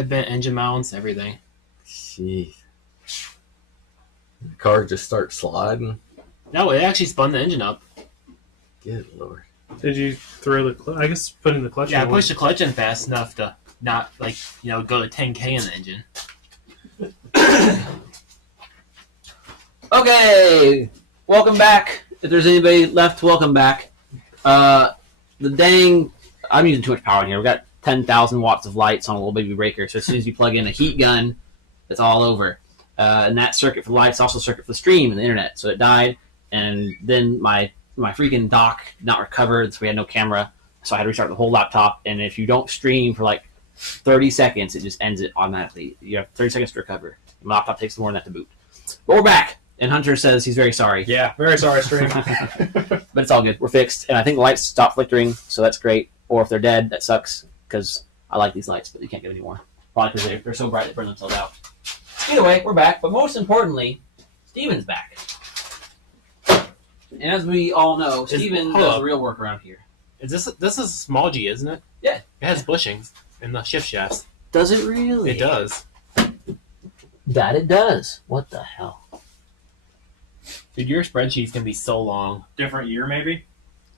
It bent engine mounts, everything. Jeez. The car just starts sliding. No, it actually spun the engine up. Good Lord. Did you throw the clutch? I guess putting the clutch Yeah, I in. pushed the clutch in fast enough to not, like, go to 10K in the engine. Okay, welcome back. If there's anybody left, welcome back. I'm using too much power in here. We've got 10,000 watts of lights on a little baby breaker, so as soon as you plug in a heat gun, it's all over. And that circuit for the lights also circuit for the stream and the internet, so it died. And then my freaking dock did not recover, so we had no camera, so I had to restart the whole laptop. And if you don't stream for like 30 seconds, it just ends it automatically. You have 30 seconds to recover. My laptop takes more than that to boot. But we're back. And Hunter says he's very sorry. Yeah, very sorry, stream. But it's all good. We're fixed. And I think the lights stopped flickering, so that's great. Or if they're dead, that sucks, because I like these lights, but you can't get any more. Probably because they're so bright they burn themselves out. Either way, we're back. But most importantly, Steven's back. And as we all know, Steven does the real work around here. This is a small G, isn't it? Yeah. It has bushings in the shift shafts. Does it really? It does. That it does. What the hell? Dude, your spreadsheet's gonna be so long. Different year, maybe?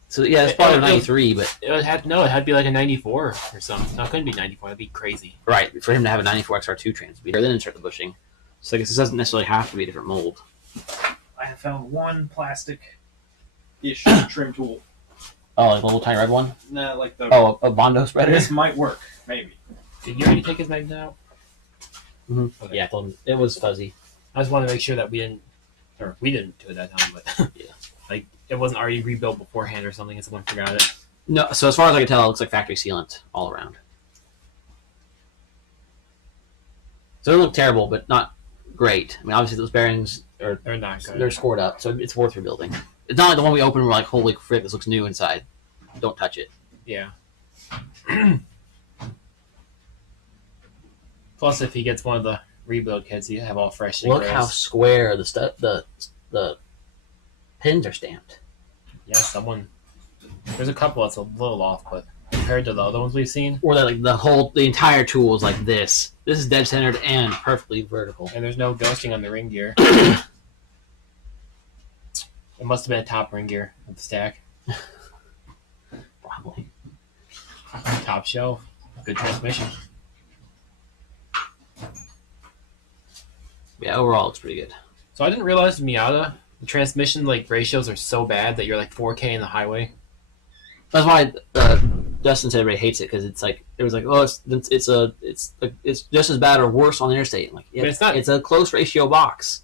So yeah, it's probably 93, but It had to be like a 94 or something. No, it couldn't be 94. That'd be crazy. right, for him to have a 94 XR2 transmitter, then insert the bushing. So I guess this doesn't necessarily have to be a different mold. I have found one plastic-ish trim tool. Oh, like the little tiny red one? Nah, like the... Oh, a Bondo spreader? This might work, maybe. Did you already take his magnets out? Mm-hmm. Okay. Yeah, I told him it was fuzzy. I just wanted to make sure that we didn't do it that time, but Yeah. like it wasn't already rebuilt beforehand or something, and someone forgot it. No, so as far as I can tell, it looks like factory sealant all around. So it doesn't look terrible, but not great. I mean, obviously those bearings They're not good. they're scored up, so it's worth rebuilding. It's not like the one we opened and we're like, holy frick, this looks new inside. Don't touch it. Yeah. Plus, if he gets one of the rebuild kits, you have all fresh. Look how square the pins are stamped. Yeah, there's a couple that's a little off, but compared to the other ones we've seen, Or that like the entire tool is like this. This is dead centered and perfectly vertical. and there's no ghosting on the ring gear. It must have been a top ring gear of the stack. Probably. Top shelf. Good transmission. Yeah, overall it's pretty good. So I didn't realize Miata, the transmission ratios are so bad that you're like 4K in the highway. That's why Dustin said everybody hates it, because it's like it was like, oh, it's just as bad or worse on the interstate. I'm like, yeah, But it's not. It's a close ratio box.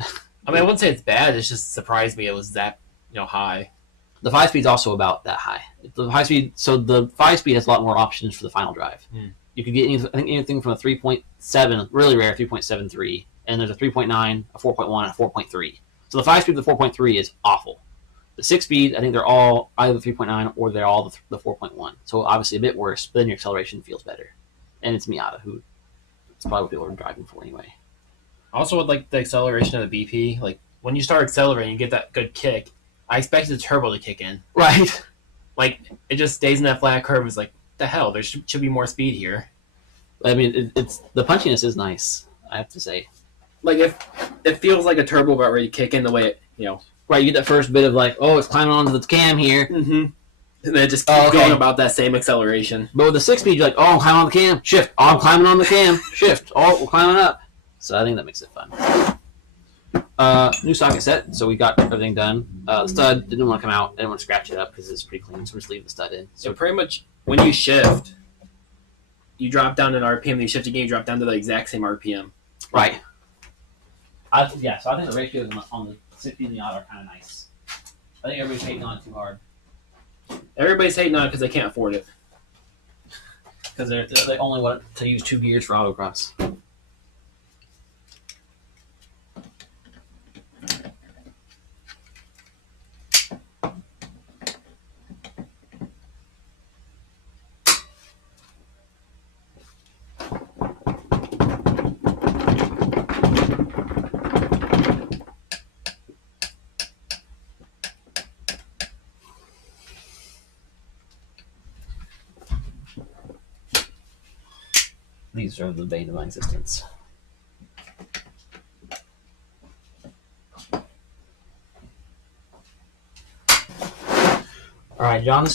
I mean, I wouldn't say it's bad. It's just surprised me it was that high. The 5-speed's also about that high. The 5-speed, so the 5-speed has a lot more options for the final drive. You could get anything from a 3.7, really rare 3.73, and there's a 3.9, a 4.1, and a 4.3. So the 5-speed of the 4.3 is awful. The 6-speed, I think they're all either the 3.9 or they're all the 4.1. So obviously a bit worse, but then your acceleration feels better. And it's Miata, who it's probably what people are driving for anyway. I also would like the acceleration of the BP. Like when you start accelerating, you get that good kick. I expected the turbo to kick in. Right. Like it just stays in that flat curve. It's like the hell. There should be more speed here. I mean, it's the punchiness is nice, I have to say. Like if it feels like a turbo about ready to kick in the way it Right, you get that first bit of like, oh, it's climbing onto the cam here. Mm-hmm. And then it just keeps going about that same acceleration. But with the 6-speed, you're like, oh, I'm climbing on the cam. Shift. Oh, I'm climbing on the cam. Shift. Oh, we're climbing up. So I think that makes it fun. New socket set, so we got everything done. The stud didn't want to come out. I didn't want to scratch it up because it's pretty clean, so we're just leaving the stud in. So pretty much when you shift, you drop down an RPM, then you shift again, you drop down to the exact same RPM. Right. So I think the ratios on the 60 and the auto are kind of nice. I think everybody's hating on it too hard. Everybody's hating on it because they can't afford it. Because they only want to use 2 gears for autocross. These are the bane of my existence. All right, John.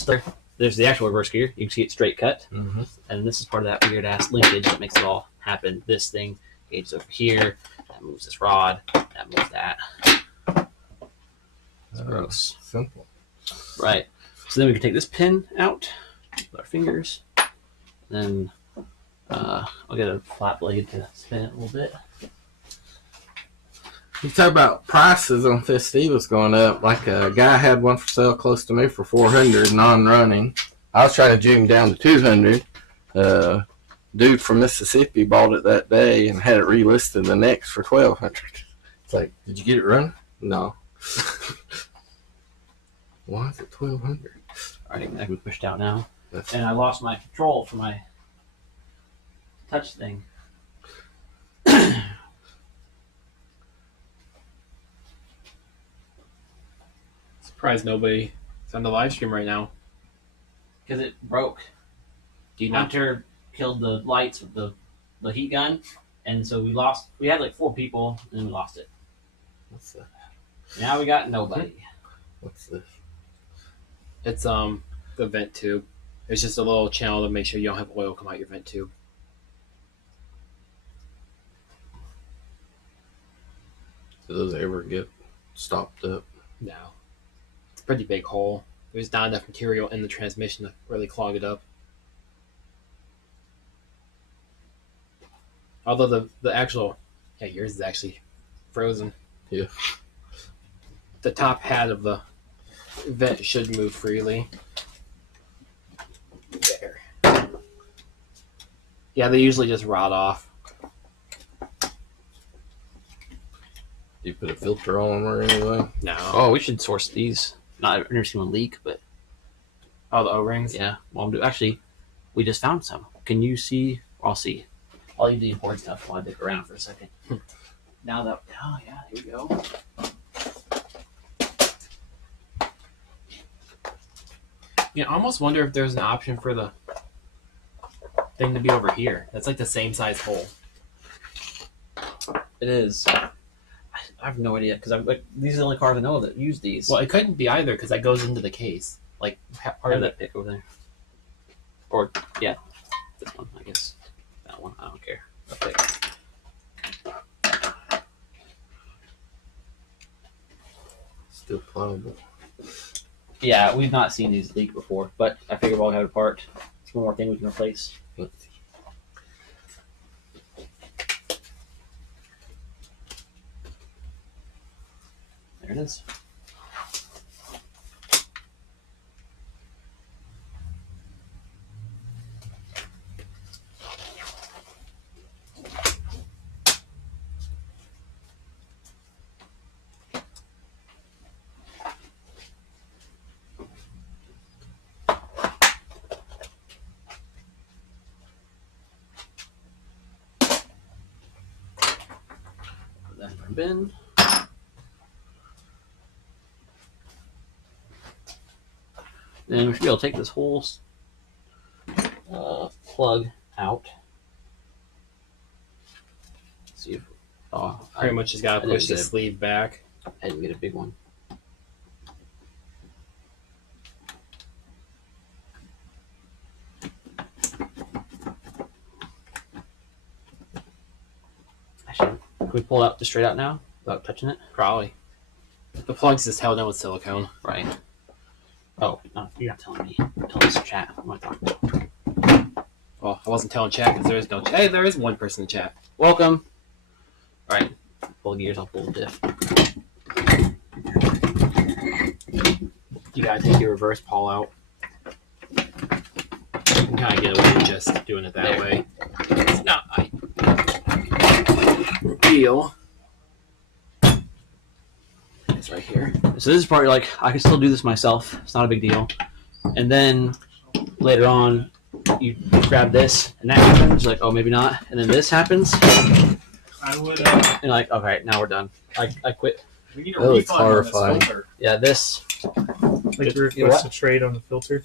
There's the actual reverse gear. You can see it straight cut, and this is part of that weird ass linkage that makes it all happen. This thing gauges over here. That moves this rod. That moves that. It's gross. Simple. Right. So then we can take this pin out with our fingers. Then I'll get a flat blade to spin it a little bit. You talk about prices on festivals going up. Like a guy had one for sale close to me for $400 non-running. I was trying to jig him down to $200. Dude from Mississippi bought it that day and had it relisted the next for $1,200. It's like, did you get it running? No. Why is it $1,200? All right, I can be pushed out now. And I lost my control for my touch thing. Surprised nobody is on the live stream right now. Because it broke. Do you not? Hunter killed the lights with the heat gun, and so we lost. We had like 4 people, and then we lost it. What's that? Now we got nobody. What's this? It's the vent tube. It's just a little channel to make sure you don't have oil come out your vent tube. Do those ever get stopped up? No. It's a pretty big hole. There's not enough material in the transmission to really clog it up. Although the actual, yeah, yours is actually frozen. Yeah. The top hat of the vent should move freely. There. Yeah, they usually just rot off. Do you put a filter on them or anything? No. Oh, we should source these. I've never seen one leak, but Oh, the O-rings? yeah. Well, actually, we just found some. Can you see? I'll see. I'll leave the important stuff while I dick around for a second. Now that, oh yeah, here we go. Yeah, I almost wonder if there's an option for the thing to be over here. That's like the same size hole. It is. I have no idea because like these are the only cars I know that use these. Well, it couldn't be either because that goes into the case. Like part Part of of it. that pick over there. Or yeah, this one I guess. That one I don't care. That pick. Still pliable. Yeah, we've not seen these leak before, but I figure we'll have it apart. It's one more thing we can replace. Let's see. There it is. Put that in our bin. Then we should be able to take this whole plug out. See if Pretty much just gotta I push the didn't sleeve back. I didn't get a big one. Actually, can we pull it out just straight out now without touching it? Probably. The plug's just held in with silicone. Right. Oh, no, you're not telling me. You're telling us in chat. What am I talking about? Well, I wasn't telling chat because there is no chat. Hey, there is one person in chat. Welcome. All right. Pull gears. I'll pull the diff. You gotta take your reverse pawl out. You can kind of get away with just doing it that There. way. It's not reveal. It's right here. So this is part like I can still do this myself. It's not a big deal. And then later on, you grab this, and that happens. Like, oh, maybe not. And then this happens, I would. and like, okay, now we're done. I quit. We need a Oh, it's refund on this horrifying. filter. Yeah, this. Like You request what? a trade on the filter.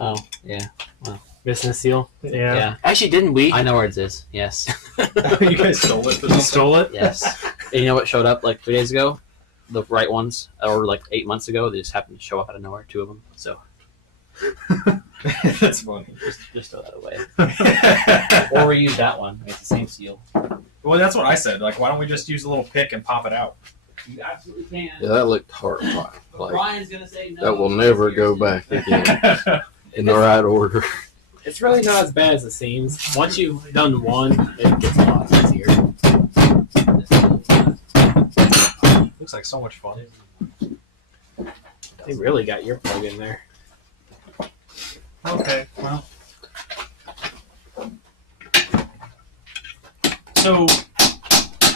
Oh, yeah. Well, Business seal. Yeah. Actually, didn't we? I know where it is. Yes. You guys stole it. You stole it? Yes. And you know what showed up like 3 days ago? The right ones, or like 8 months ago. They just happened to show up out of nowhere. 2 of them. So That's funny. just throw that away. Or reuse that one. It's the same seal. Well, that's what I said. Like, why don't we just use a little pick and pop it out? You absolutely can. Yeah, that looked horrifying. Like, Brian's gonna say no. that will never go back again in the right order. It's really not as bad as it seems. Once you've done one, it gets a lot easier. Looks like so much fun. They really got your plug in there. Okay, well. So,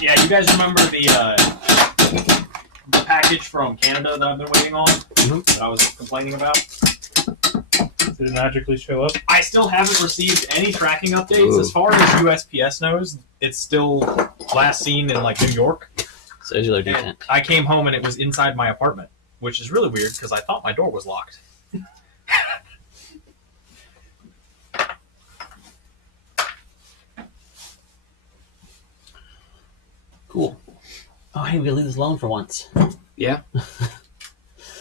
yeah, you guys remember the package from Canada that I've been waiting on? That I was complaining about? Did it magically show up? I still haven't received any tracking updates. Ooh. As far as USPS knows, it's still last seen in, like, New York. So there's your other And detent. I came home and it was inside my apartment, which is really weird because I thought my door was locked. Cool. Oh, hey, we'll leave this alone for once. Yeah.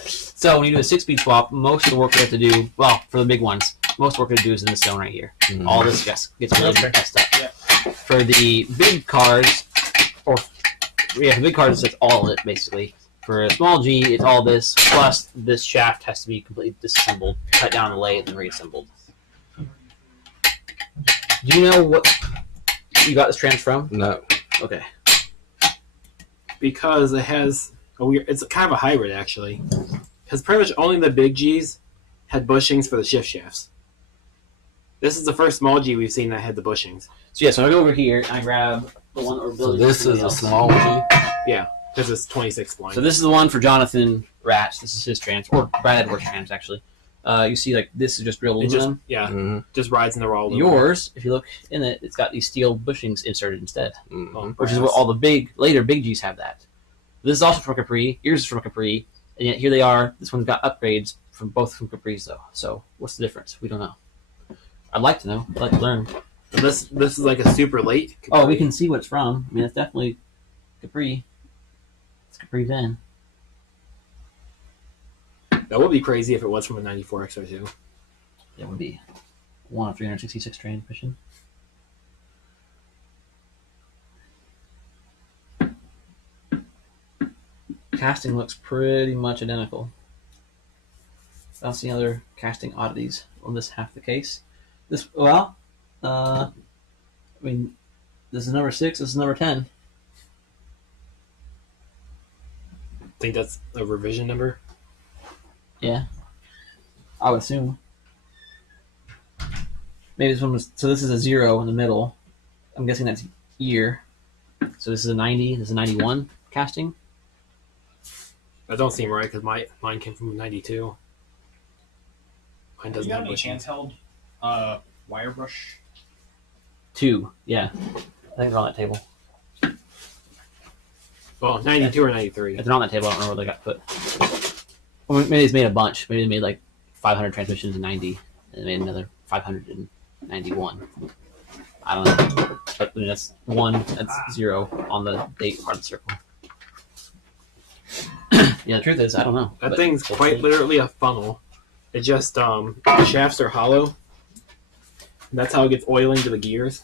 So when you do a 6-speed swap, most of the work we have to do, well, for the big ones, most of the work we have to do is in this zone right here. Mhm. All this gets really Okay. messed up. Yeah. For the big cars, for the big cars, it's all of it basically. For a small G, it's all this plus this shaft has to be completely disassembled, cut down the lathe, and reassembled. Do you know what you got this trans from? No. Okay. Because it has a weird. It's kind of a hybrid actually. Because pretty much only the big G's had bushings for the shift shafts. This is the first small G we've seen that had the bushings. So yeah, so I go over here and I grab the one that we're So building. this for is a somebody else. small G. Because it's 26 blind. So this is the one for Jonathan Ratch. This is his trans, or Brad Edwards trans actually. You see, like this is just real it aluminum. just rides in the raw. Yours, if you look in it, it's got these steel bushings inserted instead, Mhm. which is what all the later big Gs have that. This is also from Capri. Yours is from Capri, and yet here they are. This one's got upgrades from both from Capri's though. So what's the difference? We don't know. I'd like to know. I'd like to learn. This is like a super late. Oh, we can see what it's from. I mean, it's definitely Capri. It's Capri Van. That would be crazy if it was from a 94 XR2. It would be 1 of 366 transmission. Casting looks pretty much identical. I don't see any other casting oddities on this half the case. This I mean, this is number 6. This is number 10. I think that's a revision number. Yeah, I would assume. Maybe this one was. So this is a 0 in the middle. I'm guessing that's year. So this is a 90. This is a 91 casting. That don't seem right because mine came from 92. Mine You doesn't got have any bushings. handheld wire brush? 2. Yeah, I think they're on that table. Well, 92 or 93. If they're on that table, I don't know where they got put. Well, maybe it's made a bunch. Maybe they made like 500 transmissions in 90, and they made another 591. I don't know. But I mean, that's 1, that's 0 on the date part of the circle. Yeah, the truth is, I don't know. That But thing's quite literally a funnel. It just the shafts are hollow. And that's how it gets oil into the gears.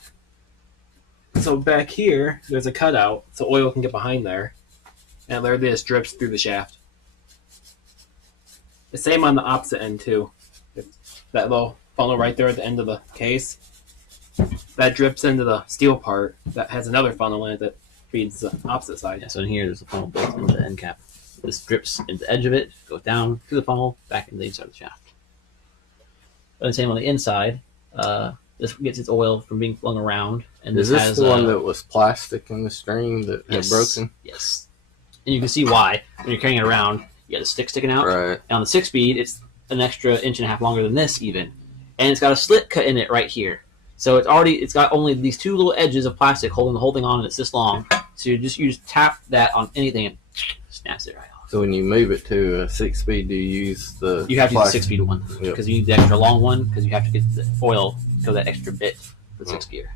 So back here, there's a cutout so oil can get behind there. And it literally just drips through the shaft. The same on the opposite end too. That little funnel right there at the end of the case. That drips into the steel part that has another funnel in it that feeds the opposite side. Yeah, so in here, there's a funnel built into the end cap. This drips into the edge of it, goes down through the funnel, back into the inside of the shaft. But the same on the inside. This gets its oil from being flung around, and Is this this has the one that was plastic in the string that had yes, broken? Yes, and you can see why when you're carrying it around. You got the stick sticking out. Right. And on the 6-speed, it's an extra 1.5 inches longer than this even, and it's got a slit cut in it right here. So it's got only these 2 little edges of plastic holding the whole thing on, and it's this long. So you just tap that on anything and snaps it right off. So when you move it to a 6-speed, do you use the? You have to use the plastic- 6-speed one Yep. because you need the extra long one because you have to get the oil to that extra bit for the 6 gear.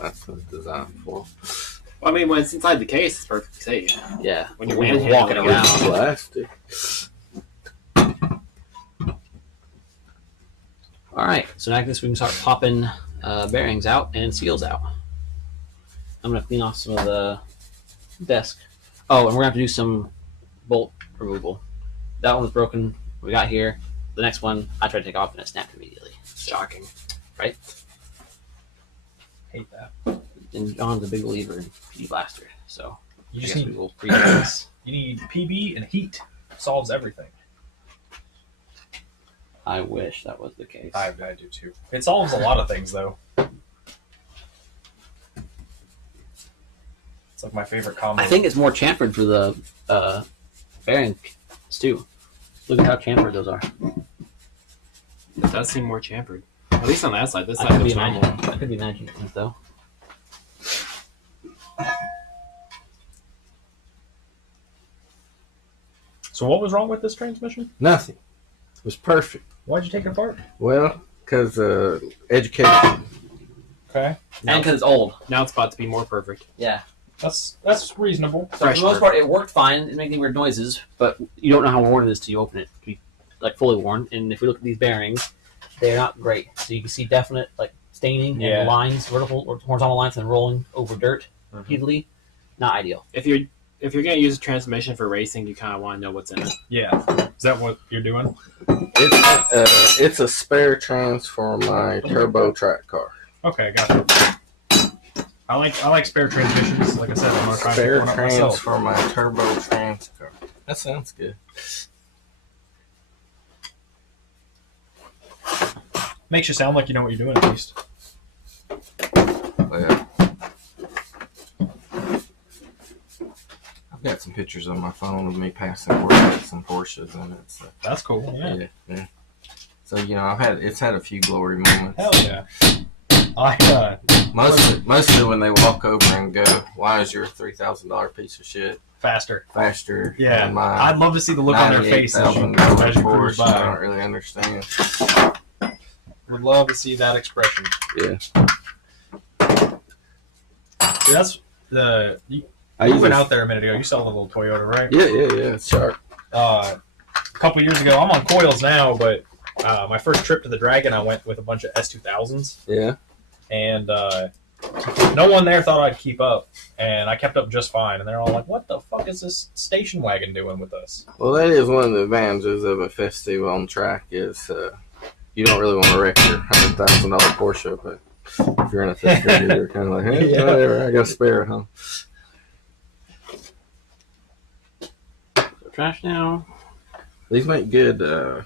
That's what it's designed for. Well, I mean, when it's inside the case, it's perfectly safe. Yeah, When you're walking manhandling around. it. Plastic. All right, so now I guess we can start popping bearings out and seals out. I'm gonna clean off some of the desk. Oh, and we're gonna have to do some bolt removal. That one was broken. We got here. The next one I tried to take off and it snapped immediately. Shocking. Right? Hate that. And John's a big believer in PD Blaster, so You I just guess we need will pre this. you need PB and heat. Solves everything. I wish that was the case. I do too. It solves a lot of things though. It's like my favorite combo. I think it's more chamfered for the bearings too. Look at how chamfered those are. It does seem more chamfered. At least on that side. This I side could be looks normal. imagining. I could be imagining things though. So what was wrong with this transmission? Nothing. It was perfect. Why'd you take it apart? Well, because education. Okay, And because it's old. Now it's about to be more perfect. Yeah. that's reasonable. So for the most part, it worked fine. It didn't make any weird noises, but you don't know how worn it is till you open it to be like fully worn. And if we look at these bearings, they're not great. So you can see definite like staining Yeah. and lines, vertical or horizontal lines, and rolling over dirt repeatedly. Not ideal. If you're gonna use a transmission for racing, you kind of want to know what's in it. Yeah, is that what you're doing? It's a spare trans for my turbo track car. Okay, gotcha. I like spare transmissions. Like I said, I'm gonna try to Spare pick one up trans myself. for my turbo trans car. That sounds good. Makes you sound like you know what you're doing at least. Yeah. I've got some pictures on my phone of me passing Corvettes and Porsches in it. So, That's cool. Yeah. yeah. So it's had a few glory moments. Hell yeah. Mostly when they walk over and go, "Why is your $3,000 piece of shit Faster. faster?" Yeah. than my I'd love to see the look on their face as you $98,000 cruise Porsche? I by. don't really understand. Would love to see that expression. Yeah. See, that's the you I went out there a minute ago. You saw the little Toyota, right? Yeah. It's sharp. A couple years ago, I'm on coils now, but my first trip to the Dragon, I went with a bunch of S2000s, Yeah. and no one there thought I'd keep up, and I kept up just fine. And they're all like, "What the fuck is this station wagon doing with us?" Well, that is one of the advantages of a festive on track is you don't really want to wreck your $100,000 Porsche, but if you're in a festive, you're kind of like, hey, Yeah. whatever, I got a spare, huh? So trash now. These make good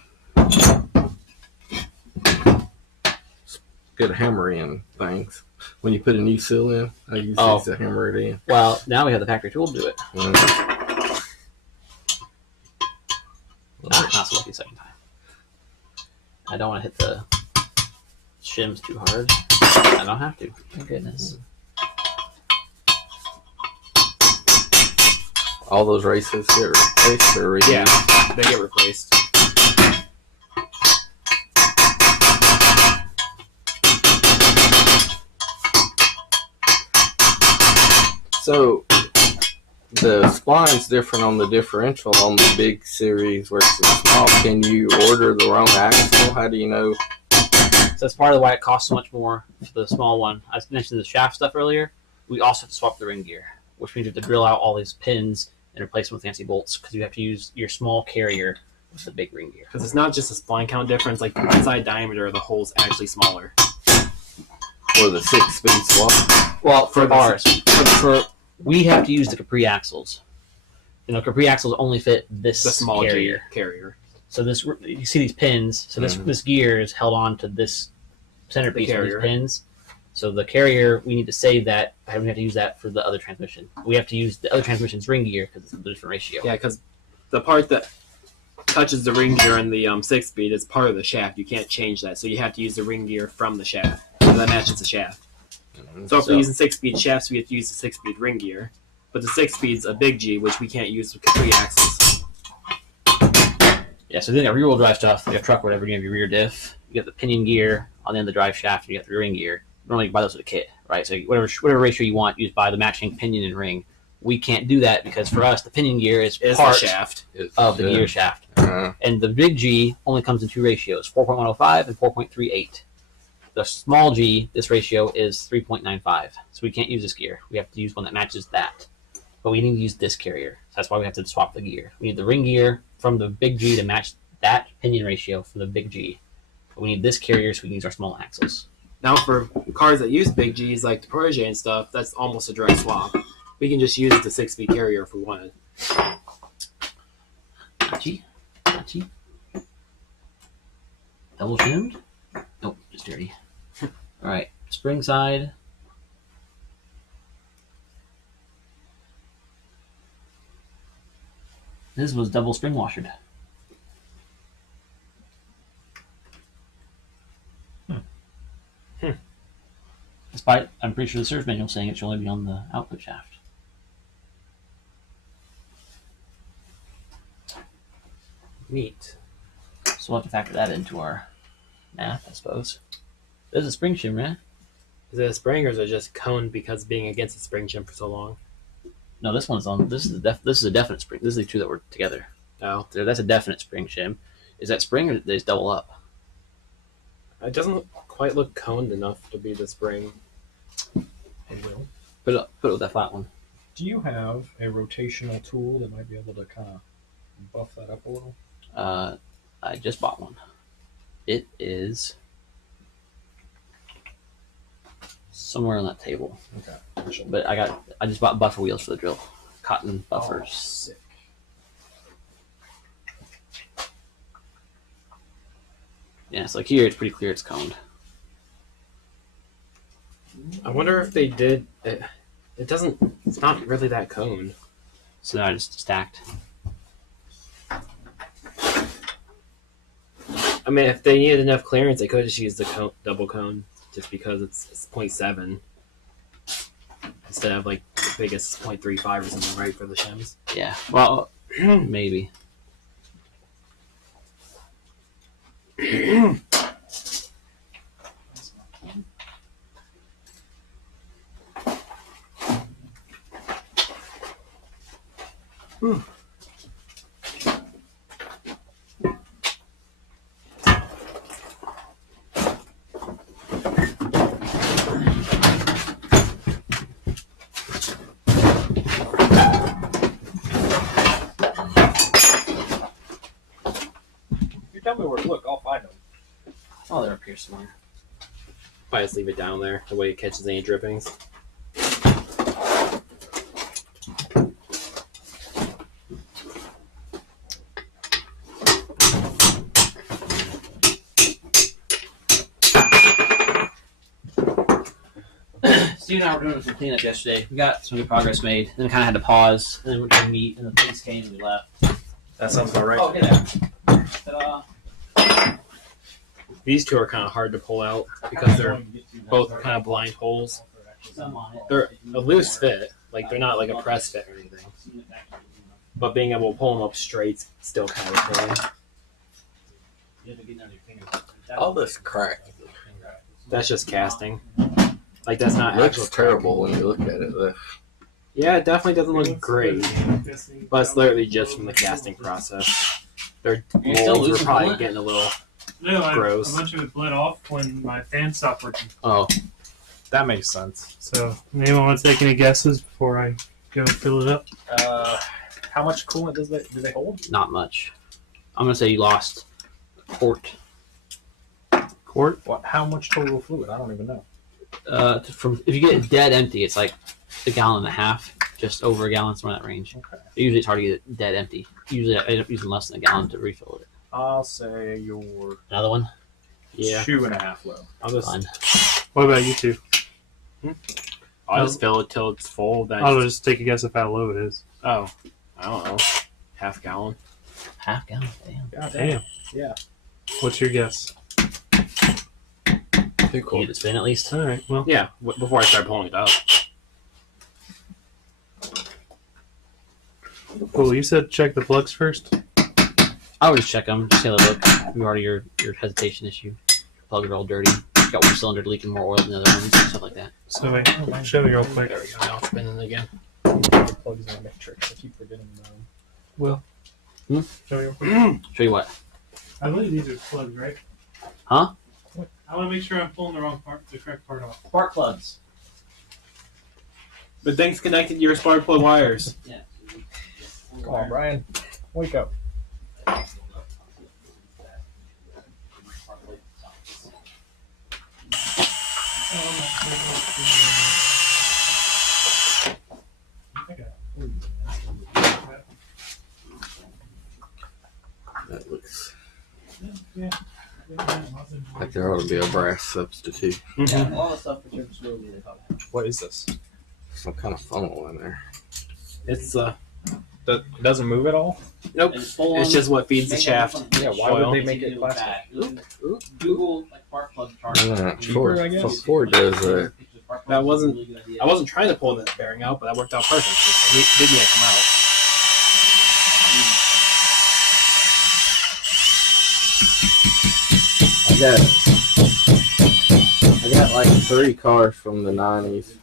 hammering things. When you put a new seal in, I use these to hammer it in. Well, now we have the factory tool to do it. Not so lucky second time. I don't want to hit the shims too hard. I don't have to. Thank goodness. All those races get replaced or reused? Yeah, they get replaced. So the spline's different on the differential on the big series versus the small. Can you order the wrong axle? How do you know? So that's part of why it costs so much more for the small one. I mentioned the shaft stuff earlier. We also have to swap the ring gear, which means you have to drill out all these pins and replace them with fancy bolts because you have to use your small carrier with the big ring gear. Because it's not just a spline count difference, like the inside diameter of the hole's actually smaller. For the 6-speed swap? Well, for the- ours, we have to use the Capri axles. You know, Capri axles only fit this The small carrier. carrier. So this, you see these pins. So this gear is held on to this centerpiece of these carrier. pins. So the carrier, we need to save that. I don't have to use that for the other transmission. We have to use the other transmission's ring gear because it's a different ratio. Yeah, because the part that touches the ring gear in the 6-speed is part of the shaft. You can't change that, so you have to use the ring gear from the shaft. So that matches the shaft. So if we're using 6-speed shafts, we have to use the 6-speed ring gear. But the 6-speed's a big G, which we can't use with Capri axles. Yeah, so then you got rear-wheel drive stuff, like a truck or whatever, you have your rear diff, you got the pinion gear on the end of the drive shaft, and you got the ring gear. Normally you buy those with a kit, right? So whatever ratio you want, you just buy the matching pinion and ring. We can't do that because for us, the pinion gear is part the shaft of the gear shaft. And the big G only comes in two ratios, 4.105 and 4.38. The small G, this ratio is 3.95. So we can't use this gear. We have to use one that matches that. But we need to use this carrier. So that's why we have to swap the gear. We need the ring gear from the big G to match that pinion ratio for the big G. But we need this carrier so we can use our small axles. Now, for cars that use big Gs like the Protege and stuff, that's almost a direct swap. We can just use the 6-speed carrier if we wanted. Gotcha. Double shimmed? Nope, just dirty. Alright, spring side. This was double spring washered. Despite, I'm pretty sure the service manual saying it should only be on the output shaft. Neat. So we'll have to factor that into our math, I suppose. There's a spring shim, right? Is it a spring or is it just cone because being against the spring shim for so long? No, this one's on. This is a definite spring. This is the two that were together. Oh. That's a definite spring shim. Is that spring or they just double up? It doesn't quite look coned enough to be the spring. Hey, Will, Put it with that flat one. do you have a rotational tool that might be able to kind of buff that up a little? I just bought one. It is somewhere on that table. Okay. But I just bought buffer wheels for the drill. Cotton Oh, buffers. sick. Yeah, so like here it's pretty clear it's coned. I wonder if they did. It doesn't. It's not really that coned. So now I just stacked. I mean, if they needed enough clearance, they could just use the double cone, just because it's 0.7 instead of like the biggest 0.35 or something, right, for the shims. Yeah. Well, maybe. You tell me where to look, I'll find them. Oh, they're up here somewhere. Probably just leave it down there, the way it catches any drippings. Steve and I were doing some cleanup yesterday. We got some good progress made. Then we kind of had to pause. And then we went to meet, and the police came and we left. That sounds about right. Oh, get that. Ta-da. These two are kind of hard to pull out because they're both kind of blind holes. Some on it. They're a loose fit, like they're not like a press fit or anything. But being able to pull them up straight still kind of cool. All this crack That's just casting. Like that's not looks actual terrible when you look at it. Though. Yeah, it definitely doesn't look great, but it's literally just from the casting process. Their You still molds were losing probably bullet? getting a little. No, Gross. a bunch of it bled off when my fan stopped working. Oh, That makes sense. So, anyone want to take any guesses before I go fill it up? How much coolant do they hold? not much. I'm gonna say you lost a quart. Quart? What? How much total fluid? I don't even know. From if you get it dead empty, it's like a gallon and a half, just over a gallon, somewhere in that range. Okay. Usually it's hard to get it dead empty. Usually I end up using less than a gallon to refill it. I'll say you're Another one? Yeah, 2.5 low. I'll just Fine. What about you two? I'll just fill it till it's full. Then I'll just take a guess of how low it is. oh, I don't know, half gallon. Half gallon, damn. God Damn. Yeah. What's your guess? Too You cool. need to spin at least. All right. Well, Yeah, before I start pulling it up. cool. You said check the plugs first. I would just check them. Just take a look. We already your hesitation issue. Plugs are all dirty. Got one cylinder leaking more oil than the other ones, stuff like that. So wait, show me real quick. There we go. Now it's spinning again. The plugs in the matrix. I keep forgetting about them. Will. Hmm? Show me real quick. Show you what? I believe these are plugs, right? Huh? I want to make sure I'm pulling the correct part off. Spark plugs. But things connected to your spark plug wires. Yeah. Come on, Brian. Wake up. That looks Yeah. like there ought to be a brass substitute. Yeah, all the stuff that you're slowly they call that. What is this? Some kind of funnel in there. It's It doesn't move at all? nope. It's full It's on- just what feeds the make shaft. that Yeah, why Oil. would they make it plastic? Google like spark plug charger. Cheaper, I guess? Ford does that. That wasn't- I wasn't trying to pull that bearing out, but that worked out perfect. It didn't yet come out. I got like 3 cars from the 90s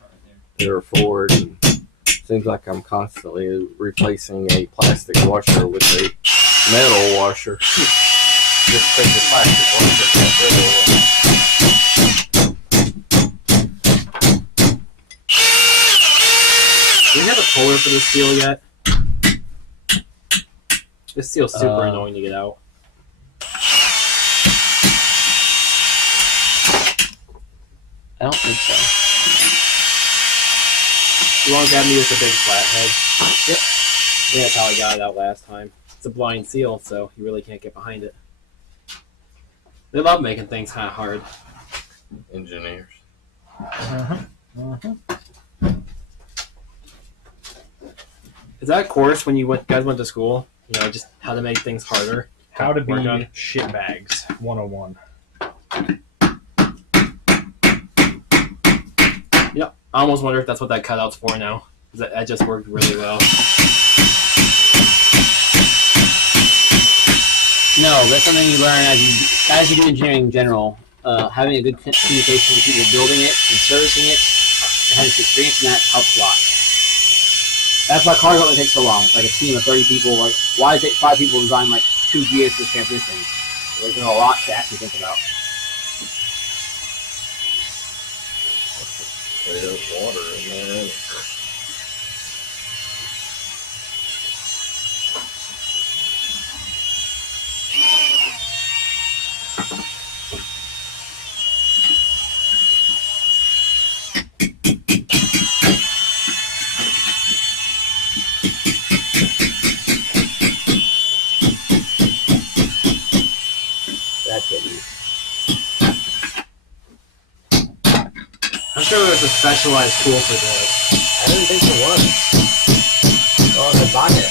that are Ford, and seems like I'm constantly replacing a plastic washer with a metal washer. Just because the plastic washer can't Do we have a puller for this seal yet? This seal's super annoying to get out. I don't think so. You want to grab me with a big flathead? Yep. I think that's how I got it out last time. It's a blind seal, so you really can't get behind it. They love making things kind of hard. engineers. Is that a course when you guys went to school? You know, just how to make things harder? How to be Work on. shitbags 101. Yep. I almost wonder if that's what that cutout's for now. 'Cause that just worked really well. No, that's something you learn as you do engineering in general. Having a good communication with people building it and servicing it, and having experience in that helps a lot. That's why cars only take so long. It's like a team of 30 people. Like, why does it take 5 people to design like 2 gears for transmission? There's a lot to actually think about. There's water in there. That's it. I'm sure there's a specialized tool for this. I didn't think there was. Oh, the bonnet.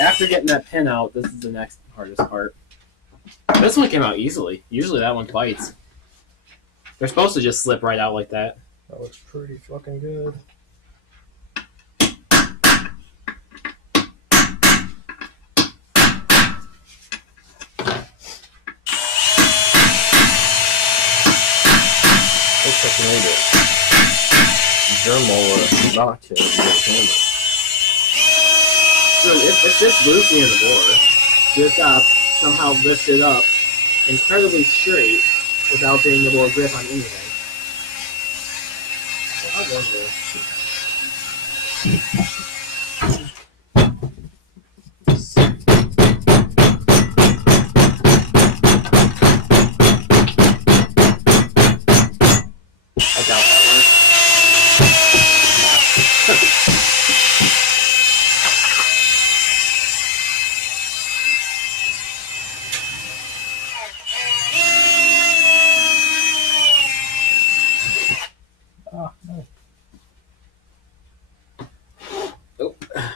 After getting that pin out, this is the next hardest part. This one came out easily. Usually that one bites. They're supposed to just slip right out like that. That looks pretty fucking good. Looks like you need a Dermal notch in it. So if this loosely in the bore, this somehow lift it up incredibly straight without being able to grip on anything. I wonder. I doubt that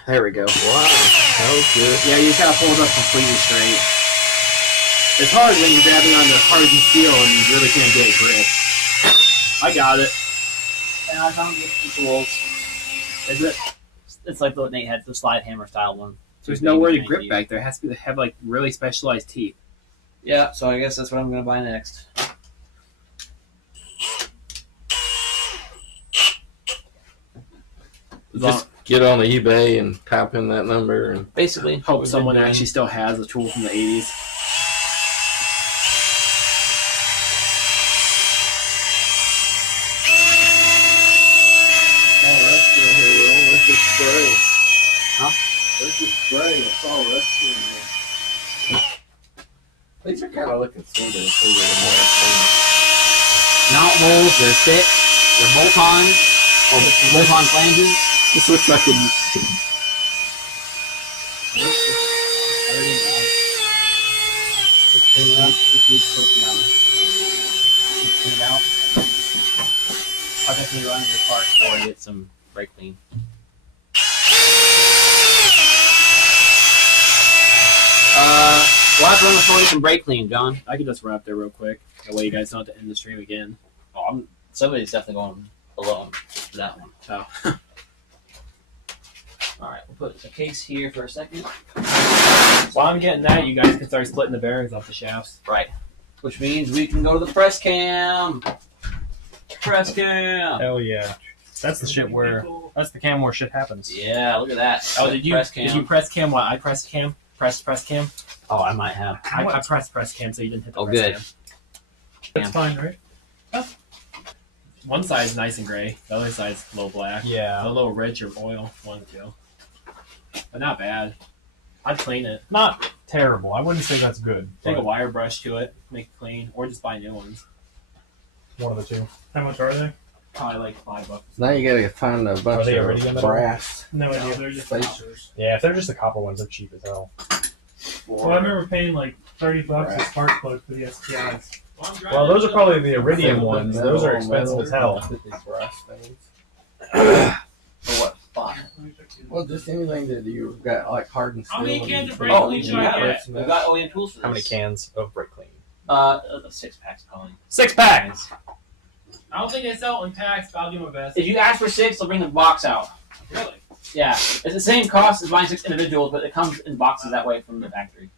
There we go. Wow, that was good. Yeah, you just gotta hold up completely straight. It's hard when you're grabbing on the hardened steel and you really can't get it grip. I got it. And I found the tools. Is it? It's like the Nate had the slide hammer style one. There's nowhere to grip back there. It has to have like really specialized teeth. Yeah, so I guess that's what I'm gonna buy next. Just get on the eBay and type in that number and Basically, Hope someone actually still has a tool from the 80s. Where's the spray? Huh? Where's the spray? It's all rusty in there. These are kind of looking sort of mount holes, they're thick, they're bolt-on, or bolt-on flanges. This looks like a. I'll definitely run your part before I get some brake clean. We'll have to run before we get some brake clean, John. I could just run up there real quick. That way you guys don't have to end the stream again. Oh, somebody's definitely going alone for that one. Oh. Alright, we'll put a case here for a second. While I'm getting that, you guys can start splitting the bearings off the shafts. Right. Which means we can go to the press cam. Press cam. Hell yeah. That's the shit where. That's the cam where shit happens. Yeah, look at that. Oh, did you press cam while I pressed cam? Press cam? Oh, I might have. I pressed press cam so you didn't hit the Oh, press good. cam. That's fine, right? One side's nice and gray. The other side's low black. Yeah. A little rich or oil. One of the two. But not bad. I'd clean it. Not terrible. I wouldn't say that's good. Take a but wire brush to it, make it clean, or just buy new ones. one of the two. How much are they? Probably like $5. Now you gotta find a Are bunch they already of in the brass. No No, idea. they're just Face- coppers. Yeah, if they're just the copper ones, they're cheap as hell. Well, I remember paying like $30 a spark plug for the STIs. Well, those are probably the iridium Metal, ones. Those are metal, expensive as hell. put these brass things. For what? Spot. Well, just anything that you've got like hardened steel. How many and cans of you brake put clean in should I the get? press We've and got OEM tools for this. How many cans of brake clean? 6 packs, probably. 6 packs! I don't think they sell in packs, but I'll do my best. If you ask for 6, they'll bring the box out. Really? Yeah, it's the same cost as buying 6 individuals, but it comes in boxes that way from the factory.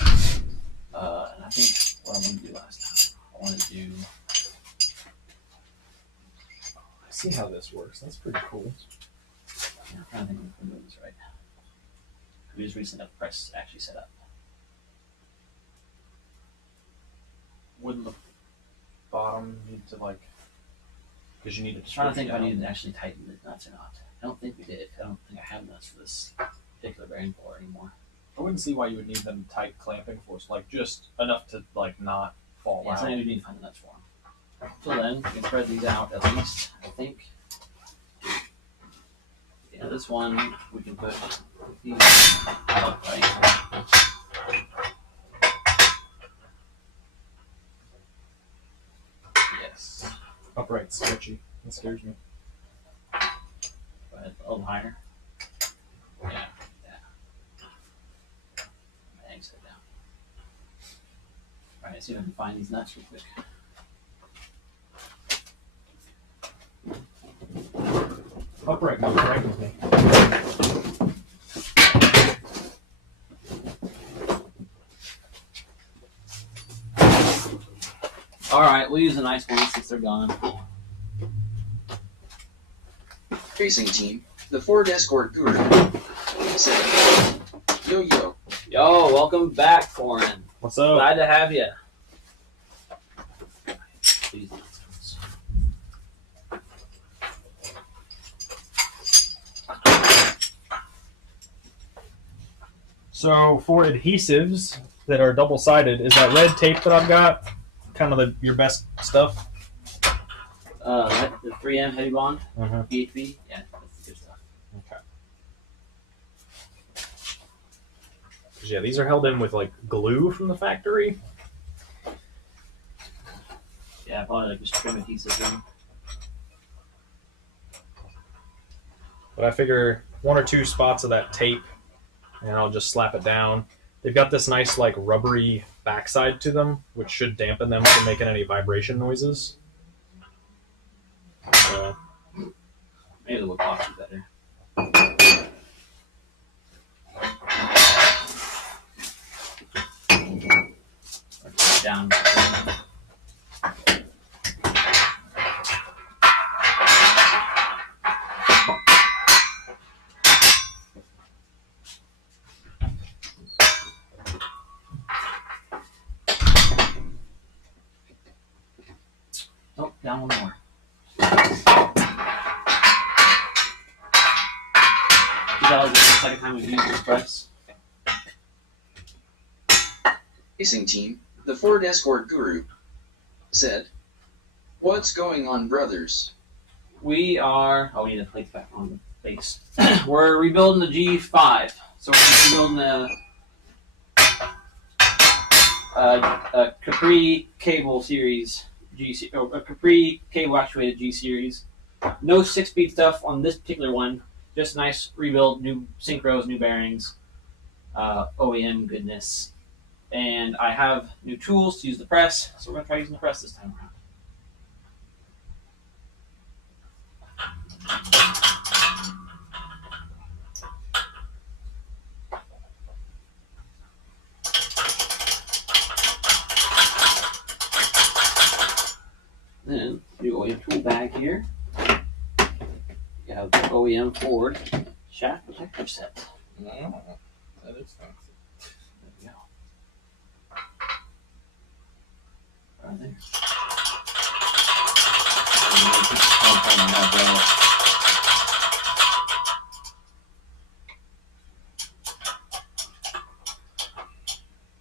And I think what I wanted to do last time, I wanted to do. I see how this works. That's pretty cool. I'm trying to think if I'm doing this right. We just recently got the press actually set up. Wouldn't the bottom need to like? Because you need to. I'm trying to think if I needed to actually tighten the nuts or not. I don't think we did. I don't think I have nuts for this particular bearing puller anymore. I wouldn't see why you would need them tight clamping force, like just enough to like not fall Yeah, out. something we need to find the nuts for them. So then, we can spread these out at least, I think. Yeah, this one, we can put these upright. Yes. Upright, sketchy. That scares me. But a little higher. Yeah, yeah. Thanks, sit down. Alright, let's see if I can find these nuts real quick. Upright might frightens me. Alright, we'll use a nice one since they're gone. Racing team, the Ford Escort Guru. Yo yo. Yo, welcome back, Foreign. What's up? Glad to have you. So for adhesives that are double-sided, is that red tape that I've got kind of your best stuff? The 3M Heavy Bond, Mm-hmm. BHB, yeah, that's the good stuff. Okay. 'Cause, yeah, these are held in with like glue from the factory. Yeah, probably like just trim adhesive in. But I figure one or two spots of that tape, and I'll just slap it down. They've got this nice like rubbery backside to them, which should dampen them from making any vibration noises. Maybe the wood box is better. Down. Oh, down one more. That was the second time we've used this press. Racing team, the Ford Escort guru, said, "What's going on, brothers?" We are. Oh, we need the plates back on the base. We're rebuilding the G5. So we're rebuilding a Capri cable series a Capri cable actuated G series. No 6-speed stuff on this particular one. Just nice rebuild, new synchros, new bearings, OEM goodness. And I have new tools to use the press, so we're going to try using the press this time around. Then, new OEM tool bag here. You have the OEM Ford shaft protector set. Oh, that is fancy. There we go. Right there.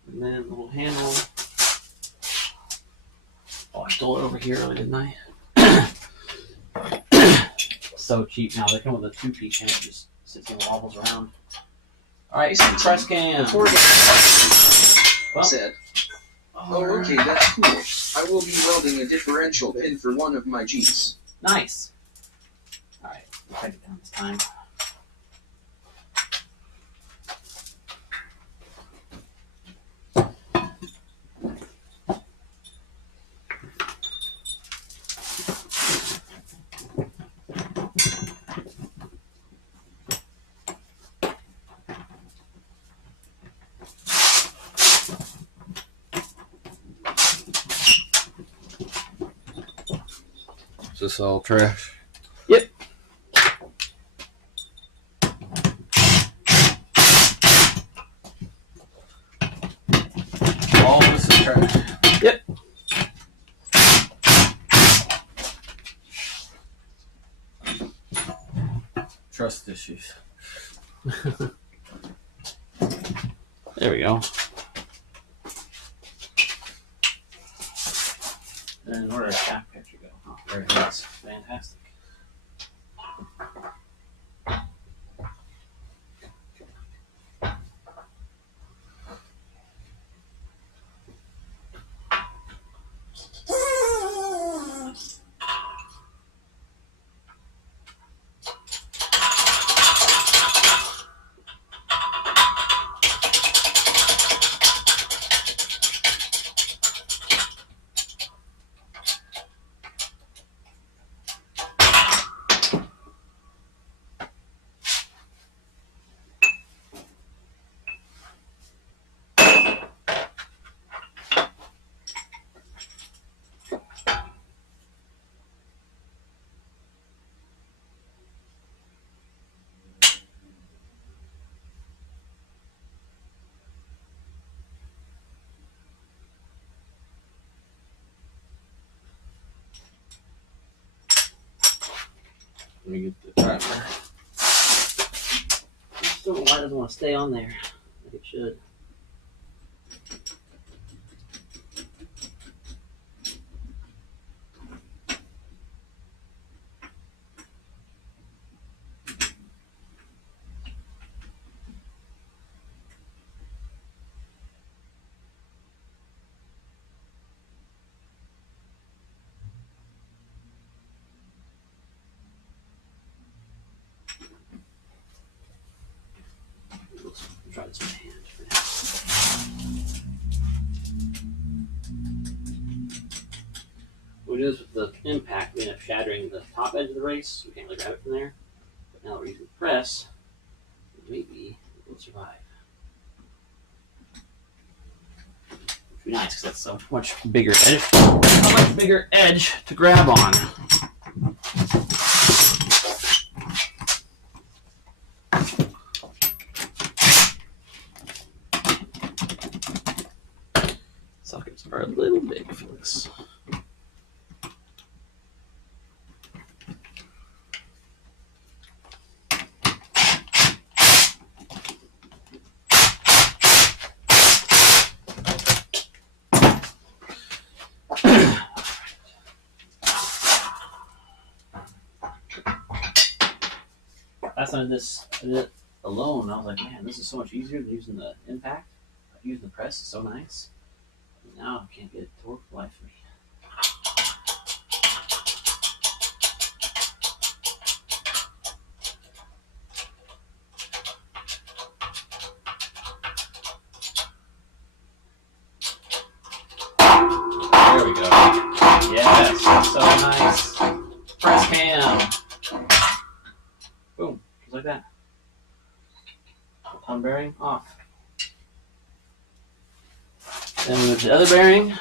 And then the little handle. Oh, I stole it over here earlier, didn't I? So cheap now. They come with a 2-piece and it just sits and wobbles around. Alright, press cam. The Ford Well, said, "Oh, okay, that's cool. I will be welding a differential pin for one of my Gs." nice. Alright, we'll take it down this time. Is this all trash? Yep. All this is trash. Yep. Trust issues. There we go. And where did our shaft picture go? Oh, there it is. Fantastic. Let me get the timer. Still don't know why it doesn't want to stay on there. Like it should. try this by hand. When we do this with the impact, we end up shattering the top edge of the race. We can't really grab it from there. But now that we're using the press, maybe we'll survive. Which would be nice because that's so much bigger edge. A much bigger edge to grab on. Sockets are a little big for this. Last time I did it alone, I was like, man, this is so much easier than using the impact. Using the press is so nice. Now I can't get it to work for life for me. There we go. Yes, so nice. Press cam. Boom, just like that. One bearing off. Then move the other bearing.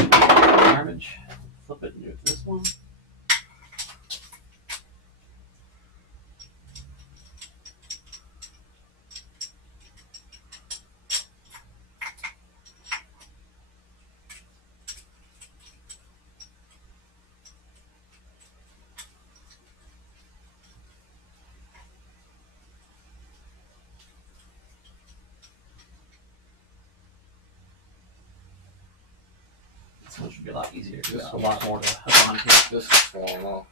Garbage. Flip it and do it to this one. This one should be a lot easier. There's a lot more to hook on here. This is falling off.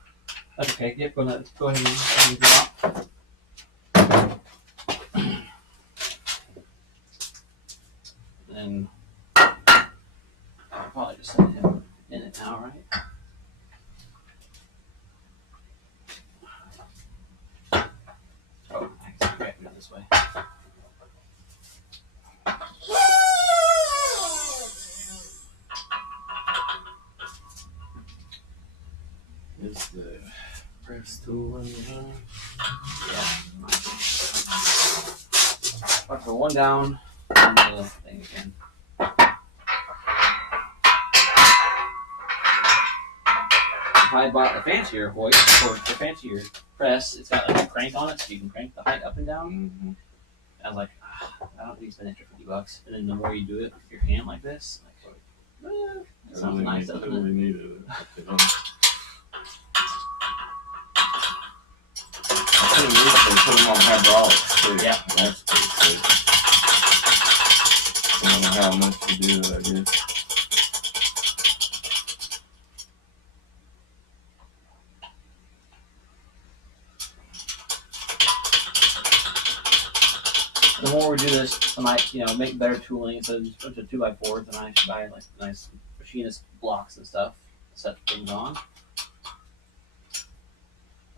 That's okay. Yep, go ahead and drop. Then I'll probably just set him in it now, right? Oh, I can grab it this way. Is the press tool in the line? Yeah. Watch for one down and the thing again. If I bought the fancier hoist or the fancier press, it's got like a crank on it, so you can crank the height up and down. Mm-hmm. I was like, I don't need to spend an extra $50. And then the more you do it with your hand like this, it sounds nice, doesn't it? Really need it. Put them on hydraulics too. Yeah. That's pretty cool. I don't know how much to do it, I guess. The more we do this, I might, make better tooling instead of just a bunch of 2x4s, and I should buy like nice machinist blocks and stuff to set things on.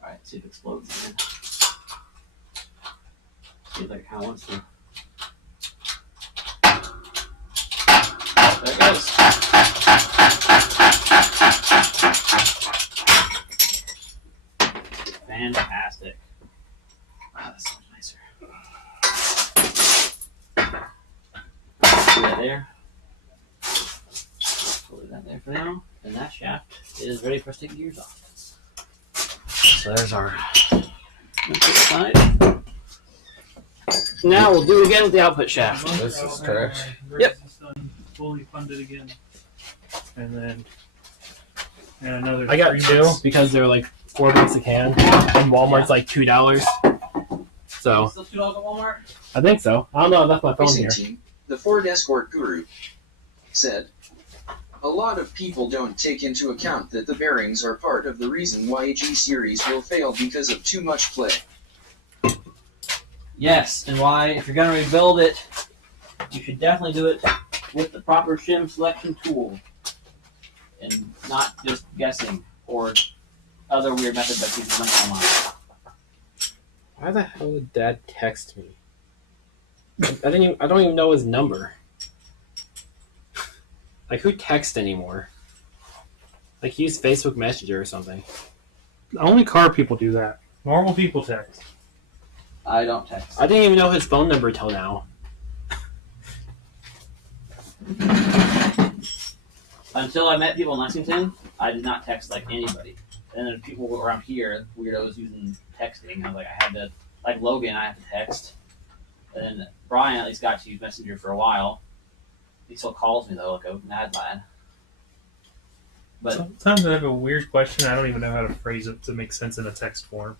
Alright, see if it explodes again. See if it kind of wants to. There it goes. Fantastic. Wow, that's so much nicer. Put that there. Put that there for now. And that shaft is ready for us to take the gears off. So there's our side. Now we'll do it again with the output shaft. This is trash. Yep. It's done, fully funded again. And then another. I got 3 two months. because they're like $4 a can, and Walmart's like $2. So Still $2 at Walmart? I think so. I don't know. That's my phone Racing here. team, the Ford Escort guru, said, "A lot of people don't take into account that the bearings are part of the reason why a G Series will fail because of too much play." Yes, and why, if you're going to rebuild it, you should definitely do it with the proper shim selection tool. And not just guessing or other weird method that people went online. Why the hell did Dad text me? I don't even know his number. Like, who texts anymore? Like, use Facebook Messenger or something. Only car people do that. Normal people text. I don't text. I didn't even know his phone number till now. Until I met people in Lexington, I did not text like anybody. And then people around here, weirdos using texting. I was like, I had to, like Logan, I have to text. And then Brian at least got to use Messenger for a while. He still calls me though, like a mad lad. But sometimes I have a weird question. I don't even know how to phrase it to make sense in a text form.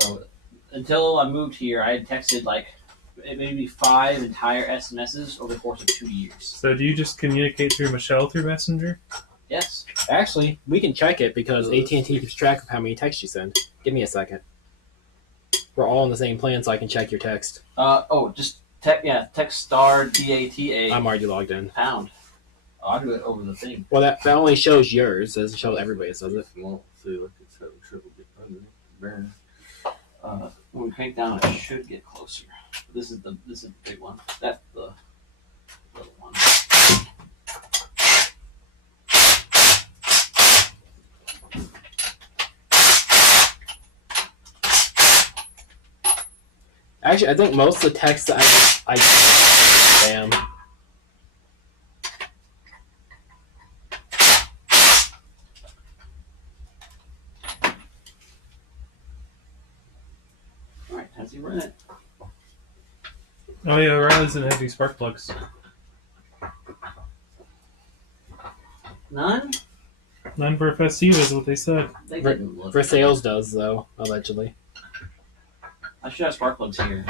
so until I moved here, I had texted like maybe 5 entire SMSs over the course of 2 years. So do you just communicate through Michelle through Messenger? Yes. Actually, we can check it because AT&T keeps track of how many texts you send. Give me a second. We're all on the same plan, so I can check your text. Just text star DATA I'm already logged in. pound. I'll do it over the thing. Well, that only shows yours. It doesn't show everybody's, does it? Well, see, look, it's having trouble getting under. When we crank down, it should get closer. This is the big one. That's the little one. Actually, I think most of the texts that I spam. Alright, how's he run it? Oh yeah, Riley doesn't have any spark plugs. None? None for Festiva is what they said. They didn't look. Versales does, though, allegedly. I should have spark plugs here.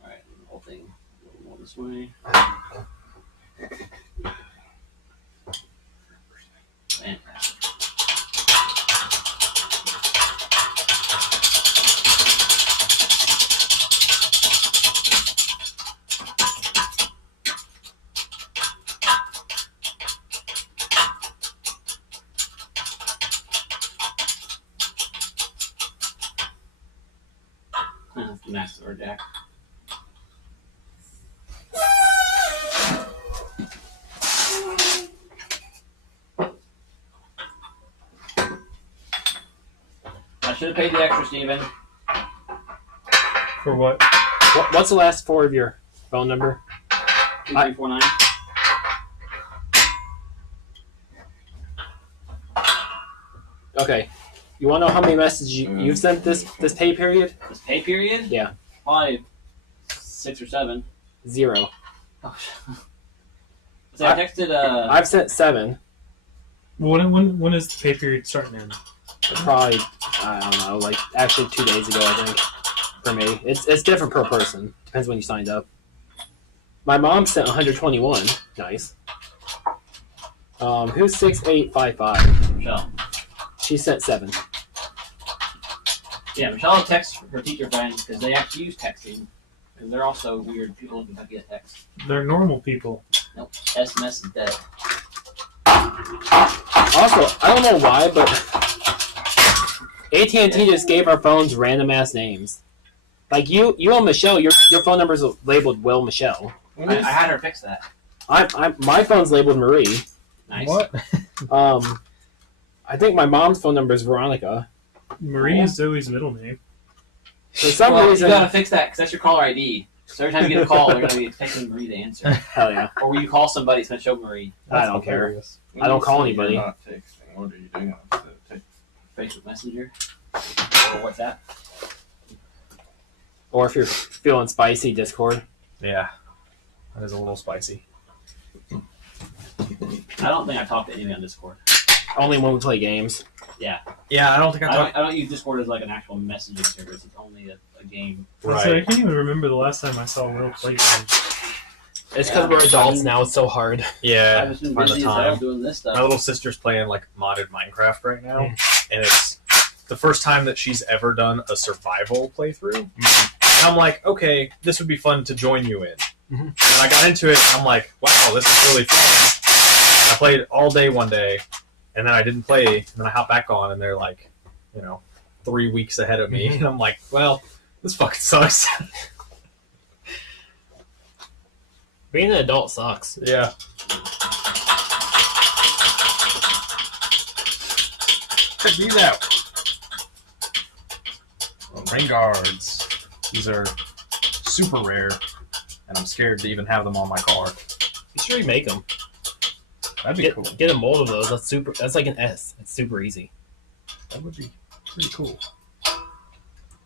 Alright, the whole thing. A little more this way. Fantastic. That's the max or jack. I should have paid the extra, Steven. For what? What's the last 4 of your phone number? 2349. Okay. You want to know how many messages you've sent this pay period? This pay period? Yeah. Probably 6 or 7. 0. Oh. So I texted. I've sent 7. When is the pay period starting in? Probably, I don't know, like actually 2 days ago, I think. For me, it's different per person. Depends when you signed up. My mom sent 121. Nice. Who's 6855? Michelle. She sent 7. Yeah, Michelle texts her teacher friends because they actually use texting. Because they're also weird people who can get text. They're normal people. Nope. SMS is dead. Also, I don't know why, but AT&T just gave our phones random ass names. Like you and Michelle, your phone number's labeled Will Michelle. I had her fix that. My phone's labeled Marie. Nice. What? I think my mom's phone number is Veronica. Marie is Zoe's middle name. For some Well, reason, you gotta fix that because that's your caller ID. So every time you get a call, they're gonna be expecting Marie to answer. hell yeah, Or when you call somebody, it's gonna show Marie. I don't care. Hilarious. I don't call When you say anybody. You're not texting. What are you doing instead of texting? Facebook Messenger or WhatsApp. Or if you're feeling spicy, Discord. Yeah, that is a little spicy. I don't think I talk to anybody on Discord. Only when we play games. Yeah, I don't think I don't use Discord as like an actual messaging service. It's only a game. So I can't even remember the last time I saw Will play games. It's because we're adults now. It's so hard. Yeah, I've just been find the busy as hell time. doing this stuff. My little sister's playing like modded Minecraft right now, and it's the first time that she's ever done a survival playthrough. And I'm like, okay, this would be fun to join you in. And I got into it, and I'm like, wow, this is really fun. And I played all day one day, and then I didn't play, and then I hop back on, and they're like, 3 weeks ahead of me. And I'm like, well, this fucking sucks. Being an adult sucks. Yeah. Check these out. Rain guards. These are super rare, and I'm scared to even have them on my car. You should remake them. That'd be cool. Get a mold of those. That's like an S. It's super easy. That would be pretty cool.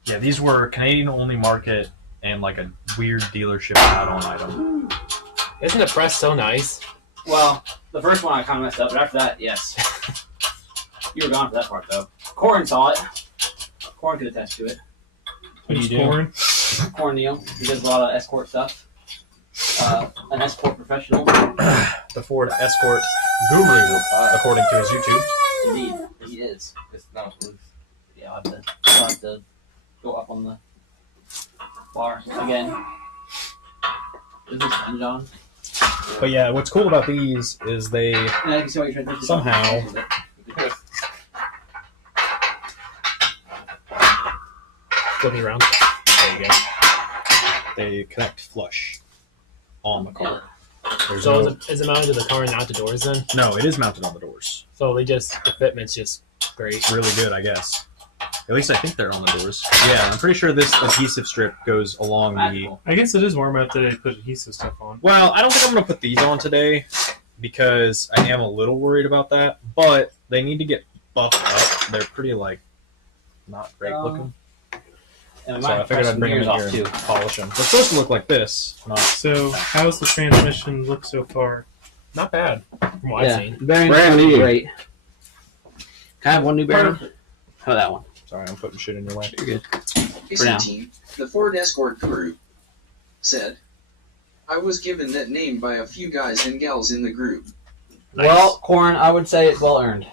Yeah, these were Canadian only market and like a weird dealership add-on item. Isn't the press so nice? Well, the first one I kind of messed up, but after that, yes. You were gone for that part, though. Corin saw it. Corin could attest to it. What do you do? Corin Neal. He does a lot of escort stuff. An escort professional. The Ford Escort guru, according to his YouTube. Indeed, he is. It's not loose. Yeah, I'll have to go up on the bar again. Is this hinge on? But yeah, what's cool about these is they Yeah, I can see what you're trying to do. somehow Flip me around. there you go. They connect flush on the car. There's So no, is it mounted to the car and out the doors then? no, it is mounted on the doors. So the fitment's just great. It's really good, I guess. At least I think they're on the doors. Yeah, I'm pretty sure this adhesive strip goes along the. Magical. I guess it is warm out that they put adhesive stuff on. Well, I don't think I'm going to put these on today because I am a little worried about that. But they need to get buffed up. They're pretty not great looking. And So I figured I'd bring them in here off too. and polish them. They're supposed to look like this. So, how's the transmission look so far? Not bad. From what I've seen. Bearings Brand are new. great. Can I have one new bearing? How that one? Sorry, I'm putting shit in your way. You're good. Racing now. team, the Ford Escort guru, said, I was given that name by a few guys and gals in the group. Nice. Well, Corin, I would say it's well earned.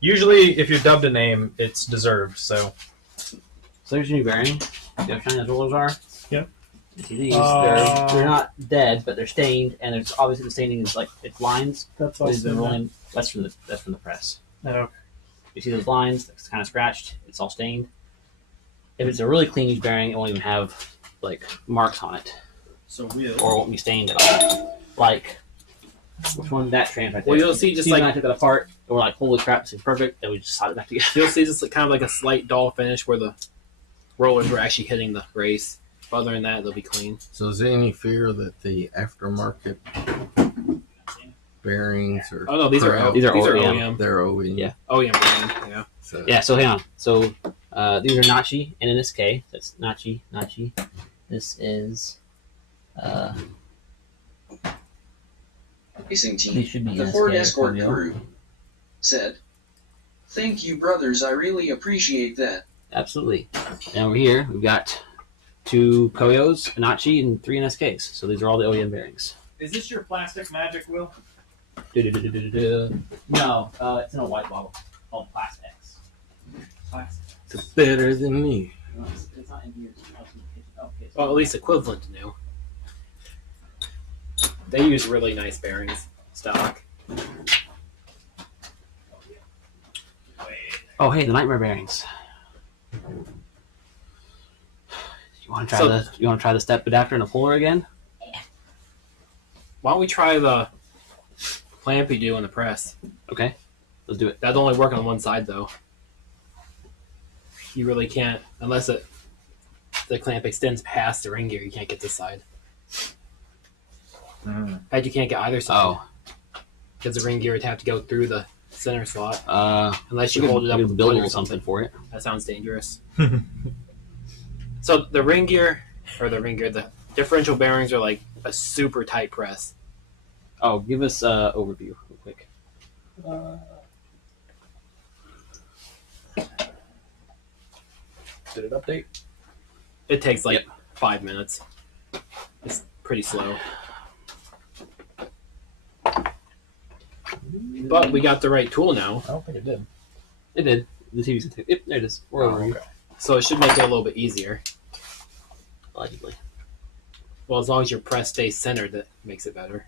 Usually, if you're dubbed a name, it's deserved. So So there's your new bearing. See how shiny those rollers are? Yep. These, they're not dead, but they're stained, and there's obviously the staining is like it's lines. That's So these have been also rolling. That's from the press. no. You see those lines? It's kind of scratched. It's all stained. If it's a really clean used bearing, it won't even have like marks on it, So we'll. or it won't be stained at all. Like which one? That trans right there. Well, you'll see just Steve and I like took it apart, and we're like, "Holy crap, this is perfect!" And we just soldered it back together. you'll see just kind of like a slight dull finish where the rollers were actually hitting the race. Other than that, they'll be clean. So is there any fear that the aftermarket bearings are Oh no, these are crap? These are OEM. OEM. They're OEM. Yeah. OEM brand. Yeah. So Yeah. So hang on. So these are Nachi and NSK. That's Nachi. This is. Racing These team, should be the NSK Ford Escort Fabio. guru, said, Thank you, brothers. I really appreciate that. Absolutely. And over here, we've got 2 Koyos, a Nachi, and 3 NSKs. So these are all the OEM bearings. Is this your plastic magic, Will? No, it's in a white bottle called Plastic X. Plastic. it's better than me. No, it's not in here. It's in the kitchen. Oh, okay. Well, at least equivalent to new. They use really nice bearings stock. Oh, hey, the Nightmare bearings. You want to try the step adapter and the puller again? Why don't we try the clamp you do in the press? Okay, let's do it. That'd only work on one side though. You really can't unless the clamp extends past the ring gear. You can't get this side. And you can't get either side Oh, because the ring gear would have to go through the center slot unless we you could- hold it up we with could a build wood a or little something for it. That sounds dangerous. So the ring gear, the differential bearings are like a super tight press. Oh, give us an overview real quick. Did it update? It takes like 5 minutes. It's pretty slow. But we got the right tool now, I don't think it did. It did. The TV's yep, there it is. We're over you. Okay. so it should make it a little bit easier. Allegedly. Well, as long as your press stays centered, that makes it better.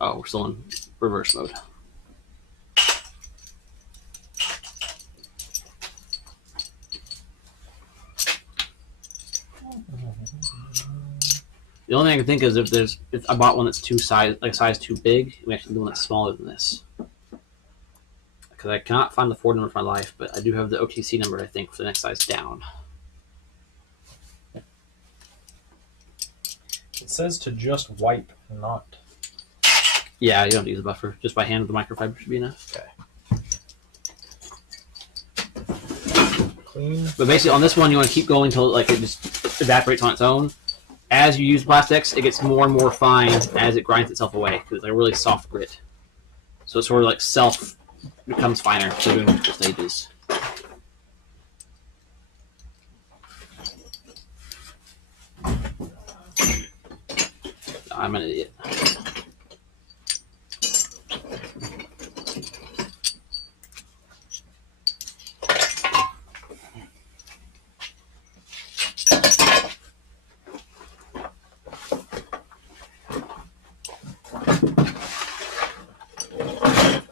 Oh, we're still in reverse mode. The only thing I can think is if I bought one that's size too big, we actually do one that's smaller than this. Because I cannot find the Ford number for my life, but I do have the OTC number, I think, for the next size down. It says to just wipe, not. Yeah, you don't have to use a buffer. Just by hand with the microfiber should be enough. Clean. But basically, on this one, you want to keep going until like it just evaporates on its own. As you use plastics, it gets more and more fine as it grinds itself away because it's a really soft grit. So it sort of like self becomes finer. So doing multiple stages. I'm an idiot.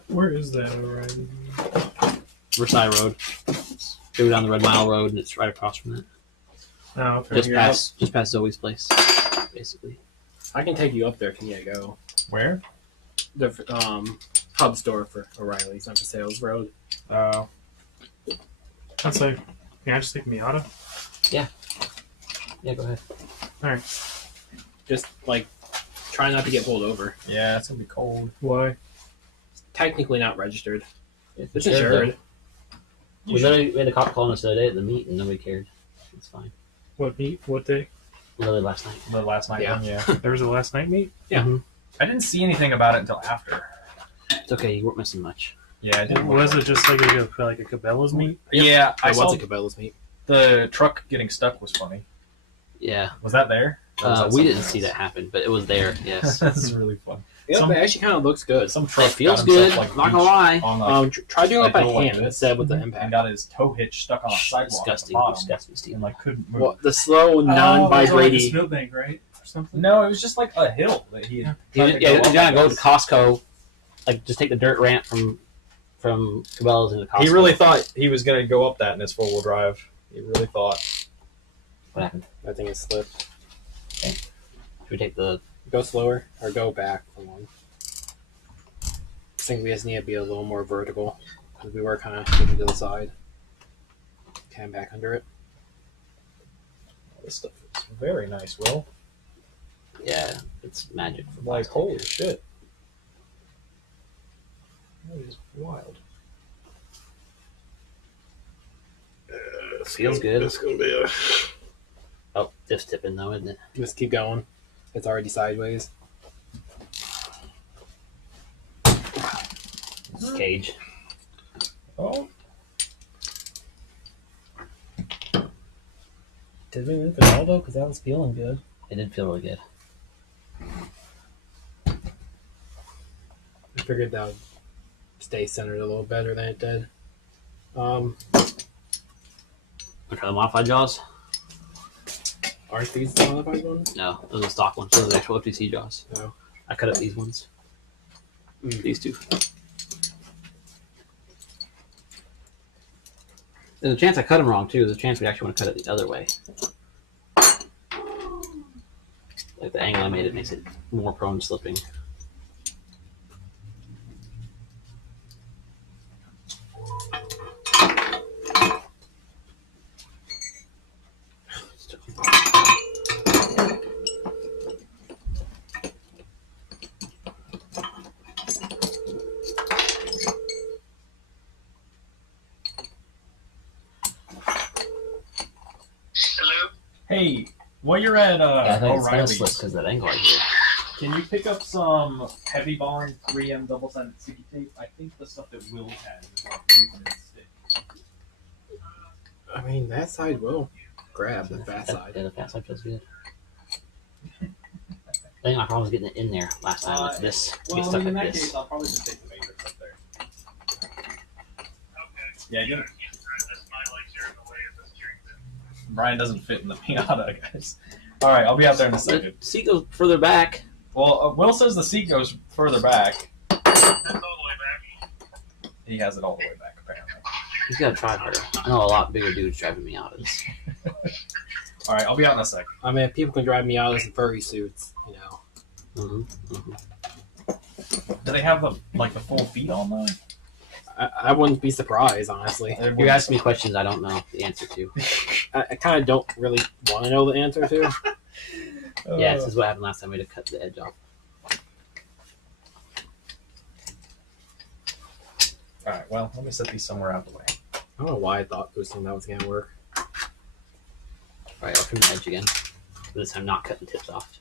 Where is that already? Versailles Road. Go down the Red Mile Road, and it's right across from that. Oh, okay. Just past Zoe's place, basically. I can take you up there. Can you go? Where? The hub store for O'Reilly's on the Sales Road. Oh. That's like, can I just take Miata? Yeah, go ahead. Alright. Just like try not to get pulled over. Yeah, it's gonna be cold. Why? Technically not registered. It's Insured, insured. We had a cop calling us the other day at the meet, and nobody cared. It's fine. What meet? What day? Literally last night. The last night Yeah. one, yeah. There was a last night meet? Yeah. Mm-hmm. I didn't see anything about it until after. It's okay. You weren't missing much. Yeah, I didn't. Was it just like a Cabela's meet? Yeah, I I saw was at Cabela's meet. the truck getting stuck was funny. Yeah. Was that there? Or was that We something didn't see else? that happen, but it was there. Yes. That's really fun. Yeah, Some- but it actually kind of looks good. Some truck It feels got himself, good. like, I'm not gonna lie. on like, Try doing a it by hill like hand this, instead with the and impact. got his tow hitch stuck on a sidewalk Disgusting. at the bottom, Disgusting, Steve. and like couldn't move. Well, the slow, Like a non-vibrating. snowbank, right? Or something? No, it was just like a hill that he had. You tried to go up, gotta I go to guess. Costco. Like, just take the dirt ramp from Cabela's into Costco. He really thought he was gonna go up that in his 4-wheel drive. He really thought. What happened? I think it slipped. Should we take the? Go slower or go back for one. I think we just need to be a little more vertical because we were kind of moving to the side. Kind of back under it. This stuff is very nice, Will. Yeah, it's magic. For Like, plastic. holy shit. That is wild. Feels good. It's gonna be a. Oh, diff's tipping though, isn't it? Just keep going. It's already sideways. Cage. Oh, Did we move it all though? Because that was feeling good. It did feel really good. I figured that would stay centered a little better than it did. Want to try the modified jaws? Aren't these the modified ones? No, those are the stock ones. Those are the actual OTC jaws. No. I cut up these ones. These two. There's a chance I cut them wrong too. There's a chance we actually want to cut it the other way. Like the angle I made it makes it more prone to slipping. hey, while you're at Yeah, I think it's gonna O'Reilly's, slip because that angle right here. can you pick up some heavy bond 3M double-sided sticky tape? I think the stuff that Will had is like 300 stick. I mean, that side will grab the fat side. Yeah, the fat side feels good. I think my problem was getting it in there last time with this. Get Well, stuck in like that this. case, I'll probably just take the matrix up there. Yeah, you Brian doesn't fit in the Miata, guys. All right, I'll be out there in a second. The seat goes further back. Well, Will says the seat goes further back. He has it all the way back, apparently. He's got to try harder. I know a lot bigger dudes driving Miatas. All right, I'll be out in a sec. I mean, people can drive me out in furry suits, you know. Do they have the full feet on though? I wouldn't be surprised, honestly. You're asking me questions I don't know the answer to. I kind of don't really want to know the answer to. Yeah, this is what happened last time. We had to cut the edge off. All right, well, let me set these somewhere out of the way. I don't know why I thought boosting that was going to work. All right, I'll trim the edge again. This time, not cutting tips off.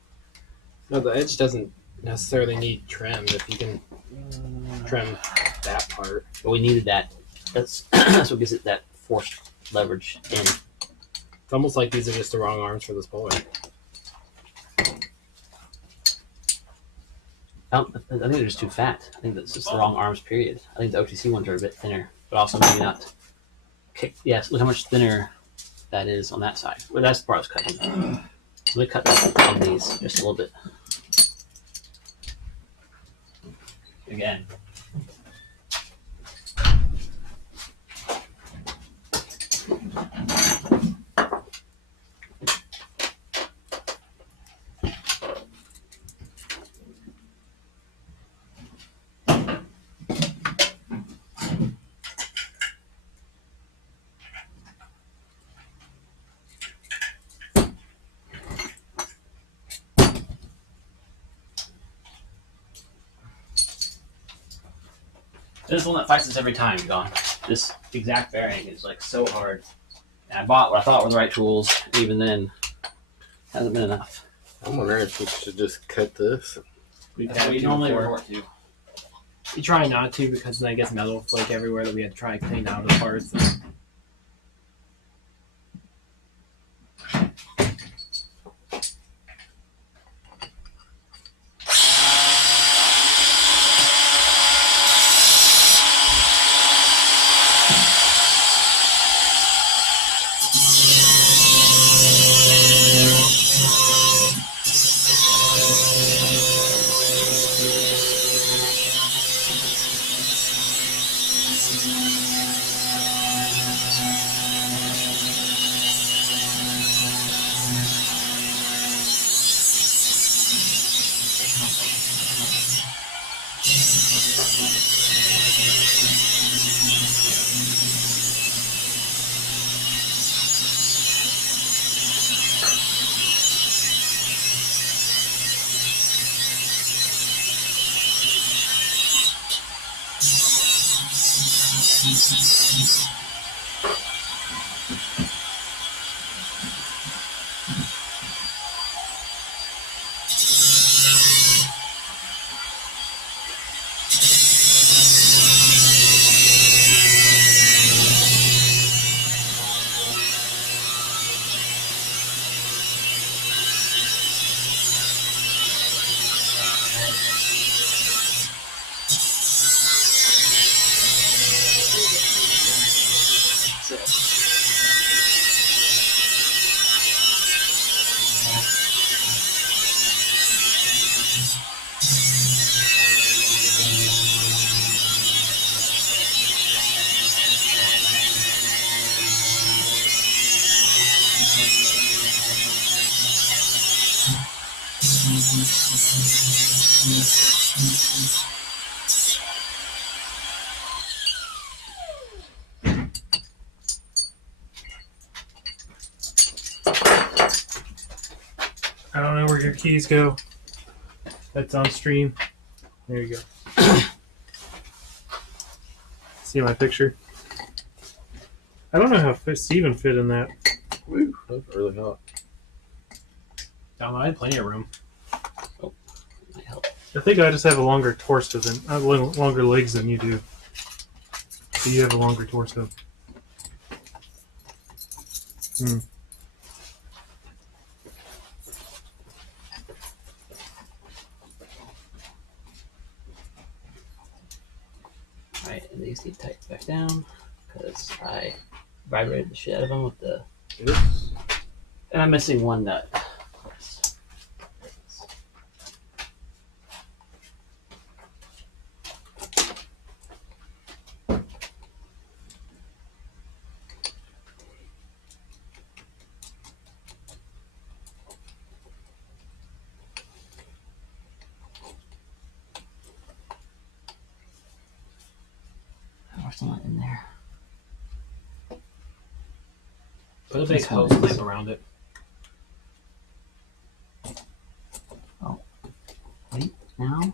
No, the edge doesn't necessarily need trimmed if you can trim that part. But we needed that. That's that's what gives it that forced leverage in. It's almost like these are just the wrong arms for this puller. I think they're just too fat. I think that's just the wrong arms, period. I think the OTC ones are a bit thinner, but also maybe not. Yes, look how much thinner that is on that side. Well, that's the part I was cutting. So let me cut that on these just a little bit. Again. This is the one that fights us every time, Gone. This exact bearing is like so hard. And I bought what I thought were the right tools. Even then, hasn't been enough. I'm wondering if we should just cut this. That's what we normally resort to. We try not to because then it gets metal flake everywhere that we had to try and clean out of the parts. I don't know where your keys go. That's on stream. There you go. See my picture? I don't know how Steven fit in that. Woo, that's really hot. I had plenty of room. Might help. I think I just have a longer torso than longer legs than you do. So you have a longer torso. Hmm. Alright, and these need to tighten back down. because I vibrated the shit out of them with the. Oops. And I'm missing one nut. We're still not in there. Put a big This one hose is- clamp around it. Now?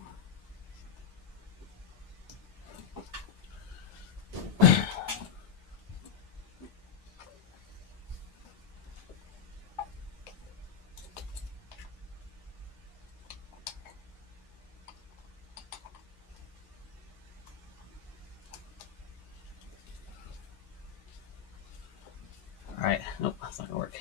Alright, nope, that's not gonna work.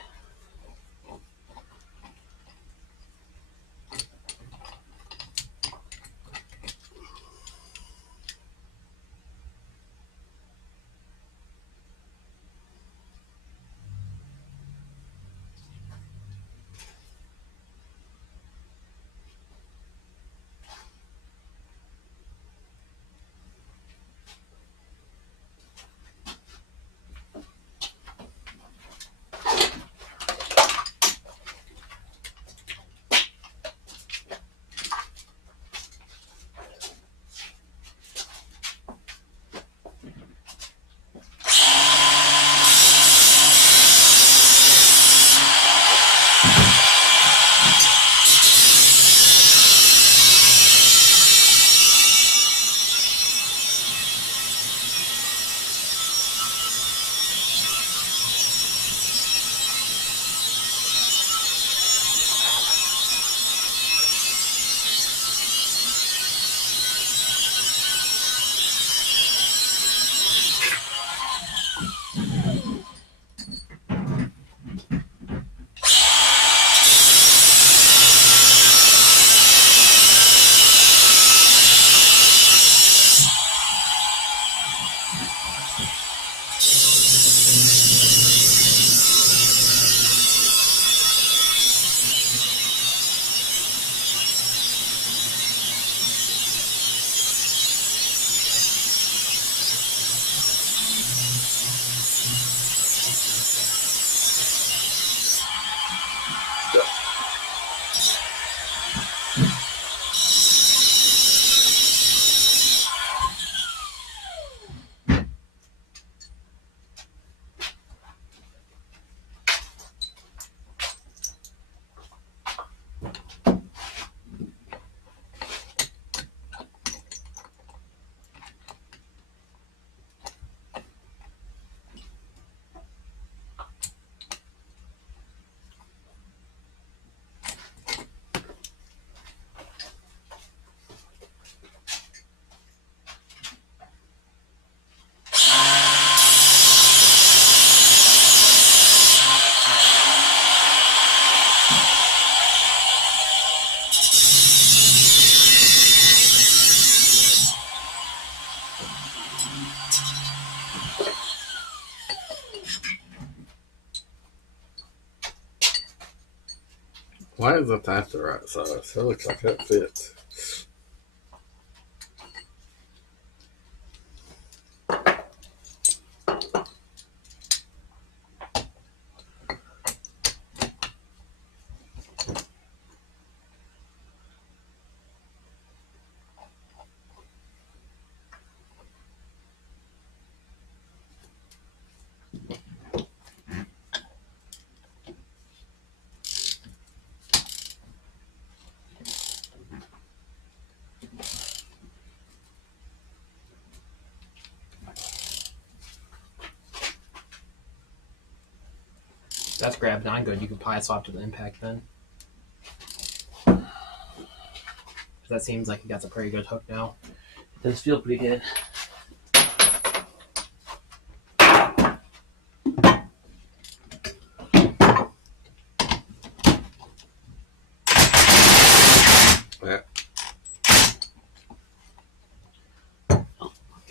Why isn't that the right size? It looks like that fits. That's grabbed on good. You can pie swap to the impact then. That seems like it got a pretty good hook now. It does feel pretty good.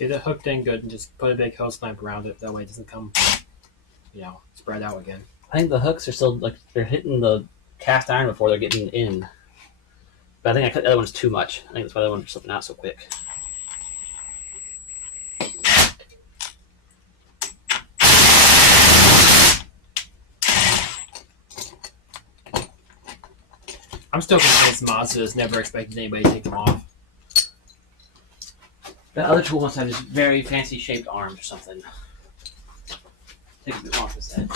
Get it hooked in good and just put a big hose clamp around it. That way it doesn't come, spread out again. I think the hooks are still like they're hitting the cast iron before they're getting in. But I think I cut the other ones too much. I think that's why the other one's slipping out so quick. I'm still convinced Mazda's never expected anybody to take them off. The other tool must have just very fancy shaped arms or something. Take a bit off this edge.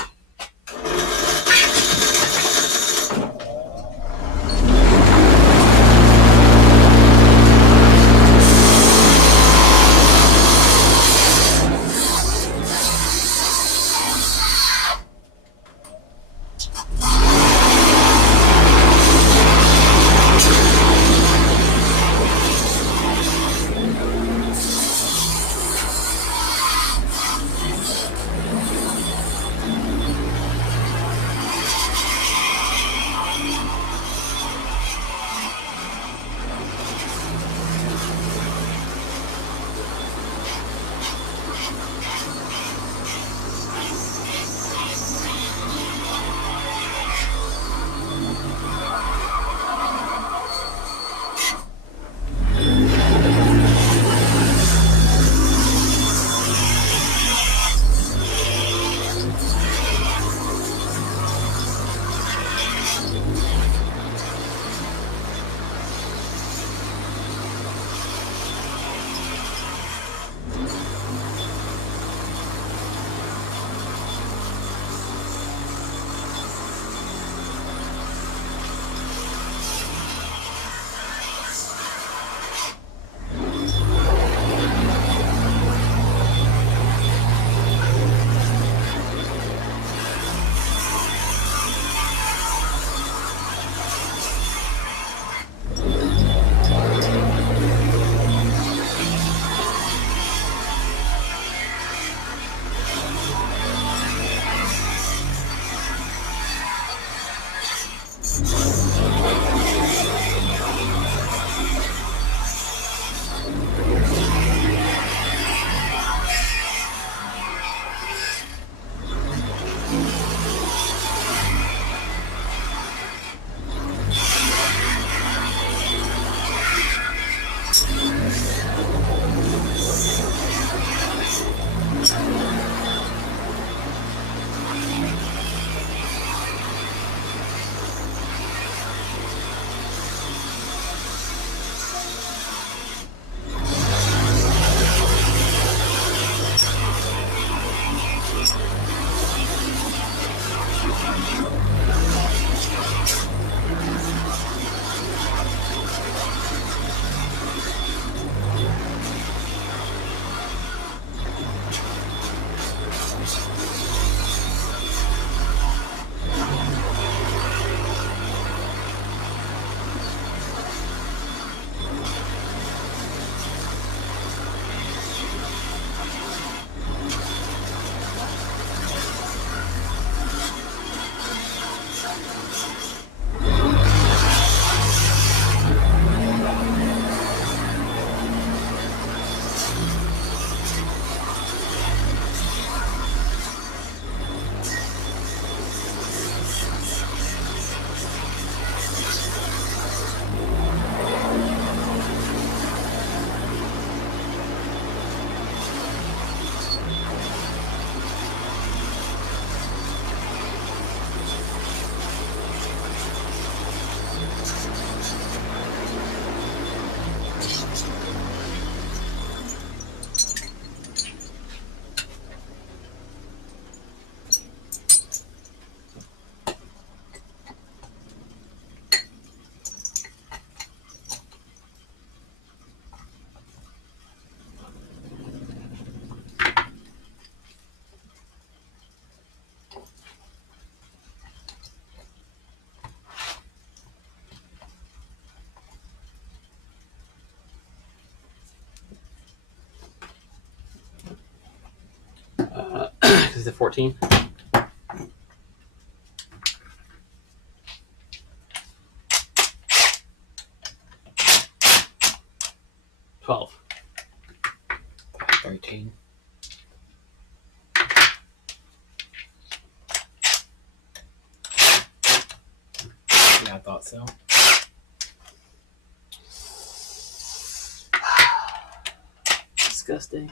Is it 14? 12. 13. Yeah, I thought so. Disgusting.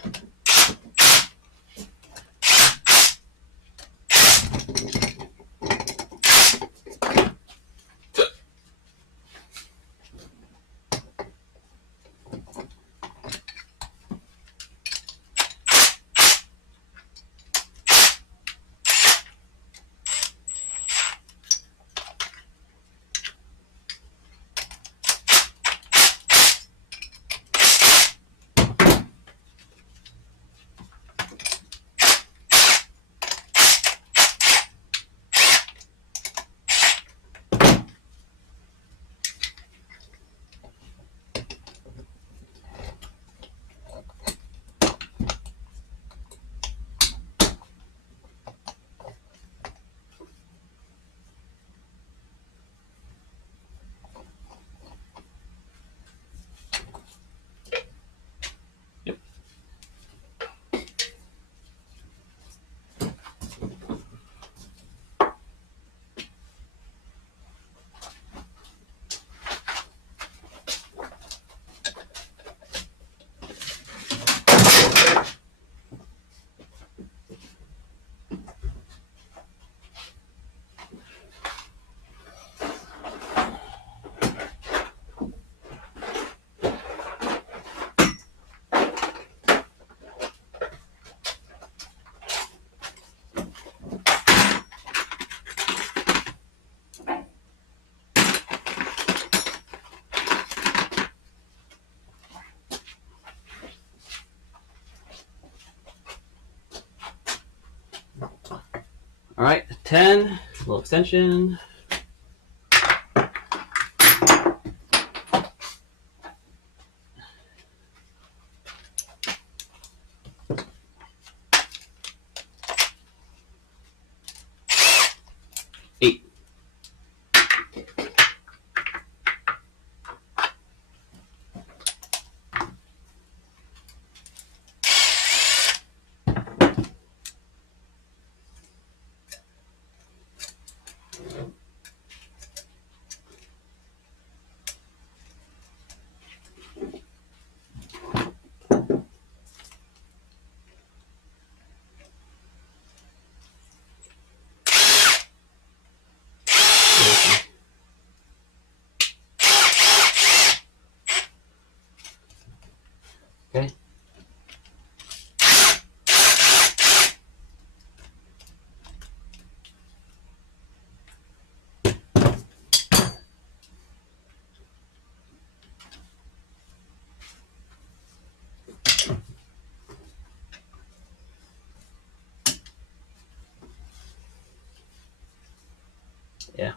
All right, 10, little extension. Okay. Yeah.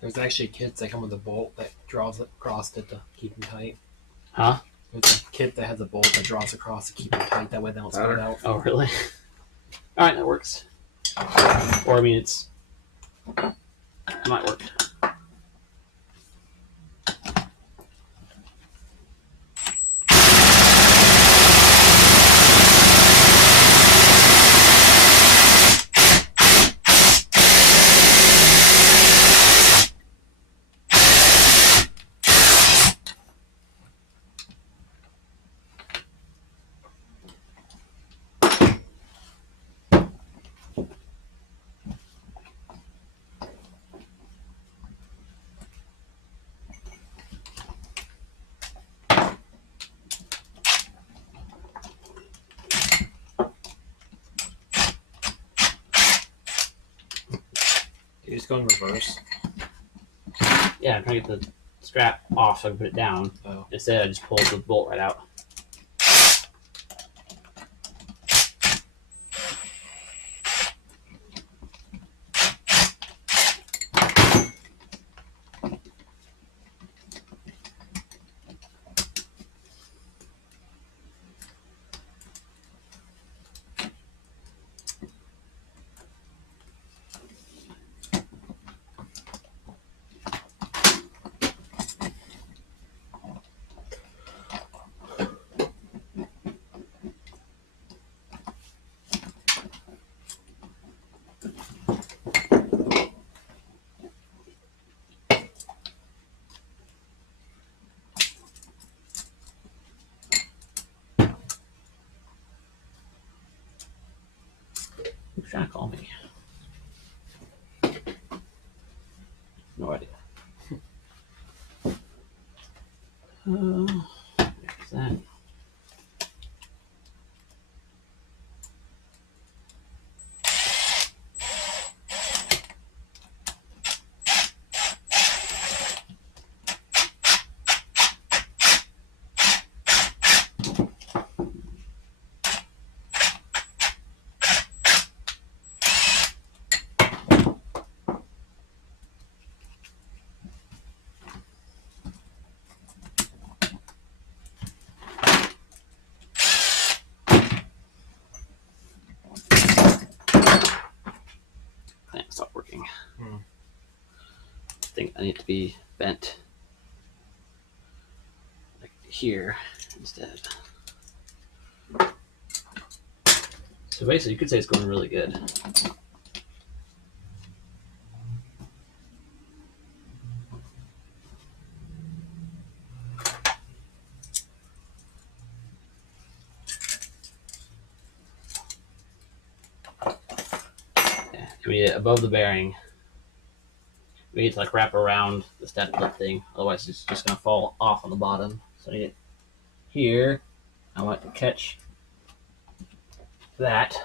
There's actually kits that come with a bolt that draws across it to keep them tight. Huh? There's a kit that has a bolt that draws across to keep them tight. That way they don't spread out. Oh, really? All right, that works. Or I mean, it might work. You just go in reverse. Yeah, I'm trying to get the strap off so I can put it down. Oh. Instead, I just pulled the bolt right out. trying to call me? No idea. What's that? Clamp stopped working. Hmm. I think I need to be bent like here instead. So basically, you could say it's going really good. Yeah, we need it above the bearing. We need to like wrap around the step clip thing, otherwise it's just gonna fall off on the bottom. So I need it here. I want to catch that.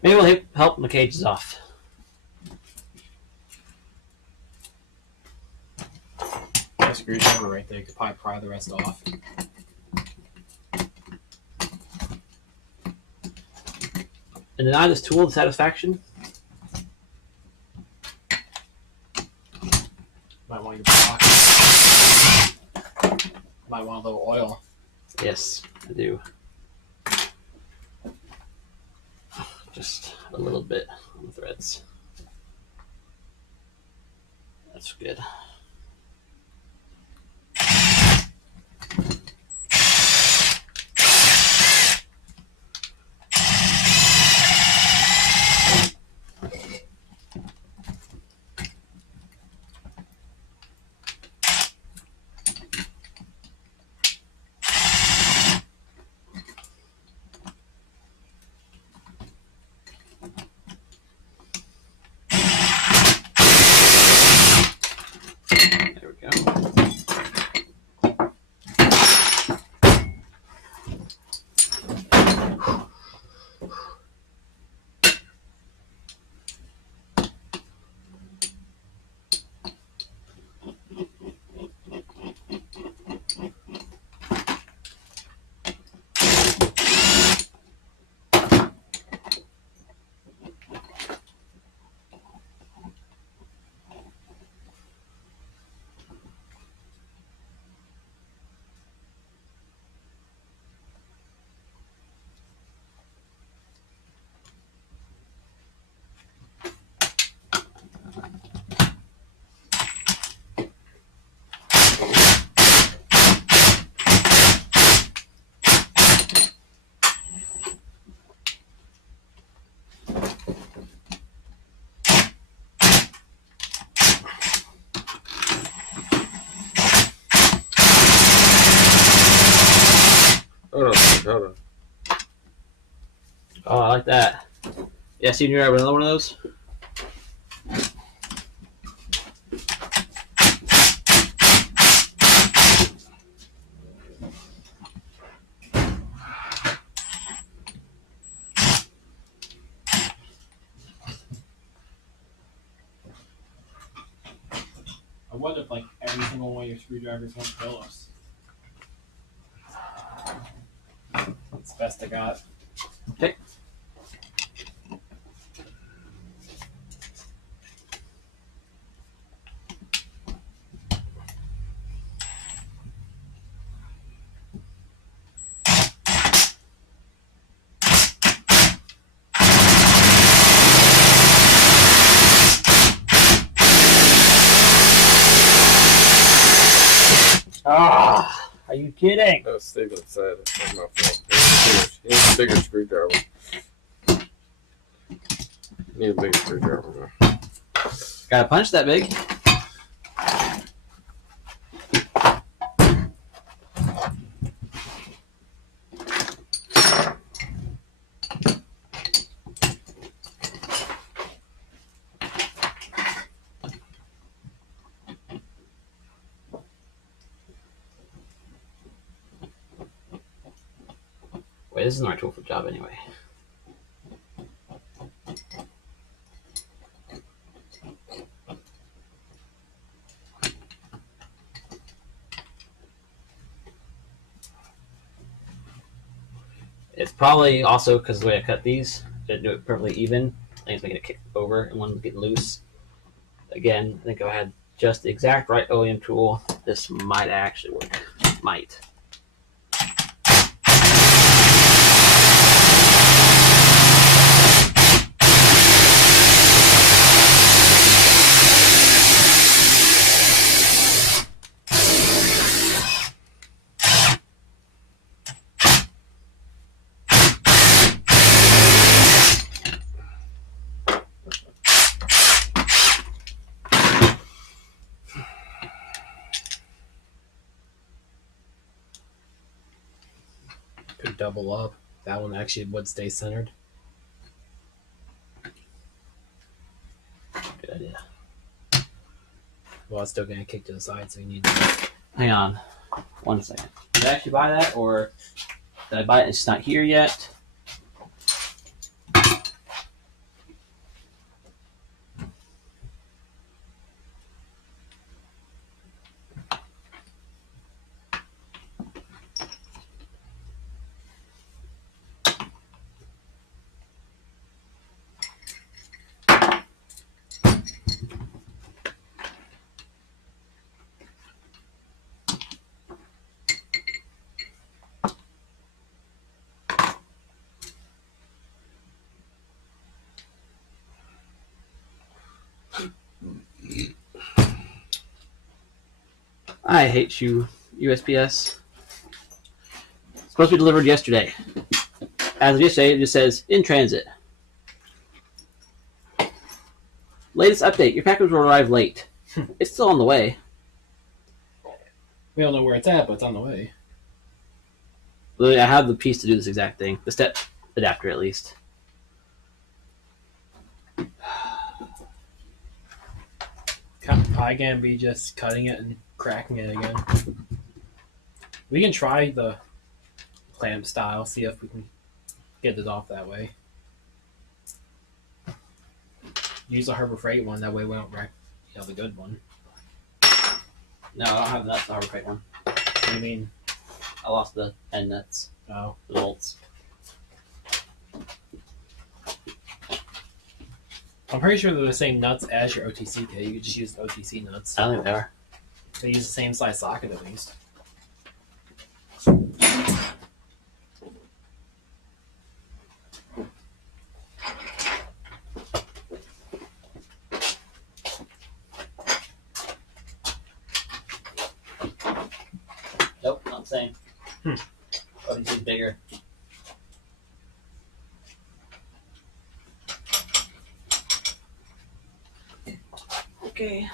Maybe we'll help when the cage is off. That screwdriver right there could probably pry the rest off. And deny this tool the satisfaction. Might want your block. Might want a little oil. Yes, I do. Just a little bit on the threads. That's good. There we go. Hold on. Oh, I like that. Yeah, Steve, you're right with another one of those? I What if like every single one of your screwdrivers went Phillips? It's the best I got. Okay. Ah, are you kidding? That was Steven said it. That's my fault. Here's a bigger screwdriver. Need a bigger screwdriver. Got a punch that big? Wait, this isn't the right tool for the job anyway. It's probably also because the way I cut these, I didn't do it perfectly even. I think it's making it kick over and one's getting loose. Again, I think if I had just the exact right OEM tool, this might actually work. Might. Could double up. That one actually would stay centered. Good idea. Well, it's still gonna kick to the side, so you need to. Hang on. 1 second. Did I actually buy that, or did I buy it and it's not here yet? I hate you, USPS. It's supposed to be delivered yesterday. As of yesterday, it just says, in transit. Latest update, your package will arrive late. It's still on the way. We don't know where it's at, but it's on the way. Literally, I have the piece to do this exact thing. The step adapter, at least. Probably gonna be just cutting it and cracking it again. We can try the clamp style, see if we can get it off that way. Use the Harbor Freight one, that way we don't wreck the good one. No, I don't have the Harbor Freight one. What do you mean? I lost the end nuts. Oh. The bolts. I'm pretty sure they're the same nuts as your OTC kit. You could just use the OTC nuts. I don't think they are. They use the same size socket at least. Nope, not the same. OTC is bigger. Okay.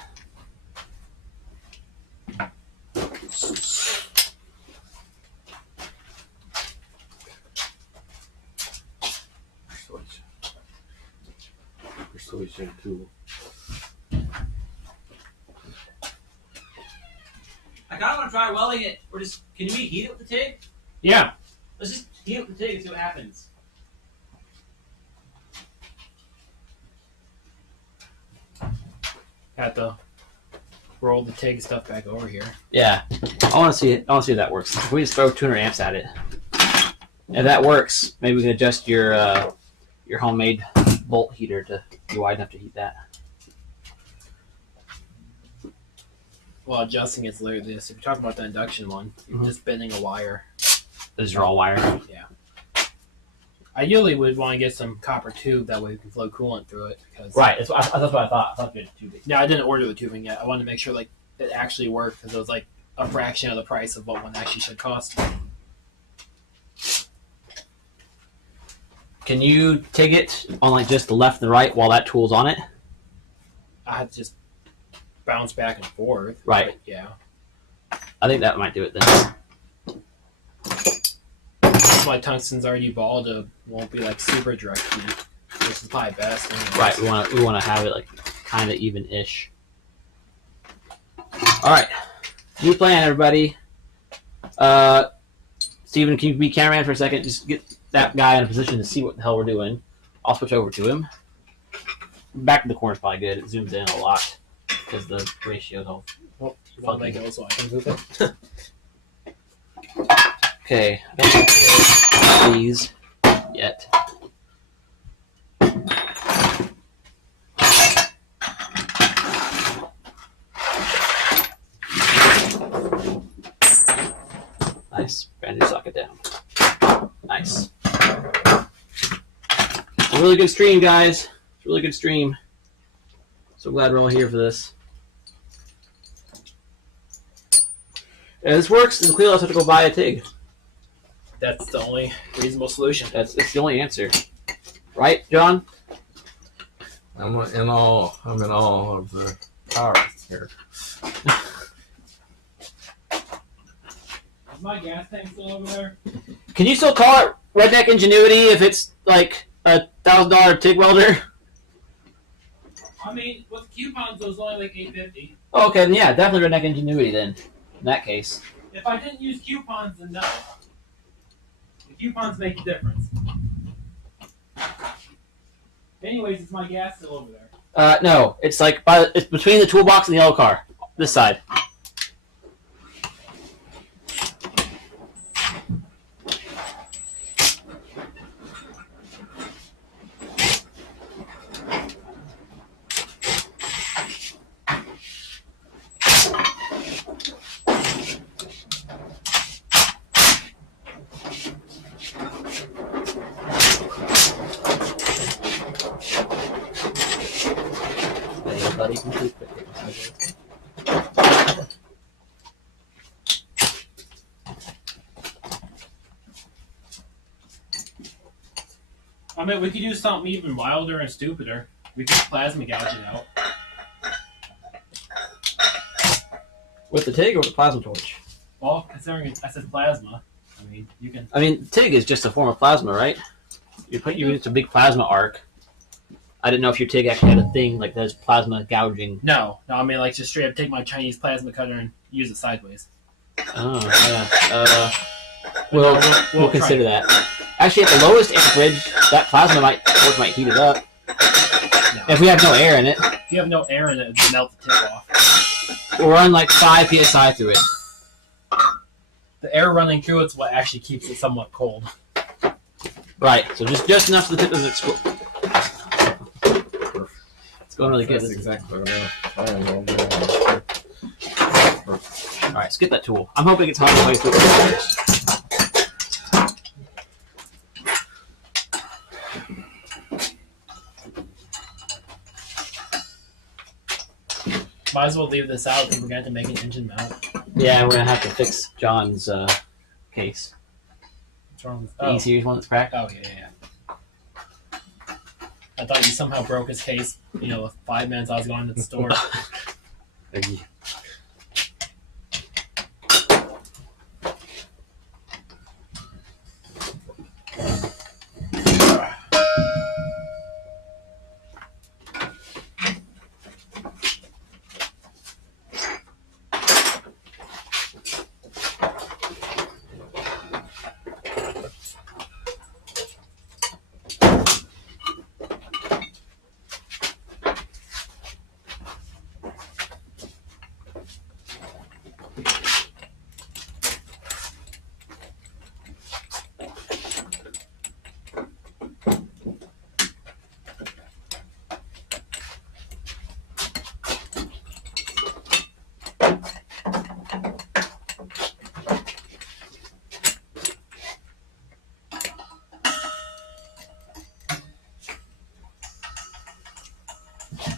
Persuasion tool. I kind of want to try welding it, or just, can we heat it with the TIG? Yeah. Let's just heat it with the TIG and see what happens. At the roll the TIG stuff back over here. Yeah, I want to see it. I want to see if that works. If we just throw 200 amps at it, if that works, maybe we can adjust your homemade volt heater to be wide enough to heat that. Well, adjusting is literally this. If you're talking about the induction one, you're just bending a wire. This is all wiring. Yeah. Ideally, we'd want to get some copper tube that way we can flow coolant through it. Because Right. That's what I thought. I thought we had tubing. No, I didn't order the tubing yet. I wanted to make sure like it actually worked because it was like a fraction of the price of what one actually should cost. Can you take it on like just the left and the right while that tool's on it? I had to just bounce back and forth. Right. But, yeah. I think that might do it then. That's why tungsten's already balled. It won't be like super direct heat. This is probably best. Anyways. Right. We want to have it like kind of even-ish. All right. New plan, everybody. Steven, can you be cameraman for a second? Just get that guy in a position to see what the hell we're doing. I'll switch over to him. Back to the corner is probably good. It zooms in a lot because the ratio's all. Well, you want to make it so I can move it? Okay. I don't have these yet. Nice. Bandage socket down. Nice. It's a really good stream, guys. It's a really good stream. So glad we're all here for this. If this works, then Cleo has to go buy a TIG. That's the only reasonable solution. It's the only answer. Right, John? I'm in awe of the power here. Is my gas tank still over there? Can you still call it Redneck Ingenuity if it's like a $1,000 TIG welder? I mean, with coupons, it was only like $8.50. Oh, okay, then yeah, definitely Redneck Ingenuity then. In that case. If I didn't use coupons, then no. The coupons make a difference. Anyways, is my gas still over there? No, it's like it's between the toolbox and the yellow car. This side. Buddy, I mean, we could do something even wilder and stupider. We could plasma gouge it out. with the TIG or with the plasma torch? Well, considering I said plasma, I mean, you can. I mean, TIG is just a form of plasma, right? You use a big plasma arc. I didn't know if your TIG actually had a thing like there's plasma gouging. No, I mean, like, just straight up take my Chinese plasma cutter and use it sideways. Oh, yeah. We'll consider try. that. Actually, at the lowest amperage, that plasma might heat it up. No. If we have no air in it. If you have no air in it, it'll melt the tip off. We'll run like 5 psi through it. The air running through it's what actually keeps it somewhat cold. Right, so just enough so the tip doesn't explode. It's going really good. That's exactly what I'm doing. Alright, skip that tool. I'm hoping it's halfway through the Might as well leave this out because we're going to have to make an engine mount. Yeah, we're going to have to fix John's case. What's wrong with The E-Series one that's cracked. Oh, yeah. I thought you somehow broke his case, the 5 minutes I was going to the store.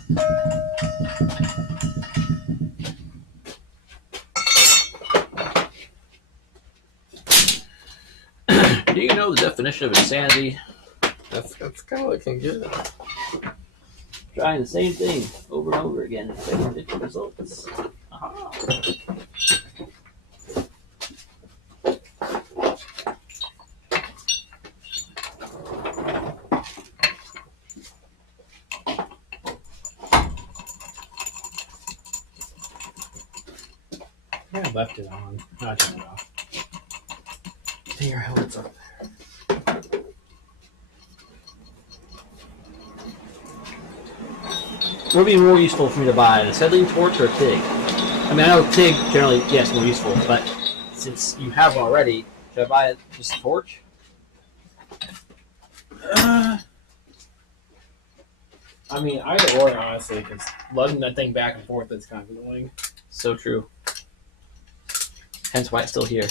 Do you know the definition of insanity? That's kind of looking good. Trying the same thing over and over again and expecting different results. Aha. I left it on. No, I turned it off. Figure out what's up there. What would be more useful for me to buy, an acetylene torch or a TIG? I mean, I know TIG generally, yes, more useful, but since you have already, should I buy just a torch? I mean, either or, honestly, because lugging that thing back and forth is kind of annoying. So true. Hence why it's still here.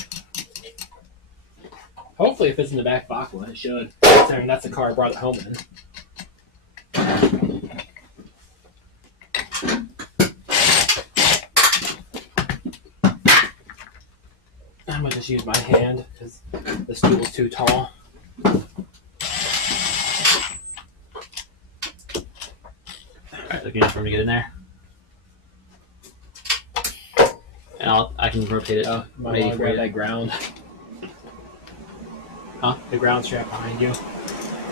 Hopefully, if it's in the back of Aqua, it should. Considering that's the car I brought it home in. I'm gonna just use my hand because the stool's too tall. Alright, looking for me to get in there. And I can rotate it Maybe for grab you. that ground. Huh? The ground strap behind you.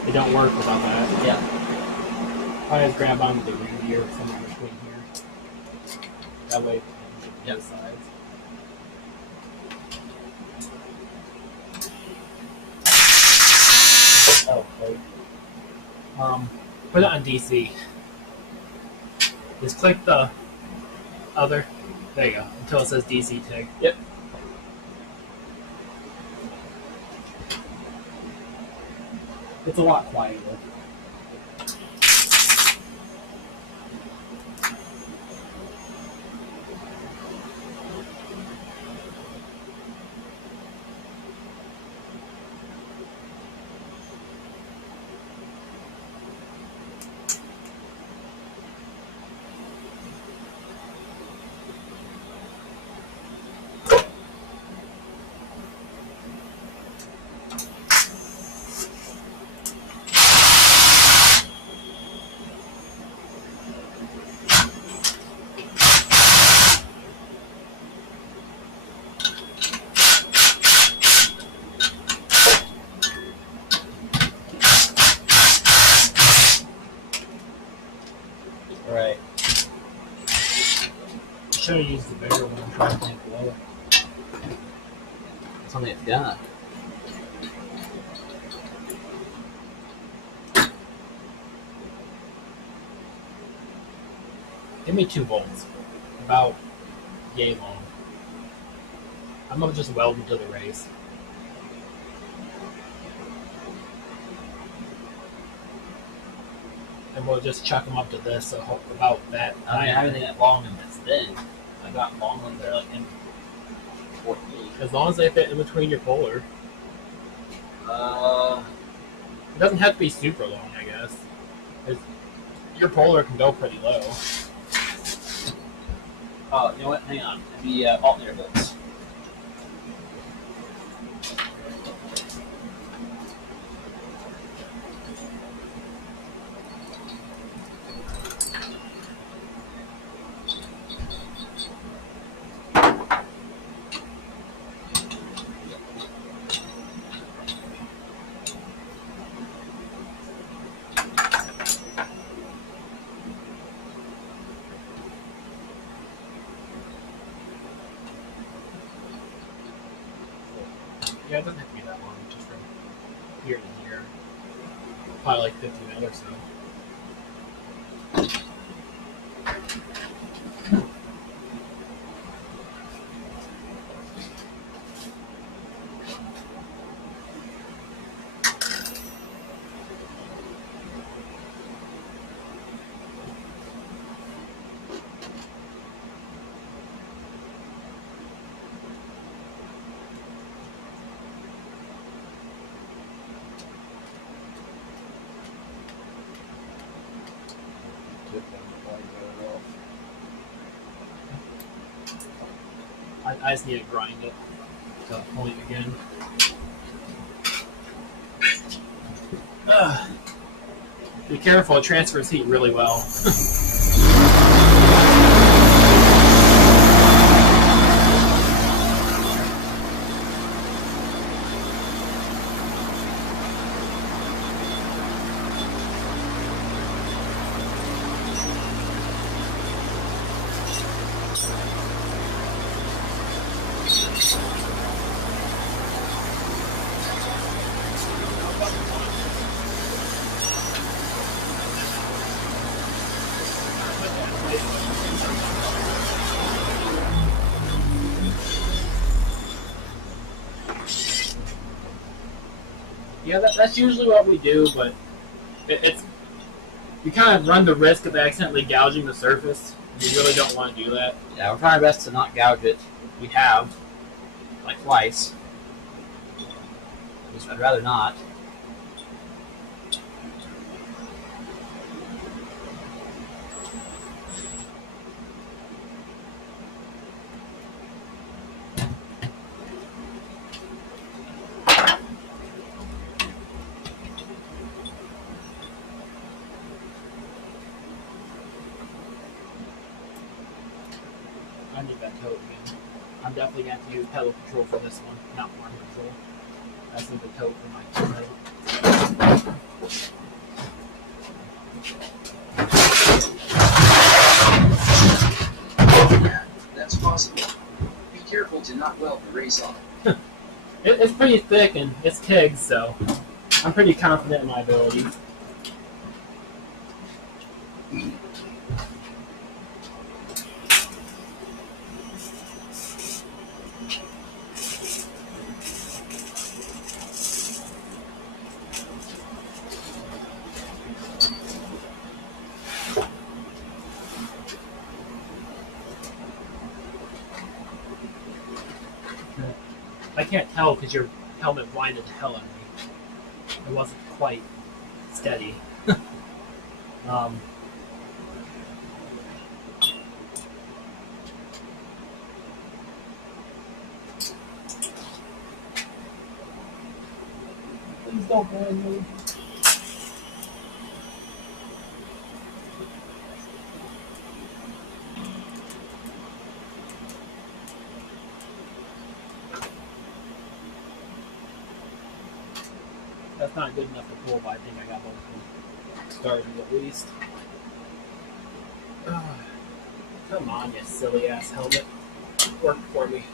It don't work without that. Yeah. Probably just grab onto the ring gear somewhere between here. That way, Yep. both sides. Oh, wait. Put it on DC. Just click the other. There you go. Until it says DC TIG. Yep. It's a lot quieter. Right. Should have used the bigger one. I'm trying to think lower. Something it's got. Give me 2 volts. About yay long. I'm gonna just weld into the race. And we'll just chuck them up to this, so about that. I don't have anything that long and that's thin. I got long ones that are like in 14. As long as they fit in between your polar. It doesn't have to be super long, I guess. 'Cause your polar can go pretty low. Oh, you know what? Hang on. The alternator bolts. Yeah, it doesn't have to be that long, just from here to here. Probably like 50 mil or so. I just need to grind it to a point again. Ugh. Be careful, it transfers heat really well. Yeah, that's usually what we do, but it's you kind of run the risk of accidentally gouging the surface. You really don't want to do that. Yeah, we're trying our best to not gouge it. We have, like twice. I'd rather not. I need that tote again. I'm definitely going to have to use pedal control for this one, not arm control. I just need the tote for my pedal. That's possible. Be careful to not weld the race off. It's pretty thick and it's TIG, so I'm pretty confident in my ability. I can't tell because your helmet blinded the hell out of me. It wasn't quite steady. Please don't blind me. That's not good enough to pull, but I think I got both of them started at least. Come on, you silly ass helmet. Work for me.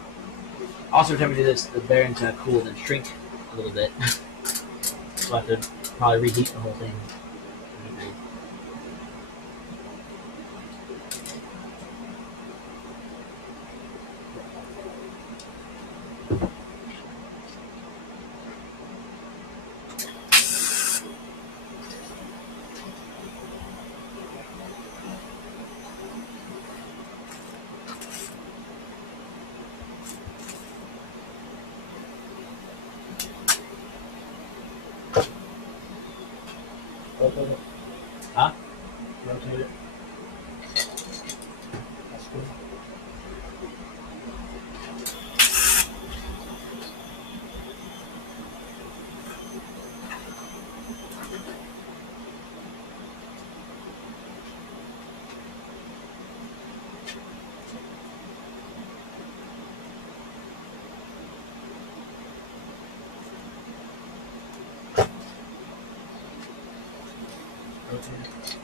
Also, every time we do this, the bearing's gonna cool and shrink a little bit. So I have to probably reheat the whole thing. Huh? Rotate it. That's good. Rotate it.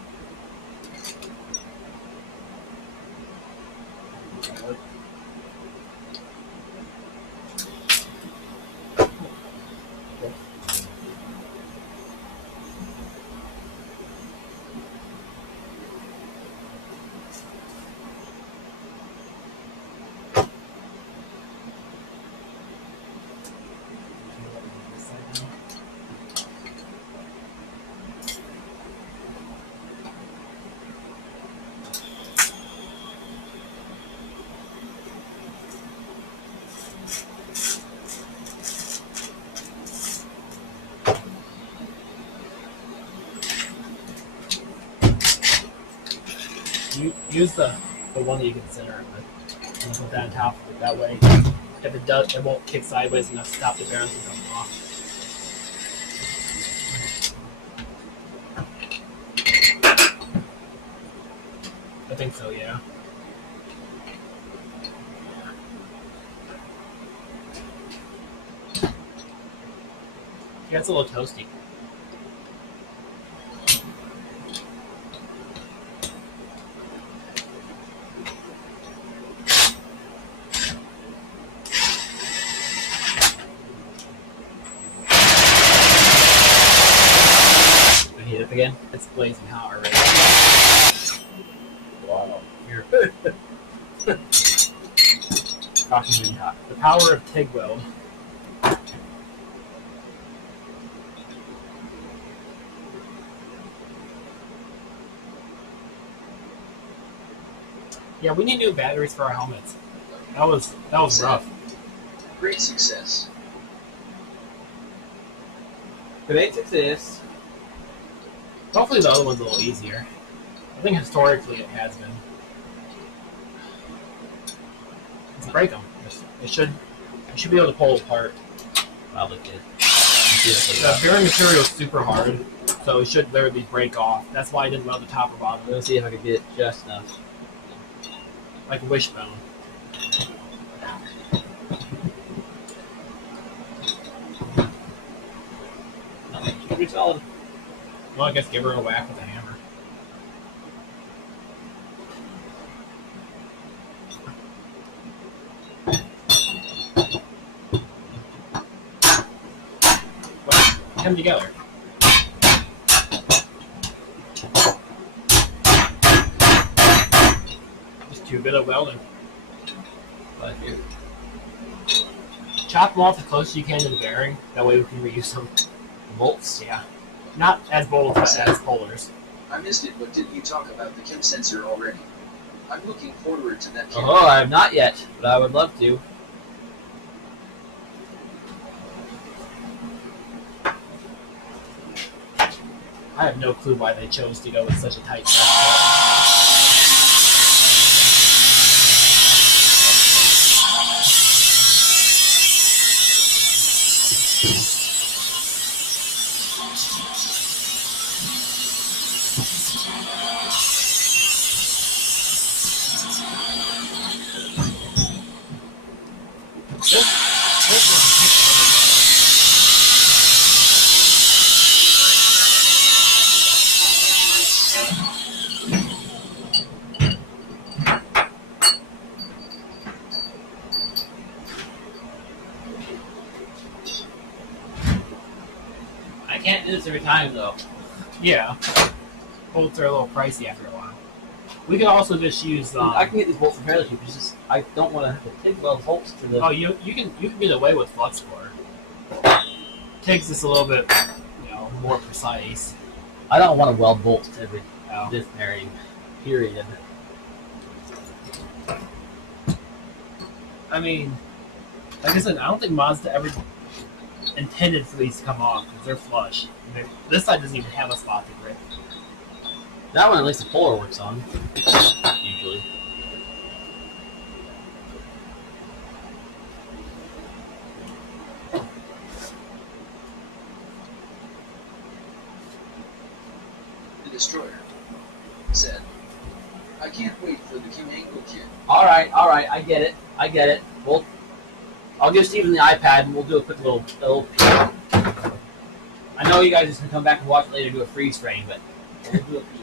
Use the one that you can center it with. And put that on top of it. That way, if it does, it won't kick sideways enough to stop the bearings from coming off. I think so, yeah. Yeah, it's a little toasty. Heat up again? It's blazing hot already. Wow. Talking really hot. The power of TIG weld. Yeah, we need new batteries for our helmets. That was rough. Great success. Great success. Hopefully the other one's a little easier. I think historically it has been. Let's break them. You should be able to pull apart. Probably good. The bearing material is super hard, so it should literally break off. That's why I didn't weld the top or bottom. Let's see if I can get it just enough. Like a wishbone. Should be solid. Well, I guess give her a whack with a hammer. Well, come together. Just 2 bit of welding. But here. Chop them off as close as you can to the bearing. That way we can reuse them. Bolts. Yeah. Not as bolts, but as pullers. I missed it, but did you talk about the chem sensor already? I'm looking forward to that. Oh, I have not yet, but I would love to. I have no clue why they chose to go with such a tight set. I can't do this every time, though. Yeah. Bolts are a little pricey after a while. We could also just use. I can get these bolts fairly cheap. It's just I don't want to have to TIG weld bolts to the. Oh, you can get away with flux core. Takes this a little bit, more precise. I don't want to weld bolts to every Oh. this bearing. Period. I mean, like I said, I don't think Mazda ever intended for these to come off because they're flush. This side doesn't even have a spot to grip. That one, at least the puller works on. Usually. The destroyer said, I can't wait for the Q angle kit. All right. I get it. I'll give Steven the iPad and we'll do a quick little peek. I know you guys just can come back and watch it later, do a freeze frame, but we'll do a peek.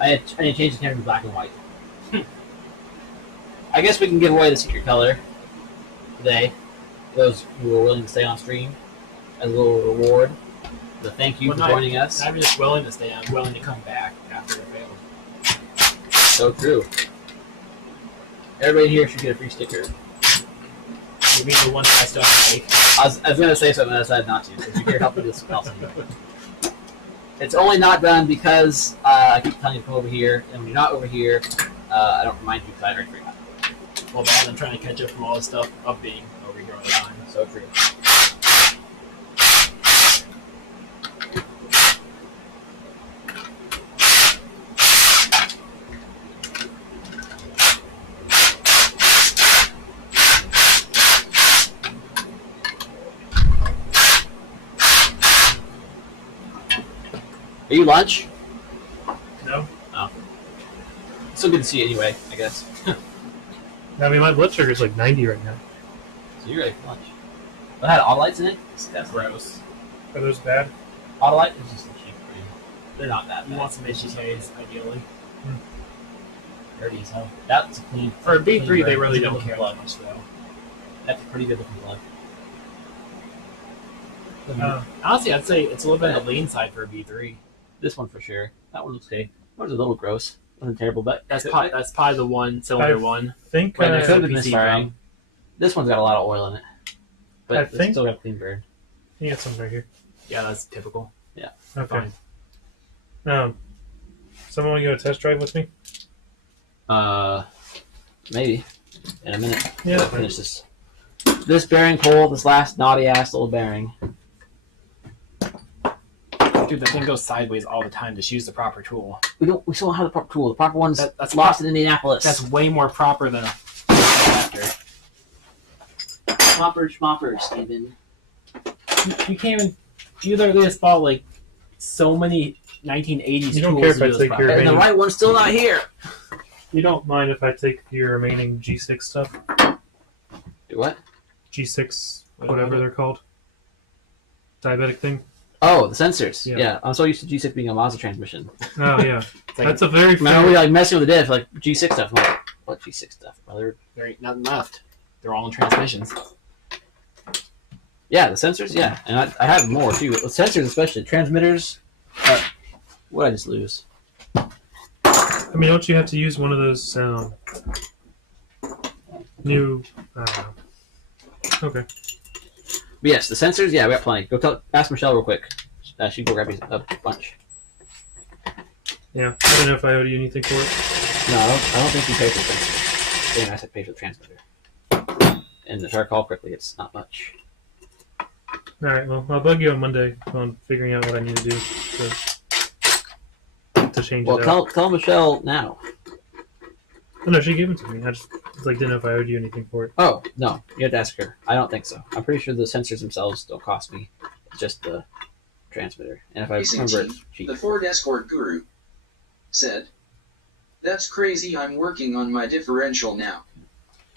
I need to change the camera to black and white. I guess we can give away the secret color today. For those who are willing to stay on stream as a little reward. So thank you for joining us. I'm just willing to stay. I'm willing to come back after it failed. So true. Everybody here should get a free sticker. You mean the ones I still have to make? I was going to say something, I decided not to. Because you're here helping this else. It's only not done because I keep telling you to come over here, and when you're not over here, I don't remind you because I already forgot. Well, bad. I'm trying to catch up from all this stuff of being over here all the time. So true. Are you lunch? No. Still good to see you anyway, I guess. I mean, my blood sugar is like 90 right now. So you're ready for lunch. That had Autolites in it? That's Gross. Are those bad? Autolite is just a cheap breed. They're not that You bad. want some HTKs, ideally. Dirty as hell. That's a clean. For a B3, they clean really brand. don't care that much, though. That's a pretty good looking plug. Honestly, I'd say it's a little bit on the lean side for a B3. This one for sure. That one looks okay. That one's a little gross. Wasn't terrible, but That's probably the one-cylinder one. I think Right it next could to have the been PC misfiring. This one's got a lot of oil in it, but I it's think- still got a clean burn. you got some right here. Yeah, that's typical. Okay. Fine. Someone want to go test drive with me? Maybe in a minute. Yeah. We'll finish this. This bearing pull, this last naughty ass little bearing. Dude, that thing goes sideways all the time. Just use the proper tool. We still don't have the proper tool. The proper one's That's lost in Indianapolis. That's way more proper than a adapter. Schmopper, Steven. You can't even. You literally just bought like so many 1980s You don't tools care if to I do this take proper. your- And the right one's still not here. You don't mind if I take your remaining G6 stuff? Do what? G6, whatever they're called. Diabetic thing? Oh, the sensors. Yeah. Yeah, I'm so used to G6 being a Mazda transmission. Oh, yeah. It's like, That's a very Man, we fair... like messing with the diff, like G6 stuff. I'm like, what G6 stuff, brother? there ain't nothing left. They're all in transmissions. Yeah, the sensors. Yeah, and I have more too. The sensors, especially transmitters. What did I just lose? I mean, don't you have to use one of those new... Okay. But yes, the sensors. Yeah, we got plenty. Ask Michelle real quick. She can go grab you a bunch. Yeah. I don't know if I owe you anything for it. No, I don't think you pay for the sensors. Damn, I said pay for the transmitter. And if I recall correctly, it's not much. Alright, well, I'll bug you on Monday on figuring out what I need to do to change Well, it out. tell Michelle now. Oh, no, she gave it to me. I just didn't know if I owed you anything for it. Oh no, you have to ask her. I don't think so. I'm pretty sure the sensors themselves don't cost me. It's just the transmitter. And if I Racing remember, team, it's cheap. The Ford Escort guru said, "That's crazy, I'm working on my differential now."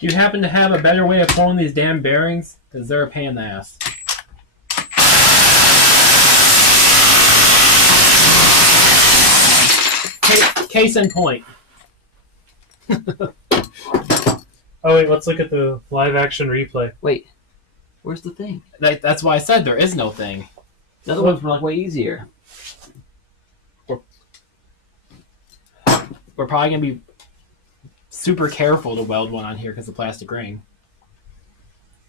Do you happen to have a better way of pulling these damn bearings? Because they're a pain in the ass. Case in point. Oh, wait, let's look at the live action replay. Wait, where's the thing? That's why I said there is no thing. The other ones were like way easier. We're probably going to be super careful to weld one on here because of plastic ring.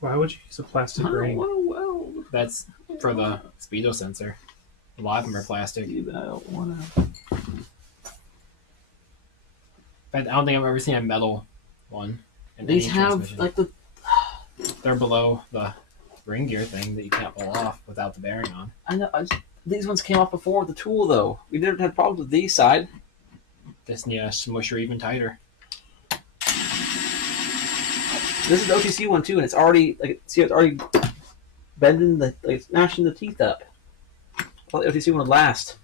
Why would you use a plastic ring? Whoa. That's for the speedo sensor. A lot of them are plastic. I don't wanna. I don't think I've ever seen a metal one. in These any have transmission. like the. They're below the ring gear thing that you can't pull off without the bearing on. I know. These ones came off before with the tool though. We never had problems with these side. Just need to smush her even tighter. This is the OTC one too, and it's already like see it's already bending the like smashing the teeth up. I thought the OTC one would last.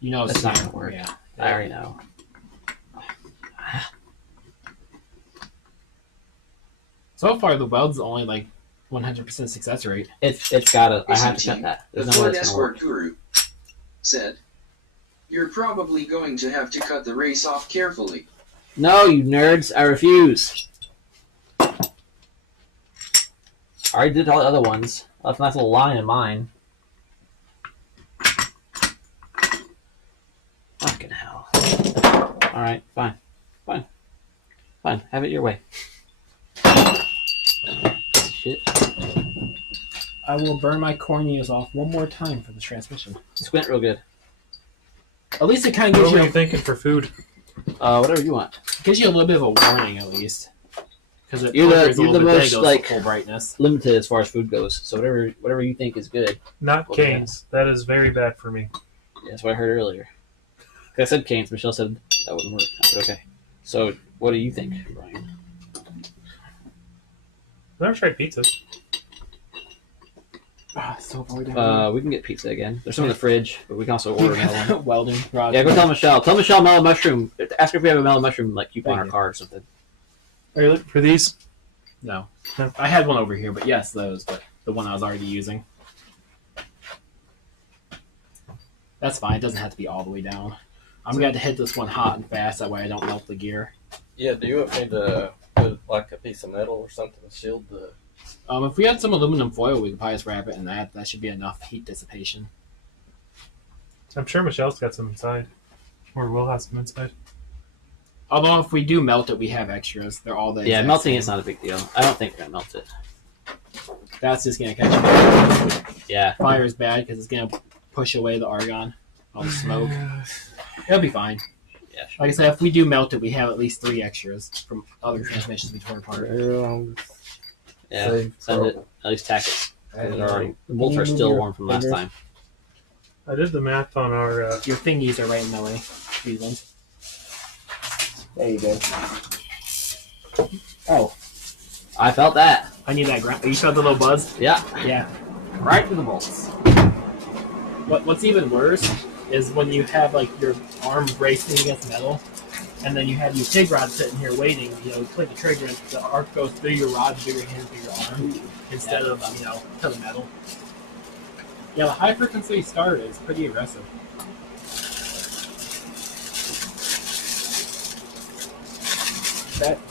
You know That's not gonna work. Yeah. I already know. So far, the weld's only like 100% success rate. It's gotta. I have to Racing cut that. The There's no way Ford that's gonna work. Escort guru said, "You're probably going to have to cut the race off carefully." No, you nerds! I refuse. I already did all the other ones. I left a nice little line in mine. Fucking hell. Alright, fine. Have it your way. Shit. I will burn my corneas off one more time for the transmission. Squint real good. At least it kind of What gives were you you thinking for food? Whatever you want. gives you a little bit of a warning at least. Because it You're the- flickers a you're little the bit, most, then it goes like- to full brightness. Limited as far as food goes. So whatever you think is good. Not Well, Canes. That is very bad for me. Yeah, that's what I heard earlier. 'Cause I said Canes. Michelle said that wouldn't work. I said okay. So what do you think, Brian? I've never tried pizza. So far down. We can get pizza again. There's some in the fridge, but we can also order another one. Welding rod. Yeah, go tell Michelle. Tell Michelle mellow mushroom. Ask her if we have a mellow mushroom like coupon on Thank her you. car or something. Are you looking for these? No. I had one over here, but yes, those, but the one I was already using. That's fine. It doesn't have to be all the way down. I'm going to hit this one hot and fast. That way I don't melt the gear. Yeah, do you want me to put like a piece of metal or something to shield the... If we had some aluminum foil, we could probably just wrap it in that. That should be enough heat dissipation. I'm sure Michelle's got some inside. Or will have some inside. Although if we do melt it, we have extras. They're all the Yeah, exact melting same. is not a big deal. I don't think we're gonna melt it. That's just going to catch fire. Yeah. Fire is bad because it's going to push away the argon, all the smoke. It'll be fine. Yeah. Sure. Like I said, if we do melt it, we have at least 3 extras from other transmissions we tore apart. Yeah. Save Send for- it. At least tack it. And, They're already, the bolts are still warm from last time. I did the math on our. Your thingies are right in the way. These ones. There you go. Oh, I felt that. I need that ground. You felt the little buzz? Yeah. Yeah. Right to the bolts. What's even worse is when you have like your arm bracing against metal, and then you have your TIG rod sitting here waiting. You know, click the trigger, and the arc goes through your rod, through your hand, through your arm, instead of to the metal. Yeah, the high frequency start is pretty aggressive.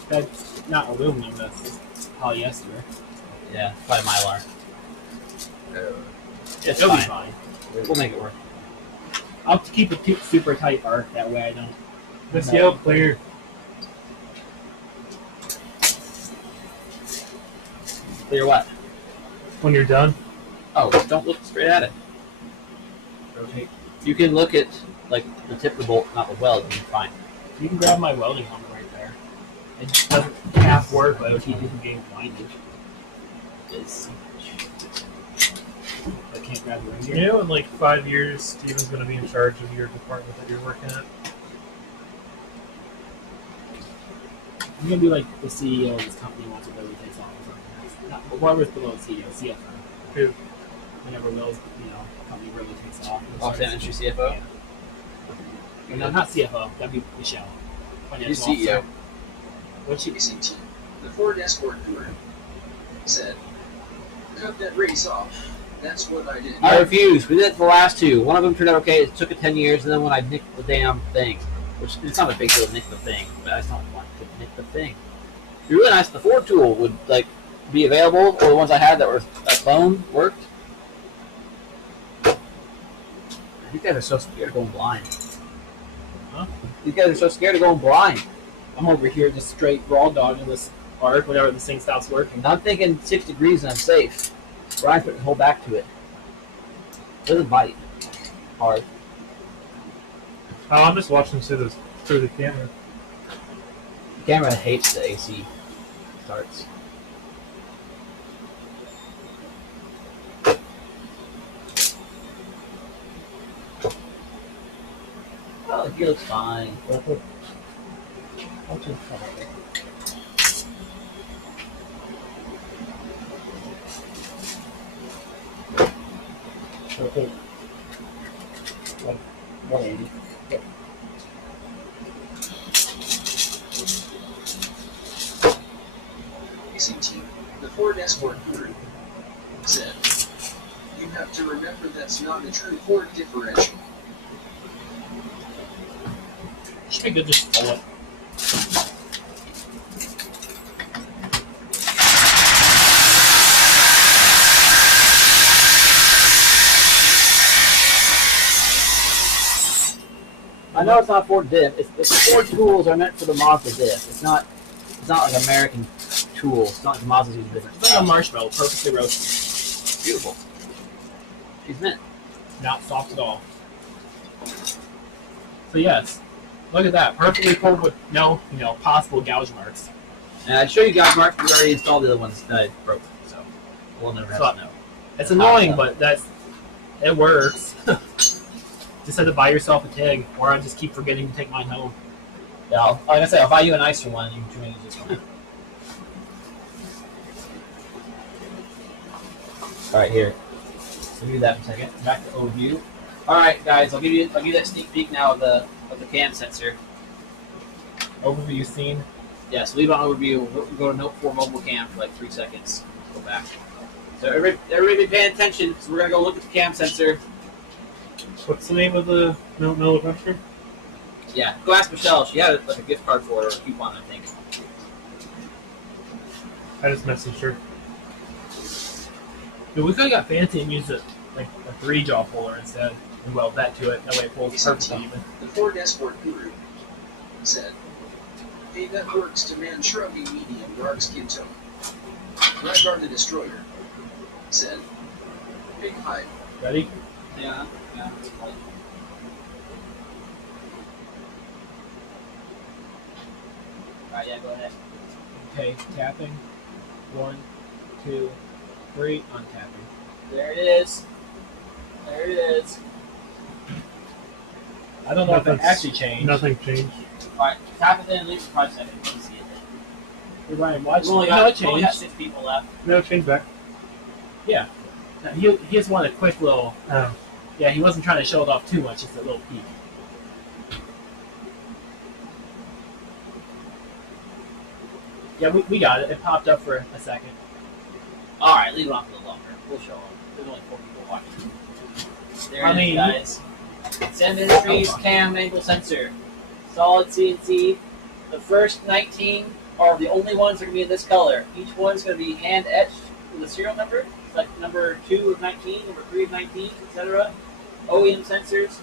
That's not aluminum. That's polyester. Yeah. Probably Mylar. It'll be fine. We'll make it work. I'll keep it super tight arc. That way I don't. This yellow clear. Clear what? When you're done. Oh, don't look straight at it. Rotate. You can look at like the tip of the bolt, not the weld, and you're fine. You can grab my welding helmet right there. It doesn't half work, but it'll keep you from getting blinded. It's, I can't grab the ring gear. You know, in like 5 years, Steven's going to be in charge of your department that you're working at. I'm gonna be like the CEO of this company once it really takes off or something. That's not whoever's below the CEO, CFO. Who? Whenever Will's, company really takes off. Offhand entry CFO? Yeah. No, not CFO. That'd be Michelle. He's Financial CEO. officer. What's she? ACT, the Ford Escort guru, said, "Cut that race off. That's what I did." I refuse. We did it for the last two. One of them turned out okay. It took it 10 years, and then when I nicked the damn thing, which it's not a big deal to nick the thing, but I just don't want to nick the thing. It'd be really nice if the Ford tool would like be available, or the ones I had that were a clone worked. You guys are so scared of going blind. Huh? You guys are so scared of going blind. I'm over here just straight raw dogging this arc whenever this thing stops working. And I'm thinking 6 degrees and I'm safe. Brian put his whole back to it. It doesn't bite hard. Oh, I'm just watching through the camera. The camera hates the AC starts. Oh, the gear looks fine. Okay. 180. Yep. ACT, the Ford Escort guru, said, "You have to remember that's not a true Ford differential." Should be good to just pull it. I know it's not Ford diff. The Ford tools are meant for the Mazda diff. It's not like American tools. It's not like Mazda's using different It's like a marshmallow, perfectly roasted. Beautiful. She's mint. Not soft at all. So yes, look at that, perfectly pulled with no, possible gouge marks. And I'd show you guys, Mark, we already installed the other ones that I broke, so we'll never have So- to know. It's annoying, but it works. Just had to buy yourself a TIG, or I just keep forgetting to take mine home. Yeah, like I said, I'll buy you a nicer one. You can use this one. All right, here. We'll do that in a second. Back to overview. All right, guys, I'll give you that sneak peek now of the cam sensor. Overview scene. Yeah, so leave on overview. We'll go to Note 4 mobile cam for like 3 seconds. Go back. So everybody be paying attention. So we're gonna go look at the cam sensor. What's the name of the no adventure? Yeah, go ask Michelle. She had like a gift card for her, or a coupon, I think. I just messaged her. Dude, we could have got fancy and used it like a 3-jaw puller instead, and weld that to it. That way it pulls perfectly even. The Ford Escort guru said, "Hey, that works to man shrubby medium dark skin tone." Rygar the Destroyer said, "Big hype." Ready? Yeah. Alright, yeah, go ahead. Okay, tapping. 1, 2, 3, untapping. There it is. There it is. I don't know if it Nothing's- actually changed. Nothing changed. Alright, tap it in and leave it for 5 seconds. Let me see it. Hey, Ryan, watch. We've only No, got, it only got changed. 6 people left. No, change back. He just wanted a quick little. Oh. Yeah, he wasn't trying to show it off too much, just a little peek. Yeah, we got it. It popped up for a second. Alright, leave it on for a little longer. We'll show them. There's only 4 people watching. There I it mean, is, guys. Zen Industries cam angle sensor. Solid CNC. The first 19 are the only ones that are going to be in this color. Each one's going to be hand etched with a serial number. It's like number 2 of 19, number 3 of 19, etc. OEM sensors.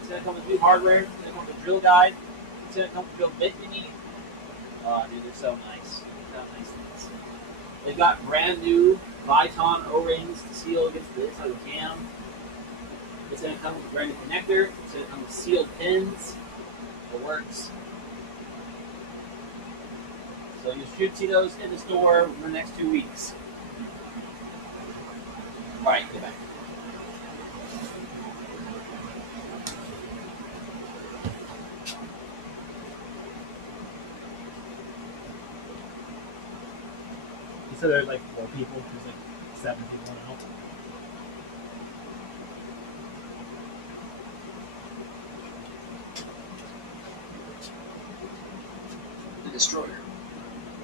It's going to come with new hardware. It's going to come with a drill guide. It's going to come with a bit you need. Oh, dude, they're so nice. So nice things. They've got brand new Viton O-rings to seal against the inside of the cam. It's going to come with a brand new connector. It's going to come with sealed pins. It works. So you should see those in the store in the next 2 weeks. Alright, get back. He said there's like 4 people. There's like 7 people now. The Destroyer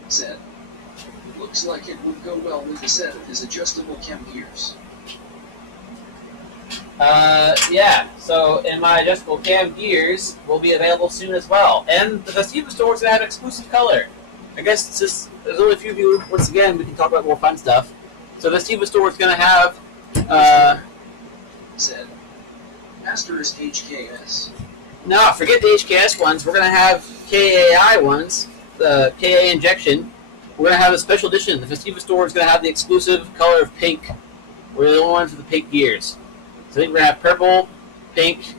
said, "Looks like it would go well with the set of his adjustable chem gears." Yeah, so in my adjustable cam gears will be available soon as well. And the Festiva store is going to have exclusive color. I guess it's just, there's only a few of you, once again, we can talk about more fun stuff. So the Festiva store is going to have, Said, "Asterisk HKS." no, forget the HKS ones, we're going to have KAI ones, the KA injection. We're going to have a special edition. The Festiva store is going to have the exclusive color of pink. We're the only ones with the pink gears. So I think we're going to have purple, pink,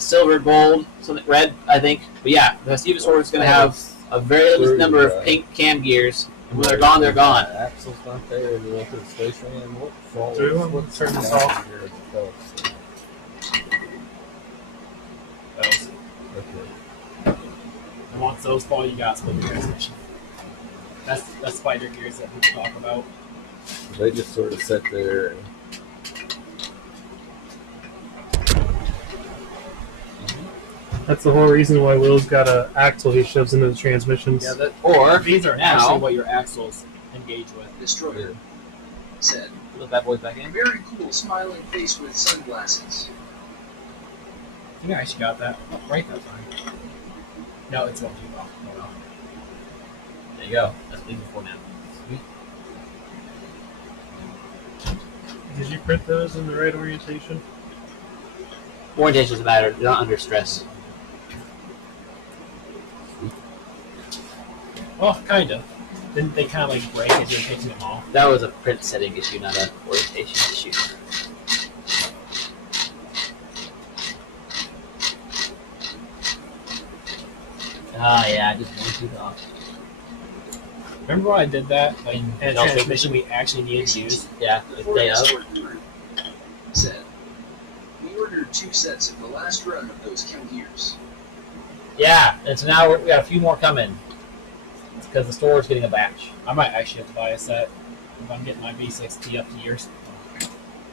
silver, gold, something red, I think. But yeah, the Festiva store is going to have a very limited number of pink cam gears. And when they're gone, they're gone. Axle's not there. We went to the station and what? Do we want to turn this off? Those. Okay. And once those fall, you got split transmission. That's spider gears that we talk about. They just sort of sit there. And That's the whole reason why Will's got an axle he shoves into the transmissions. Yeah, that, Or, these are now- actually what your axles engage with. Destroyer said, put those bad boys back "A in. very cool smiling face with sunglasses." I think I actually got that right that time. No, it's one too well. Oh, no. There you go. That's legal for now. Sweet. Did you print those in the right orientation? Orientation doesn't matter. They're not under stress. Well, kind of. Didn't they kind of like break as you're taking them off? That was a print setting issue, not an orientation issue. Ah, yeah, I just want to do off. Remember when I did that? Like, In and a Delta? transmission we actually needed to use? Yeah, The the Ford day of. Escort guru said, "We ordered 2 sets of the last run of those chem gears." Yeah, and so now we got a few more coming. It's because the store is getting a batch. I might actually have to buy a set if I'm getting my V6T up to yours.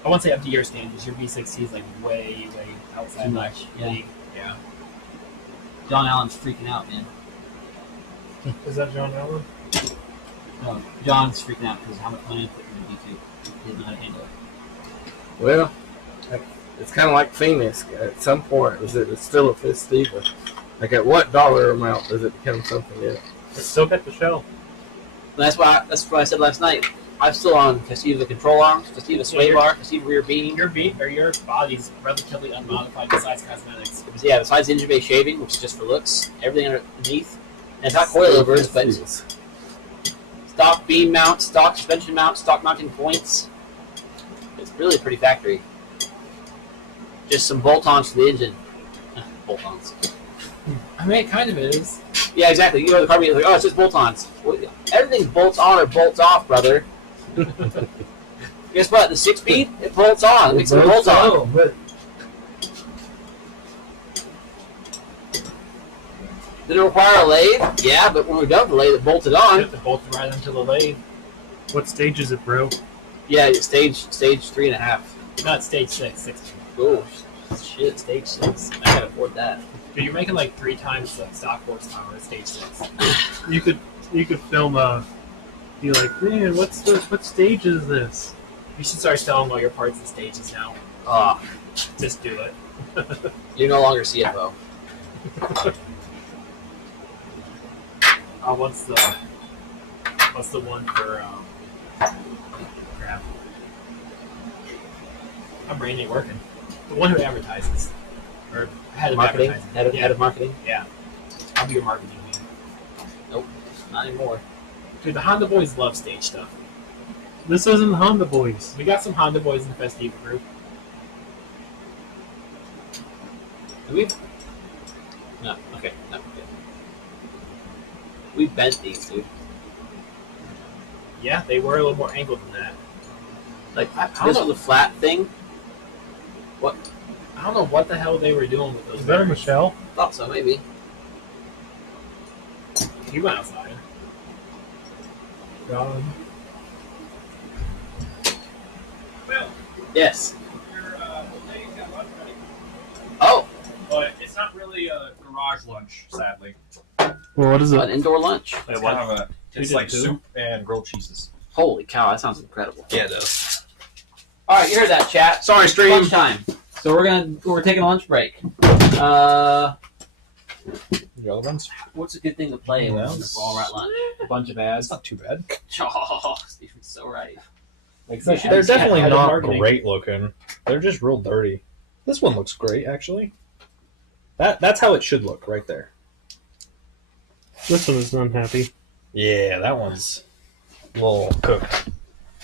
I won't say up to your standards. Your V60 is like way outside Too my much, yeah. league. Yeah. John Allen's freaking out, man. Is that John Allen? No, John's freaking out because of how much money he put in the V2. He doesn't know how to handle it. Well, it's kind of like Phoenix. At some point, it's still a Festiva. Like, at what dollar amount does it become something else? It's still got the shell. That's what I said last night. I'm still on Festiva control arms, Festiva sway bar, Festiva rear beam. Your body's relatively unmodified besides cosmetics. Yeah, besides engine bay shaving, which is just for looks, everything underneath. And it's not coilovers, but stock beam mount, stock suspension mount, stock mounting points. It's really a pretty factory. Just some bolt-ons for the engine. Bolt-ons. I mean, it kind of is. Yeah, exactly. You know the carburetor, like, oh, it's just bolt-ons. Well, everything bolts on or bolts off, brother. Guess what? The 6-speed, it bolts on. It makes it bolt on. But Did it require a lathe? Yeah, but when we're done with the lathe, it bolted You on. have to bolt it right into the lathe. what stage is it, bro? Yeah, it's stage 3.5. Not stage 6. Oh, shit, stage 6. I can't afford that. But you're making like 3 times the stock horsepower at stage 6. You could film be like, man, what stage is this? You should start selling all your parts and stages now. Ah, Just do it. you're no longer CFO. What's the one for crap? My brain ain't working. The one who advertises. Or head of Marketing? advertising. Head of marketing? Yeah. I'll be your marketing man. Nope, not anymore. Dude, the Honda boys love stage stuff. This isn't the Honda Boys. We got some Honda boys in the Festiva group. No, okay, no. Okay. We bent these, dude. Yeah, they were a little more angled than that. Like, I this don't was a flat thing. I don't know what the hell they were doing with those. Is that a bearings. Michelle? Thought so, maybe. You went outside. God. Yes. Your bodega's got lunch ready. Oh, But it's not really a garage lunch, sadly. Well, what is an indoor lunch. It's kind of a, it's did like too? soup and grilled cheeses. Holy cow, that sounds incredible. Yeah, it does. All right, you heard that, chat. Sorry, stream. Lunchtime. So we're taking a lunch break. The other ones? What's a good thing to play when we're all at lunch? A bunch of ads. It's not too bad. Oh, Stephen's so right. Like, They're definitely head of not marketing. great looking. They're just real dirty. This one looks great, actually. That's how it should look, right there. This one is unhappy. Yeah, that one's a little cooked.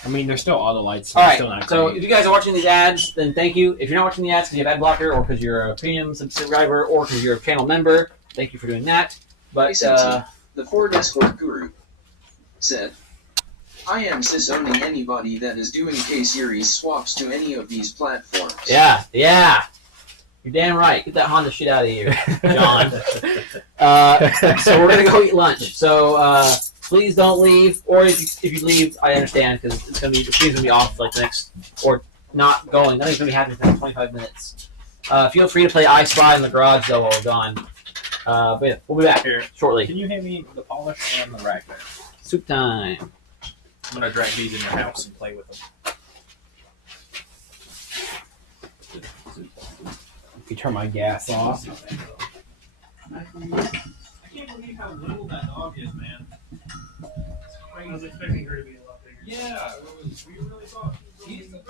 I mean, they're still auto lights. So All they're right, still not so great. if you guys are watching these ads, then thank you. If you're not watching the ads because you have ad blocker or because you're a premium subscriber or because you're a channel member, thank you for doing that. But, the Ford Escort Guru said, I am owning anybody that is doing K-Series swaps to any of these platforms. yeah. You're damn right. Get that Honda shit out of here, John. So we're going to go eat lunch. So please don't leave. Or if you leave, I understand because it's going to be, the stream's going to be off like the next, or not going. Nothing's going to be happening for the next 25 minutes. Feel free to play I Spy in the garage, though, while we're gone. But yeah, we'll be back Here. shortly. Can you hand me the polish and the rag there? Soup time. I'm going to drag these in your house and play with them. If you turn my gas off. I can't believe how little that dog is, man. I was expecting her to be a lot bigger. Yeah, we really thought she was really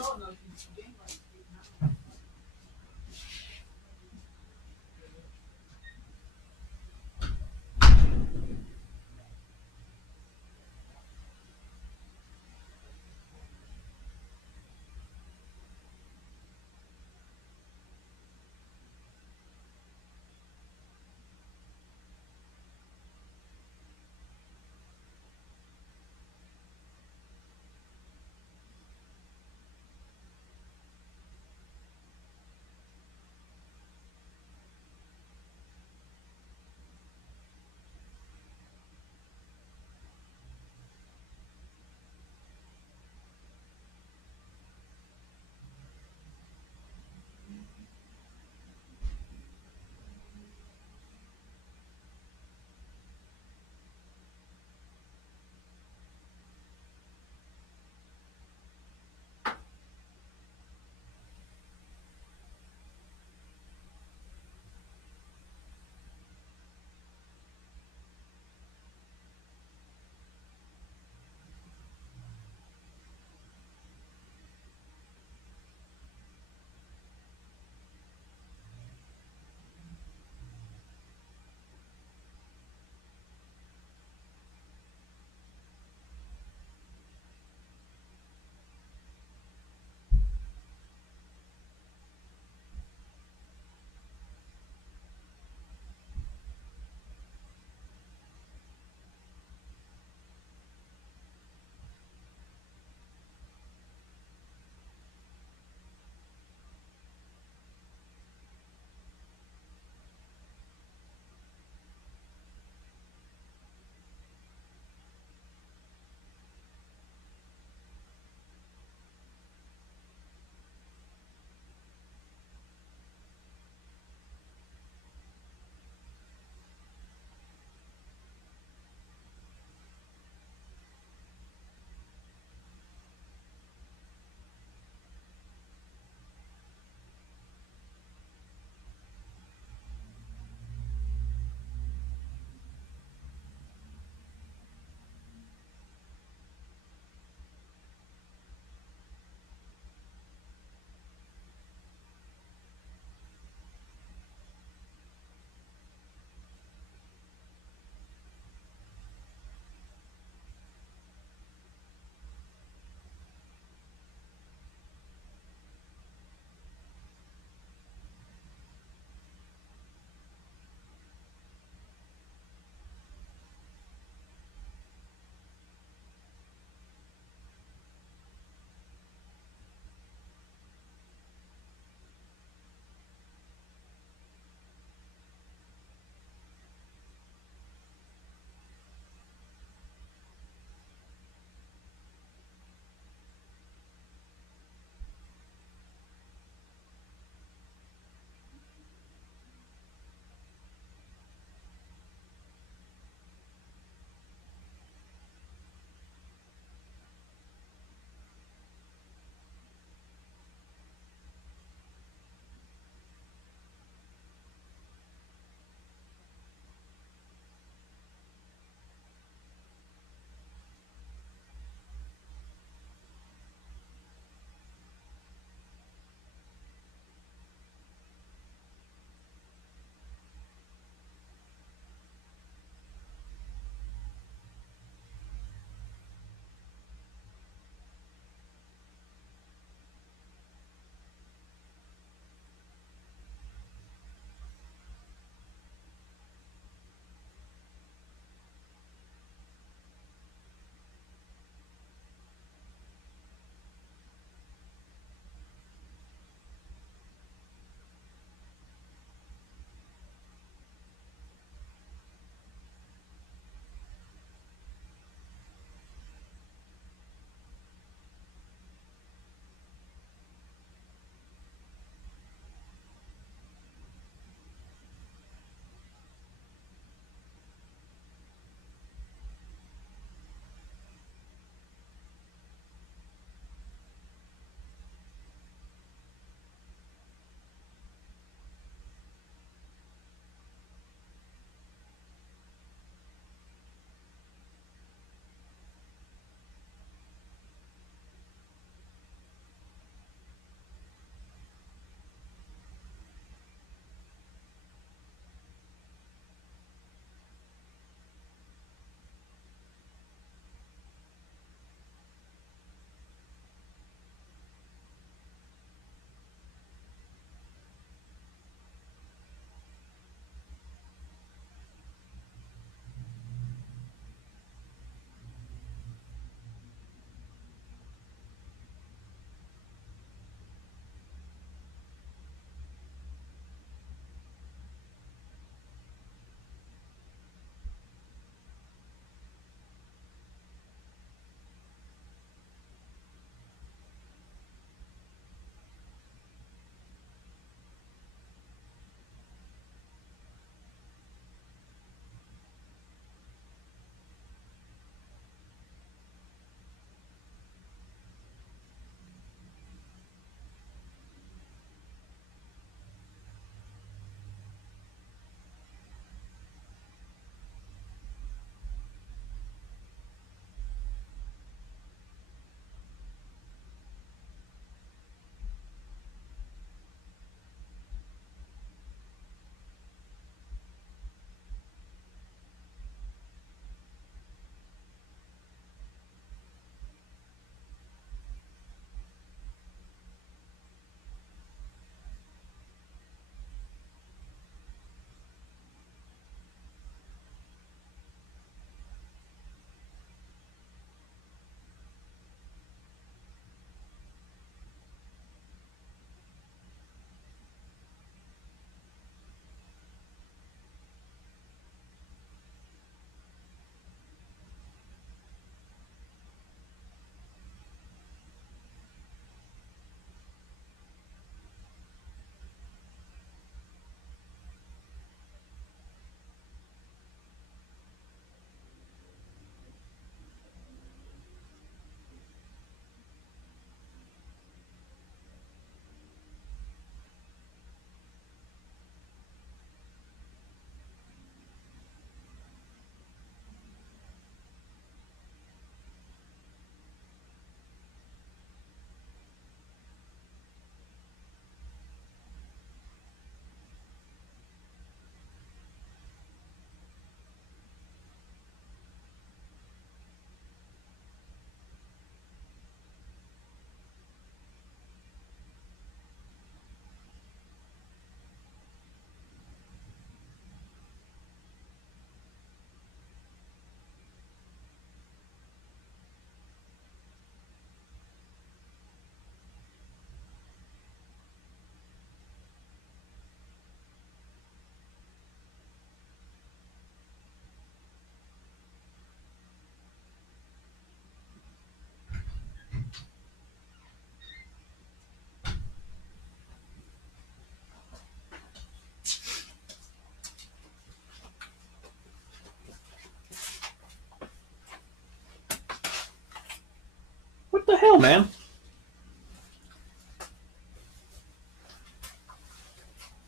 hell, man?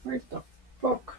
Where the fuck?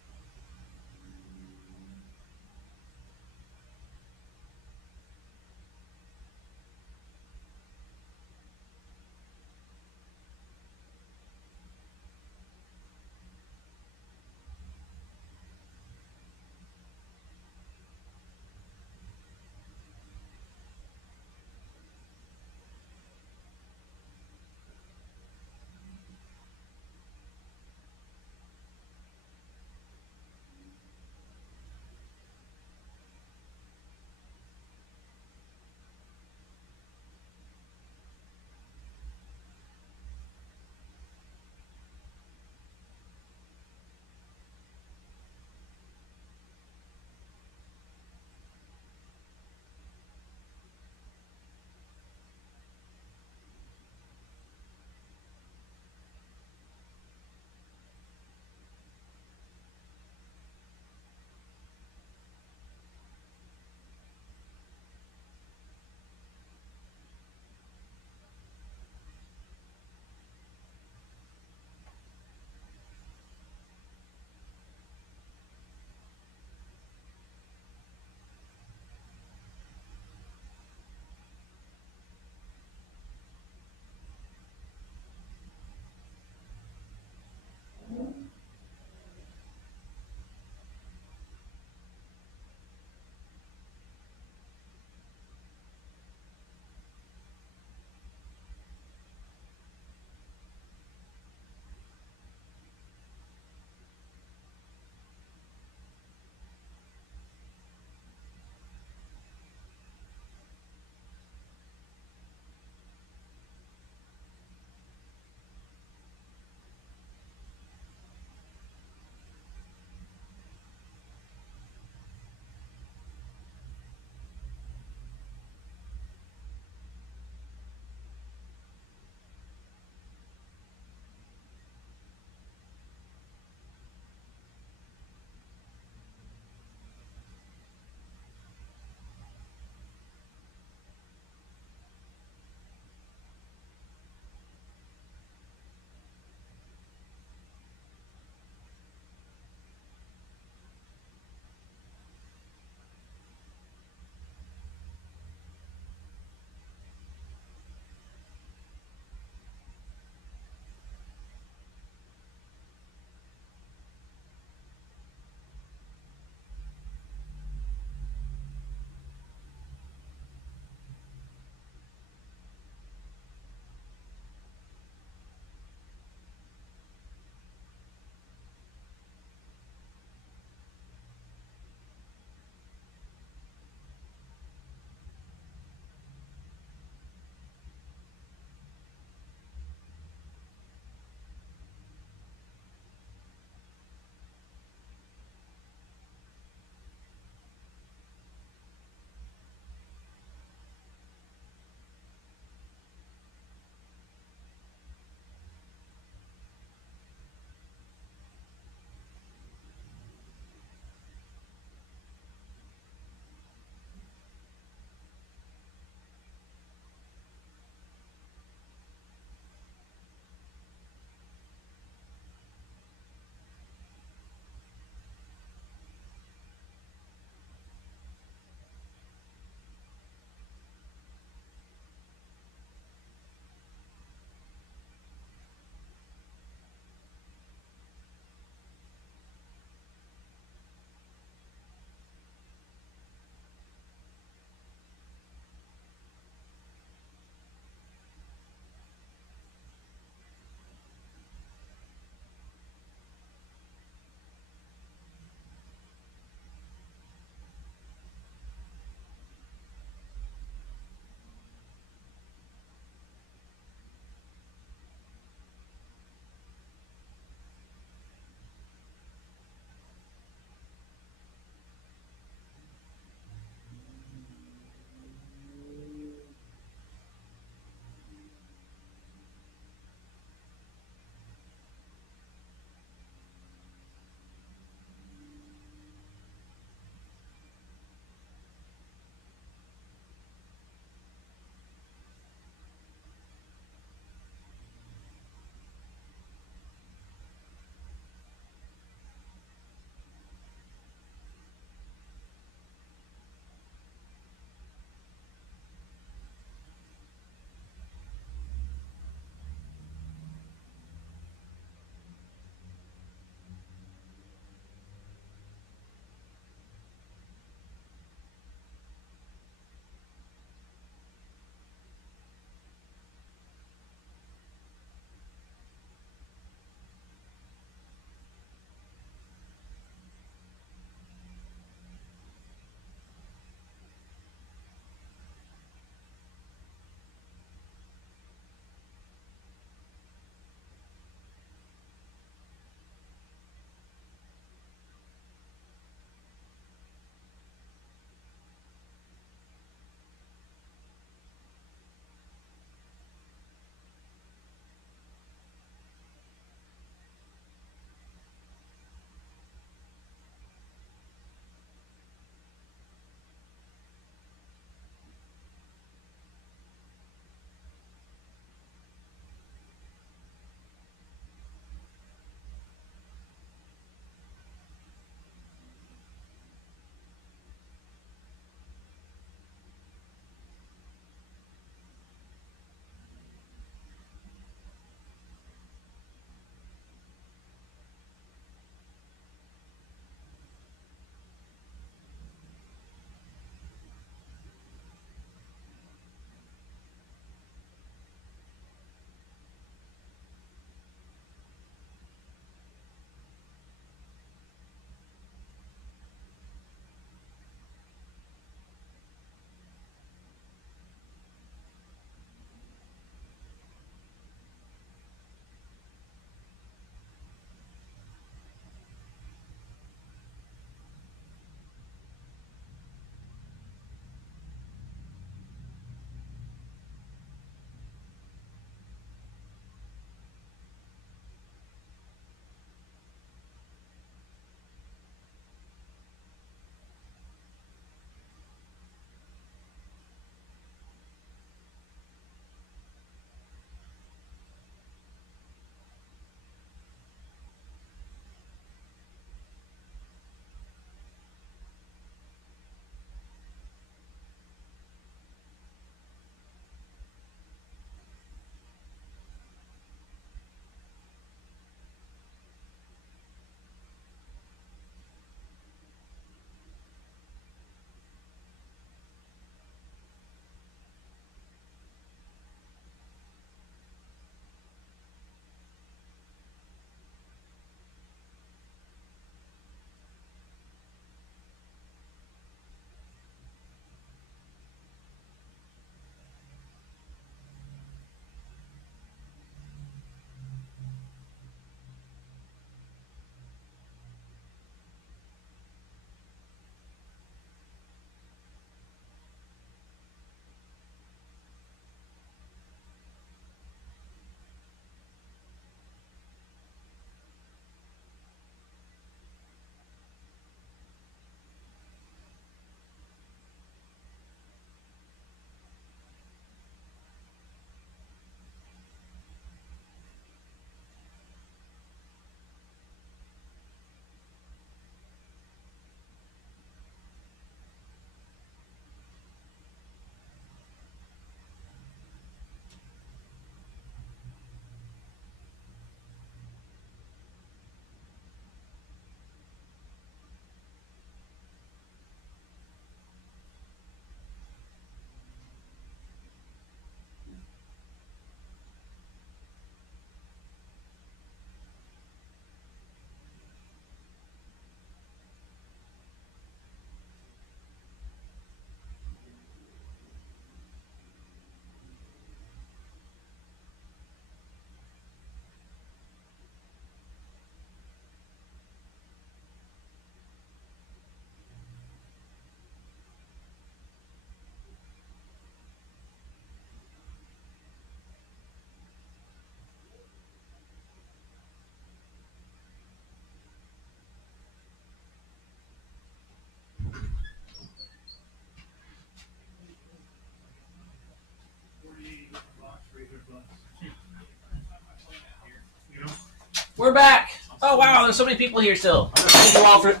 We're back. Oh wow, there's so many people here still. Thank you all for.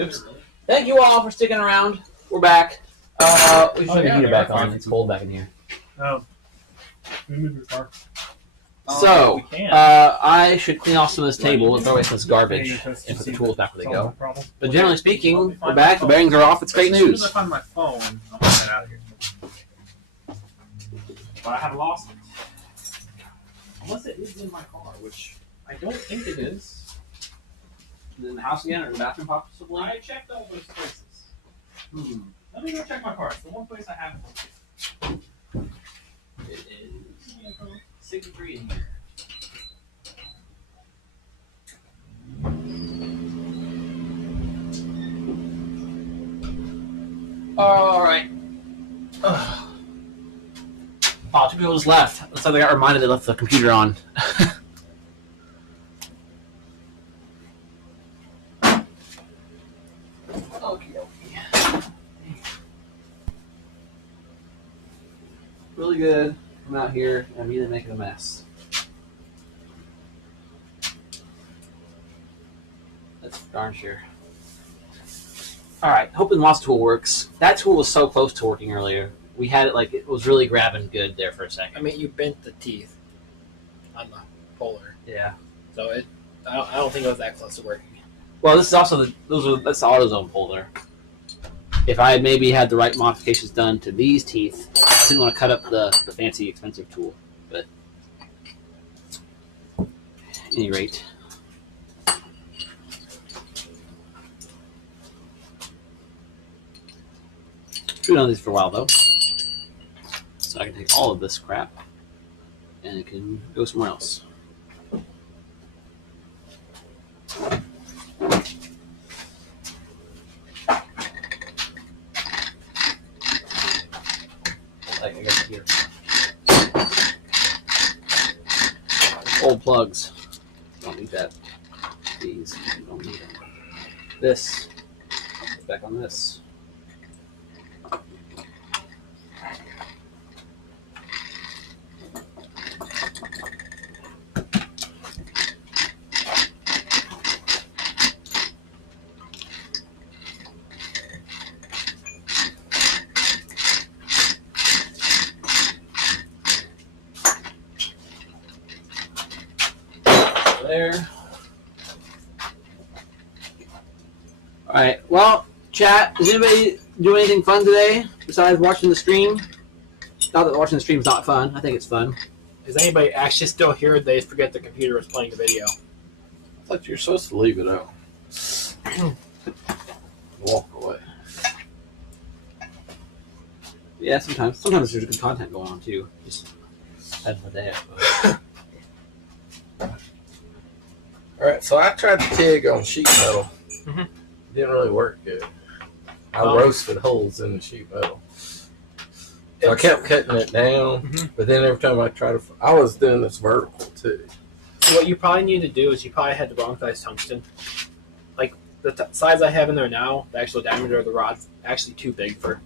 Oops. Thank you all for sticking around. We're back. We should turn the heater back on. It's cold back in here. Oh. Can we move your car? So, we can. I should clean off some of this table and throw away some of this garbage and put the tools back where they go. But generally speaking, we're back. The bearings are off. It's great As soon as news. I find my phone, I'll get out of here. But I have lost it. Unless it is in my car, which I don't think it is. Is it in the house again or in the bathroom possibly? I checked all those places. Let me go check my car. It's the one place I haven't looked. It is 63 in here. All right. Oh, 2 people just left. Looks like they got reminded they left the computer on. Okay. Really good. I'm out here and immediately making a mess. That's for darn sure. Alright, hoping the mouse tool works. That tool was so close to working earlier. We had it like it was really grabbing good there for a second. I mean, you bent the teeth on the puller, Yeah. so I don't think it was that close to working. Well, this is also that's the AutoZone puller. If I had maybe had the right modifications done to these teeth, I didn't want to cut up the fancy expensive tool. But at any rate. Been on these for a while though. So I can take all of this crap and it can go somewhere else. Like I got here. Old plugs. Don't need that. These. Don't need them. This. Put back on this. There. Alright, well, chat, does anybody do anything fun today besides watching the stream? Not that watching the stream is not fun. I think it's fun. Is anybody actually still here? They forget the computer was playing the video. I thought you were supposed to leave it out. Walk away. Yeah, sometimes there's good content going on too. Just depends on the day, I suppose. Alright, so I tried to TIG on sheet metal. Mhm. Didn't really work good. I Oh. roasted holes in the sheet metal. So I kept cutting it down, Mhm. but then every time I tried to, I was doing this vertical too. What you probably need to do is you probably had the wrong size tungsten. Like the size I have in there now, the actual diameter of the rod's actually too big for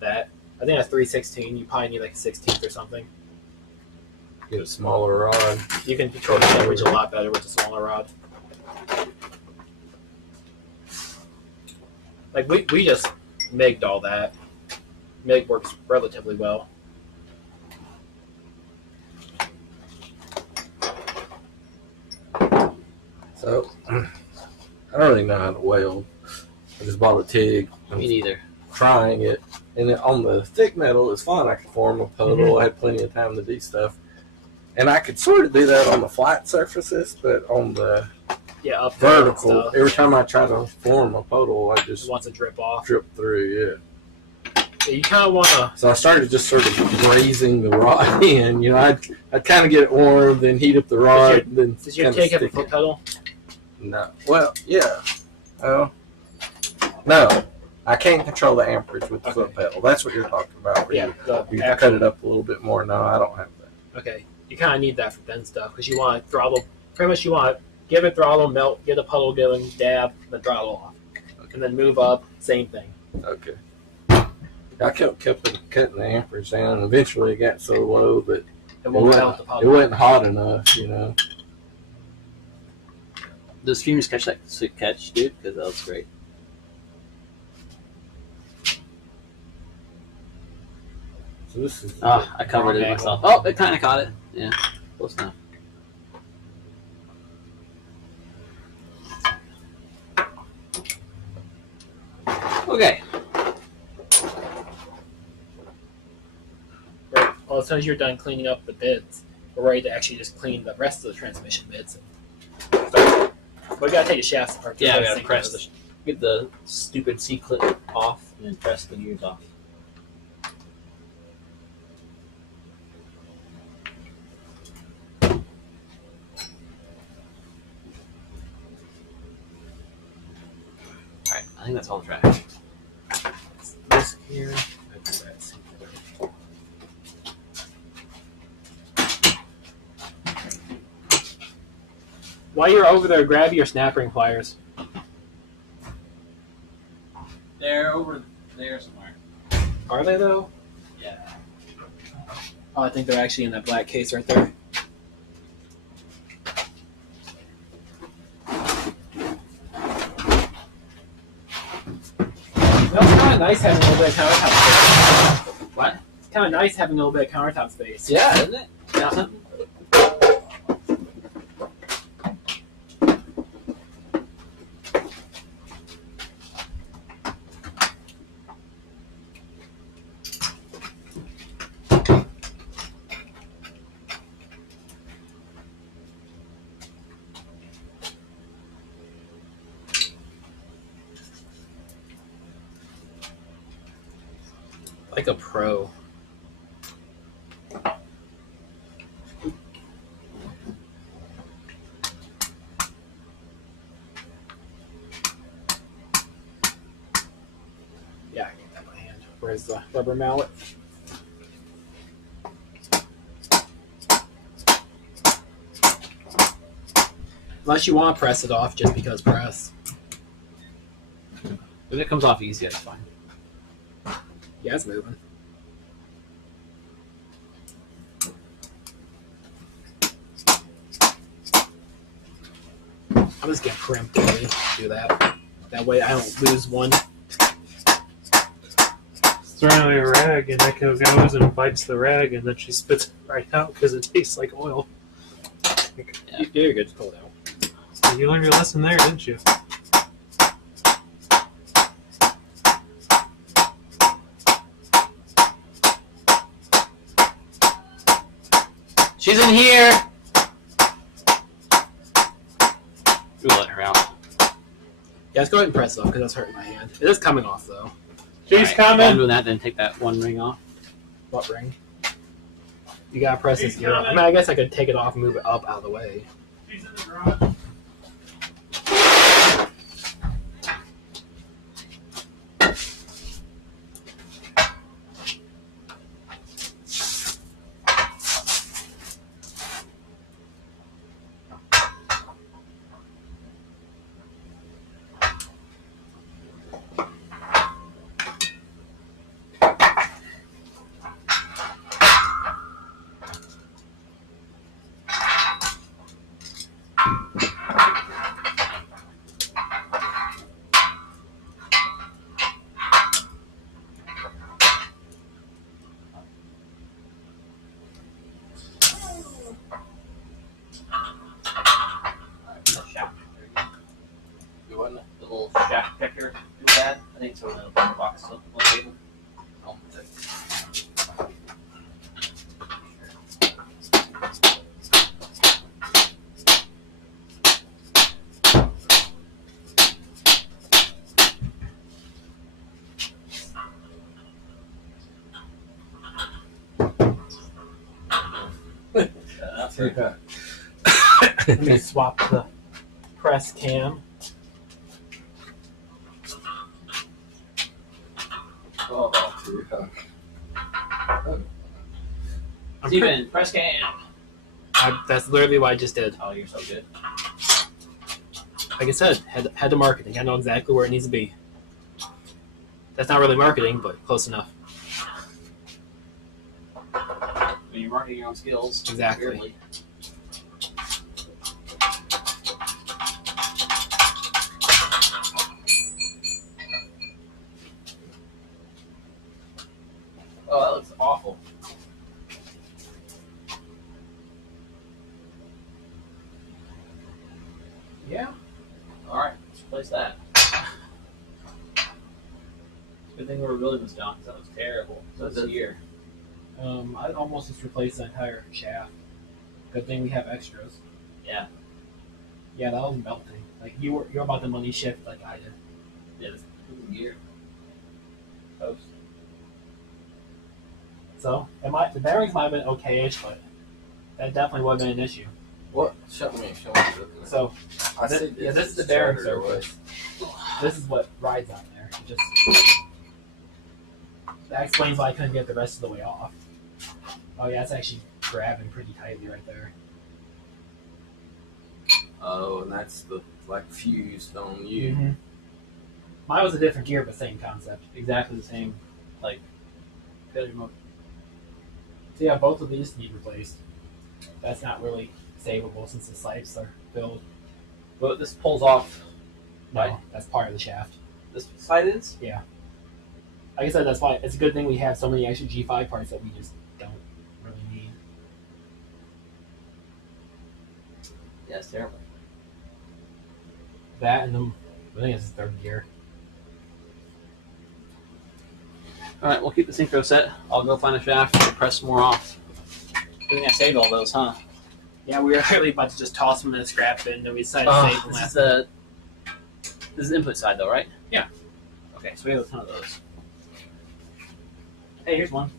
that. I think that's 3/16. You probably need like a 16th or something. Get a smaller rod. You can control the leverage a lot better with a smaller rod. Like we just MIG'd all that. MIG works relatively well. So I don't really know how to weld. I just bought a TIG. Me neither. Trying it, and then on the thick metal, it's fine. I could form a puddle. I had plenty of time to do stuff, and I could sort of do that on the flat surfaces, but on the Yeah, up there and vertical, stuff. every time I try to form a puddle, I It just wants to drip off. drip through. Yeah. Yeah, you kind of want to. So I started just sort of grazing the rod in. You know, I'd kind of get it warm, then heat up the rod, Did then Did your kinda TIG have a stick foot it. pedal? No. Well, yeah. Oh. No. I can't control the amperage with the Okay. foot pedal. That's what you're talking about. where Yeah. You The cut it up a little bit more. No, I don't have that. Okay, you kind of need that for thin stuff because you want to throttle. Pretty much, you want to give it throttle, melt, get a puddle going, dab, then throttle off, and then move up. Same thing. Okay. I kept cutting the amperage down, and eventually it got so low that It won't melt the it puddle. wasn't hot enough, you know. The streamers catch that catch, dude, because that was great. So this is. I covered it myself. Oh, it kind of caught it. Yeah, close enough. Okay. Right. Well, as soon as you're done cleaning up the bits, we're ready to actually just clean the rest of the transmission bits. So, we gotta take the shafts apart. Yeah, we gotta press get the stupid C clip off and then press the gears off. Alright, I think that's all the track. This here. That's While you're over there, grab your snap ring pliers. They're over there somewhere. Are they though? Yeah. Oh, I think they're actually in that black case right there. It's kind of nice having a little bit of countertop space. What? It's kind of nice having a little bit of countertop space. Yeah, isn't it? Yeah, something. Like a pro. Yeah, I get that by hand. Where's the rubber mallet? Unless you want to press it off just because press. If it comes off easy, that's fine. Yeah, it's moving. I'll just get preemptively do that. That way I don't lose one. Throwing away a rag, and Echo goes and bites the rag, and then she spits it right out because it tastes like oil. Yeah, you're good to pull it out. So you learned your lesson there, didn't you? She's in here! We'll let her out. Yeah, let's go ahead and press it off because that's hurting my hand. It is coming off though. She's While I'm coming! doing that, then take that one ring off. What ring? You gotta press She's this gear off. I coming. mean, I guess I could take it off and move it up out of the way. She's in the garage. The little shaft protector do that. I think it's over in the box on the table. Oh, Let me swap the press cam. Steven, press cam. That's literally what I just did. Oh, you're so good. Like I said, head to marketing. I know exactly where it needs to be. That's not really marketing, but close enough. When you're marketing your own skills. Exactly. Weirdly. Oh, that looks awful. Yeah. All right, let's replace that. Good thing we're building this, John, because that looks terrible. So this year. I'd almost just replace the entire shaft. Good thing we have extras. Yeah. Yeah, that was melting. Like you're about the money shift like I did. Yeah, this is gear. Toast. So the bearings might have been okay-ish, but that definitely would have been an issue. What? Show me. So I this, see this is the bearing starter surface. This is what rides on there. It just that explains why I couldn't get the rest of the way off. Oh yeah, it's actually grabbing pretty tightly right there. Oh, and that's the like fused on you. Mm-hmm. Mine was a different gear, but same concept. Exactly the same, like, failure mode. So yeah, both of these need replaced. That's not really savable since the sipes are filled. But this pulls off. No, Right. that's part of the shaft. This side is? Like I said, that's why it's a good thing we have so many extra G5 parts that we just don't really need. Yeah, it's terrible. That and then I think it's the third gear. Alright, we'll keep the synchro set. I'll go find a shaft and press some more off. Good thing I saved all those, huh? Yeah, we were really about to just toss them in the scrap bin, and we decided to save them This last. is the input side, though, right? Yeah. Okay, so we have a ton of those. Hey, here's one.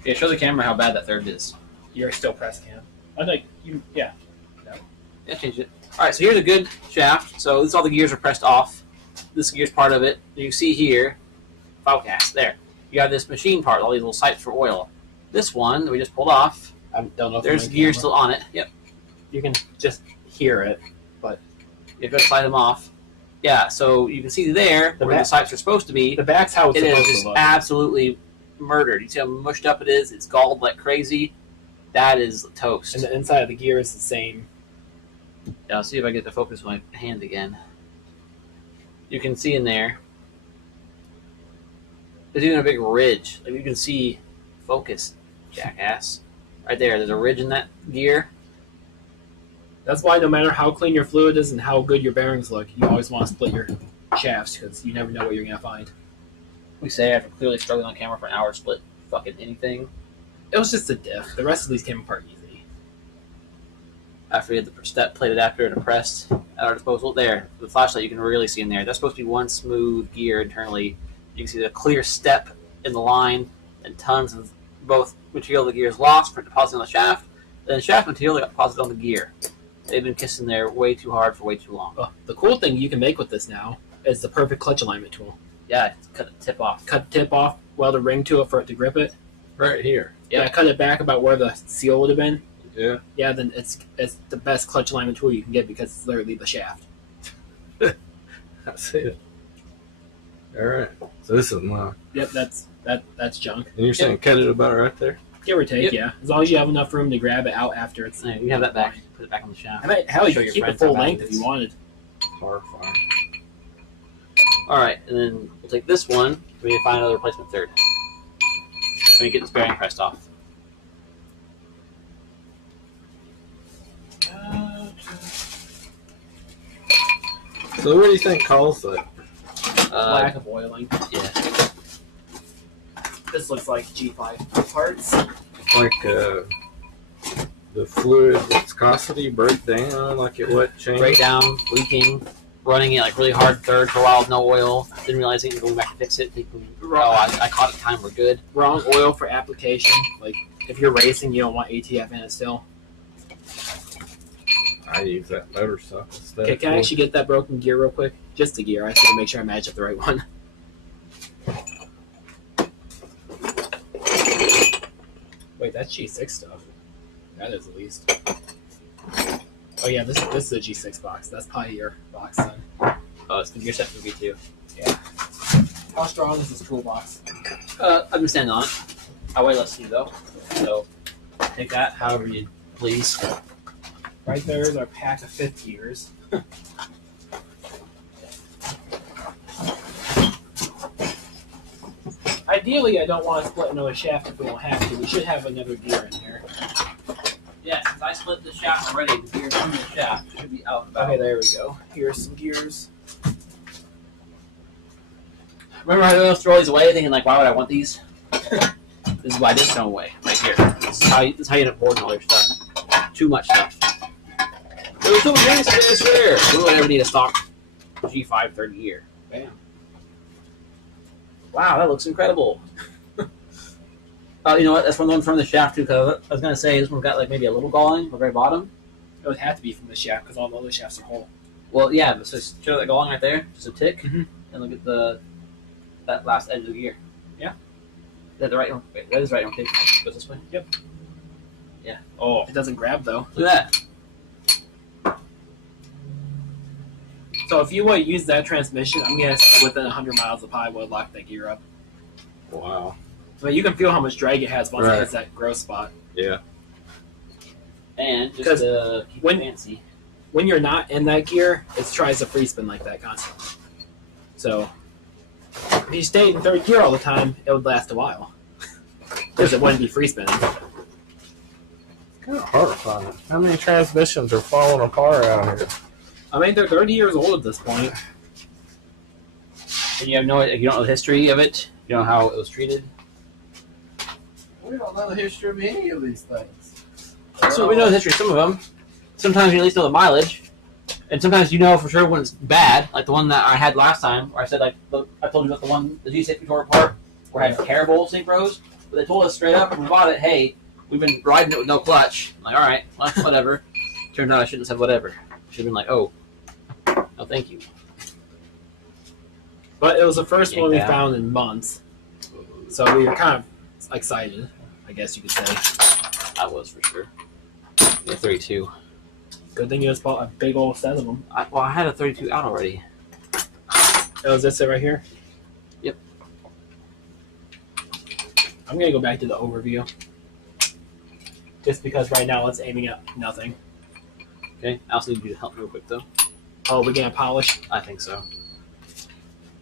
Okay, show the camera how bad that third is. You're still press cam. I think you. Yeah. Yeah, change it. Alright, so here's a good shaft. So this all the gears are pressed off. This gear's part of it. You see here, file cast, there. You have this machine part, all these little sights for oil. This one that we just pulled off, I don't know. If there's I'm on gears camera. still on it. Yep. You can just hear it. You have to slide them off. Yeah, so you can see there The where the back- sights are supposed to be. The back's how it's It is supposed just to look. absolutely murdered. You see how mushed up it is? It's galled like crazy. That is toast. And the inside of the gear is the same. Yeah, I'll see if I get the focus with my hand again. You can see in there, there's even a big ridge. Like you can see, focus, jackass. Right there, there's a ridge in that gear. That's why no matter how clean your fluid is and how good your bearings look, you always want to split your shafts because you never know what you're gonna find. We say after clearly struggling on camera for an hour, split fucking anything. It was just a diff. The rest of these came apart easy. After we had the step plate adapter and a pressed at our disposal, there, the flashlight you can really see in there. That's supposed to be one smooth gear internally. You can see the clear step in the line and tons of both material the gear is lost for depositing on the shaft, and shaft material that got deposited on the gear. They've been kissing there way too hard for way too long. The cool thing you can make with this now is the perfect clutch alignment tool. Yeah, cut the tip off. Cut the tip off, weld a ring to it for it to grip it. Right here. Yeah, cut it back about where the seal would have been. Yeah. Yeah, then it's the best clutch alignment tool you can get because it's literally the shaft. That's it. All right. So this is mine. Yep, that's junk. And you're saying cut it about right there? Give or take, Yep. yeah. As long as you have enough room to grab it out after it's. Yeah, you can have that back. Put it back on the shaft. I mean, hell, you Show could your keep it friends full how bad length it if is. you wanted. Horrifying. All right, and then we'll take this one. We need to find another replacement third. And we get this bearing pressed off. So what do you think caused that? Lack of oiling. Yeah. This looks like G5 parts. Like the fluid viscosity break down, like it would change? Breakdown, leaking, running it like really hard third for a while with no oil. Didn't realize it and going back to fix it. Thinking, oh, I caught it time, we're good. Wrong oil for application. Like, if you're racing, you don't want ATF in it still. I use that motorcycle stuff. Okay, can I actually get that broken gear real quick? Just the gear. I just want to make sure I match up the right one. Wait, that's G6 stuff. That is at least. Oh yeah, this is a G6 box. That's probably your box then. Oh, it's the gear set for V2. How strong is this toolbox? I've been standing on it. I weigh less than you though, so take that however you please. Right there is our pack of fifth gears. ideally, I don't want to split another shaft if we don't have to. We should have another gear in here. Yeah, since I split the shaft already, the gears from the shaft should be out. Okay, there we go. Here's some gears. Remember how I always throw these away, thinking like, why would I want these? This is why I just throw them away, right here. This is how you end up hoarding all your stuff. Too much stuff. There's too much games I swear. We would ever need a stock G530 year. Bam. Wow, that looks incredible. You know what? That's one from the shaft too. Because I was gonna say this one's got like maybe a little galling on the very bottom. It would have to be from the shaft because all the other shafts are whole. Well, yeah, but so show that galling right there, just a tick, Mhm. and look at that last edge of the gear. Yeah. Is that the right one? Wait, that is the right one. Okay, goes this way. Yep. Yeah. Oh, It doesn't grab though. look at that. So if you would use that transmission, I'm guessing within 100 miles of pi would lock that gear up. Wow. But you can feel how much drag it has once Right. it hits that growth spot. Yeah. And just 'Cause to keep when- it fancy. When you're not in that gear, it tries to free spin like that constantly. So if you stayed in third gear all the time, it would last a while. Because it wouldn't be free spinning. Kind of horrifying. How many transmissions are falling apart out here? I mean, they're 30 years old at this point. And you have you don't know the history of it. You don't know how it was treated. We don't know the history of any of these things. So we know the history of some of them. Sometimes you at least know the mileage, and sometimes you know for sure when it's bad. Like the one that I had last time, where I said like I told you about the G6 tore apart, where it had terrible synchros. But they told us straight up when we bought it, hey, we've been riding it with no clutch. I'm like, all right, well, whatever. Turned out I shouldn't have said whatever. Should have been like, oh, no, thank you. But it was the first one we Yeah. found in months. So we were kind of excited, I guess you could say. I was for sure. Yeah, 32. Good thing you just bought a big old set of them. I had a 32 out already. Oh, is this it right here? Yep. I'm going to go back to the overview. Just because right now it's aiming at nothing. Okay, I also need you to help me real quick though. Oh, we're going to polish. I think so.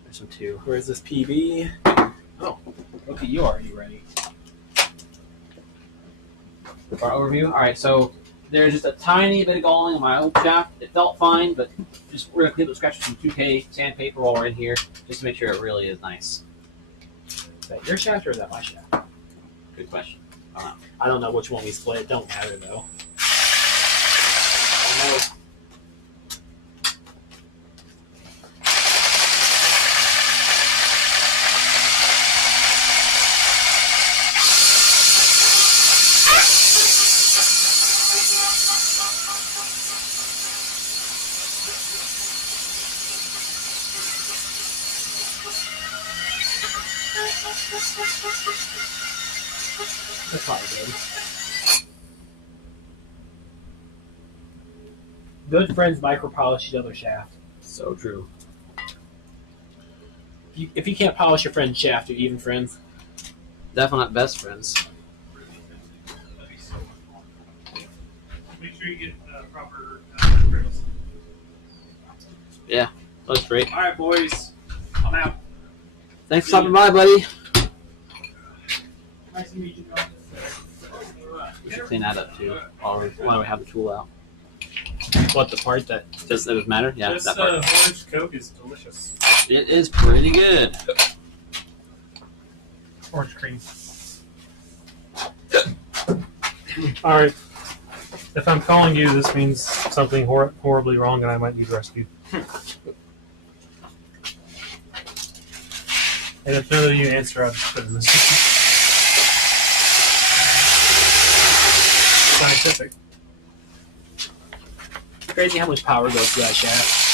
There's some too. Where's this PB? Oh, okay, you already ready. For our overview. All right, so there's just a tiny bit of galling on my old shaft. It felt fine, but we're gonna clean up the scratches with some 2K sandpaper while we're in here, just to make sure it really is nice. Is that your shaft or is that my shaft? Good question. I don't know which one we split. It don't matter though. That's probably good. Good friends micro polish each other's shaft. So true. If you can't polish your friend's shaft, you're even friends. Definitely not best friends. Make sure you get proper grips. That's great. All right, boys. I'm out. Thanks for stopping by, buddy. Nice to meet you, John. We should clean that up too. While we have the tool out. What, the part that... Does it matter? Yeah, This that part. orange Coke is delicious. It is pretty good. Orange cream. Alright. If I'm calling you, this means something horribly wrong and I might need rescued. And if none of you answer, I'll just put in this. Scientific. Crazy how much power goes through that shaft.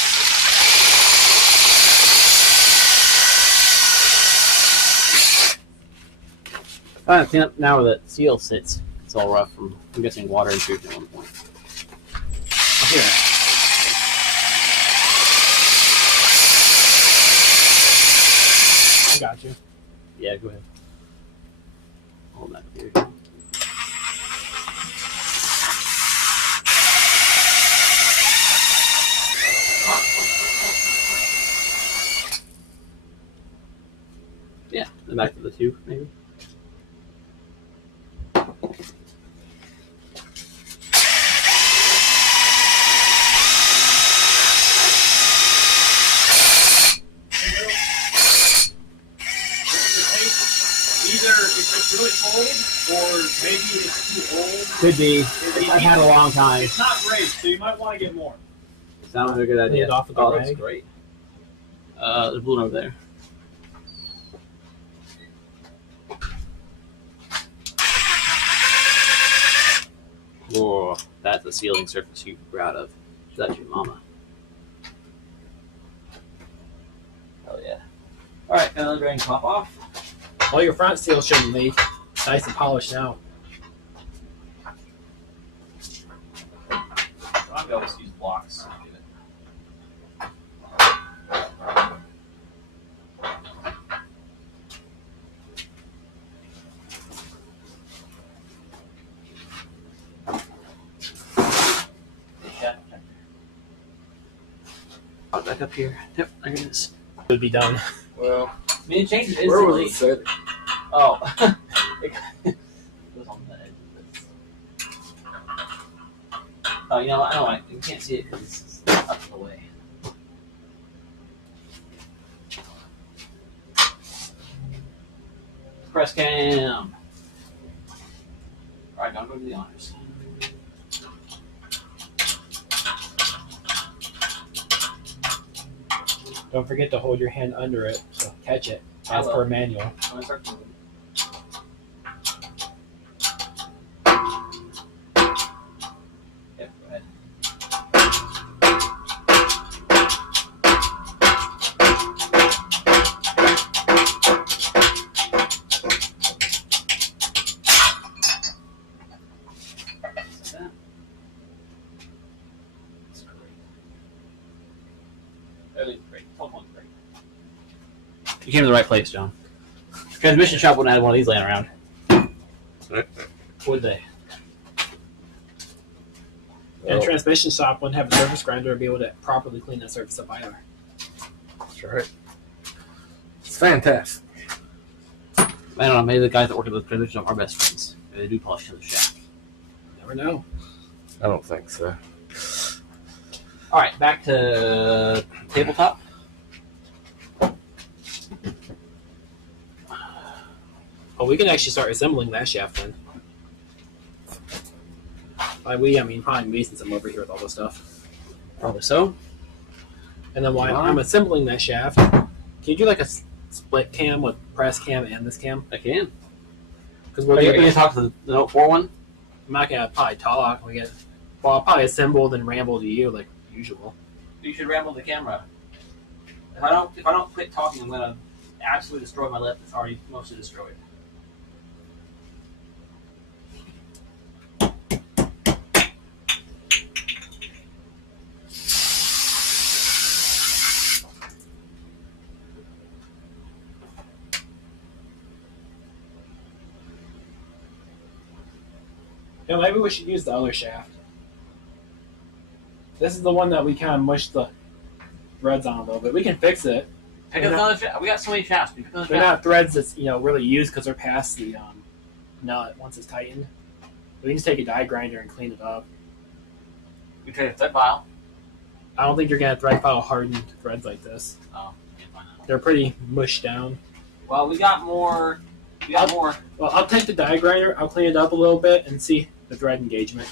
Trying to clean up now where the seal sits. It's all rough from, I'm guessing, water intrusion at one point. Here. I got you. Yeah, go ahead. Hold that here. Yeah, then back to the 2, maybe. Either it's just really cold, or maybe it's too old. Could be. I've had a long time. It's not great, so you might want to get more. Sounds like a good idea. Clean it off with the Oh, that's rag. great. There's balloon over there. Whoa, that's a sealing surface you're proud of. That's your mama. Hell yeah. Alright, got another drain pop off. All your front seals shouldn't leak. It's nice and polished now. I'll be able to use blocks. Oh, back up here. Yep, there it is. It would be done. Well, I mean, it changes where was instantly. it set? Oh. It goes on the edge of this. Oh, you know what? I don't like it. You can't see it because it's up in the way. Press cam. Alright, don't go to the honors. Don't forget to hold your hand under it to catch it, I as will. per manual. I'm gonna start moving. Yep, go ahead. Like that. That's great. Everything's great. Whole phone's great. You came to the right place, John. Transmission shop wouldn't have one of these laying around. Would they? And transmission shop wouldn't have a surface grinder to be able to properly clean that surface up either. That's right. It's fantastic. I don't know. Maybe the guys that work at the transmission shop are best friends. Maybe they do polish the shaft. Never know. I don't think so. All right, back to tabletop. Well, we can actually start assembling that shaft then. By we, I mean probably me since I'm over here with all this stuff. Probably so. And then while I'm assembling that shaft, can you do like a split cam with press cam and this cam? I can. Because Are we're you gonna, going to talk to the Note 4 one? I'm not gonna probably talk. Well, I'll probably assemble then ramble to you like usual. You should ramble the camera. If I don't quit talking, I'm gonna absolutely destroy my lip. It's already mostly destroyed. Yeah, maybe we should use the other shaft. This is the one that we kind of mushed the threads on a little bit. We can fix it. Pick up another shaft. We got so many shafts. Pick up another They're shaft. not threads that's really used because they're past the nut once it's tightened. We can just take a die grinder and clean it up. We trade a thread file. I don't think you're gonna thread file hardened threads like this. Oh, can't find that. They're pretty mushed down. Well, we got more. We got more. Well, I'll take the die grinder. I'll clean it up a little bit and see the thread engagement.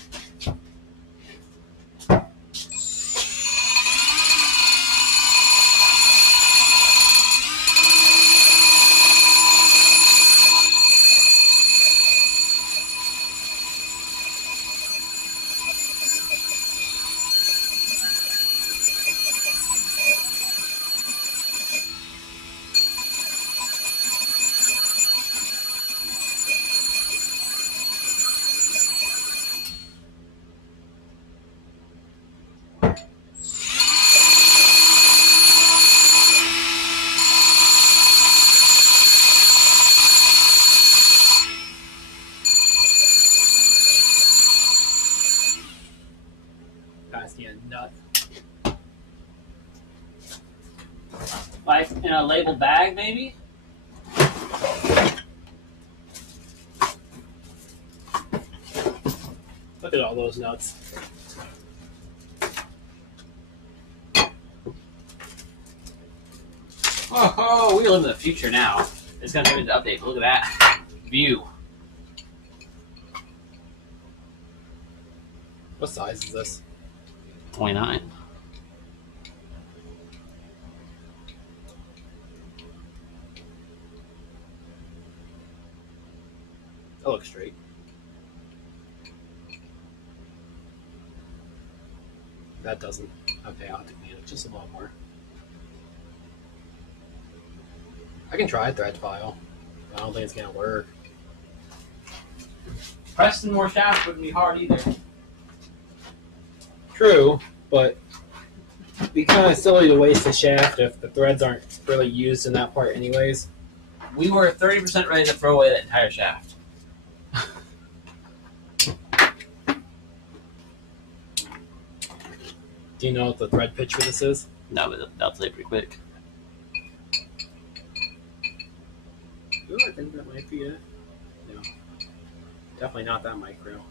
Past the nut. Like in a labeled bag, maybe. at all those nuts. Oh, we live in the future now. It's gonna be the update. Look at that view. What size is this? 29. That looks straight. That doesn't. Okay, I'll have to clean it just a little more. I can try a thread file. I don't think it's gonna work. Pressing more shaft wouldn't be hard either. True, but it'd be kind of silly to waste the shaft if the threads aren't really used in that part anyways. We were 30% ready to throw away that entire shaft. Do you know what the thread pitch for this is? No, but that'll tell you pretty quick. Ooh, I think that might be it. No. Definitely not that micro.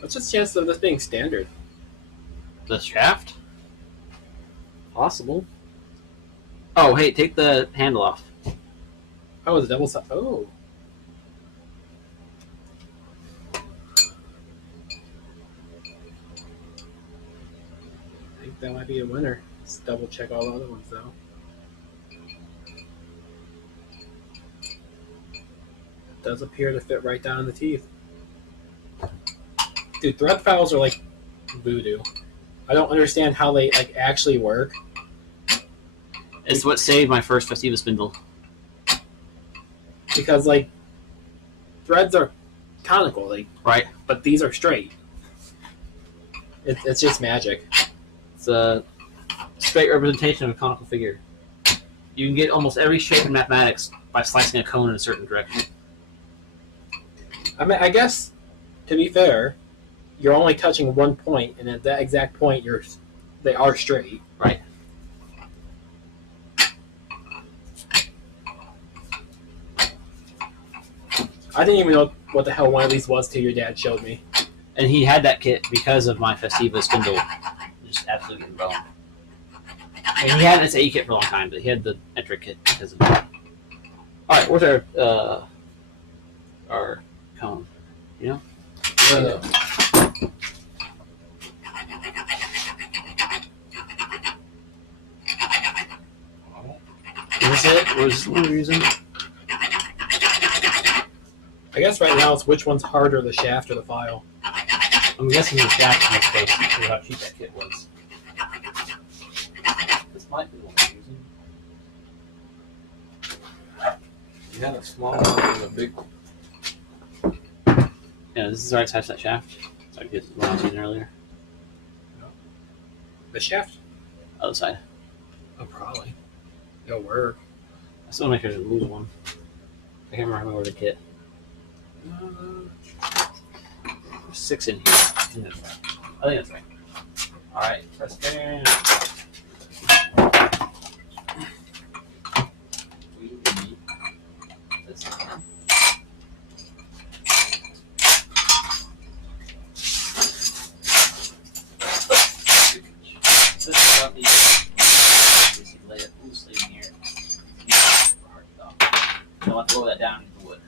What's the chance of this being standard? The shaft? Possible. Oh, hey, take the handle off. Oh, it's double side. Oh. I think that might be a winner. Let's double check all the other ones though. It does appear to fit right down in the teeth. Dude, thread files are like voodoo. I don't understand how they like actually work. It's what saved my first Festiva spindle. Because like threads are conical, like Right. but these are straight. It's just magic. It's a straight representation of a conical figure. You can get almost every shape in mathematics by slicing a cone in a certain direction. I mean, I guess to be fair, you're only touching one point, and at that exact point, they are straight. Right. I didn't even know what the hell one of these was till your dad showed me. And he had that kit because of my Festiva spindle. Just absolutely getting bone. And he had this A kit for a long time, but he had the Entra kit because of that. Alright, where's our cone? You know? Is this it? Or is this the one we're using? I guess right now it's which one's harder, the shaft or the file. I'm guessing the shaft in this case to how cheap that kit was. This might be the one we're using. You had a small one and a big one. Yeah, this is the right size for that shaft. So I get the one I was using earlier. The shaft? Other side. Oh, probably. It'll work. I still want to make sure I didn't lose one. I can't remember how I ordered the kit. There's 6 in here. I think that's right. Alright, press down. We need this one. This is about the basically lay it loosely in here. Don't want to lower that down into the wood.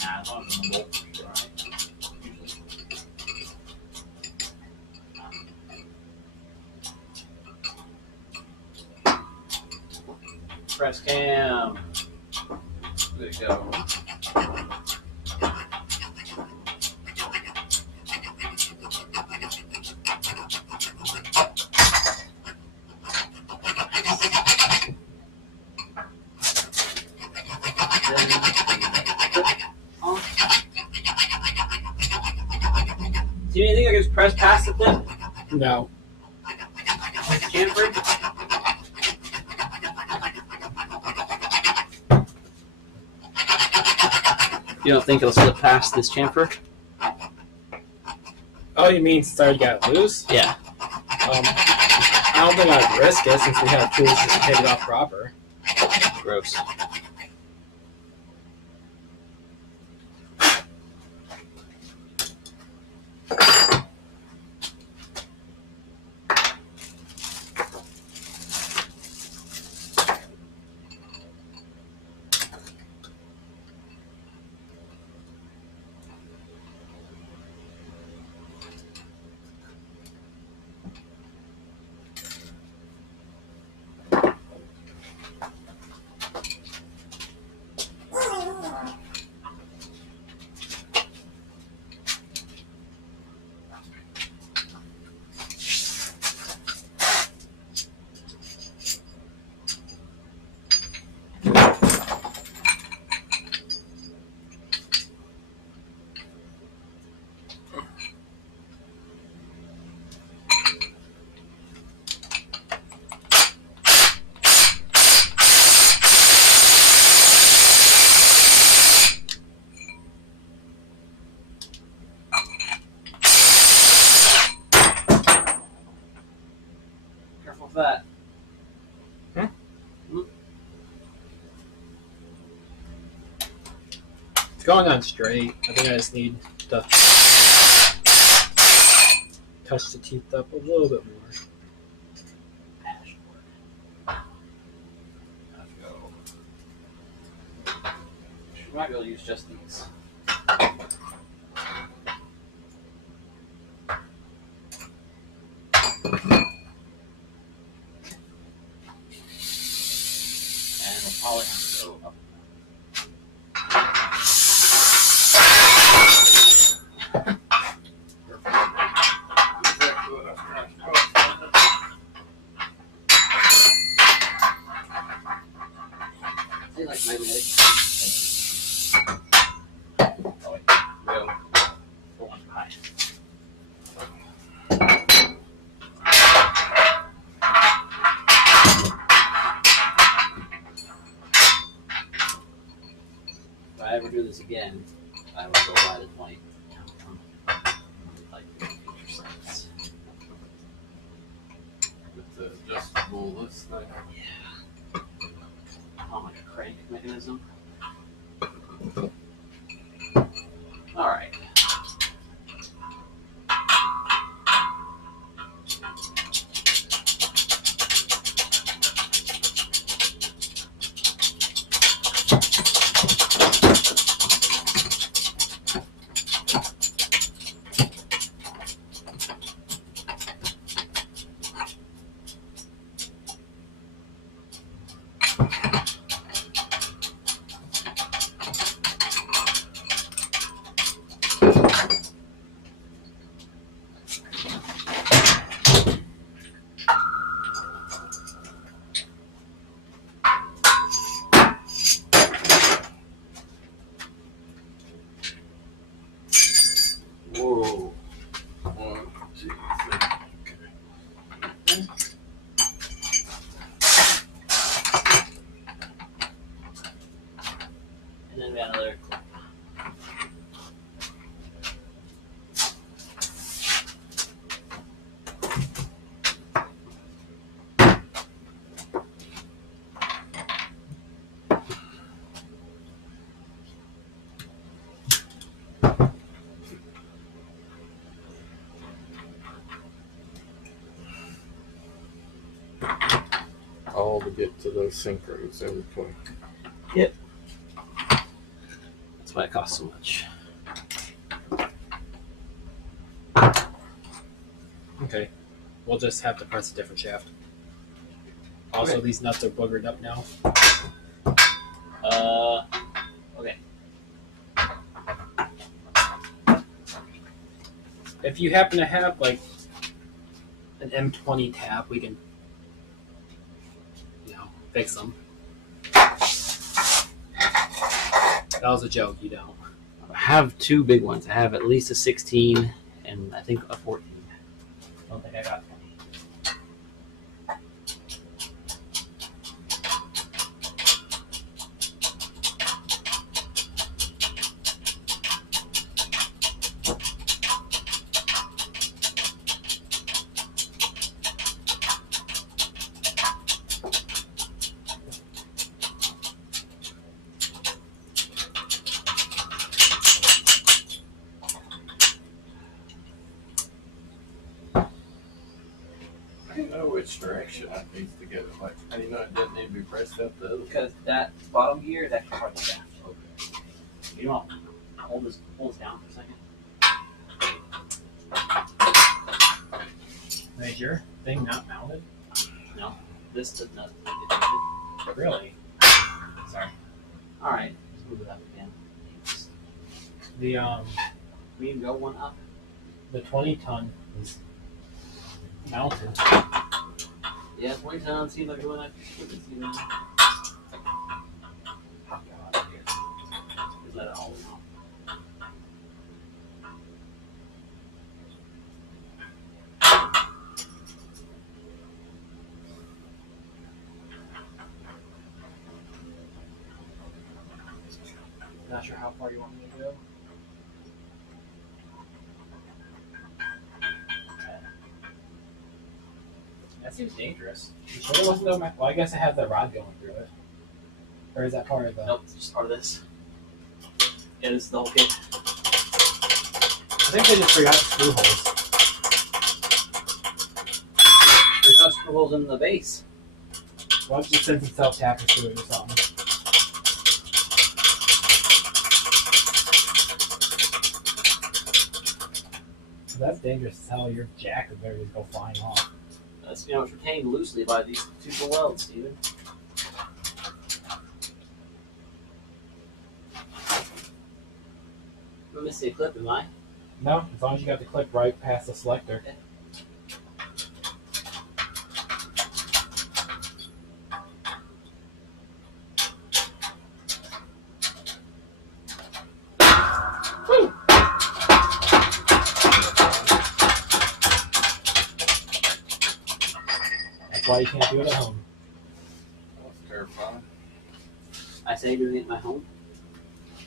Nah, as long as it's bolt, it's alright. Usually. Press cam. There you go. Do you think I can press past the tip? No. Chamfer? You don't think it'll slip past this chamfer? Oh, you mean since I already got it loose? Yeah. I don't think I'd risk it since we have tools just to take it off proper. Gross. Careful with that. It's going on straight. I think I just need to touch the teeth up a little bit more. We might be able to use just these. And we'll probably have to go up. They like magnetic. Oh wait, no. Go on high. If I ever do this again, I will go by the 20. Like future sites. With the adjustable this thing. Yeah. On like a crank mechanism. Alright. Whoa. 1, 2, 3. And then we got another clip. All to get to those synchros in between. That's why it costs so much. Okay. We'll just have to press a different shaft. Also, Okay. these nuts are boogered up now. Okay. If you happen to have like an M20 tap, we can, fix them. That was a joke. You don't. I have two big ones. I have at least a 16 and I think a 14. I don't think I got 20. I don't know which direction it needs to go. Like, how do you know it doesn't need to be pressed up the other? Because that bottom gear is actually part of the shaft. Okay. You want to hold this down for a second? Is your thing not mounted? No. This does not. Really? Sorry. Alright. Let's move it up again. The We can go one up. the 20-ton is mounted. Yeah, 20 tons seems like a really nice equipment. Just let it all out. Not sure how far you want me to go. That seems dangerous. You sure it wasn't though? Well, I guess I have the rod going through it. Or is that part of the? Nope, it's just part of this. Yeah, this is the whole kit. I think they just forgot the screw holes. There's no screw holes in the base. Well, it just sends itself tapping through it or something. So that's dangerous as hell. Your jack would better just go flying off. That's, it's retained loosely by these two little welds, Steven. I missed the clip, am I? No, as long as you got the clip right past the selector. Woo! That's why you can't do it at home. That's terrifying. I say doing it at my home.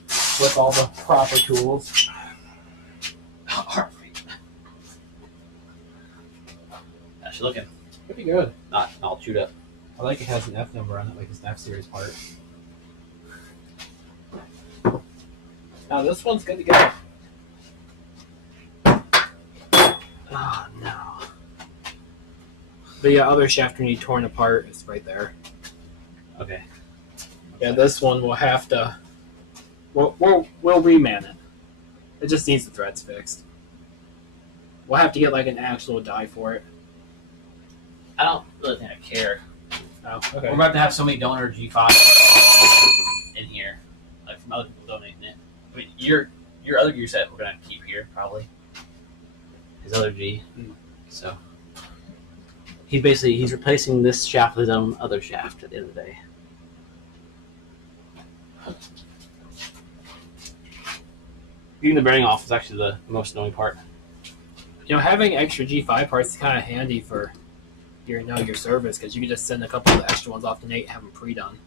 With all the proper tools. How's she looking? Pretty good. Not all chewed up. I like it has an F number on it, like it's an F series part. Now this one's good to go. Oh no. The other shaft we need torn apart is right there. Okay. Yeah, this one will have to. We'll reman it. It just needs the threads fixed. We'll have to get like an actual die for it. I don't really think I care. Oh, We're okay. about to have so many donor G5 in here, like from other people donating it. I mean, your other gear set we're gonna keep here probably. His other G. So he's replacing this shaft with his own other shaft at the end of the day. Getting the bearing off is actually the most annoying part. Having extra G5 parts is kind of handy for your service because you can just send a couple of the extra ones off to Nate and have them pre-done.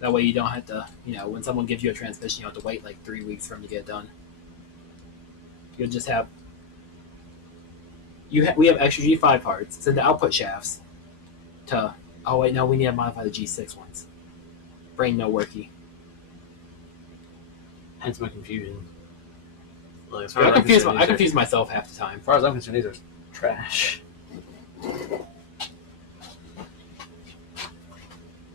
That way you don't have to, when someone gives you a transmission, you don't have to wait like 3 weeks for them to get it done. You'll just have. We have extra G5 parts. Send the output shafts to. Oh wait, no, we need to modify the G6 ones. Brain no worky. Hence my confusion. Like, as Yeah, far as I'm concerned, I confuse myself half the time. As far as I'm concerned, these are trash.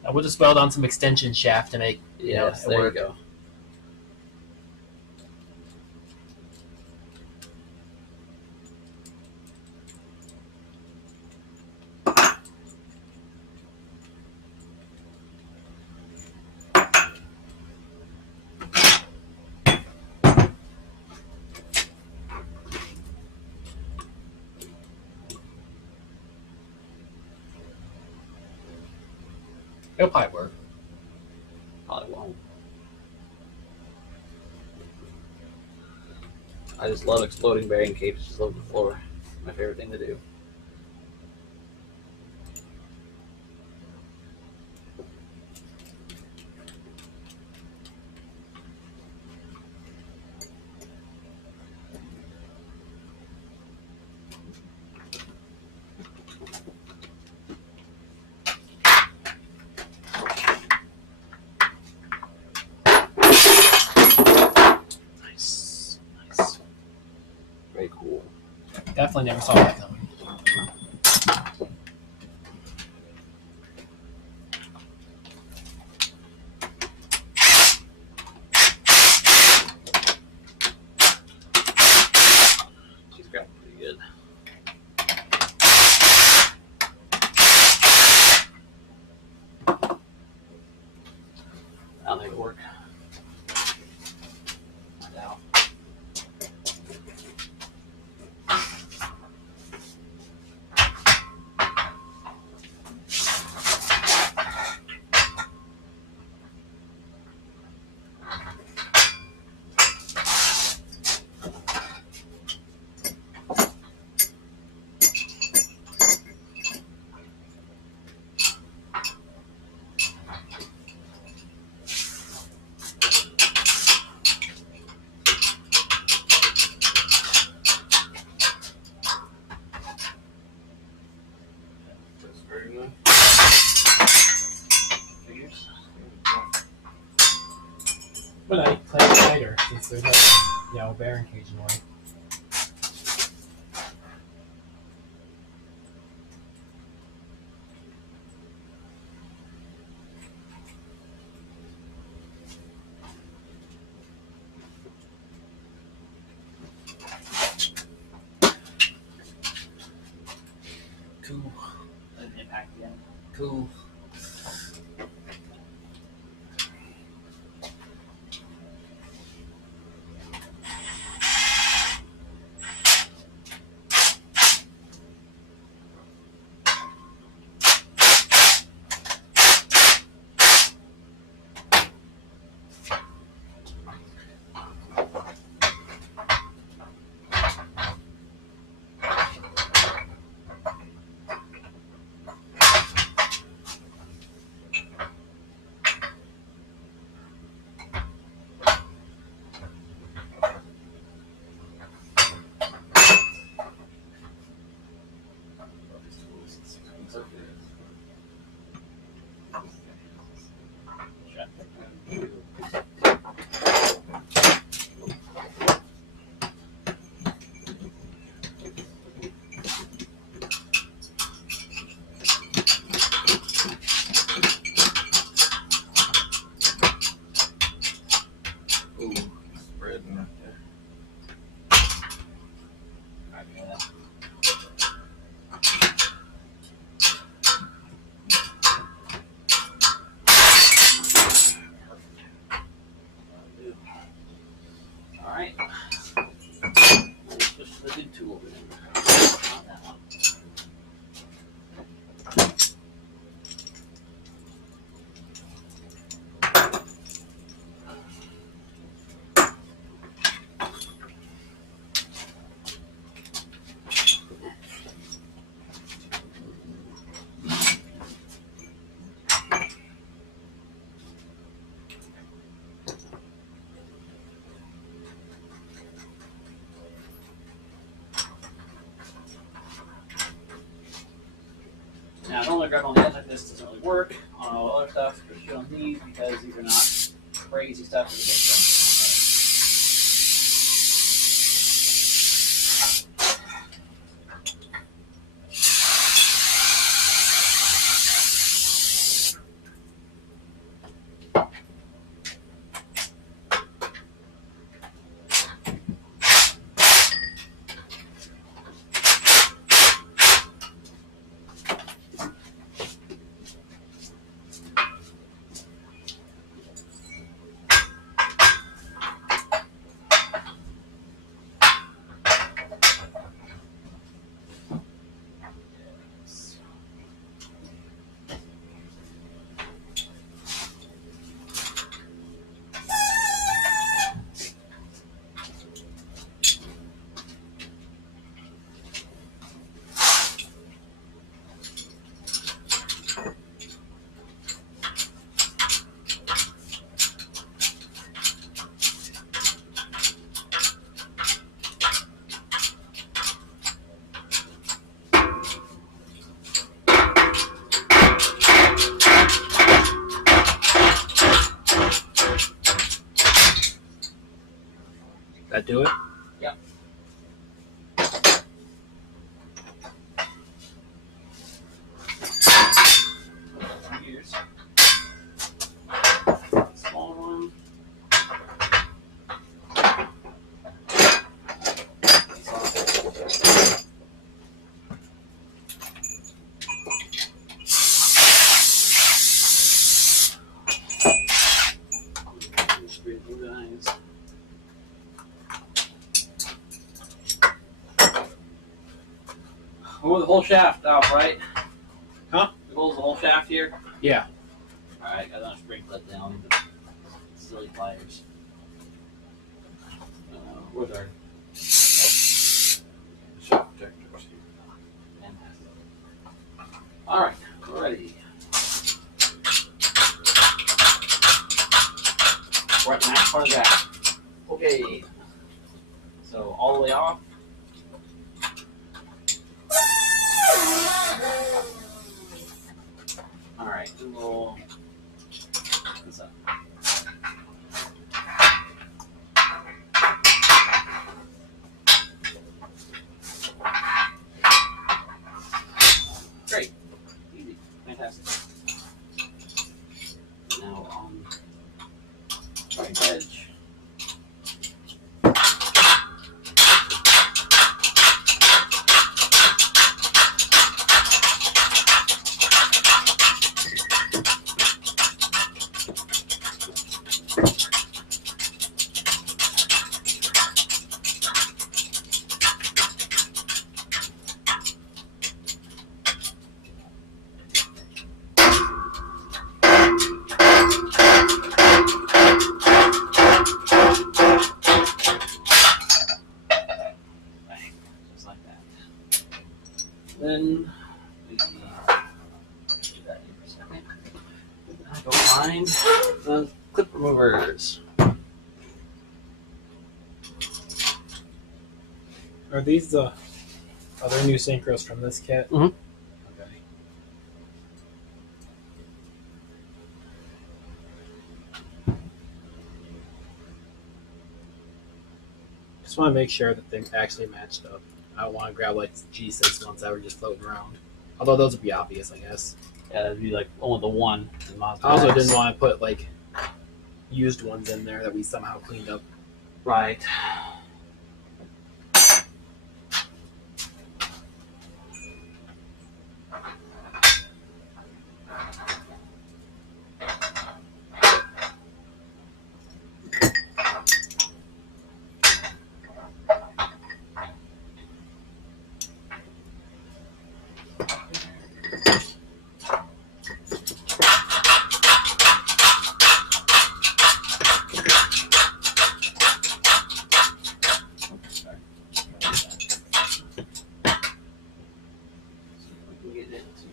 I will just weld on some extension shaft to make Yes, it there work. you go. It'll probably work. Probably won't. I just love exploding bearing capes just over the floor. My favorite thing to do. Nice. Nice. Very cool. Definitely never saw that coming. She's grabbing pretty good. I don't think it'll work. I doubt. That's very nice. Figures. But I play it tighter since there's no, bearing cage annoying. Cool. Doesn't impact again. Cool. Ooh, spreading right there. Alright. Switch to the big tool over there. Not that one. Now, normally grab on the edge like this doesn't really work on all the other stuff, especially on these, because these are not crazy stuff. That do it? Gears. Small one. We want the whole shaft out, right? Huh? We hold the whole shaft here? Yeah. Alright, got another spring clip down. The silly pliers. Where's our shaft protectors here? Fantastic. Alright, we're ready. We're at the max part of that. Okay. So all the way off. Alright, then we'll this up. Great. Easy. Fantastic. Now on right edge. Bang. Just like that. Then we do that here for a second. I go find the clip removers. Are these the other new synchros from this kit? Mhm. Okay. Just want to make sure that they actually matched up. I don't want to grab like G6 ones that were just floating around. Although those would be obvious, I guess. Yeah, that'd be like only the one in Mazda. I also X. didn't want to put like used ones in there that we somehow cleaned up. Right. We get it to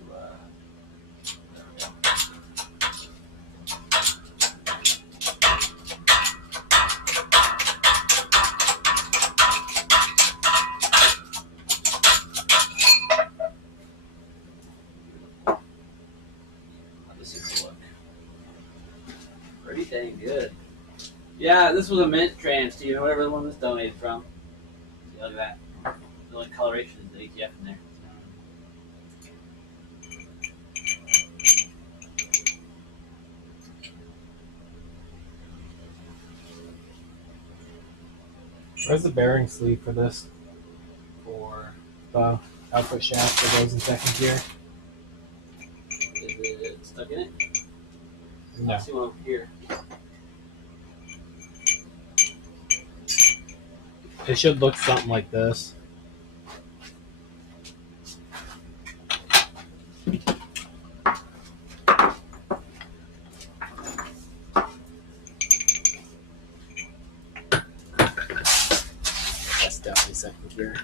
this is a look. Pretty dang good. Yeah, this was a mint trans, Steven, whatever the one was donated from. See, look at that. The only coloration is the ATF in there. Where's the bearing sleeve for this? For the output shaft that goes in second gear? Is it stuck in it? No. I see one over here. It should look something like this. That's definitely second gear.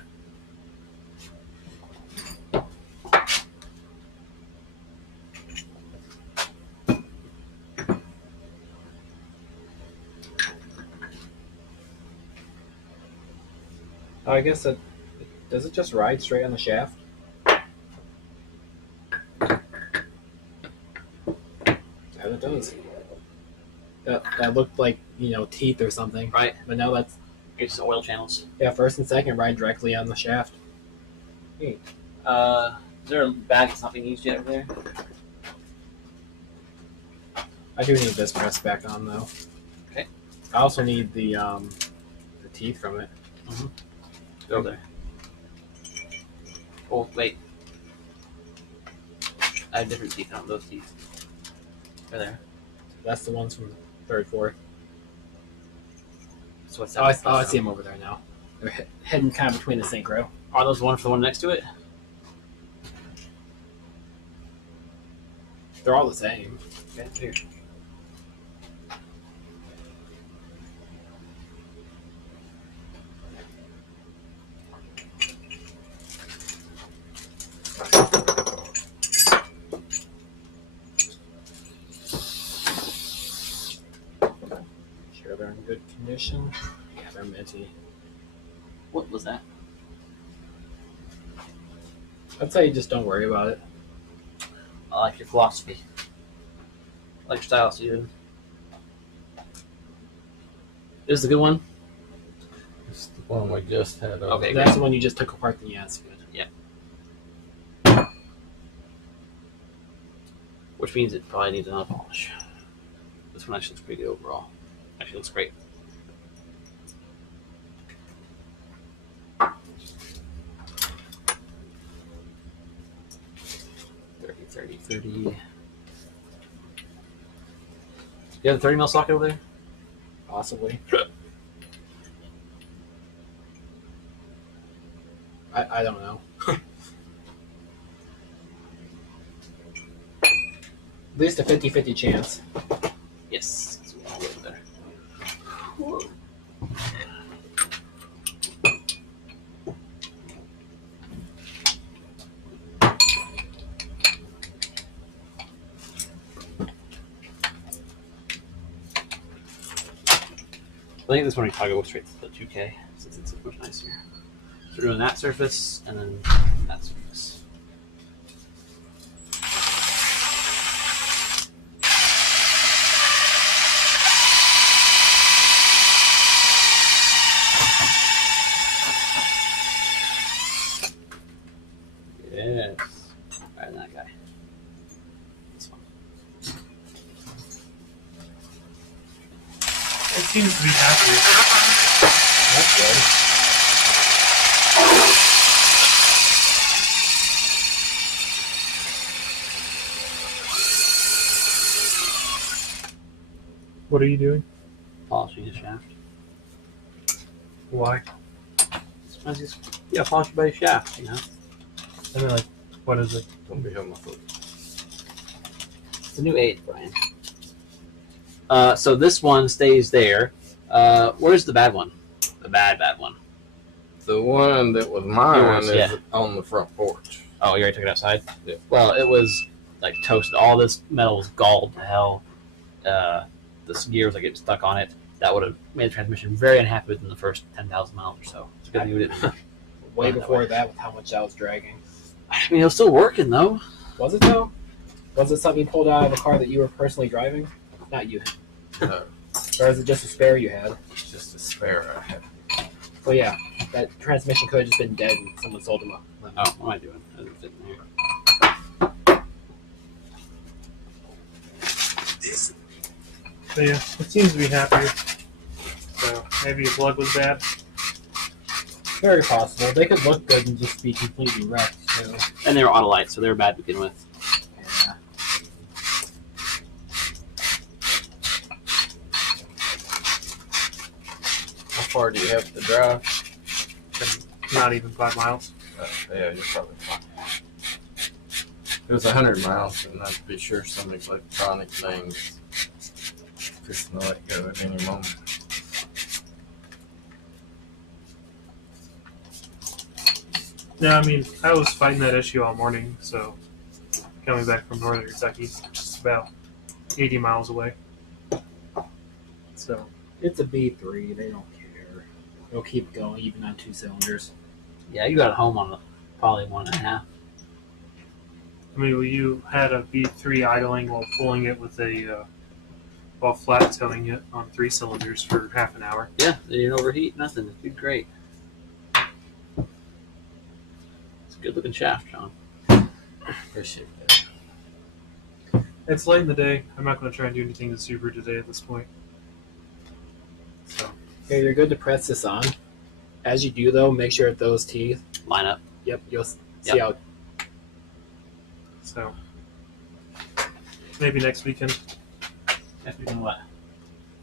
Oh, I guess does it just ride straight on the shaft? Yeah, it does. That looked like, teeth or something. Right. But now that's It's oil channels. Yeah, first and second ride directly on the shaft. Is there a bag that's not being used yet over there? I do need this press back on though. Okay. I also need the teeth from it. They're over there. Oh, wait. I have different teeth on those teeth. They're there. That's the ones from third, fourth. So what's Oh, that? I see them over there now. They're heading kind of between the sink row. Are those the one for the one next to it? They're all the same. Okay, here. Sure they're in good condition. Yeah, they're minty. What was that? I'd say just don't worry about it. I like your philosophy. I like your style, Steven. This is the good one? It's the one we just had. Okay, That's the one you just took apart, then yeah, it's good. Which means it probably needs another polish. This one actually looks pretty good overall. Actually looks great. $30. You have a 30 mil socket over there? Possibly. I don't know. At least a 50-50 chance. Yes. That's what I'll over there. Whoa. I think this one we probably go straight to the 2K since it's much nicer. So we're doing that surface and then that surface. Yes. Alright, that guy. This one. It seems to be happy. That's good. What are you doing? Polishing the shaft. Why? Sometimes just, yeah, polish your buddy's shaft, you know? I mean, like, what is it? Don't be on my foot. It's a new 8, Brian. So this one stays there. Where's the bad one? The bad one. The one that was mine Yours, is yeah. on the front porch. Oh, you already took it outside? Yeah. Well, it was like toasted. All this metal was galled to hell. The gears like get stuck on it. That would have made the transmission very unhappy within the first 10,000 miles or so. It's good thing we didn't. Way That before way. that, with how much I was dragging. I mean, it was still working though. Was it though? Was it something you pulled out of a car that you were personally driving? Not you. No, Or is it just a spare you had? it's just a spare I had. Well, yeah, that transmission could have just been dead and someone sold them up. Oh, what am I doing? I didn't fit in here. So yeah, it seems to be happier. So maybe your plug was bad. Very possible. They could look good and just be completely wrecked too. And they were Autolite, so they were bad to begin with. Yeah. How far do you have to drive? Not even 5 miles. Yeah, you're probably fine. It was 100 miles, and I'd be sure some electronic things just gonna let go at any moment. Yeah, I mean, I was fighting that issue all morning, so coming back from northern Kentucky, just about 80 miles away. So, It's a B3. They don't care. They'll keep going even on 2 cylinders. Yeah, you got it home on probably 1.5. I mean, you had a B3 idling while pulling it with a while flat towing it on 3 cylinders for half an hour. Yeah, they didn't overheat, nothing. It's been great. It's a good looking shaft, John. Appreciate that. It's late in the day. I'm not going to try and do anything to Subaru today at this point. So Okay, you're good to press this on. As you do, though, make sure that those teeth. Line up. Yep, you'll see Yep. how. maybe next weekend, Next weekend, what?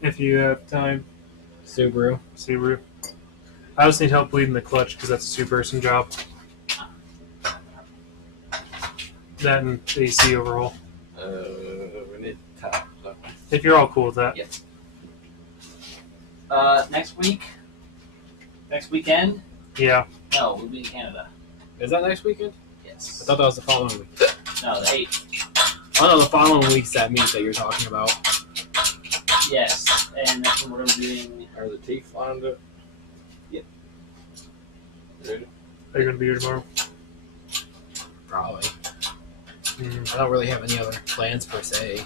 if you have time, Subaru. Subaru. I just need help bleeding the clutch because that's a 2-person job. That and the AC overhaul. We need top. If you're all cool with that. Next week? Next weekend? Yeah. No, we'll be in Canada. Is that next weekend? Yes. I thought that was the following week. No, the 8th. Oh, no, the following week's that meet that you're talking about. Yes. And that's when we're going to be doing. Are the teeth lined up? Yep. Ready? Are you going to be here tomorrow? Probably. Mm. I don't really have any other plans per se.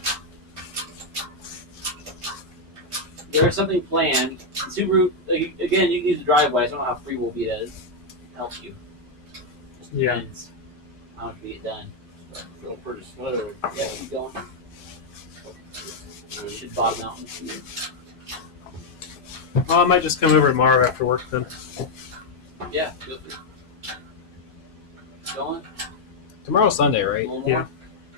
There's something planned. Subaru, again, you can use the driveway. So I don't know how free we'll be to help you. Just Yeah. depends how much we get done. Feel pretty slow. Yeah, keep going. Should bottom out. Well, I might just come over tomorrow after work then. Yeah, feel free. Going? Tomorrow's Sunday, right? A little more?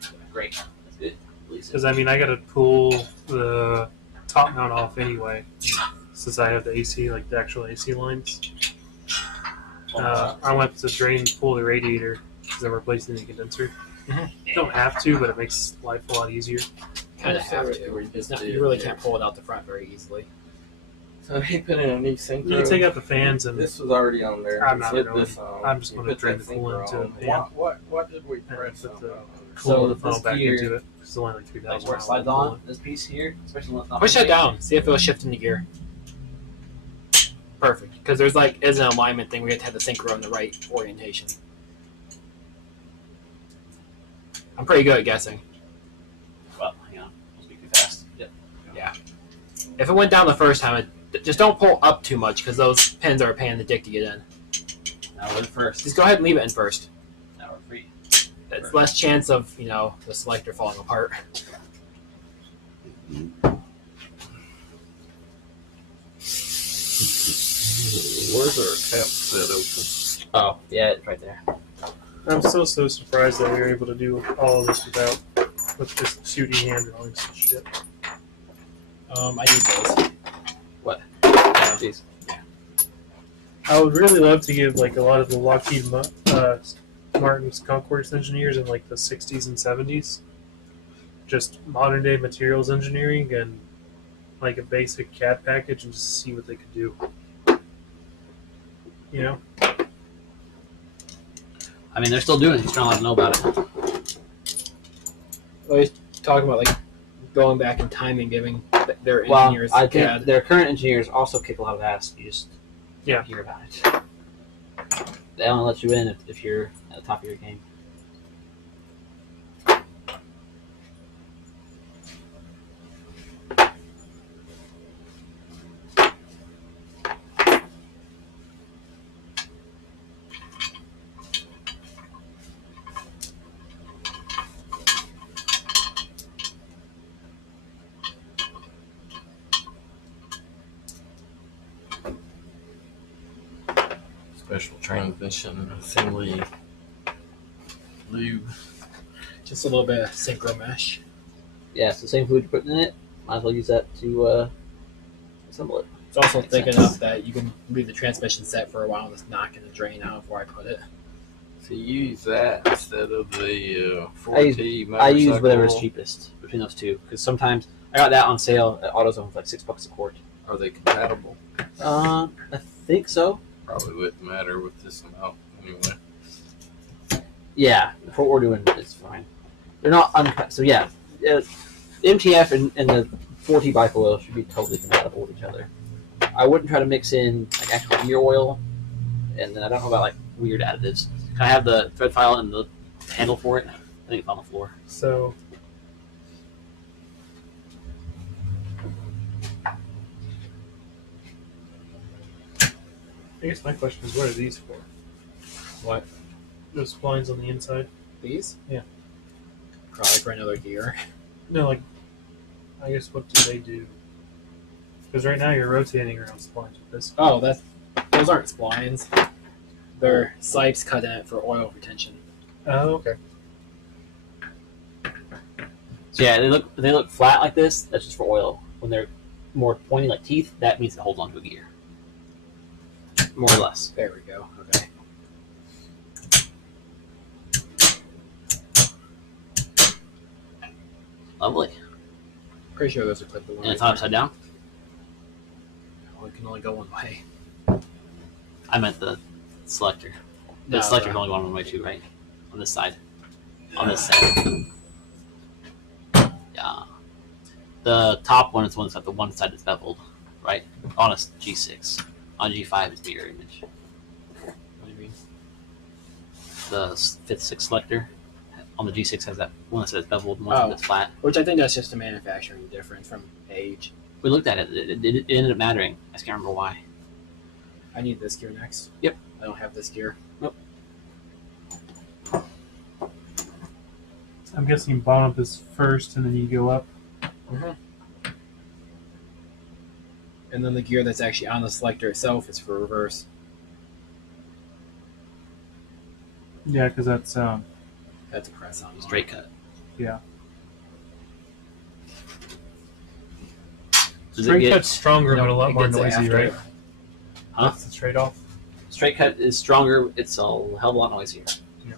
Yeah. Great. That's good. Lisa. Because, I mean, I got to pull the top mount off anyway. Since I have the AC, like the actual AC lines. I went to pull the radiator because I'm replacing the condenser. Don't have to, but it makes life a lot easier. Kind of Also, have we to. just You did, really yeah. can't pull it out the front very easily. So he put in a new synchro. You can take out the fans and This was already on there. I'm not Put going. this on. I'm just You going to put drain that the coolant synchro into a on. pan. What did we press put on? the- So Pull the funnel this back gear- into it. It's only like 3,000 Like where it miles. slides on, this piece here, especially when it's not. Push that rotating. down. See if it'll shift into gear. Perfect. Because there's is an alignment thing. We have to have the synchro in the right orientation. I'm pretty good at guessing. Well, hang on. I'll speak too fast. Yep. If it went down the first time, just don't pull up too much because those pins are a pain in the dick to get in. Now we're in first. Just go ahead and leave it in first. Now we're free. It's less chance of, the selector falling apart. Where's our tap set open? Oh, yeah, it's right there. I'm so surprised that we were able to do all of this with just shooting hand drawings and shit. I need those. These. I would really love to give like a lot of the Lockheed Martin's Concourse engineers in like the 60s and 70s just modern day materials engineering and like a basic CAD package and just see what they could do. You know? I mean, they're still doing it. Just don't let them know about it. Always talking about going back in time and giving their Well, engineers I think CAD. their current engineers also kick a lot of ass. You just Yeah. don't hear about it. They only let you in if you're at the top of your game. Special transmission assembly lube. Just a little bit of synchro mesh. Yeah, it's the same fluid you're putting in it. Might as well use that to assemble it. It's also Makes thick sense. enough that you can leave the transmission set for a while and it's not going to drain out before I put it. So you use that instead of the 4T I use motorcycle whatever's oil? cheapest between those two because sometimes I got that on sale at AutoZone for like $6 a quart. Are they compatible? I think so. Probably wouldn't matter with this amount anyway. Yeah, for what we're doing, it's fine. They're not so yeah, MTF and the 4T bike oil should be totally compatible with each other. I wouldn't try to mix in like actual gear oil, and then I don't know about like weird additives. Can I have the thread file and the handle for it? I think it's on the floor. So I guess my question is, what are these for? What? Those splines on the inside? These? Yeah. Probably for another gear. No, like, I guess what do they do? Because right now you're rotating around splines with this. Oh, those aren't splines. They're sipes cut in it for oil retention. Oh, okay. So yeah, they look flat like this. That's just for oil. When they're more pointy like teeth, that means it holds onto a gear. More or less. There we go. Okay. Lovely. Pretty sure those are clipped the one. And it's upside down. Well, it can only go one way. I meant the selector. The No, selector the- can only go one way too, right? On this side. On this side. Yeah. The top one is the one that's got the one side that's beveled, right? On a G6. On G5 it's mirror image. What do you mean? The 5th, 6th selector on the G6 has that one that's beveled and one Oh. that's flat. Which I think that's just a manufacturing difference from age. We looked at it. It ended up mattering. I just can't remember why. I need this gear next. Yep. I don't have this gear. I'm guessing bottom up is first and then you go up. And then the gear that's actually on the selector itself is for reverse. Yeah, because that's, That's a press on. Straight cut. yeah. Does it Straight get- cut's stronger, but a lot It more gets it noisy, after. right? Huh? That's the trade-off. Straight cut is stronger. It's a hell of a lot noisier. Yeah.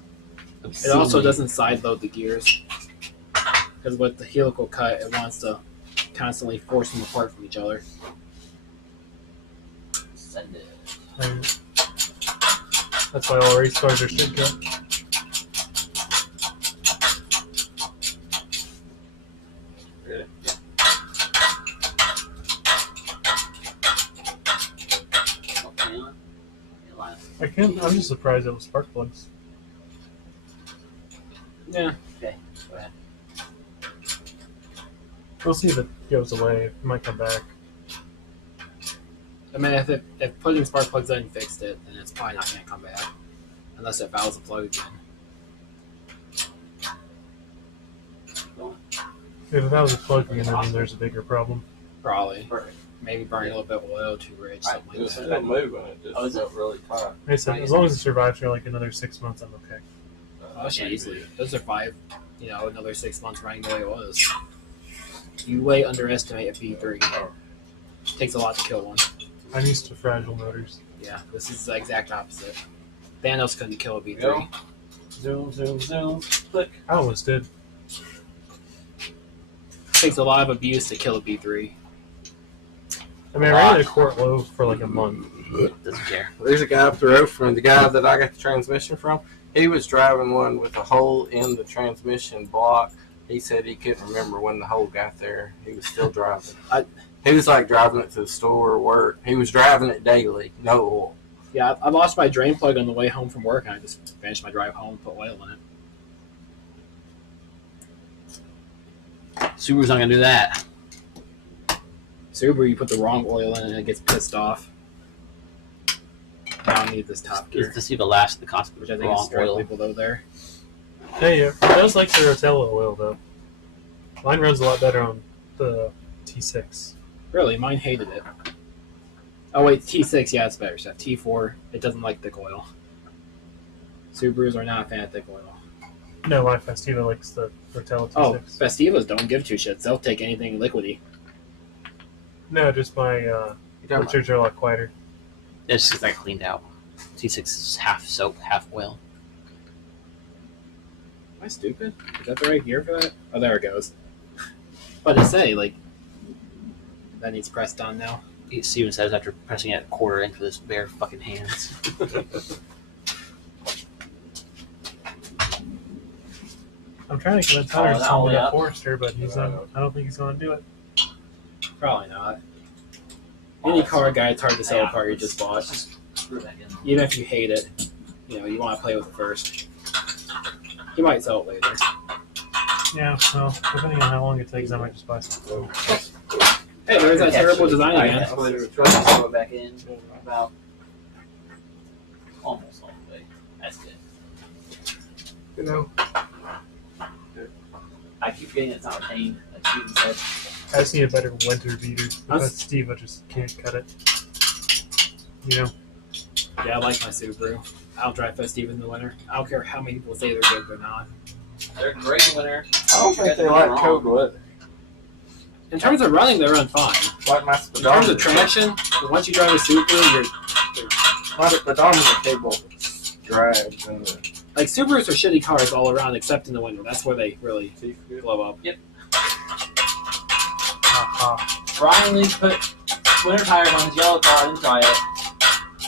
It also doesn't side load the gears. Because with the helical cut, it wants to constantly force them apart from each other. Send it. And that's why all race cars are straight cut. I'm just surprised it was spark plugs. Yeah. Okay, go ahead. We'll see if it goes away. It might come back. I mean, if putting spark plugs in fixed it, then it's probably not going to come back. Unless it fouls the plug again. If that was a plug in, then there's a bigger problem. Probably. Perfect. Maybe burning a little bit of oil too rich, something It like was that. still moving. It just Oh, is it? felt really tight. Like I said, as long as it survives for like another 6 months, I'm okay. Oh, shit, easily. Those are another 6 months running the way it was. You way underestimate a B3. Takes a lot to kill one. I'm used to fragile motors. Yeah, this is the exact opposite. Thanos couldn't kill a B3. Yeah. Zoom, zoom, zoom. Click. I almost did. Takes a lot of abuse to kill a B3. I mean, I ran it at court low for like a month. Doesn't care. There's a guy up the road from the guy that I got the transmission from. He was driving one with a hole in the transmission block. He said he couldn't remember when the hole got there. He was still driving. He was like driving it to the store or work. He was driving it daily, no oil. Yeah, I lost my drain plug on the way home from work, and I just finished my drive home and put oil in it. Subaru's not gonna do that. Subaru, you put the wrong oil in and it gets pissed off. Now I need this top gear, It's to see the last of the cost of which the I think is wrong directly oil. below there. Hey, it does like the Rotella oil though. Mine runs a lot better on the T6. Really, mine hated it. Oh wait, T6, yeah, it's better stuff. T4, it doesn't like thick oil. Subarus are not a fan of thick oil. No, my Festiva likes the Rotella T6. Oh, Festivas don't give two shits. They'll take anything liquidy. No, just my Richards are a lot quieter. It's just like cleaned out. T6 is half soap, half oil. Am I stupid? Is that the right gear for that? Oh, there it goes. But to say, like, that needs pressed on now. Steven says after pressing it a quarter inch with his bare fucking hands. I'm trying to convince Hunter to that sell me way a up. Forester, but he's not. I don't think he's going to do it. Probably not. Any car guy, it's hard to sell a car you just bought. Screw that in. Even if you hate it, you want to play with it first. You might sell it later. Yeah, well, depending on how long it takes, I might just buy some. Hey, there's that terrible design again. Throw back in. About almost all the way. That's good. You know, I keep forgetting it's not retained. Like Steven said. I just need a better winter beater. I was- But Steve, I just can't cut it. You know, Yeah, I like my Subaru. I don't drive Festive in the winter. I don't care how many people say they're good, they're not. They're great in winter. I don't think they like cold weather. In terms of running, they run fine. Like my In terms of speedometer. traction, once you drive a Subaru, My speedometer cable drags and the like Subarus are shitty cars all around, except in the winter. That's where they really blow up. Brian Lee put winter tires on his yellow car and try it.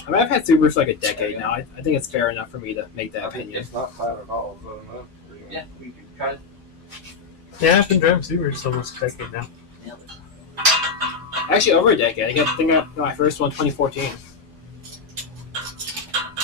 I mean, I've had Subarus for like a decade now. I think it's fair enough for me to make that I think opinion. it's not bad at all. So no. Yeah, we can try it. yeah, I've been driving Subarus almost a decade now. Actually, over a decade. I think I got my first one 2014.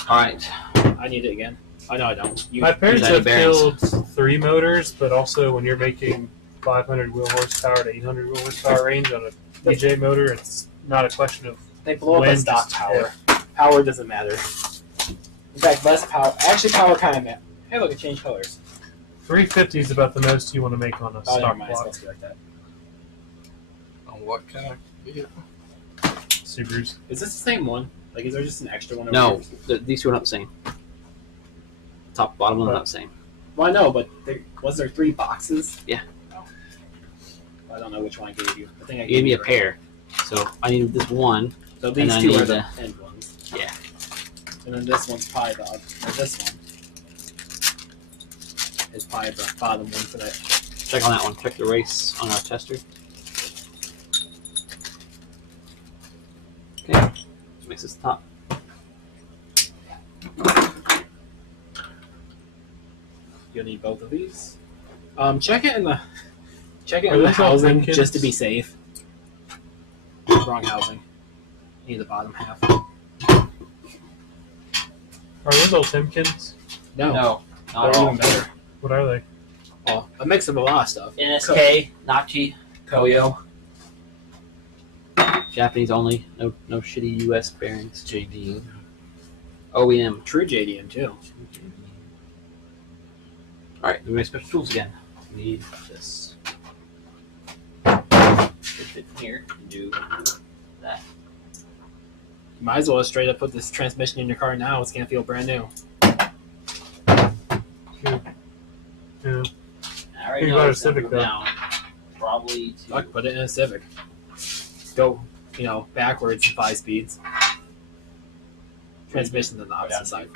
All right. I need it again. Oh, no, I don't. My parents use any have bearings? killed 3 motors, but also when you're making 500 wheel horsepower to 800 wheel horsepower range on a DJ motor, it's not a question of They blow up When at stock just- power. Power doesn't matter. In fact, less power. Actually, power kind of matters. Hey, look, it changed colors. 350 is about the most you want to make on a Oh, never stock mind. It's block. supposed to be like that. On what kind of vehicle? Subarus. Is this the same one? Like, is there just an extra one over No, here? these two are not the same. Top, bottom one are not the same. Well, I know, but was there 3 boxes? Yeah. No. I don't know which one I gave you. I think I You gave me a you pair, so I need this one. So these I 2 need are the end ones. Yeah. And then this one's probably the, or this one is probably the bottom one for that. Check on that one. Check the race on our tester. Okay. Let's mix this top. You'll need both of these. Check it in the Are the those all housing Timkins? just to be safe. Wrong housing. Need the bottom half. Are those all Timkins? No, No, not they're at all. even better. What are they? Oh, a mix of a lot of stuff. NSK, Nachi, Koyo. Japanese only. No shitty US bearings. JD. OEM. True JDM too. All right, we make special tools again. We need this. Fit here and do that. Might as well straight up put this transmission in your car now. It's gonna feel brand new. Yeah. I already You know got a it's gonna Civic, go though. down. Probably to Fuck, put it in a Civic. Go, backwards 5 speeds. Transmission's on the opposite side.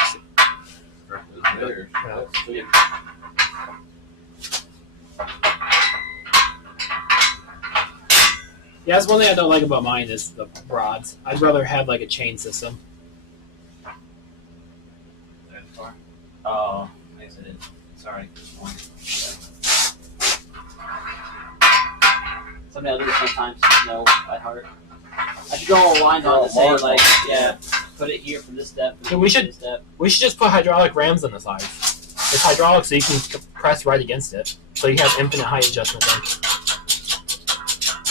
Yeah, that's one thing I don't like about mine is the rods. I'd rather have like a chain system. Oh, I guess I did. Sorry. Somebody I'll do it sometimes. No, by heart. I should draw a line on to say like, yeah, put it here for this step. Yeah, we should- This step. We should just put hydraulic rams on the side. It's hydraulic, so you can press right against it. So you have infinite height adjustment then.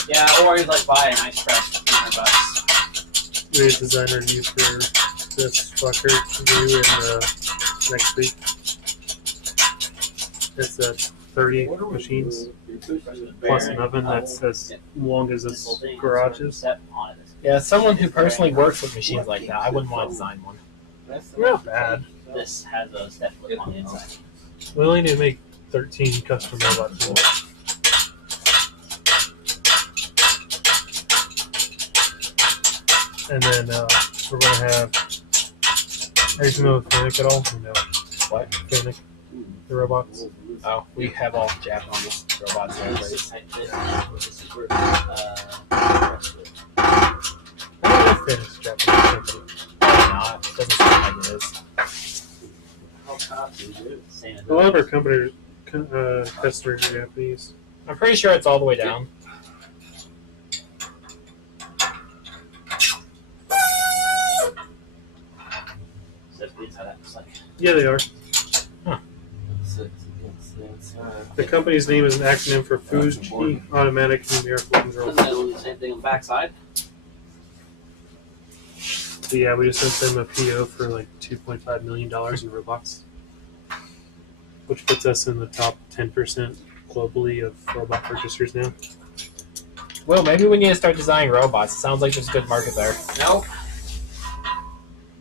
Yeah, or like buy a nice press for $200. We had a designer to use for this fucker to do in next week. It's 30 machines plus an oven that's as long as This whole this thing, garage so is. step on it. Yeah, someone who personally works with machines like that, I wouldn't want to design one. Not bad. This has a step flip on the inside. We only need to make 13 custom robots. And then we're going to have. Are you familiar with Fennec at all? Or no? What? Fennec, the robots. Oh, we have all Japanese robots here. This is where, I don't know if Fennec's Japanese company. Probably not. It doesn't sound like it is. same as A lot of our customers are Japanese. I'm pretty sure it's all the way down. that's how that looks like. Yeah, they are. The company's name is an acronym for Fuji Automatic Numerical Control. Doesn't that do the same thing on the backside? But yeah, we just sent them a PO for like $2.5 million in robots, which puts us in the top 10% globally of robot purchasers now. Well, maybe we need to start designing robots. It sounds like there's a good market there. Nope.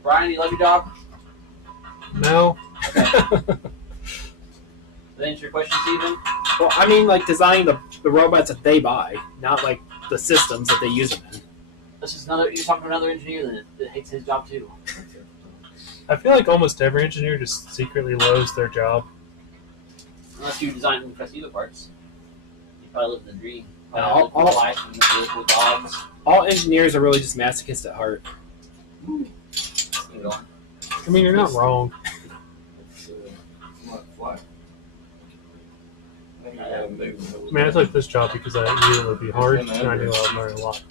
Brian, you love your job? No. That answer your question, Steven? Well, I mean, like designing the robots that they buy, not like the systems that they use them in. This is another. You're talking to another engineer that hates his job too. I feel like almost every engineer just secretly loves their job. Unless you design Festiva parts, you probably live in the dream. All- Live life and live with dogs. All engineers are really just masochists at heart. Keep going. I mean, you're not wrong. I mean, I took this job because I knew it would be hard, and I knew I would learn a lot.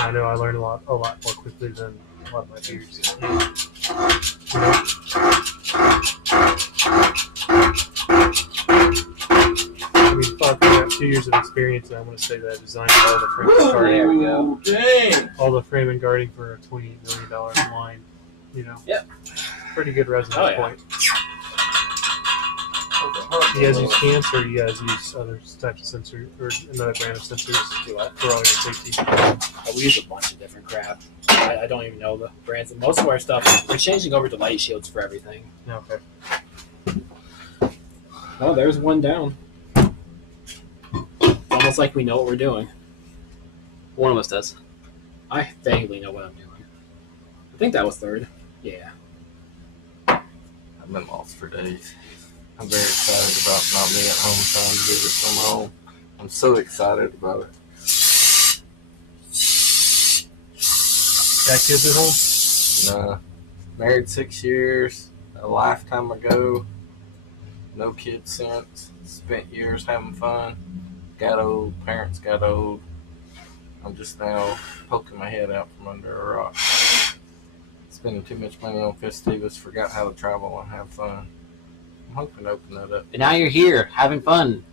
I know I learned a lot more quickly than a lot of my peers. You know? I mean, fuck, I got 2 years of experience, and I'm going to say that I designed all the frame and guarding. There we go. Dang! All the frame and guarding for a $28 million line. You know? Yep. Pretty good resume Oh, yeah. point. You guys use scans, or you guys use other types of sensors, or another brand of sensors for all your safety? We use a bunch of different crap. I don't even know the brands. And most of our stuff, we're changing over to light shields for everything. Okay. Oh, there's one down. It's almost like we know what we're doing. One of us does. I vaguely know what I'm doing. I think that was third. Yeah. I've been lost for days. I'm very excited about not being at home trying to do this on my own. I'm so excited about it. Got kids at home? Nah. Married 6 years, a lifetime ago. No kids since. Spent years having fun. Got old. Parents got old. I'm just now poking my head out from under a rock. Spending too much money on Festivas. Forgot how to travel and have fun. I'm hoping to open that up. And now you're here, having fun.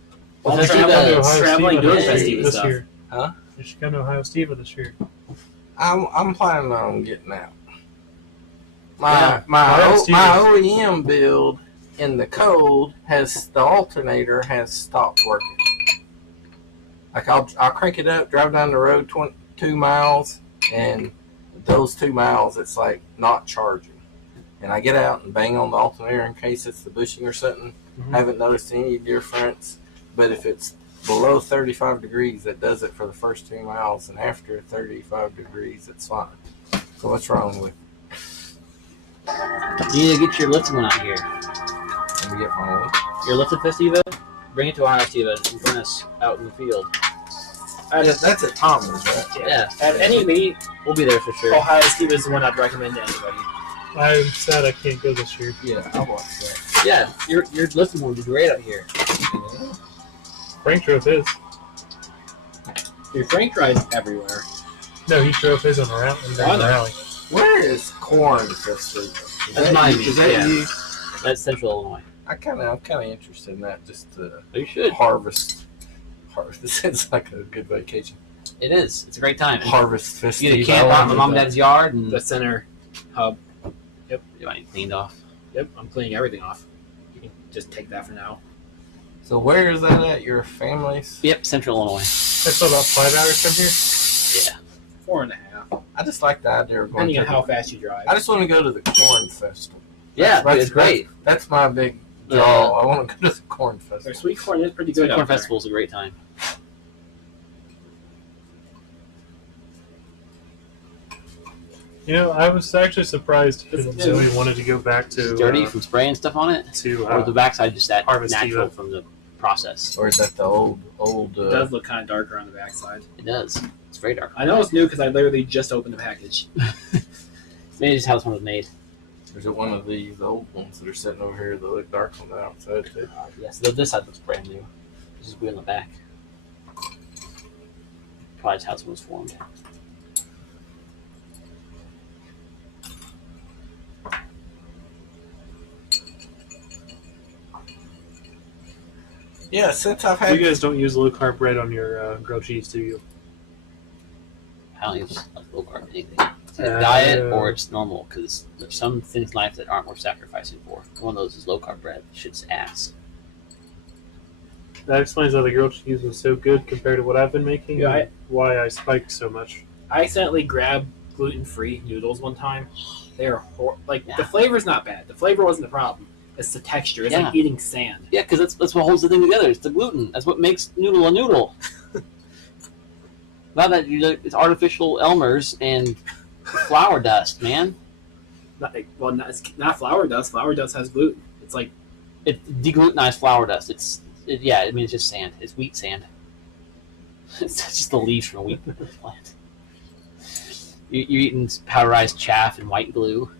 All Let's traveling, do that. Ohio traveling Steve doing this Festiva this stuff. year. Huh? You should come to Ohio Steve this year. I'm planning on getting out. Yeah. My Ohio OEM build in the cold the alternator has stopped working. Like I'll crank it up, drive down the road 2 miles, and those 2 miles it's like not charging. And I get out and bang on the alternator in case it's the bushing or something. Mhm. Haven't noticed any difference. But if it's below 35 degrees, it does it for the first 2 miles, and after 35 degrees, it's fine. So what's wrong with You need to get your lifted one out here. let me get my one? Your lifted Festiva, bring it to Ohio Festiva and bring us out in the field. That's at Thomas, right? Yeah. At any meet, We'll be there for sure. Ohio Steve is the one I'd recommend to anybody. I'm sad I can't go this year. Yeah, I'll watch that. Yeah, your lifted one would be great out here. Frank drove his. Your Frank rides everywhere. No, he drove his on the rally. I know. rally. Where is Corn Festival? That's Miami, Is that yeah. you? That's Central Illinois. I'm kind of interested in that. Just to You should. harvest. This sounds like a good vacation. It is. It's a great time. Harvest You festival. get to camp out in my mom and dad's yard and The center hub. do I need cleaned off. Yep, I'm cleaning everything off. You can just take that for now. So where is that at? Your family's? Yep, Central Illinois. That's about 5 hours from here. 4.5. I just like the idea of going. Depending To on how fast you drive. I just want to go to the Corn Festival. Yeah, That's- it's great. That's my big draw. I want to go to the Corn Their Festival. sweet corn is pretty Sweet good. Corn out there. Festival is a great time. You know, I was actually surprised It's- that Zoe wanted to go back It's to dirty from spraying stuff on it, to or the backside just that Harvest natural Diva. from the process. Or is that the old? It does look kind of darker on the backside. It does. It's very dark. I know it's new because I literally just opened the package. Maybe just how this one was made. Or is it one of these old ones that are sitting over here that look dark on the outside too? Yes, this side looks brand new. This is weird on the back. Probably just how this one was formed. Yeah, since I've You had guys don't use low carb bread on your grilled cheese, do you? I don't use like low carb anything. diet or it's normal, because there's some things in life that aren't worth sacrificing for. One of those is low carb bread. Shit's ass. That explains why the grilled cheese was so good compared to what I've been making. Yeah, and why I spiked so much. I accidentally grabbed gluten-free noodles one time. They're the Yeah. flavor's not bad. The flavor wasn't the problem. It's the texture. It's Yeah. like eating sand. Yeah, because that's what holds the thing together. It's the gluten. That's what makes noodle a noodle. Not that it's artificial Elmer's and flour dust, man. It's not flour dust. Flour dust has gluten. It's like It's deglutenized flour dust. It's just sand. It's wheat sand. It's just the leaves from a wheat plant. You're eating powderized chaff and white glue.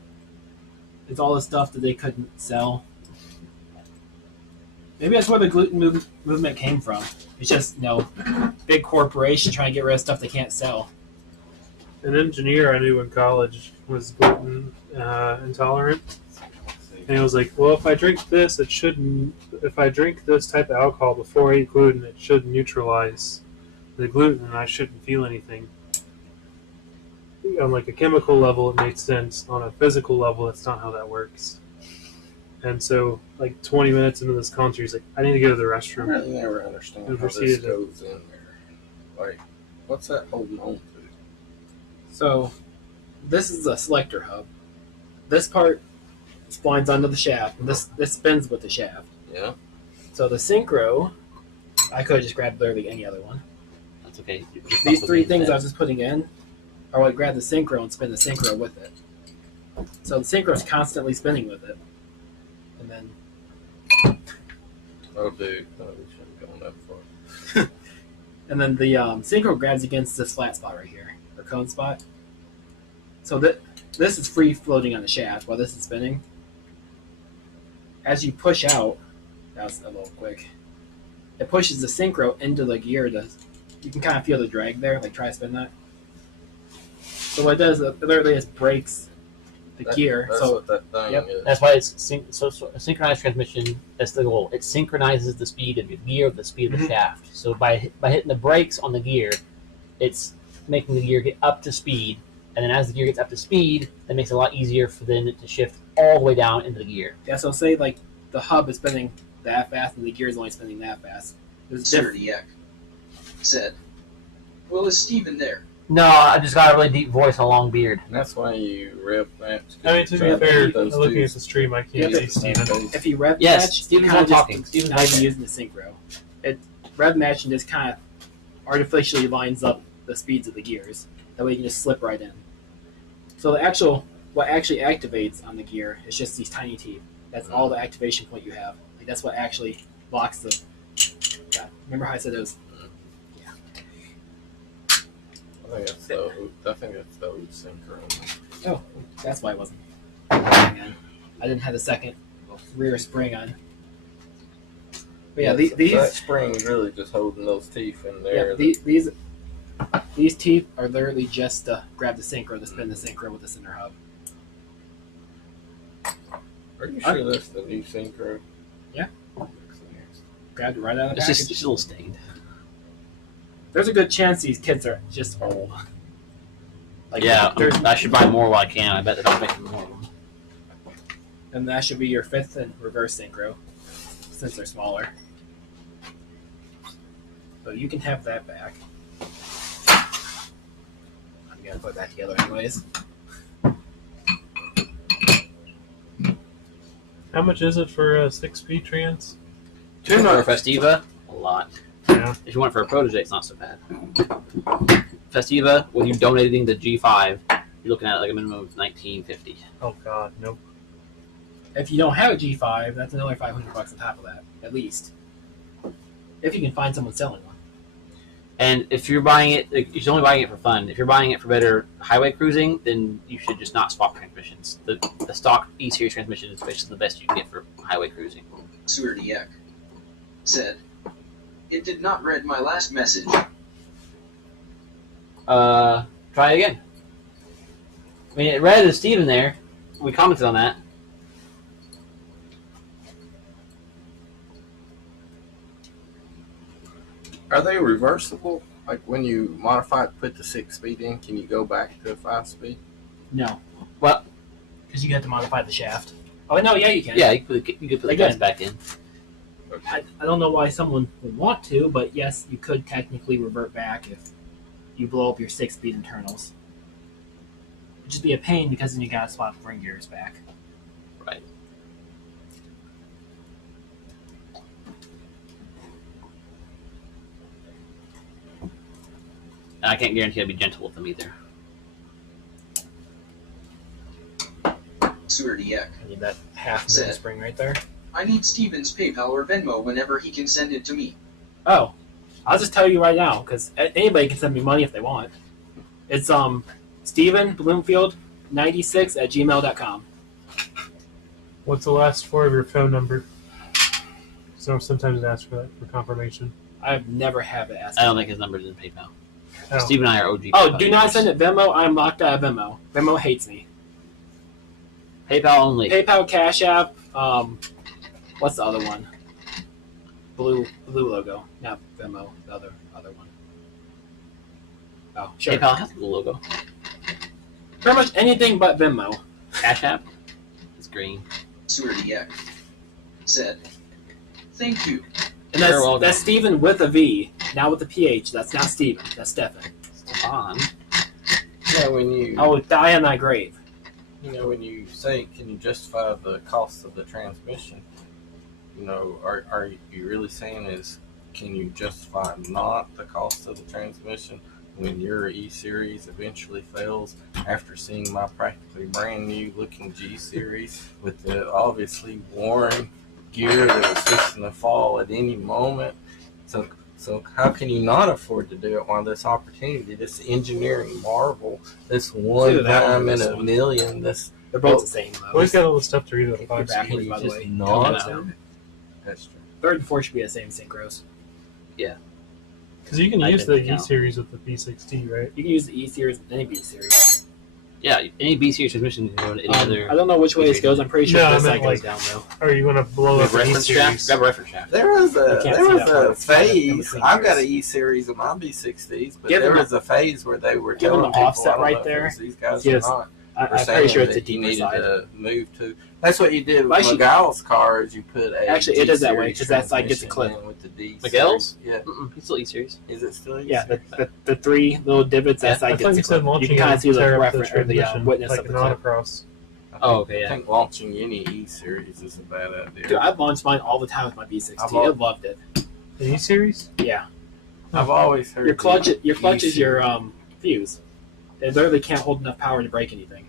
it's all the stuff that they couldn't sell. Maybe that's where the gluten movement came from. It's just big corporation trying to get rid of stuff they can't sell. An engineer I knew in college was gluten intolerant. And he was like, well, if I drink this, it shouldn't. If I drink this type of alcohol before I eat gluten, it should neutralize the gluten, and I shouldn't feel anything. On like a chemical level, it makes sense. On a physical level, that's not how that works. And so, like 20 minutes into this concert, he's like, I need to go to the I restroom. really never understand And how this proceeded to- goes in there. Like, what's that holding on to? So, this is a selector hub. This part splines onto the shaft, and this spins with the shaft. Yeah. So the synchro, I could have just grabbed literally any other one. That's okay. These three things I was just putting in are what grab the synchro and spin the synchro with it. So the synchro is constantly spinning with it. And then Oh, dude. Oh, we shouldn't have gone that far. the synchro grabs against this flat spot right here, or cone spot. So this is free floating on the shaft while this is spinning. As you push out, that was a little quick. It pushes the synchro into the gear. You can kind of feel the drag there. Like try to spin that. So what it does, it literally just breaks the gear. That's So what that thing yep. is. That's why it's so a synchronized transmission. That's the goal. It synchronizes the speed of the gear with the speed of the shaft. So by hitting the brakes on the gear, it's making the gear get up to speed. And then as the gear gets up to speed, that makes it a lot easier for them to shift all the way down into the gear. yeah, so say like the hub is spinning that fast and the gear is only spinning that fast. There's Sir Dieck said, well, is Steven there? No, I just got a really deep voice and a long beard. And that's why you rev match. I mean, to be fair, looking at the stream, I can't Yep. see Steven. If you rev Yes, match, Steven's you not kinda talking. just Steven's might not be there. using the synchro. Rev matching just kind of artificially lines up the speeds of the gears. That way you can just slip right in. So what actually activates on the gear is just these tiny teeth. That's all the activation point you have. Like that's what actually blocks the. Yeah, remember how I said it was? I think it's the old synchro. Oh, that's why it wasn't. I didn't have the second rear spring on. But yeah, that these spring's really just holding those teeth in there. these teeth are literally just to grab the synchro, to spin the synchro with the center hub. Are you sure that's the new synchro? Yeah. Grabbed it right out of the It's package. just a little stained. There's a good chance these kits are just old. Like Yeah, there's, I should buy more while I can. I bet that I'll make more of them. and that should be your fifth and reverse synchro, since they're smaller. So you can have that back. I'm gonna put that together anyways. How much is it for a 6-speed trans? For a Festiva, a lot. Yeah. If you want it for a protege, it's not so bad. Festiva, with you donating the G5, you're looking at like a minimum of $19.50. Oh God, nope. If you don't have a G5, that's another $500 on top of that, at least. If you can find someone selling one. And if you're buying it, you're only buying it for fun. If you're buying it for better highway cruising, then you should just not swap transmissions. The stock E-Series transmission is basically the best you can get for highway cruising. Sir Dieck said, it did not read my last message. Try it again. I mean, it read as Steven there. We commented on that. Are they reversible? Like when you modify it, put the 6-speed in, can you go back to a 5-speed? No. What? Because you have to modify the shaft. Oh no, yeah, you can. Yeah, you could put the Again. gas back in. I don't know why someone would want to, but yes, you could technically revert back if you blow up your 6-speed internals. It'd just be a pain because then you gotta swap ring gears back. Right. And I can't guarantee I'll be gentle with them either. Sewer DX. I need that half Set. spring right there. I need Steven's PayPal or Venmo whenever he can send it to me. Oh, I'll just tell you right now because anybody can send me money if they want. It's Steven Bloomfield 96@gmail.com. What's the last 4 of your phone number? So sometimes it asks for that for confirmation. I've never had it asked. I don't think his number's in PayPal. Oh. Steve and I are OG. Oh, PayPal do not users. send it Venmo. I'm locked out of Venmo. Venmo hates me. PayPal only. PayPal, Cash App. What's the other one? Blue logo, not Venmo. The other one. Oh, sure. PayPal has the logo. Pretty much anything but Venmo. Cash App. It's green. Sewer DX said, "Thank you." And that's You're welcome. that's Steven with a V, not with a PH. That's not Steven. That's Stefan. Stefan. Yeah, when you I will die on that grave. when you say, can you justify the cost of the transmission? Are you really saying is, can you justify not the cost of the transmission when your E-Series eventually fails after seeing my practically brand new looking G-Series with the obviously worn gear that was fixing to fall at any moment? So how can you not afford to do it while this opportunity, this engineering marvel, this one either that or time in this a one. million, this They're both the same though. Always got all the stuff to read about the You're 5 back. can you by the just way. not Down. do it? That's true. 3rd and 4th should be the same synchros. Because you can I use the didn't count. E-Series with the B6D, right? You can use the E series and any B series. Yeah, any B series transmission can go into any other. I don't know which way this goes. I'm pretty sure No, I this side meant, goes like- down though. Or are you going to blow up an reference shaft. E-Series? Grab a reference shaft. There was You a can't see that part. a It's kind of in phase. between I've got yours. an E-Series of my B60s, but Give there them was a phase where they were give them telling the people, offset I don't right know if it there. was these guys Yes. or not. I'm Were pretty saying sure it's a that you deeper needed side. to move to. That's what you did Why with should- Miguel's car. Is you put a Actually, it is that way, G-Series 'cause that side gets a transmission clip. in with the D. Miguel's? Yeah. He's still E series. Is it still? Yeah, E-Series? the 3 little divots that Yeah, I side thought gets you a said clip. You launching can kind of see the tear up reference or the transmission, witness like of the an clip. autocross. Oh, okay, I yeah. think launching any E-Series is a bad idea. Dude, I've launched mine all the time with my B60. I've I loved it. The E-Series? Yeah, I've always heard your clutch is E-Series. your fuse. They literally can't hold enough power to break anything.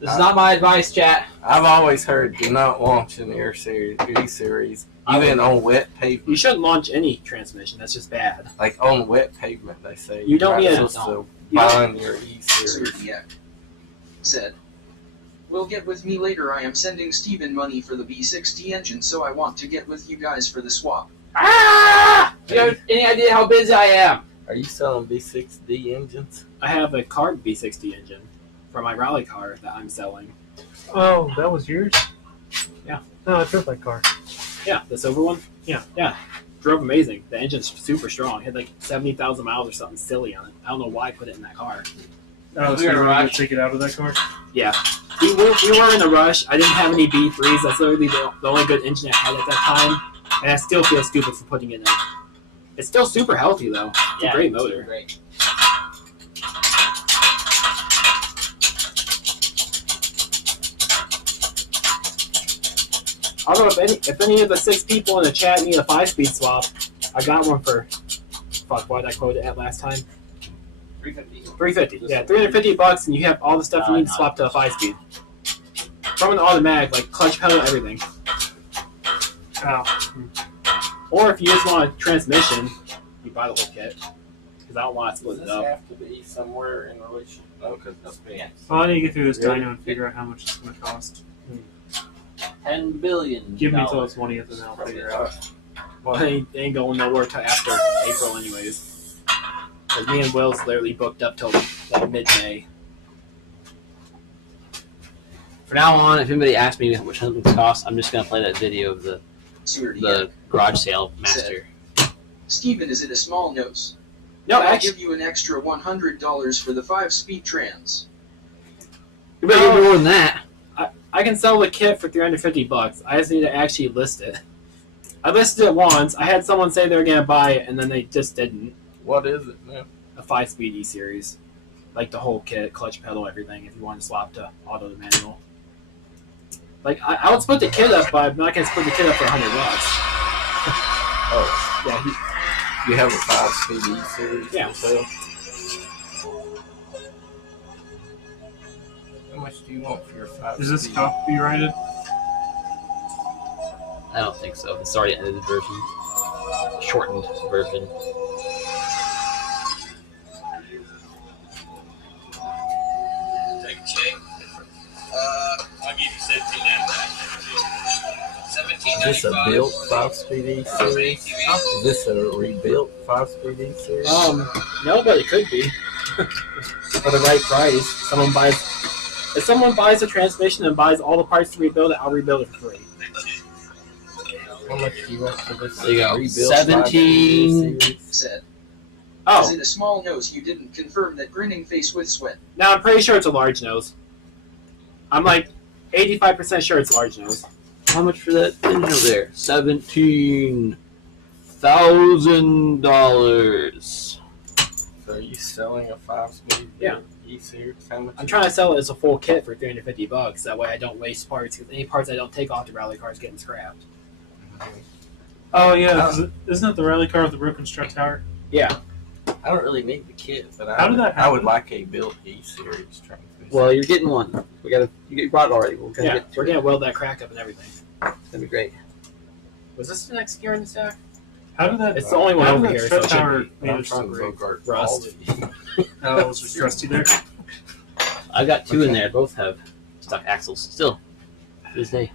This is not my advice, chat. I've always heard do not launch an E-Series, even on wet You pavement. shouldn't launch any transmission. That's just bad. Like on wet pavement, they say You don't you're need not a- supposed to you don't- bind your Sewer E-Series. DX said, "Will get with me later. I am sending Steven money for the B60 engine, so I want to get with you guys for the swap." Ah! Do you have any idea how busy I am? Are you selling B6D engines? I have a carb B60 engine for my rally car that I'm selling. Oh, that was yours? Yeah. No, I drove that car. Yeah, the silver one. Yeah. Drove amazing. The engine's super strong. It had like 70,000 miles or something silly on it. I don't know why I put it in that car. Oh, so We were you're going right. to take it out of that car? Yeah. We were in a rush. I didn't have any B3s. That's literally the only good engine I had at that time. And I still feel stupid for putting it in. It's still super healthy though. It's a great motor. Great. I don't know if any of the 6 people in the chat need a 5-speed swap. I got one for what did I quote it at last time? 350. $350. Yeah, $350, and you have all the stuff you need to swap to a 5-speed. From an automatic, like clutch pedal, everything. Oh. Or if you just want a transmission, you buy the whole kit. Because I don't want to Does split it this up. have to be somewhere in relation? No, because that's big. Well, I need to get through this Really? dyno and figure out how much it's going to cost. $10 billion. Give me till it's 20th and I'll figure it out. Well, it ain't going nowhere till after April anyways. Because me and Will's literally booked up till like mid-May. For now on, if anybody asks me how much something costs, I'm just gonna play that video of Sewer DX the garage sale master. Steven is it a small nose? No, I'll actually, give you an extra $100 for the 5-speed trans. You better get more than that. I can sell the kit for $350. I just need to actually list it. I listed it once. I had someone say they were gonna buy it, and then they just didn't. What is it now? A 5-speed E series, like the whole kit, clutch, pedal, everything. If you want to swap to auto to manual, like I would split the kit up, but I'm not gonna split the kit up for $100. Oh, Yeah, you have a 5-speed E series. Yeah. for sale? How much do you want for your 5-speed? Is this copyrighted? I don't think so. It's already an edited version, shortened version. Take a check. I'll give you 17 and back. Is this a built 5-speed E series? Is this a rebuilt 5-speed E series? No, but it could be for the right price. If someone buys the transmission and buys all the parts to rebuild it, I'll rebuild it for free. How much do you want for this? There you go. rebuilt 17. 5-speed E series? Said, Oh, as in a small nose, you didn't confirm that grinning face with sweat. now I'm pretty sure it's a large nose. I'm like 85% sure it's large nose. How much for that engine over there? $17,000. So are you selling a 5-speed Yeah. E series? How much? I'm trying to sell it as a full kit for $350. That way I don't waste parts, because any parts I don't take off the rally car is getting scrapped. Oh yeah, isn't that the rally car with the broken strut tower? Yeah. I don't really need the kit, but How did that I would happen? like a built E series transmission. Well, you're getting one. You brought it already. We're gonna Yeah, get to we're it. gonna weld that crack up and everything. It's gonna be great. Was this the next gear in the stack? How did that? It's the only one how over did that here, so strut it should tower be. made I'm of trying to some bogart Rust. all of you. Oh, was it rusty there? I got two in there. Both have stock axles. Still, to this day.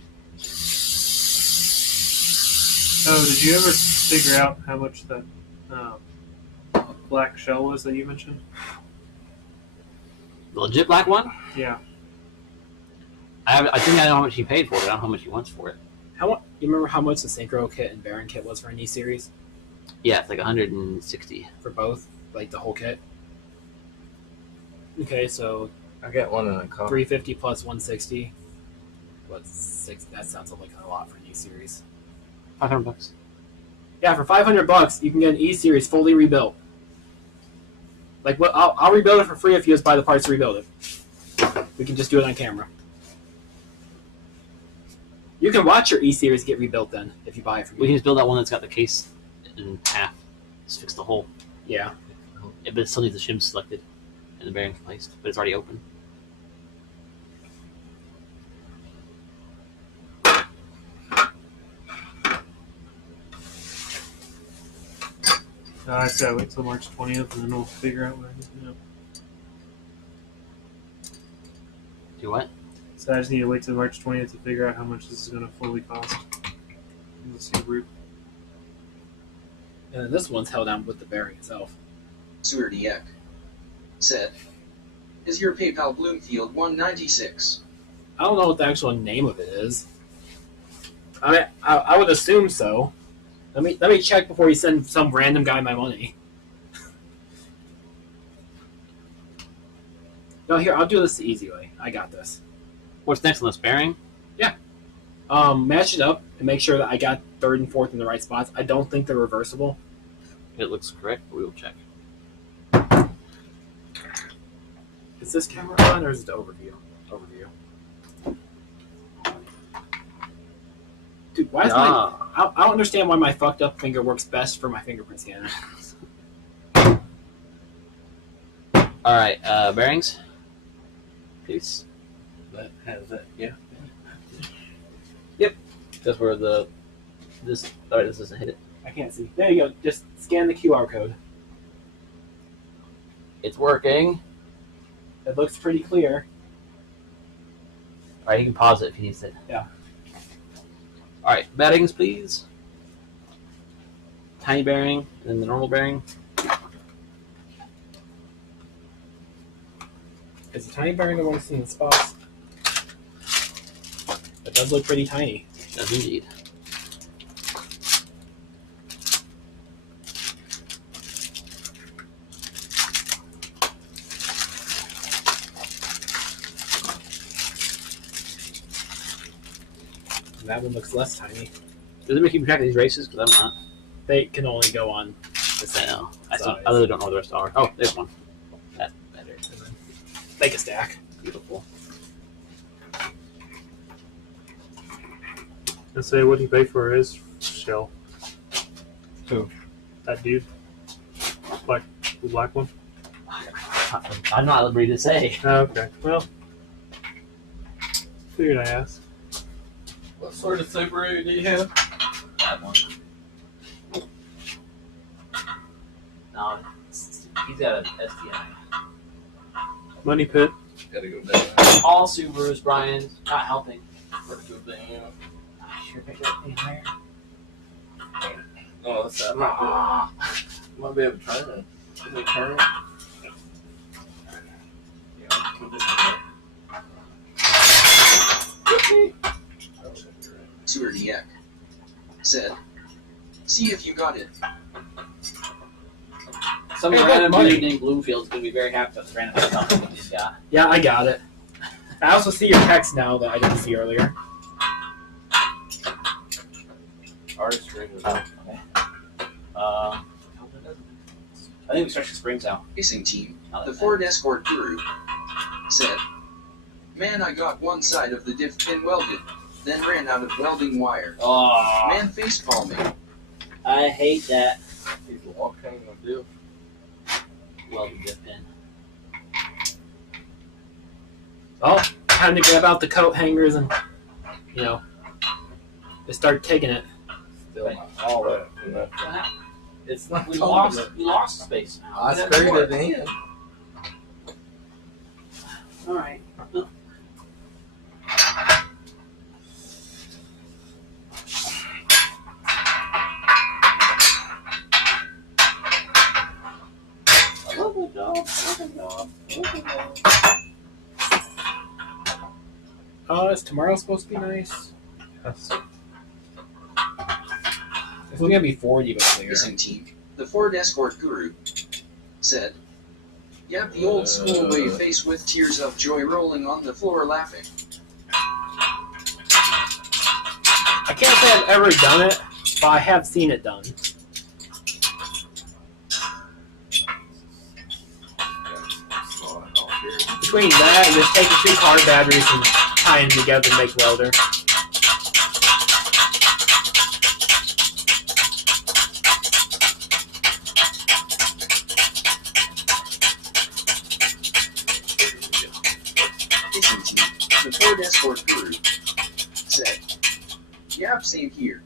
Oh, did you ever figure out how much that black shell was that you mentioned? The legit black one. Yeah. I think I know how much he paid for it. I don't know how much he wants for it. You remember how much the synchro kit and bearing kit was for an E series Yeah, it's like 160. for both, like the whole kit? Okay, so I got one in the car. 350 plus 160. What's six? That sounds like a lot for an E series. $500. Yeah, for $500 you can get an E series fully rebuilt. Like what? I'll rebuild it for free if you just buy the parts to rebuild it. We can just do it on camera. You can watch your E series get rebuilt then if you buy it from We me. can just build that one that's got the case in half. Just fix the hole. Yeah. But it still needs the shim selected and the bearing placed, but it's already open. I said I wait till March 20th and then we'll figure out what I need to know. Do what? So I just need to wait till March 20th to figure out how much this is going to fully cost. Let's see, root. And then this one's held down with the bearing itself. Surdiek said, is your PayPal Bloomfield 196? I don't know what the actual name of it is. I mean, I would assume so. Let me check before you send some random guy my money. No, here, I'll do this the easy way. I got this. What's next on this bearing? Match it up and make sure that I got third and fourth in the right spots. I don't think they're reversible. It looks correct, but we will check. Is this camera on or is it the overview? Overview. Dude, why is I don't understand why my fucked up finger works best for my fingerprint scanner. Alright, bearings. Peace. That has that, yeah. That's where this doesn't hit it. I can't see. There you go. Just scan the QR code. It's working. It looks pretty clear. Alright, you can pause it if you need it. Yeah. Alright, bearings please. Tiny bearing, and then the normal bearing. Is the tiny bearing the one that's in the spots? It does look pretty tiny. Does indeed. That one looks less tiny. Does anybody keep track of these races? Because I'm not. They can only go on the I same. know. I size. really don't know where the rest are. Oh, there's one. That's better. Make a stack. Beautiful. And say, what do you pay for his shell? Who? That dude. The black one? I'm not at liberty to say. Oh, okay. Well, figured I asked. What sort of Subaru do you have? That one. No, he's got an STI. Money pit. Gotta go down. All Subarus, Brian, not helping. Gotta go down. I sure picked up anything higher. No, that's I might be able to turn it. Can we turn it? Yeah, we'll just Sewer Dieck said, "See if you got it." Some Hey, random money. dude named Bloomfield's gonna be very happy with the random stuff that he's got. Yeah, I got it. I also see your text now that I didn't see earlier. artist ring. I think we stretch the springs out. Racing team, Not the that Ford Escort guru, said, "Man, I got one side of the diff pin welded, then ran out of welding wire. bad. Oh, Man facepalm me. I hate that. He's walking the deal. Welding dip pin. Well, time to grab out the coat hangers and, just start taking it. Still not all that. You know. What happened? It's not We all lost. of it. We lost space. Now. I We have screwed more. it in. All right. Oh, is tomorrow supposed to be nice? Yes. It's only gonna be 40, but clear. Racing team, the Ford Escort guru, said, "Yep, the old school way, faced with tears of joy rolling on the floor laughing." I can't say I've ever done it, but I have seen it done. Between that and just taking 2 car batteries and tying them together to make welder. Racing team, the Ford Escort guru, said, "Yep, same here."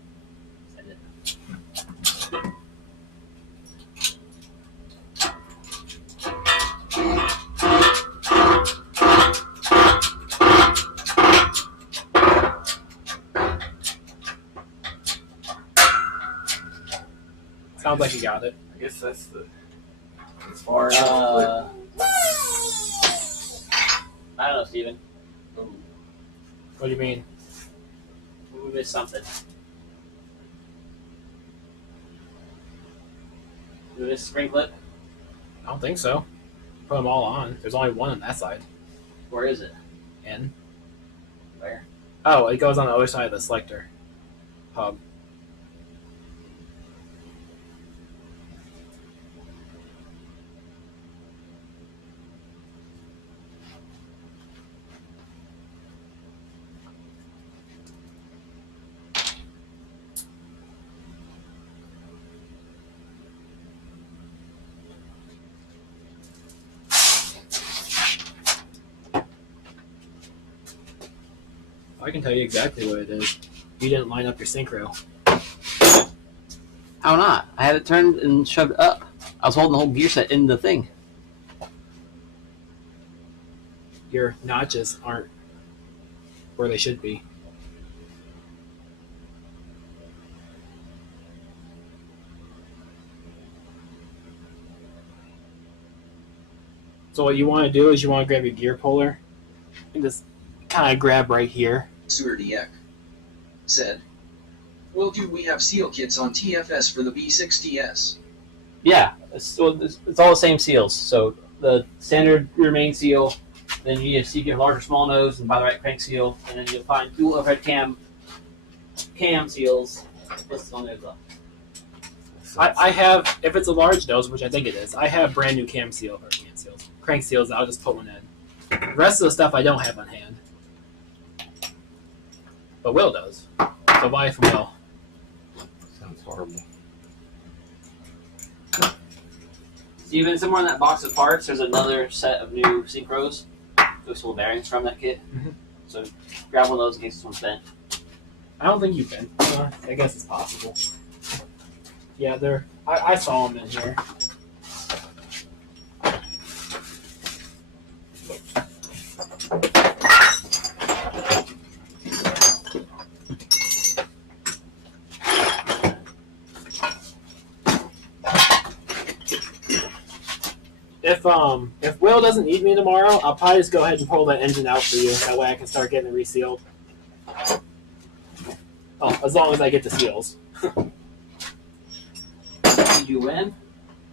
Sounds like you got it. I guess that's the as far as I don't know, Steven. What do you mean? We missed something. Did we miss a spring clip? I don't think so. Put them all on. There's only one on that side. Where is it? In. Where? Oh, it goes on the other side of the selector hub. I can tell you exactly what it is. You didn't line up your synchro. How not? I had it turned and shoved up. I was holding the whole gear set in the thing. Your notches aren't where they should be. So what you want to do is you want to grab your gear puller and just kind of grab right here. Sewer Dieck said, "Well, do we have seal kits on TFS for the B60S?" Yeah, it's all the same seals. So the standard rear main seal, then you see your large or small nose and by the right crank seal, and then you'll find dual overhead cam cam seals listed on there as well. I have, if it's a large nose, which I think it is, I have brand new crank seals. I'll just put one in. The rest of the stuff I don't have on hand, but Will does. So buy it from Will. Sounds horrible. Steven, somewhere in that box of parts, there's another set of new synchros. Those little bearings from that kit. Mhm. So grab one of those in case this one's bent. I don't think you've been. I guess it's possible. Yeah, they're. I saw them in here. If Will doesn't need me tomorrow, I'll probably just go ahead and pull that engine out for you. That way I can start getting it resealed. Oh, as long as I get the seals. Did you win?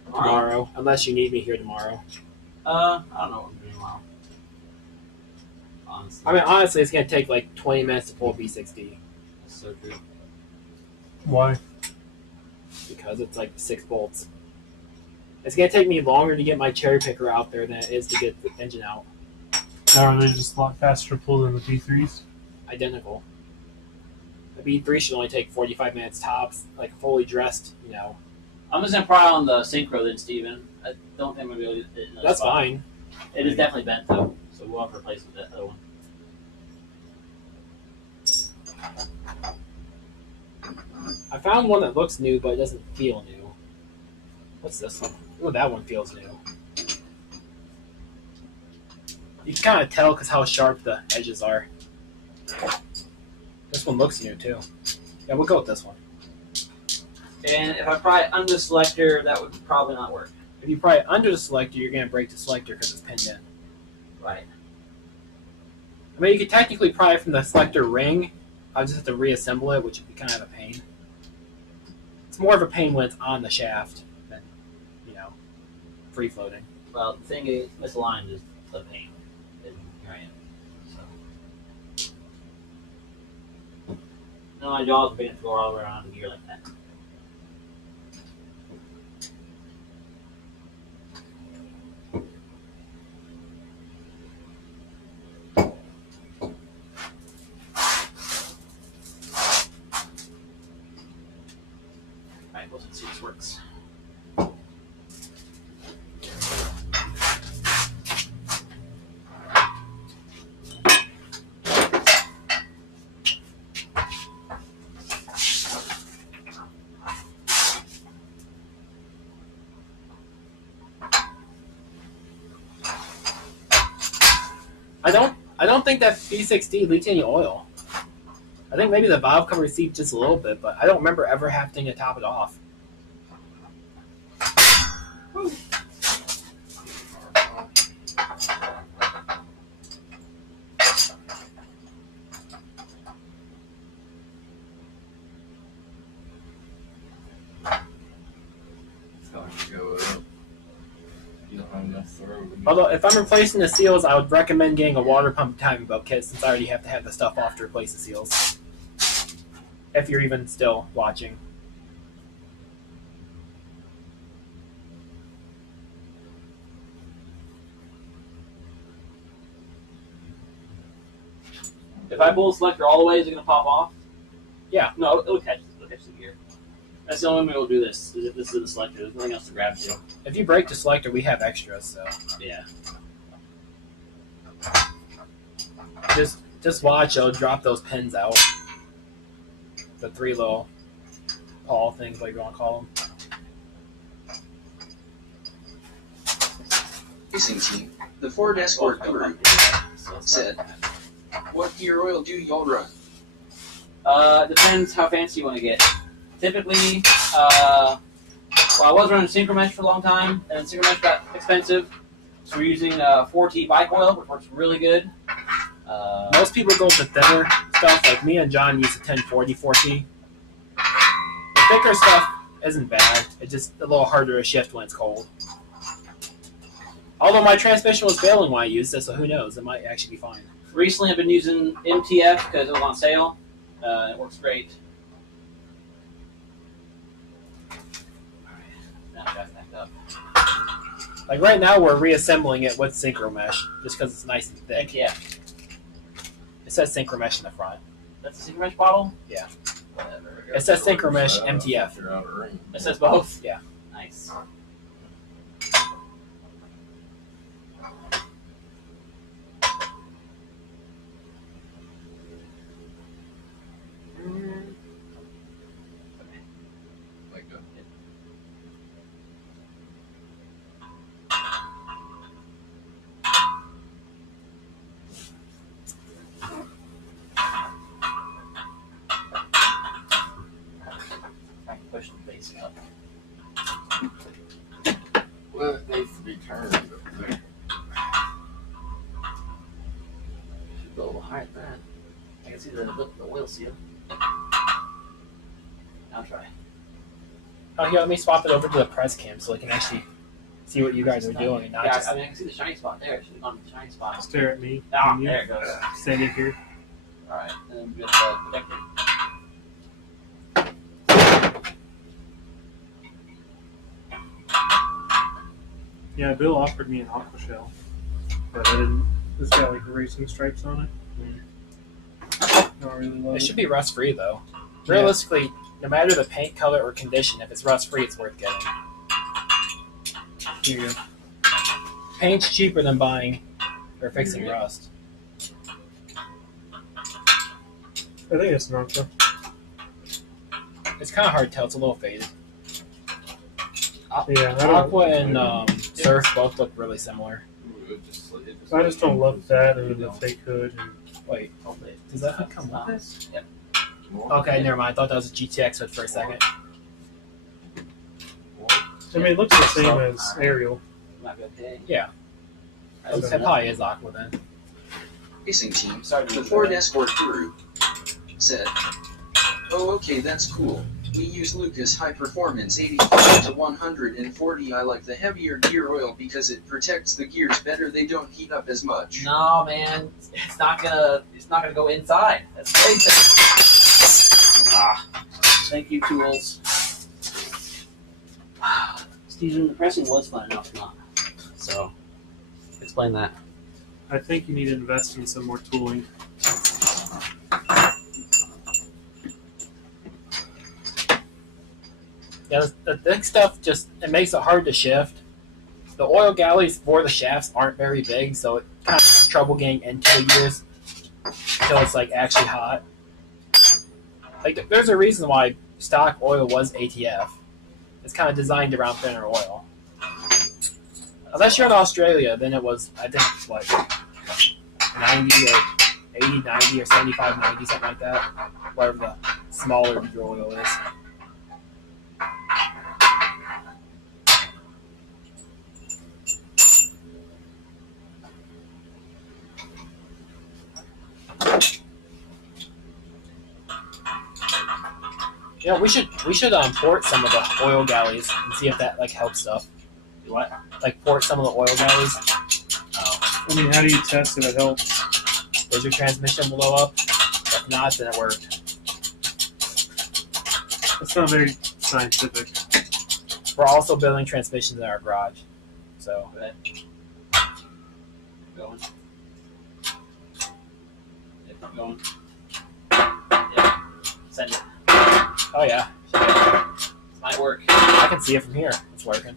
Tomorrow, unless you need me here tomorrow. I don't know what I'm doing tomorrow. Honestly. I mean, honestly, it's going to take like 20 minutes to pull a V6D. That's so true. Why? Because it's like 6 bolts. It's going to take me longer to get my cherry picker out there than it is to get the engine out. Now are they just a lot faster to pull than the P3s? Identical. The V3 should only take 45 minutes tops, like fully dressed, you know. I'm just gonna pry on the synchro then, Steven. I don't think I'm gonna be able to get it in another That's spot. fine. It is definitely bent though, so we'll have to replace it with that other one. I found one that looks new, but it doesn't feel new. What's this one? Oh, that one feels new. You can kind of tell because how sharp the edges are. This one looks new too. Yeah, we'll go with this one. And if I pry it under the selector, that would probably not work. If you pry it under the selector, you're going to break the selector because it's pinned in. Right. I mean, you could technically pry it from the selector ring. I'll just have to reassemble it, which would be kind of a pain. It's more of a pain when it's on the shaft than, you know, free floating. Well, the thing is, misaligned is the pain. And here I am. So. No, my jaws are big enough to go all the way around the gear like that. Alright, let's see if this works. I don't think that V6D leaked any oil. I think maybe the valve cover seeped just a little bit, but I don't remember ever having to top it off. Although, if I'm replacing the seals, I would recommend getting a water pump timing belt kit since I already have to have the stuff off to replace the seals. If you're even still watching. If I pull the selector all the way, is it going to pop off? Yeah. No, it'll catch the gear. That's the only way we'll do this. Is if this is the selector. There's nothing else to grab to. If you break the selector, we have extras, so Yeah. just watch. I'll drop those pins out. The 3 little pawl things, like you want to call them. Racing team, the Ford Escort crew said, "What gear oil do y'all run?" Depends how fancy you want to get. Typically, well, I was running Synchromesh for a long time, and Synchromesh got expensive, so we're using 4T bike oil, which works really good. Most people go with the thinner stuff. Like me and John use the 1040 4T. The thicker stuff isn't bad. It's just a little harder to shift when it's cold. Although my transmission was failing when I used it, so who knows? It might actually be fine. Recently, I've been using MTF because it was on sale. It works great. that shaft back up. Like right now, we're reassembling it with synchro mesh just because it's nice and thick. Yeah. It says synchro mesh in the front. That's a synchro mesh bottle? Yeah. Whatever. It says synchro mesh MTF. It says both? Yeah. Nice. I can push the base up. Well, it needs to be turned up there. Should go a little higher than that. I can see the oil seal. I'll try. Oh, here, let me swap it over to the press cam so I can actually see what you guys are doing and not Yeah, just. I mean, I can see the shiny spot there. It should have gone to the shiny spot. Stare at me. Ah, and you. there it goes. Standing here. Alright, and then with the protector. Yeah, Bill offered me an aqua shell, but I didn't. It's got like racing stripes on it. Don't really love It it. should be rust free though. Realistically, no matter the paint color or condition, if it's rust free, it's worth getting. Here you go. Paint's cheaper than buying or fixing rust. I think it's an aqua. It's kind of hard to tell. It's a little faded. Yeah, I don't. Aqua and Surf both look really similar. I just don't love that and the fake hood. And Wait, does that hood come with this? Yep. Okay, never mind. I thought that was a GTX hood for a second. I mean, it looks the same as Ariel. Might be okay. Yeah. It probably is Aqua then. Racing team, Sorry to the be Ford bad. Escort Guru, said, "Oh, okay, that's cool. We use Lucas High Performance 85 to 140. I like the heavier gear oil because it protects the gears better. They don't heat up as much." No, man, it's not gonna go inside. That's crazy. Ah, thank you, tools. Stephen, the pressing was fun enough, not. So, explain that. I think you need to invest in some more tooling. Yeah, the thick stuff just it makes it hard to shift. The oil galleys for the shafts aren't very big, so it kind of has trouble getting into the gears until it's like actually hot. Like there's a reason why stock oil was ATF. It's kind of designed around thinner oil. Unless you're in Australia, then it was I think it's like 90 or 80, 90 or 75, 90, something like that. Whatever the smaller gear oil is. Yeah, we should port some of the oil galleys and see if that like helps stuff. Do what? Like port some of the oil galleys. I mean, how do you test if it helps? Does your transmission blow up? If not, then it worked. It's not very scientific. We're also building transmissions in our garage, so Going. Yep, I'm going. Yeah. Send it. oh yeah, This might work. I can see it from here. It's working.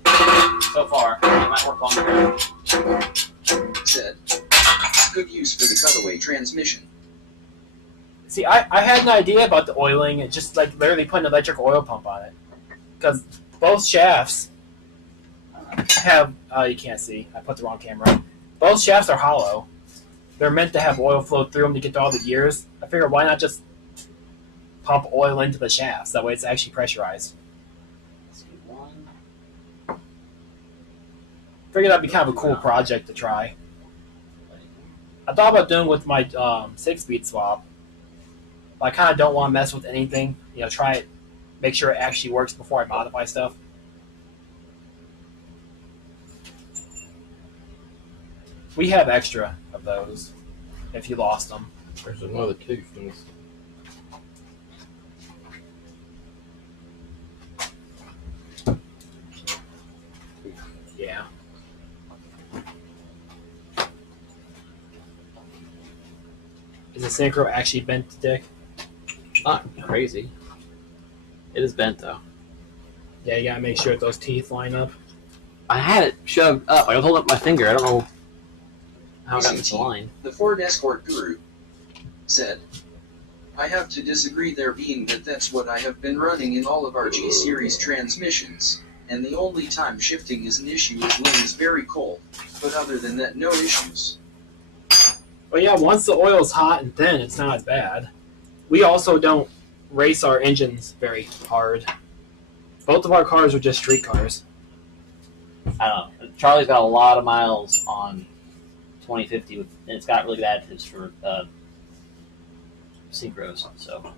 So far. It might work longer. Said, "Good use for the cutaway transmission." See, I had an idea about the oiling and just like literally put an electric oil pump on it, because both shafts have you can't see. I put the wrong camera. Both shafts are hollow. They're meant to have oil flow through them to get to all the gears. I figured why not just pump oil into the shafts? That way it's actually pressurized. Let's do one. Figured that'd be kind of a cool project to try. I thought about doing with my 6-speed swap. But I kind of don't want to mess with anything. You know, try it, make sure it actually works before I modify stuff. We have extra of those if you lost them. There's another tooth in this. Is the synchro actually bent to dick? Not crazy. It is bent though. Yeah, you gotta make sure that those teeth line up. I had it shoved up. I was holding up my finger. I don't know how it got Racing into team, line. the Ford Escort guru, said, I have to disagree there being that's what I have been running in all of our G-Series transmissions, and the only time shifting is an issue is when it's very cold, but other than that, no issues. But yeah, once the oil's hot and thin, it's not bad. We also don't race our engines very hard. Both of our cars are just street cars. I don't know. Charlie's got a lot of miles on 2050, and it's got really good additives for synchros, so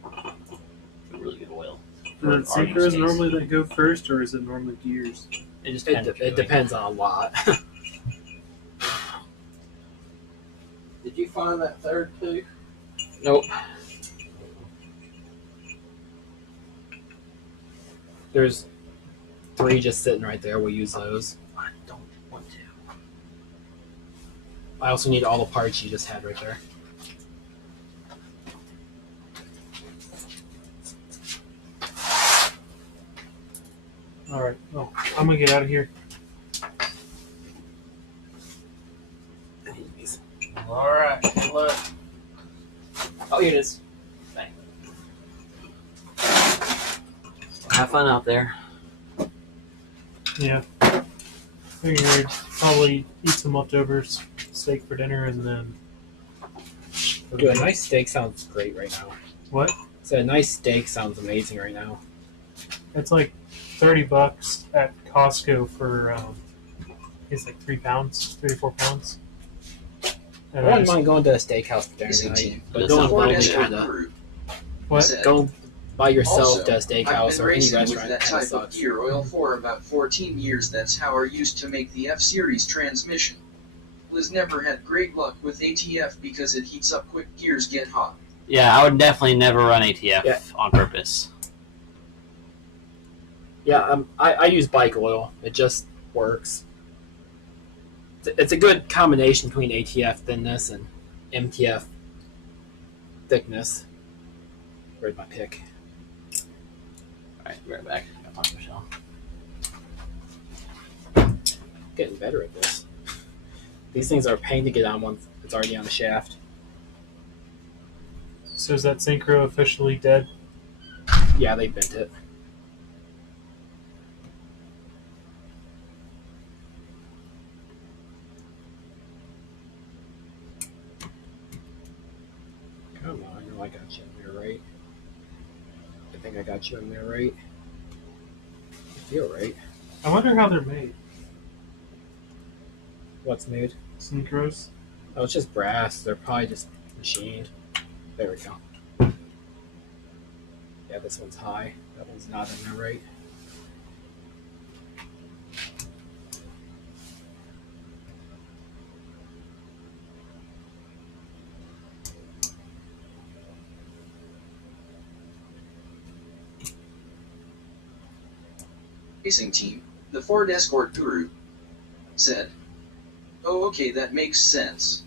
really good oil. The synchros normally that go first, or is it normally gears? It just depends. It depends on a lot. Did you find that third tooth? Nope. There's 3 just sitting right there. We'll use those. I don't want to. I also need all the parts you just had right there. All right. Oh, I'm gonna get out of here. All right. Good luck. Oh, here it is. Bang. Have fun out there. Yeah. Figured probably eat some leftovers, steak for dinner, and then. Dude, a nice steak sounds great right now. What? So a nice steak sounds amazing right now. It's like $30 at Costco for it's like 3 pounds, 3 or 4 pounds. I And wouldn't mind going to a steakhouse for dinner Racing tonight, team, but That going sounds Ford alone Escort kinda. guru, What? said, Go by yourself Also, to a I've steakhouse been or any racing with restaurant that kinda type of sucks. gear oil for about 14 years. That's how I used to make the F-Series transmission. Liz never had great luck with ATF because it heats up quick, gears get hot. Yeah, I would definitely never run ATF Yeah. on purpose. Yeah, I use bike oil. It just works. It's a good combination between ATF thinness and MTF thickness. Where's my pick? Alright, be right back. I'll talk to Michelle. Getting better at this. These things are a pain to get on once it's already on the shaft. So is that synchro officially dead? Yeah, they bent it. Come on, I know I got you in there right. I think I got you in there right. I feel right. I wonder how they're made. What's made? Synchros. Oh, it's just brass. They're probably just machined. There we go. Yeah, this one's high. That one's not in there right. Racing team, the Ford Escort guru, said, oh okay, that makes sense.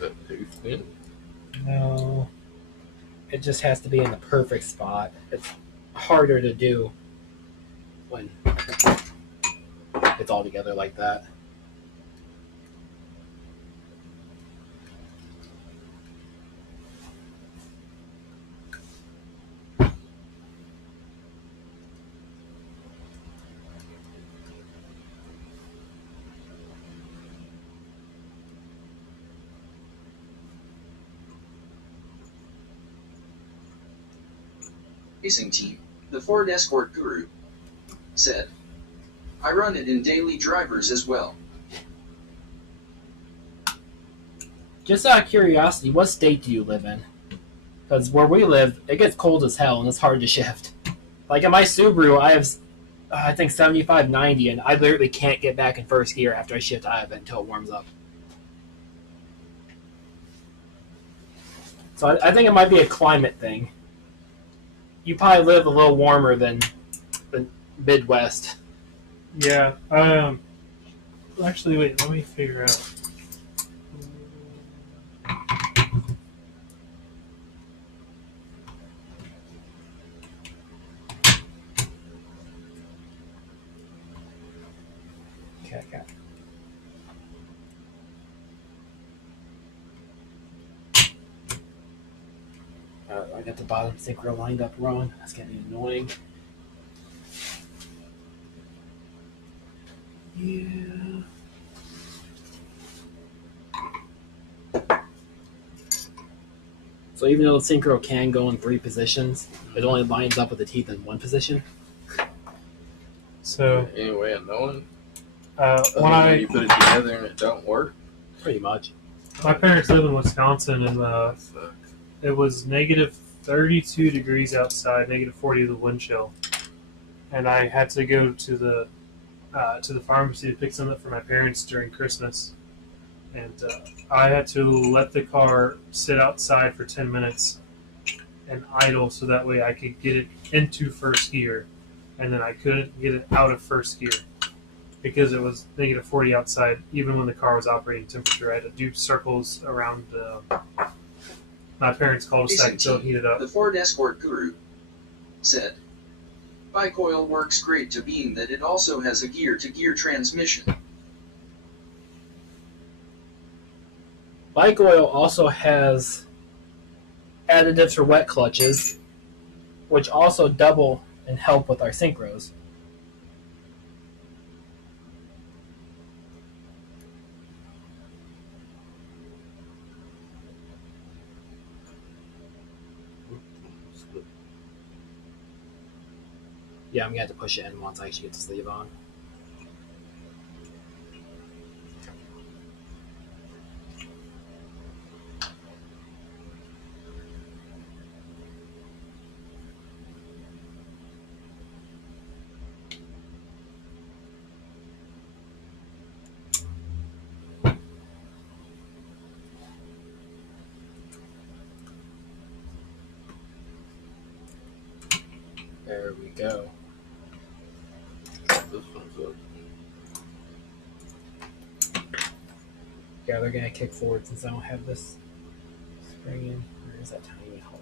That tooth bent. No. It just has to be in the perfect spot. It's harder to do when it's all together like that. Racing team, the Ford Escort guru, said, I run it in daily drivers as well. Just out of curiosity, what state do you live in? Because where we live, it gets cold as hell and it's hard to shift. Like in my Subaru, I have, I think 75, 90, and I literally can't get back in first gear after I shift out of it until it warms up. So I think it might be a climate thing. You probably live a little warmer than the Midwest. Yeah. Actually, wait. Let me figure out. Okay, okay. I got the bottom synchro lined up wrong. That's getting annoying. Yeah. So even though the synchro can go in 3 positions, it only lines up with the teeth in 1 position. So Any way of knowing? when You put it together and it don't work. Pretty much. my parents live in Wisconsin, and That sucks. it was negative 32 degrees outside, negative 40 of the wind chill, and I had to go to the pharmacy to pick something up for my parents during Christmas, and I had to let the car sit outside for 10 minutes and idle so that way I could get it into first gear, and then I couldn't get it out of first gear because it was negative 40 outside even when the car was operating temperature. I had to do circles around my parents' cul-de-sac until it heated up. The Ford Escort guru said, bike oil works great to being that it also has a gear-to-gear transmission. Bike oil also has additives for wet clutches, which also double and help with our synchros. Yeah, I'm gonna have to push it in once I actually get the sleeve on. There we go. This one's up. Yeah, they're gonna kick forward since I don't have this spring in. Where is that tiny hole?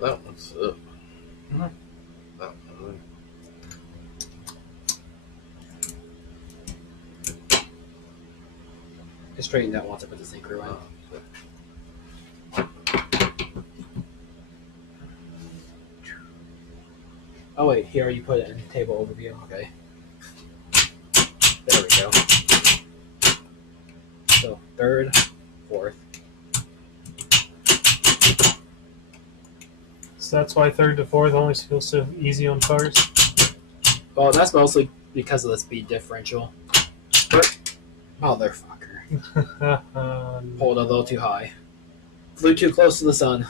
That one's up. Mhm. That one. Just straighten that once I put the synchro in. Oh wait, here you put it in table overview. Okay. There we go. So 3rd, 4th. So that's why 3rd to 4th always feels so easy on cars. Well, that's mostly because of the speed differential. Motherfucker. Pulled a little too high. Flew too close to the sun.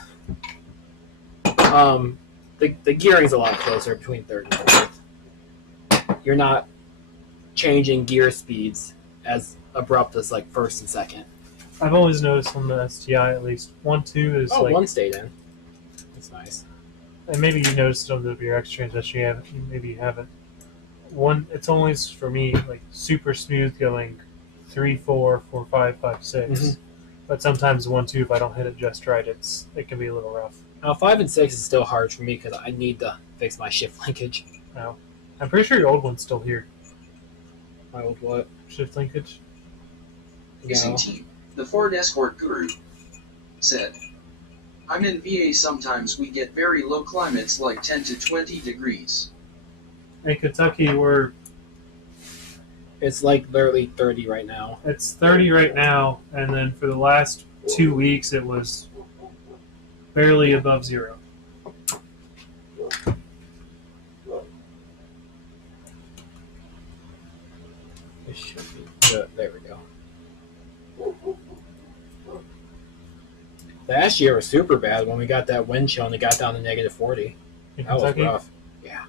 The gearing's a lot closer between 3rd and 4th. You're not changing gear speeds as abrupt as like 1st and 2nd. I've always noticed on the STI at least 1-2 is like, 1 stayed in. That's nice. and maybe you noticed it on the BRX transmission. Maybe you haven't. It's always for me like super smooth going 3, 4, 4, 5, 5, 6. Mhm. But sometimes 1-2, if I don't hit it just right, it can be a little rough. Now 5 and 6 is still hard for me because I need to fix my shift linkage. Now, I'm pretty sure your old one's still here. My old what? Shift linkage. Racing No. team, the Ford Escort guru said, I'm in VA sometimes we get very low climates like 10 to 20 degrees. In Kentucky, It's like literally 30 right now. it's 30 right now, and then for the last 2 weeks it was barely above 0. It should be. There we go. Last year was super bad when we got that wind chill and it got down to negative 40. In That was Kentucky, rough. Yeah.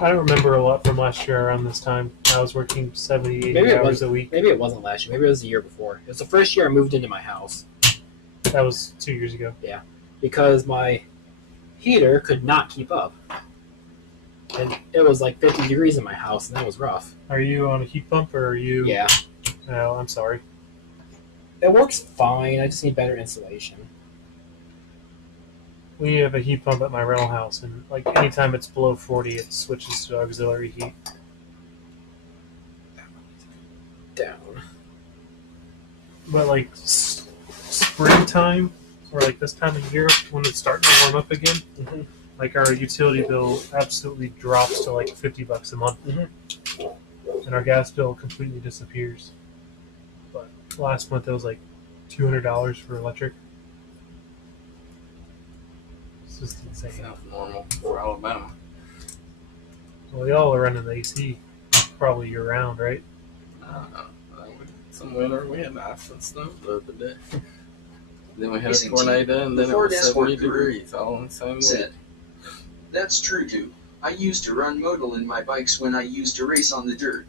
I don't remember a lot from last year around this time. I was working 70, 80 Maybe it hours was a week. Maybe it wasn't last year. Maybe it was the year before. It was the first year I moved into my house That was 2 years ago. because my heater could not keep up, and it was like 50 degrees in my house, and that was rough. Are you on a heat pump or are you? Yeah, Oh, I'm sorry. it works fine. I just need better insulation. We have a heat pump at my rental house, and like anytime it's below 40, it switches to auxiliary heat. Down. But like springtime, or like this time of year when it's starting to warm up again, Mhm. like our utility bill absolutely drops to like $50 a month, and our gas bill completely disappears. But last month it was like $200 for electric. It's just insane. Sounds normal for Alabama. Well, y'all are running the AC probably year round, right? Some winter we had ice and snow the other day. Then we had a Racing tornado, and then the it was Ford Escort 70 crew degrees all in the same week. Said, "That's true too. I used to run modal in my bikes when I used to race on the dirt.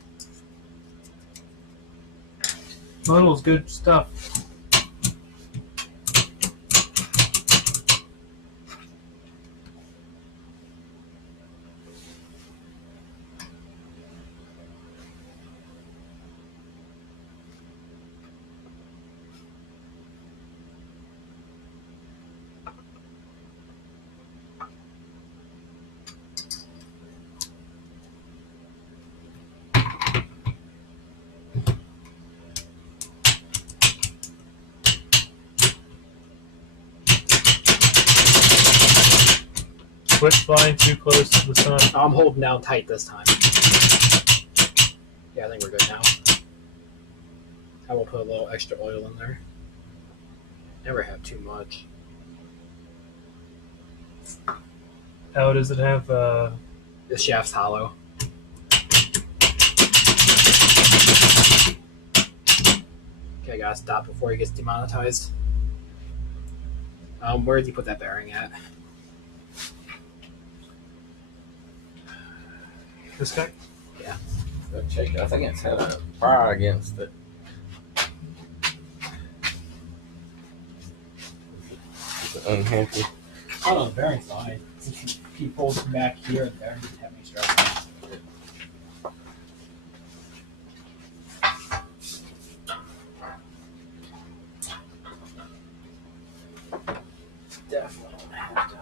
Modal's good stuff. Quit flying too close to the sun. I'm holding down tight this time. Yeah, I think we're good now. I will put a little extra oil in there. Never have too much. How does it have? This shaft's hollow. Okay, I gotta stop before he gets demonetized. Where did you put that bearing at? This guy? Go check it. I think it's had a fire against it. It's unhappy. Oh, the bearing's fine. Since he pulls from back here, the bearing didn't have any stress. Definitely don't have to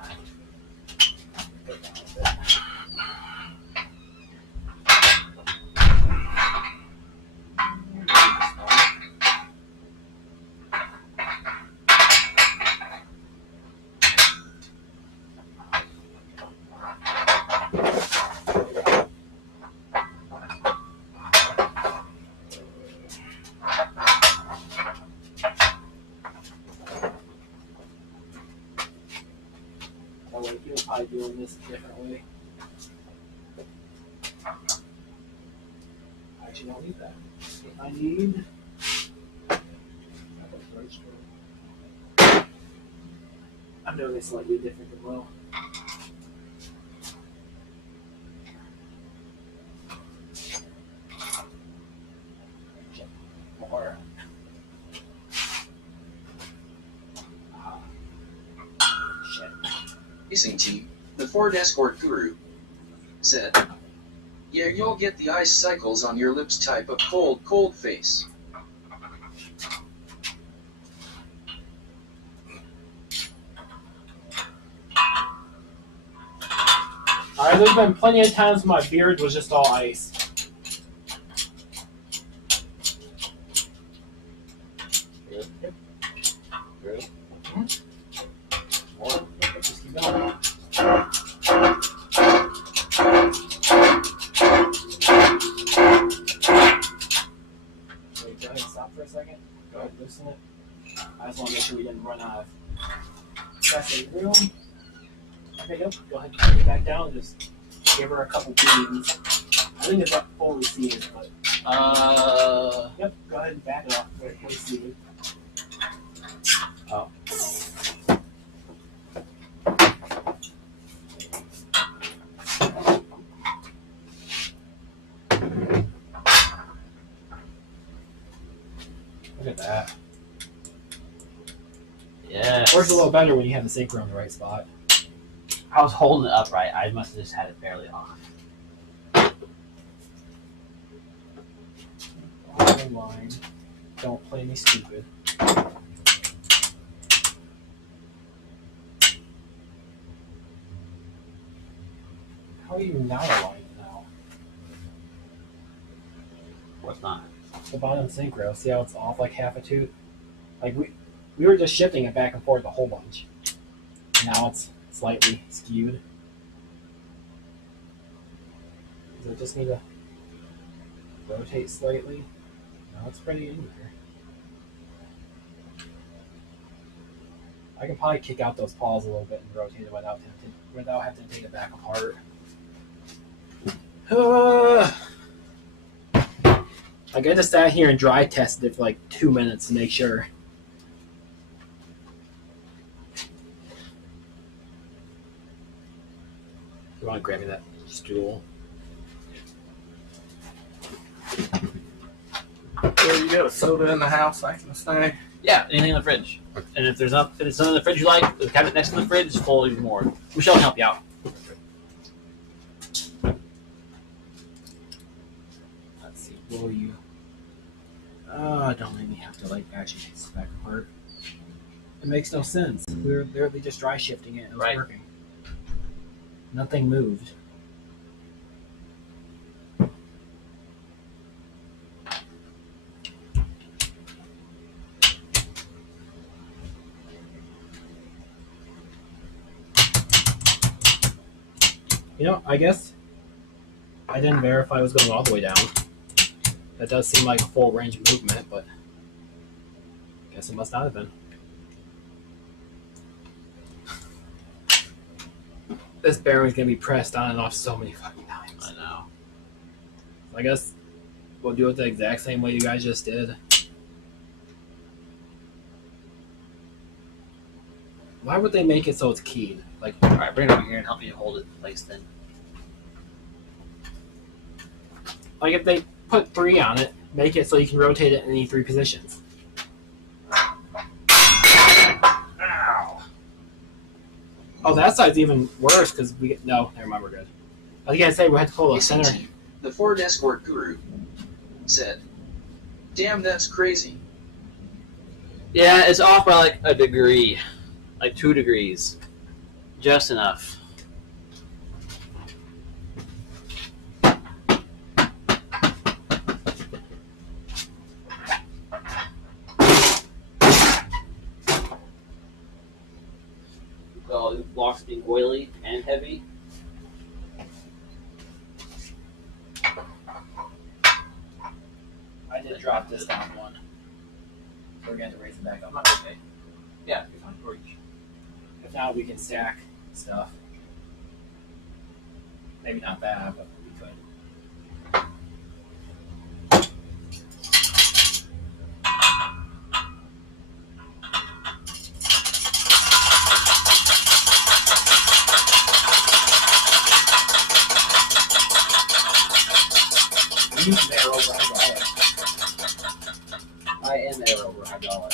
go down with it. That way, he'll probably doing this a different way. I actually don't need that. I need. I'm doing it slightly different as well. More. Shit. Racing team, the Ford Escort guru, said, "Yeah, you'll get the ice cycles on your lips type of cold face. Alright, there's been plenty of times my beard was just all ice. Good. Good. More. Just keep going. Wait, go ahead and stop for a second. Go ahead and loosen it. I just want to make sure we didn't run out of pressing room. Okay, yep. Go ahead and put it back down. Just give her a couple beans. I think it's not fully seated, but yep. Go ahead and back it off where it's fully seated. Oh. Yeah. Works a little better when you have the synchro in the right spot. I was holding it upright. I must have just had it barely off. On line. Don't play me stupid. How are you not aligned now? What's not? The bottom synchro. See how it's off like half a toot? Like we were just shifting it back and forth a whole bunch. Now it's slightly skewed. Does it just need to rotate slightly? No, it's pretty in there. I can probably kick out those paws a little bit and rotate it without having to take it back apart. Like I just sat here and dry tested it for like 2 minutes to make sure. You want to grab me that stool? Well, you got a soda in the house I can stay? Yeah, anything in the fridge. And if it's something in the fridge you like, the cabinet next to the fridge is full even more. Michelle can help you out. Let's see. Will you? Don't make me have to like actually take this back apart. It makes no sense. We were literally just dry shifting it. It was Right. working. Nothing moved. You know, I guess I didn't verify it was going all the way down. That does seem like a full range of movement, but I guess it must not have been. This bearing's gonna be pressed on and off so many fucking times. I know. I guess we'll do it the exact same way you guys just did. Why would they make it so it's keyed? Like, Alright, bring it over here and help me hold it in place then. like if they put 3 on it, make it so you can rotate it in any 3 positions. Ow! Oh, that side's even worse because no, never mind, we're good. I was gonna say we had to pull the center. PT2, the Ford Escort guru, said, "Damn, that's crazy." Yeah, it's off by like a degree. Like 2 degrees. Just enough. Well, the block's being oily and heavy. I did drop this down one. We're going to raise it back up. Okay. Yeah, you're fine. Or each. If not, we can stack stuff. Maybe not that, but we could. You can air over hydraulic. I am air over hydraulic.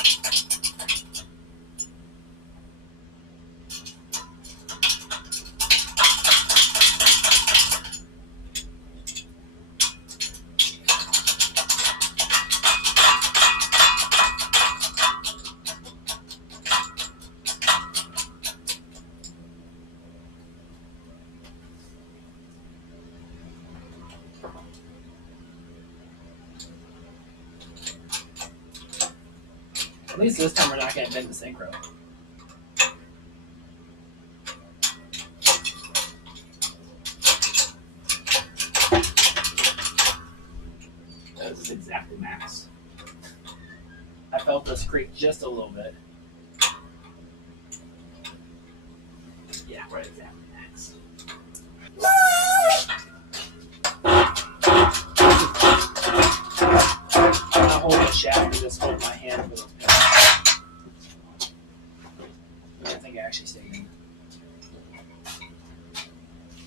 At least this time we're not going to bend the synchro. This is exactly max. I felt this creak just a little bit. Yeah, right, exactly max. I'm not holding the shaft, I'm just holding my hand for those pins. I think I actually stayed in.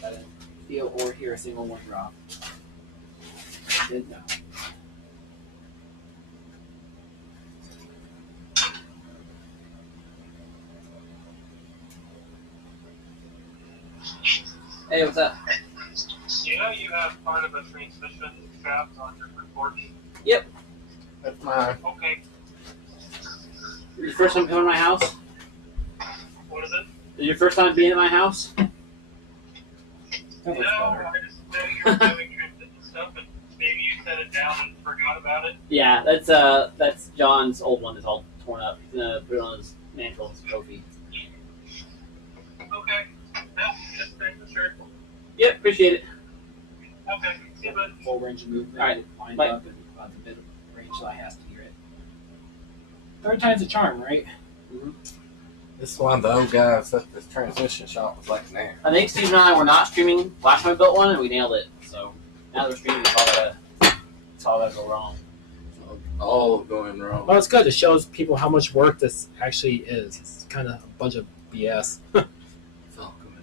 I didn't feel or hear a single one drop. I did know. Hey, what's up? You know you have part of a transmission shaft on your front porch? That's mine. Okay. Your first time coming to my house? What is it? Is your first time being at my house? No, I just know you were doing transmission stuff, and maybe you set it down and forgot about it. Yeah, that's John's old one that's all torn up. He's gonna put it on his mantle as a trophy. Okay. That's just making sure. Yep, appreciate it. Okay. See you, bud. Full range of movement. All right, Lined bye. up and about the bit of range, so I has to hear it. Third time's a charm, right? This is one of the old guys at this transmission shop was like, nah. I think Steve and I were not streaming last time I built one, and we nailed it. So now that we're streaming, it's all that go wrong. All going wrong. Well, it's good. It shows people how much work this actually is. It's kind of a bunch of BS. It's all going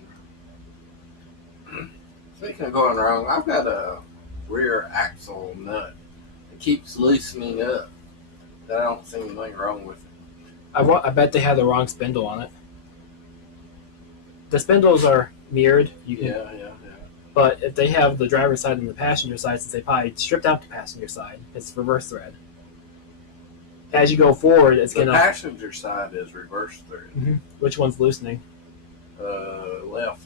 wrong. Speaking of going wrong, I've got a rear axle nut. It keeps loosening up. I don't see anything wrong with it. I bet they had the wrong spindle on it. The spindles are mirrored. You can, Yeah. But if they have the driver's side and the passenger side, since they probably stripped out the passenger side, it's reverse thread. As you go forward, it's The gonna. passenger side is reverse thread. Which one's loosening? Left.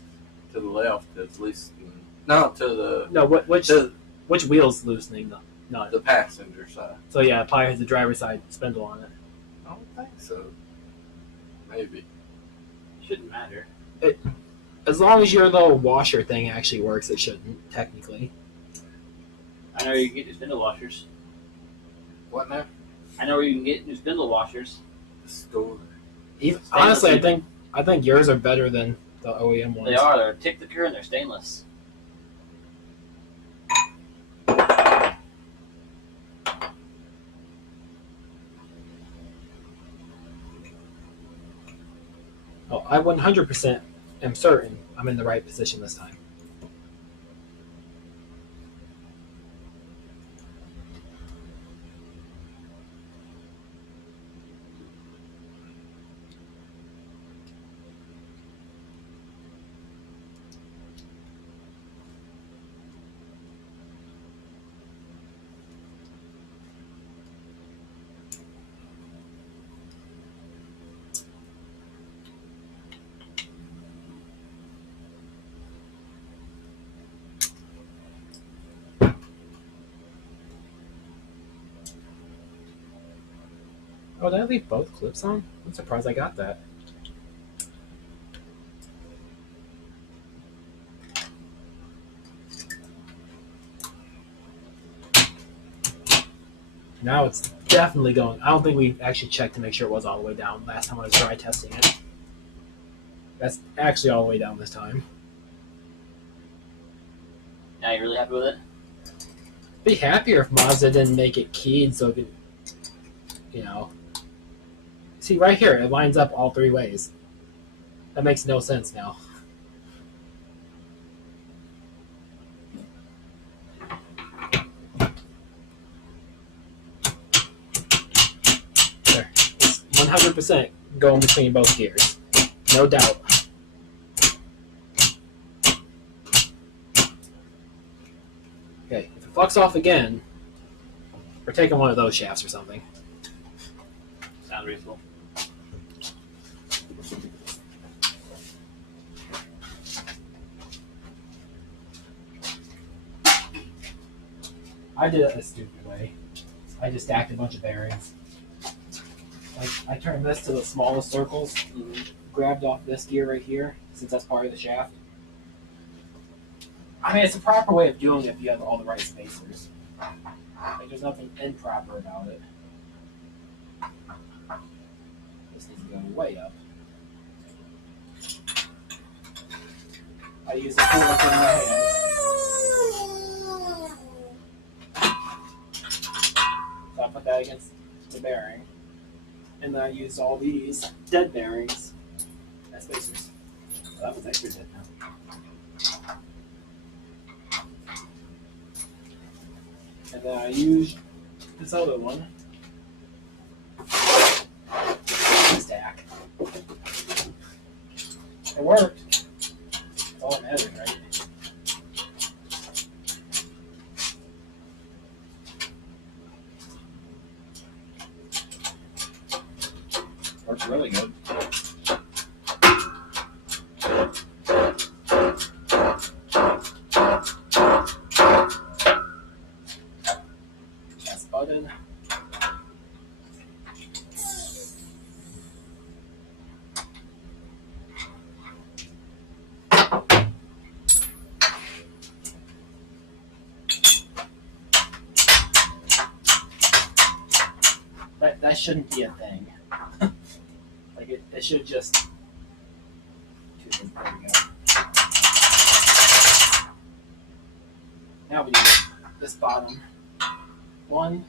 To the left is loosening. No, to the No, which to which wheel's loosening? No. the passenger side. So yeah, it probably has the driver's side spindle on it. I don't think so. Maybe. Shouldn't matter. As long as your little washer thing actually works, it shouldn't technically. I know where you can get new spindle washers. What now? I know where you can get new spindle washers. The store. Honestly, Stainless. I think yours are better than the OEM ones. They are. They're tick thicker and they're stainless. Oh, I 100% am certain I'm in the right position this time. Oh, did I leave both clips on? I'm surprised I got that. Now it's definitely going. I don't think we actually checked to make sure it was all the way down last time I was dry testing it. That's actually all the way down this time. Now you really happy with it? Be happier if Mazda didn't make it keyed so it could, you know. See, right here, it lines up all three ways. That makes no sense now. There. It's 100% going between both gears. No doubt. Okay, if it fucks off again, we're taking one of those shafts or something. Sounds reasonable. I did it a stupid way. I just stacked a bunch of bearings. I turned this to the smallest circles, grabbed off this gear right here, since that's part of the shaft. I mean, it's a proper way of doing it if you have all the right spacers. Like, there's nothing improper about it. This needs to go way up. I use the tool that's in my hand. So I put that against the bearing. And then I used all these dead bearings as spacers. So that was extra dead now. And then I used this other one. Stack. It worked. That's all that matters, right? works really good. That's button. That shouldn't be a thing. Like it should just. There we go. Now we need this bottom one.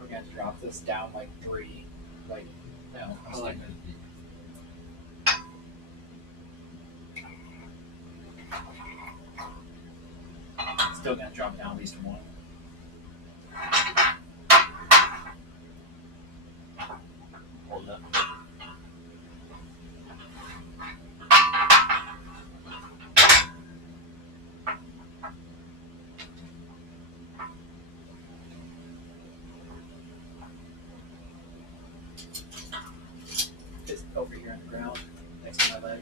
We're going to drop this down like 3. Like, no. I like that. Still going to drop down at least 1. Hold up. Just over here on the ground, next to my leg.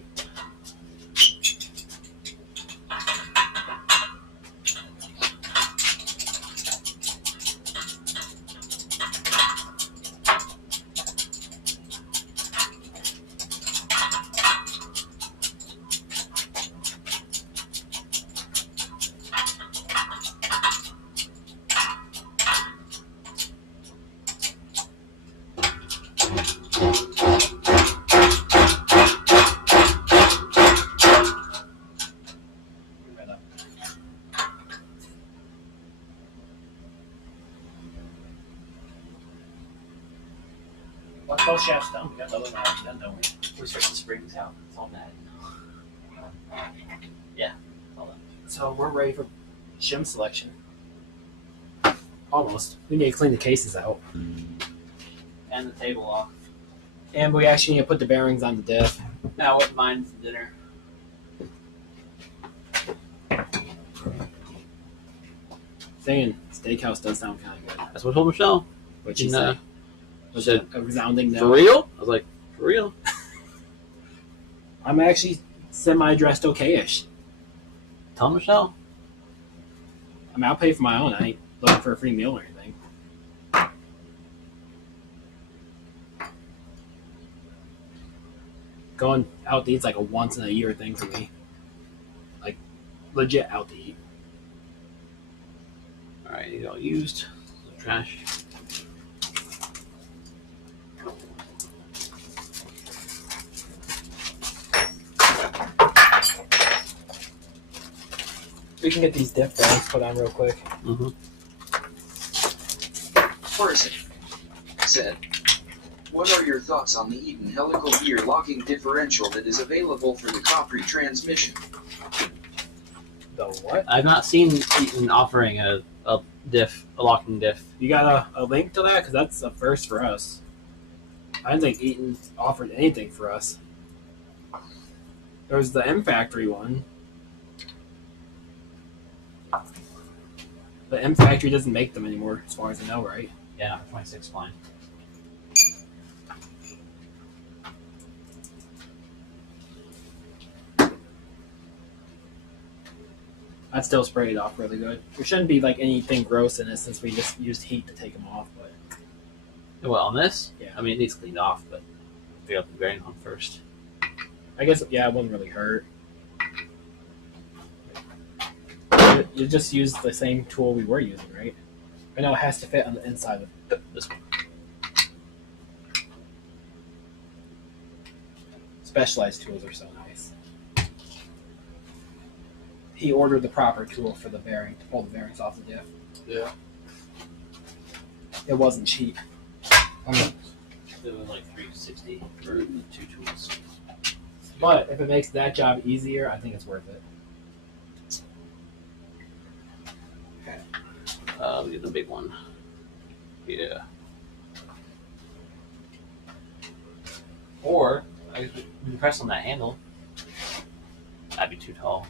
Once both shafts done, we got the other one done, don't we? We switch the springs out. It's all bad. Yeah, all that. So we're ready for shim selection. Almost. We need to clean the cases out. And the table off. And we actually need to put the bearings on the diff. Now, what mine's for dinner? Saying steakhouse does sound kind of good. That's what I told Michelle. What she No. said? Was Said, it a resounding no? for real? I was like, for real? I'm actually semi-dressed okay-ish. Tell Michelle. I mean, I'll pay for my own. I ain't looking for a free meal or anything. Going out to eat's like a once-in-a-year thing for me. Like, legit out to eat. Alright, these are all used. Trash. We can get these diff bearings put on real quick. Mm-hmm. Person said, "What are your thoughts on the Eaton helical gear locking differential that is available for the Capri transmission?" The what? I've not seen Eaton offering a locking diff. You got a link to that? Because that's a first for us. I didn't think Eaton offered anything for us. There was the M Factory one. The M Factory doesn't make them anymore, as far as I know, right? Yeah, not 26 line. I'd still spray it off really good. There shouldn't be like anything gross in it since we just used heat to take them off. But Well, on this? Yeah. I mean, it needs cleaned off, but figure out the bearing on first. I guess it wouldn't really hurt. You just use the same tool we were using, right? I know it has to fit on the inside of This one. Specialized tools are so nice. He ordered the proper tool for the bearing to pull the bearings off the diff. Yeah. It wasn't cheap. It was like $360 for the 2 tools. But if it makes that job easier, I think it's worth it. We get the big one. Yeah. Or I can press on that handle. That'd be too tall.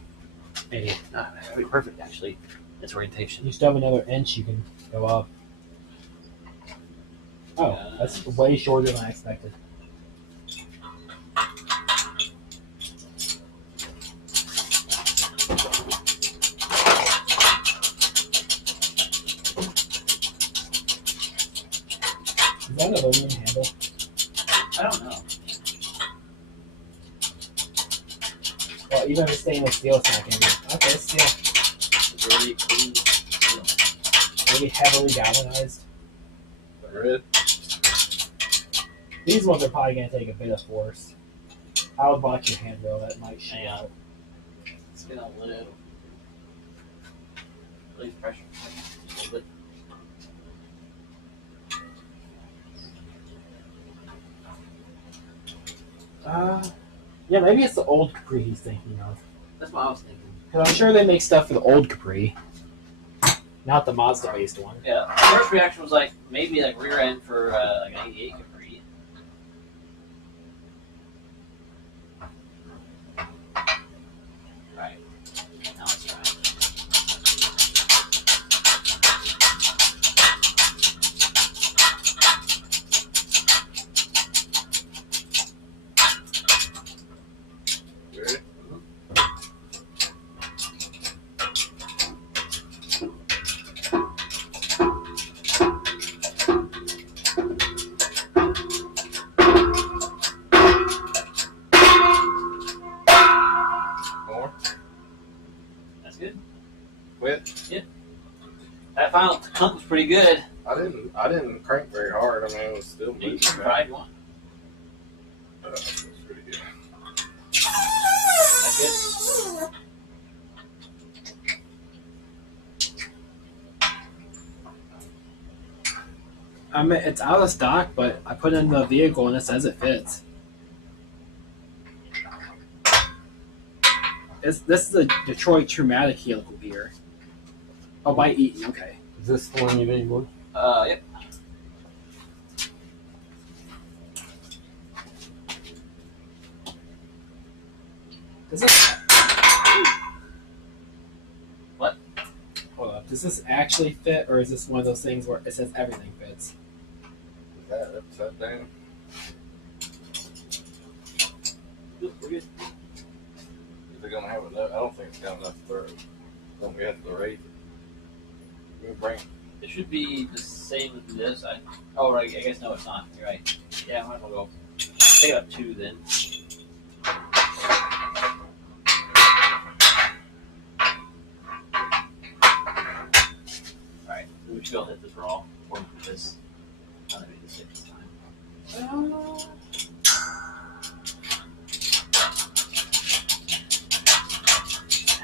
Maybe that'd be perfect actually. It's orientation. You still have another inch you can go up. Oh, that's way shorter than I expected. Is that an aluminum handle? I don't know. Well, even if it's stainless steel, it's not going to be. Okay, steel. It's really clean. Maybe heavily galvanized. Red. These ones are probably going to take a bit of force. I would watch your handrail, that might shoot Yeah. out. It's been a little. Release pressure. But Yeah, maybe it's the old Capri he's thinking of. that's what I was thinking. Because I'm sure they make stuff for the old Capri, not the Mazda-based one. Yeah. The first reaction was like maybe like rear end for like an 88 Capri. Right. Now it's right. Ready? More. That's good. Quit. That final clump was pretty good. I didn't crank very hard. I mean, it was still You moving. can try if you want. That's pretty good. That's good. I mean, it's out of stock, but I put it in the vehicle and it says it fits. This is a Detroit Traumatic helical gear. Oh, by Eaton, okay. Is this the one you need one? Yep. Does this... What? Hold up. Does this actually fit, or is this one of those things where it says everything fits? Is that upside down? We're good. Is it gonna have enough? I don't think it's got enough throw. Don't we have to raise it? You can bring it. It should be the same as this side. Oh, right. I guess no, it's not. You're right. Yeah, I might as well go. Take it up 2 then. Alright, we should go hit this raw. Or this. I'll maybe the 6th time.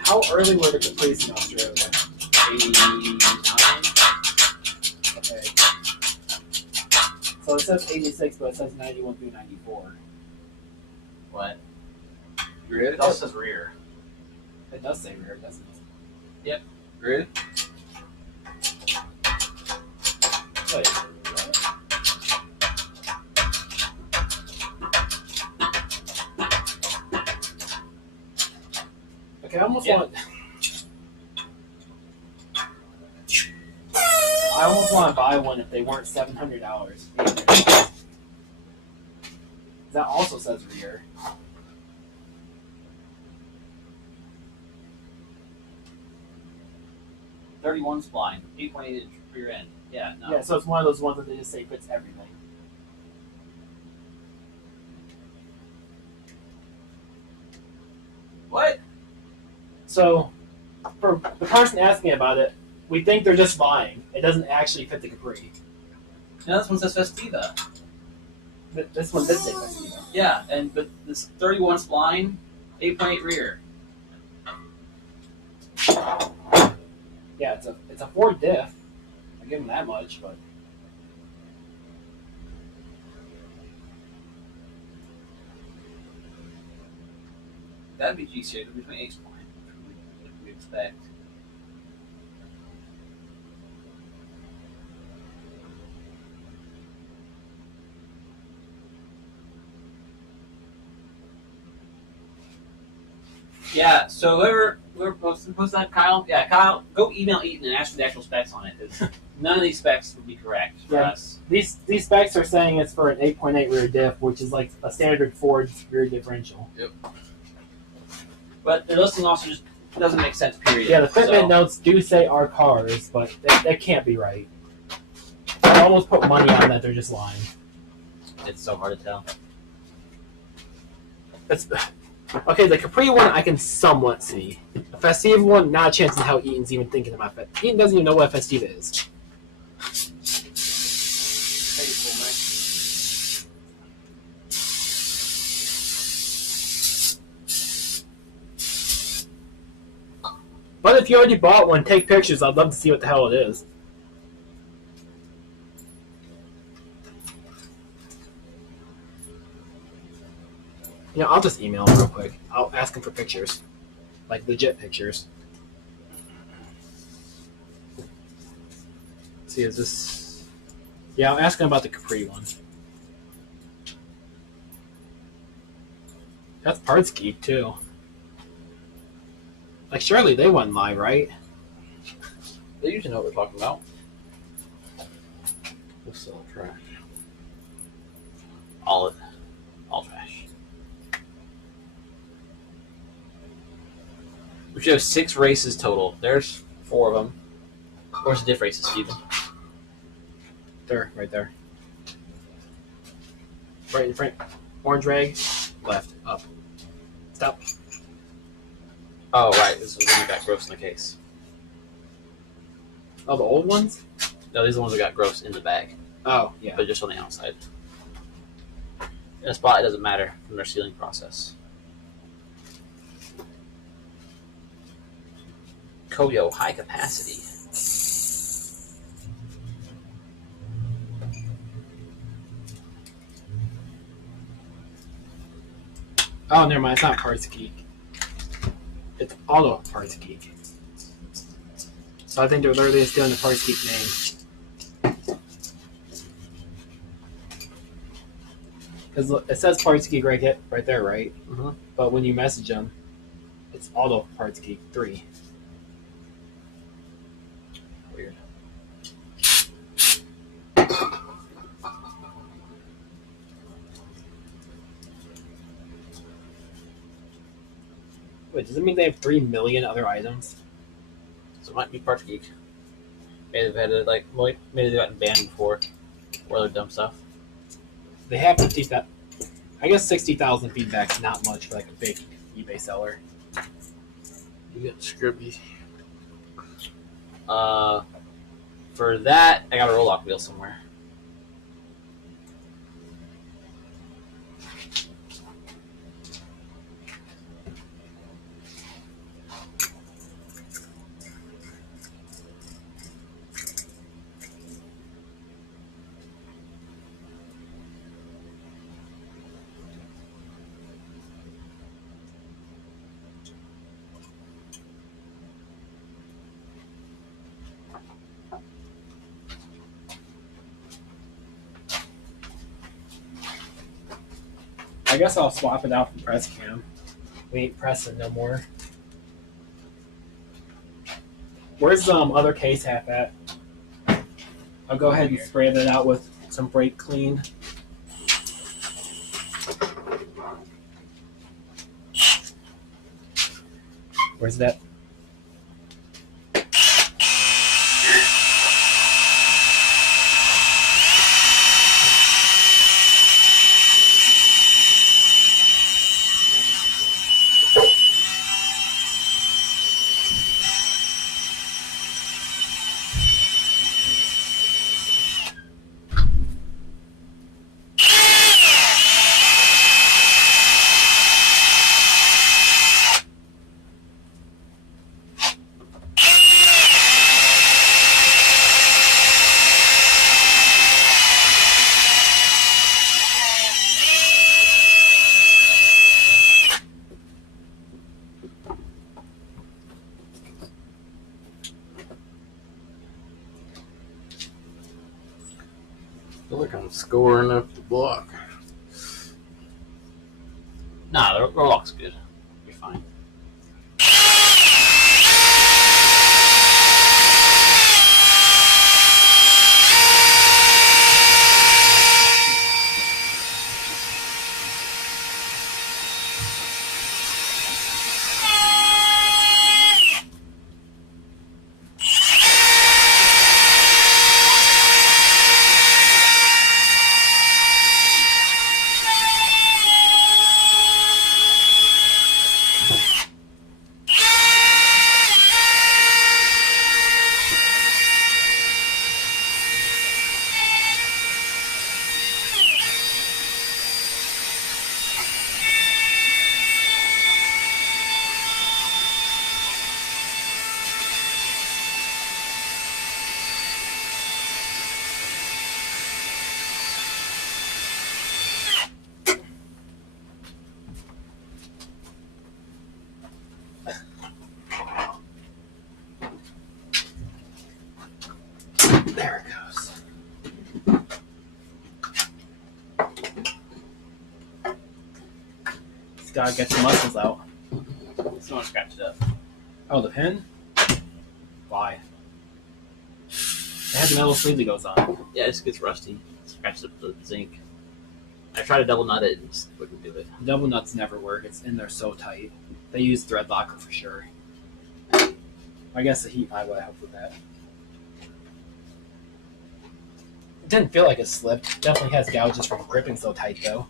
How early were the Capris in Australia? 89. Okay. So it says 86, but it says 91 through 94. What? You ready? It also says rear. It does say rear, doesn't it? You ready? Wait, what? Okay, I almost Yeah. want. I almost want to buy one if they weren't $700. That also says rear. .31 spline, 8.8 inch rear end. Yeah, no. Yeah, so it's one of those ones that they just say fits everything. What? So, for the person asking about it, we think they're just lying. It doesn't actually fit the Capri. No, this one says Festiva. This one did say Festiva. Yeah, but this 31 spline, 8.8 rear. Yeah, it's a Ford diff. I give them that much, but That'd be G-series, between 8 spline, which we expect. Yeah, so whoever posts that, Kyle, go email Eaton and ask for the actual specs on it, because None of these specs would be correct for Yeah. us. These specs are saying it's for an 8.8 rear diff, which is like a standard Ford rear differential. But their listing also just doesn't make sense, period. Yeah, the fitment So, notes do say our cars, but that can't be right. I almost put money on that they're just lying. it's so hard to tell. It's, okay, the Capri one I can somewhat see. The Festive one, not a chance in hell Eaton's even thinking about that. Eaton doesn't even know what a Festive is. But if you already bought one, take pictures. I'd love to see what the hell it is. You know, I'll just email him real quick. I'll ask him for pictures. Like, legit pictures. Let's see, is this... Yeah, I'll ask him about the Capri one. That's Parts Geek, too. Like, surely they wouldn't lie, right? They usually know what we're talking about. We'll sell trash. All trash. We should have 6 races total. There's 4 of them. Where's the diff races, Steven? There, right there. Right in front. Orange rag. Left. Up. Stop. Oh, right. This is when you got gross in the case. Oh, the old ones? No, these are the ones that got gross in the bag, Oh, yeah. but just on the outside. In a spot, it doesn't matter from their sealing process. Koyo, high capacity. Oh, never mind. It's not Parts Geek. It's Auto Parts Geek. So I think they're literally stealing the Parts Geek name. Because it says Parts Geek right there, right? Mm-hmm. But when you message them, it's Auto Parts Geek 3. Weird. Wait, does it mean they have 3 million other items? So it might be Parts Geek. Maybe they've had it maybe they've gotten banned before or other dumb stuff. They have 50,000. I guess 60,000 feedback's not much for like a big eBay seller. You got Scribby. For that, I got a roll-off wheel somewhere. I guess I'll swap it out for press cam. We ain't pressing no more. Where's the other case half at? I'll go ahead and spray that out with some brake clean. Where's that? I feel like I'm scoring up the block. Nah, the roll-off's good. You're fine. gotta get the muscles out. Someone scratched it up. Oh, the pin? Why? It has a metal sleeve that goes on. Yeah, it just gets rusty. Scratched up the zinc. I tried to double nut it and just wouldn't do it. Double nuts never work. It's in there so tight. They use thread locker for sure. I guess the heat pipe would help with that. It didn't feel like it slipped. Definitely has gouges from gripping so tight though.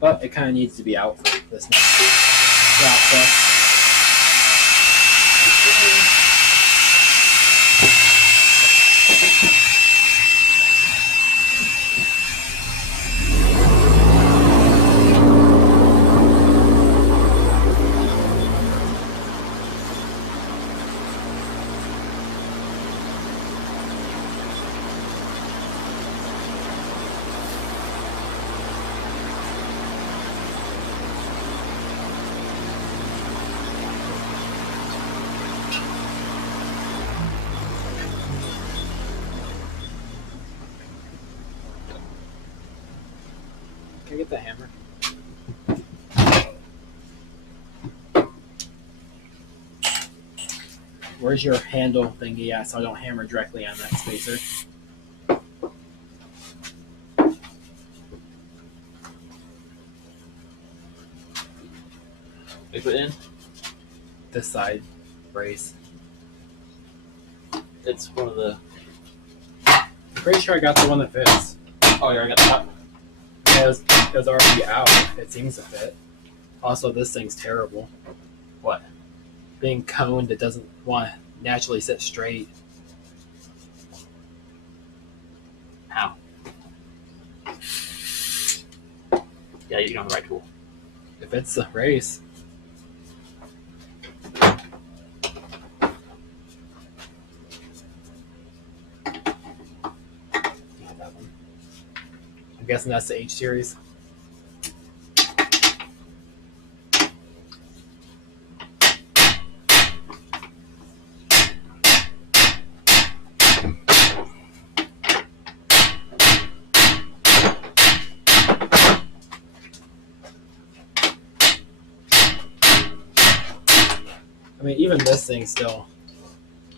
But it kind of needs to be out for this next process. Can I get the hammer? Where's your handle thingy? Yeah, so I don't hammer directly on that spacer. They put in. This side brace. It's one of the. I'm pretty sure I got the one that fits. Oh, you already got that. Yeah, it was already out. It seems to fit. Also, this thing's terrible. What? Being coned, it doesn't want to naturally sit straight. How? Yeah, you're on the right tool. If it's a race. I'm guessing that's the H series. I mean, even this thing still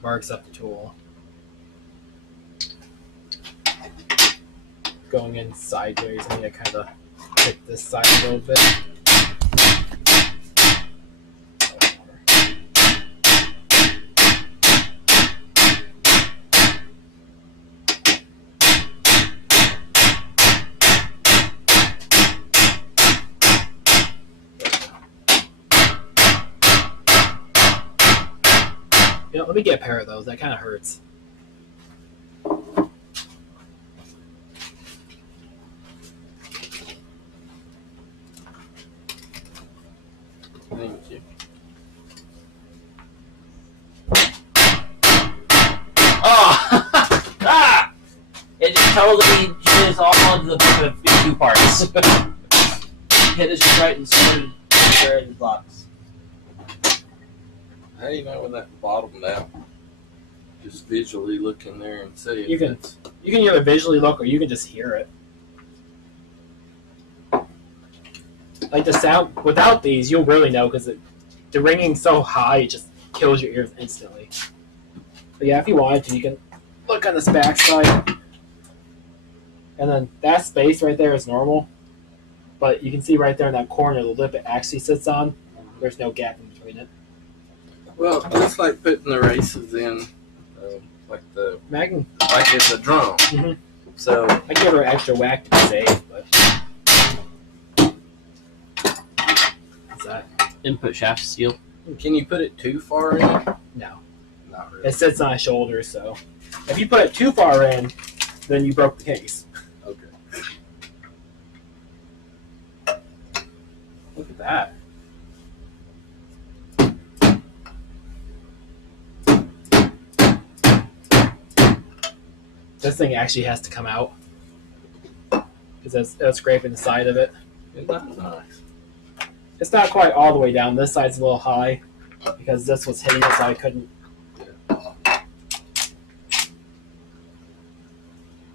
marks up the tool. Going in sideways, I need to kind of hit this side a little bit. You know, let me get a pair of those. That kind of hurts. Thank you. Oh! Ah! It just totally jizzed all of the PT2 parts. Hit it just right and started where it blocks. How do you know when that bottomed out? Just visually look in there and see. You can either visually look or you can just hear it. Like the sound without these, you'll really know because the ringing's so high it just kills your ears instantly. But yeah, if you wanted to, you can look on this back side, and then that space right there is normal. But you can see right there in that corner the lip it actually sits on. There's no gap in between it. Well, it's like putting the races in, like it's a drum. Mhm. So I give her an extra whack to be safe, but what's that? Input shaft seal. can you put it too far in? No, Not really. it sits on my shoulder, so if you put it too far in, then you broke the case. Okay. Look at that. This thing actually has to come out because it's scraping the side of it. Isn't that nice? It's not quite all the way down. This side's a little high because this was hitting it, so I couldn't.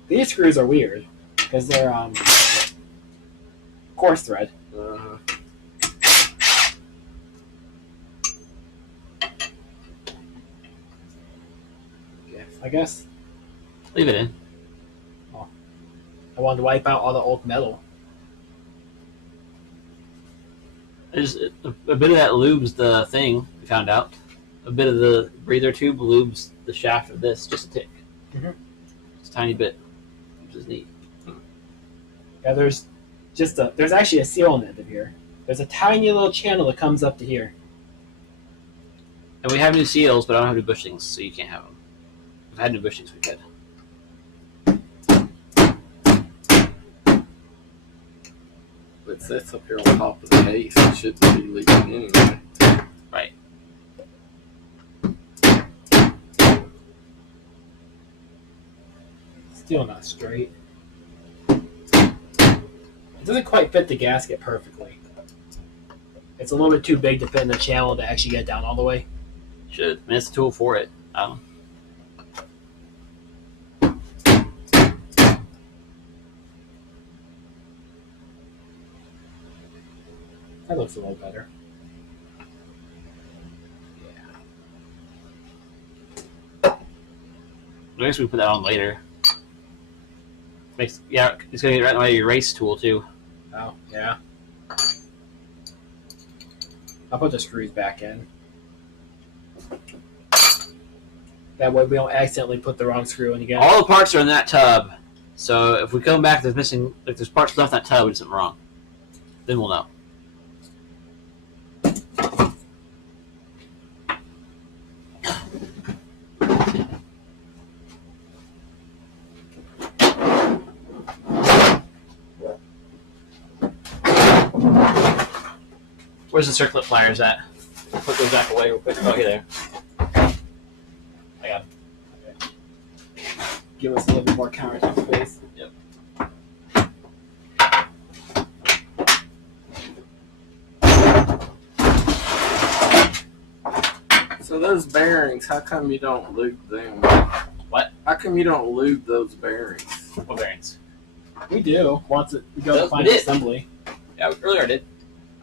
These screws are weird because they're coarse thread. Uh-huh. I guess Leave it in. I wanted to wipe out all the old metal. There's a bit of that lubes the thing. We found out. A bit of the breather tube lubes the shaft of this just a tick. Mhm. It's a tiny bit, which is neat. Yeah, there's actually a seal on the end of here. There's a tiny little channel that comes up to here. And we have new seals, but I don't have new bushings, so you can't have them. If I had new bushings, we could. But that's up here on top of the case. It shouldn't be leaking anyway. Right. Still not straight. It doesn't quite fit the gasket perfectly. It's a little bit too big to fit in the channel to actually get down all the way. Should. I mean, it's a tool for it. That looks a little better. I guess we can put that on later. It's gonna get right in the way of your race tool too. Oh, yeah. I'll put the screws back in. That way we don't accidentally put the wrong screw in again. All the parts are in that tub, so if we come back, there's missing, if there's parts left in that tub, it's something wrong. Then we'll know. Where's the circlip pliers at? Put those back away real quick. Oh, here they are. I got them. Give us a little bit more countertop space. Yep. So those bearings, how come you don't lube them? What? How come you don't lube those bearings? What bearings? We do. Once we go to We final did. assembly. Yeah, earlier I did.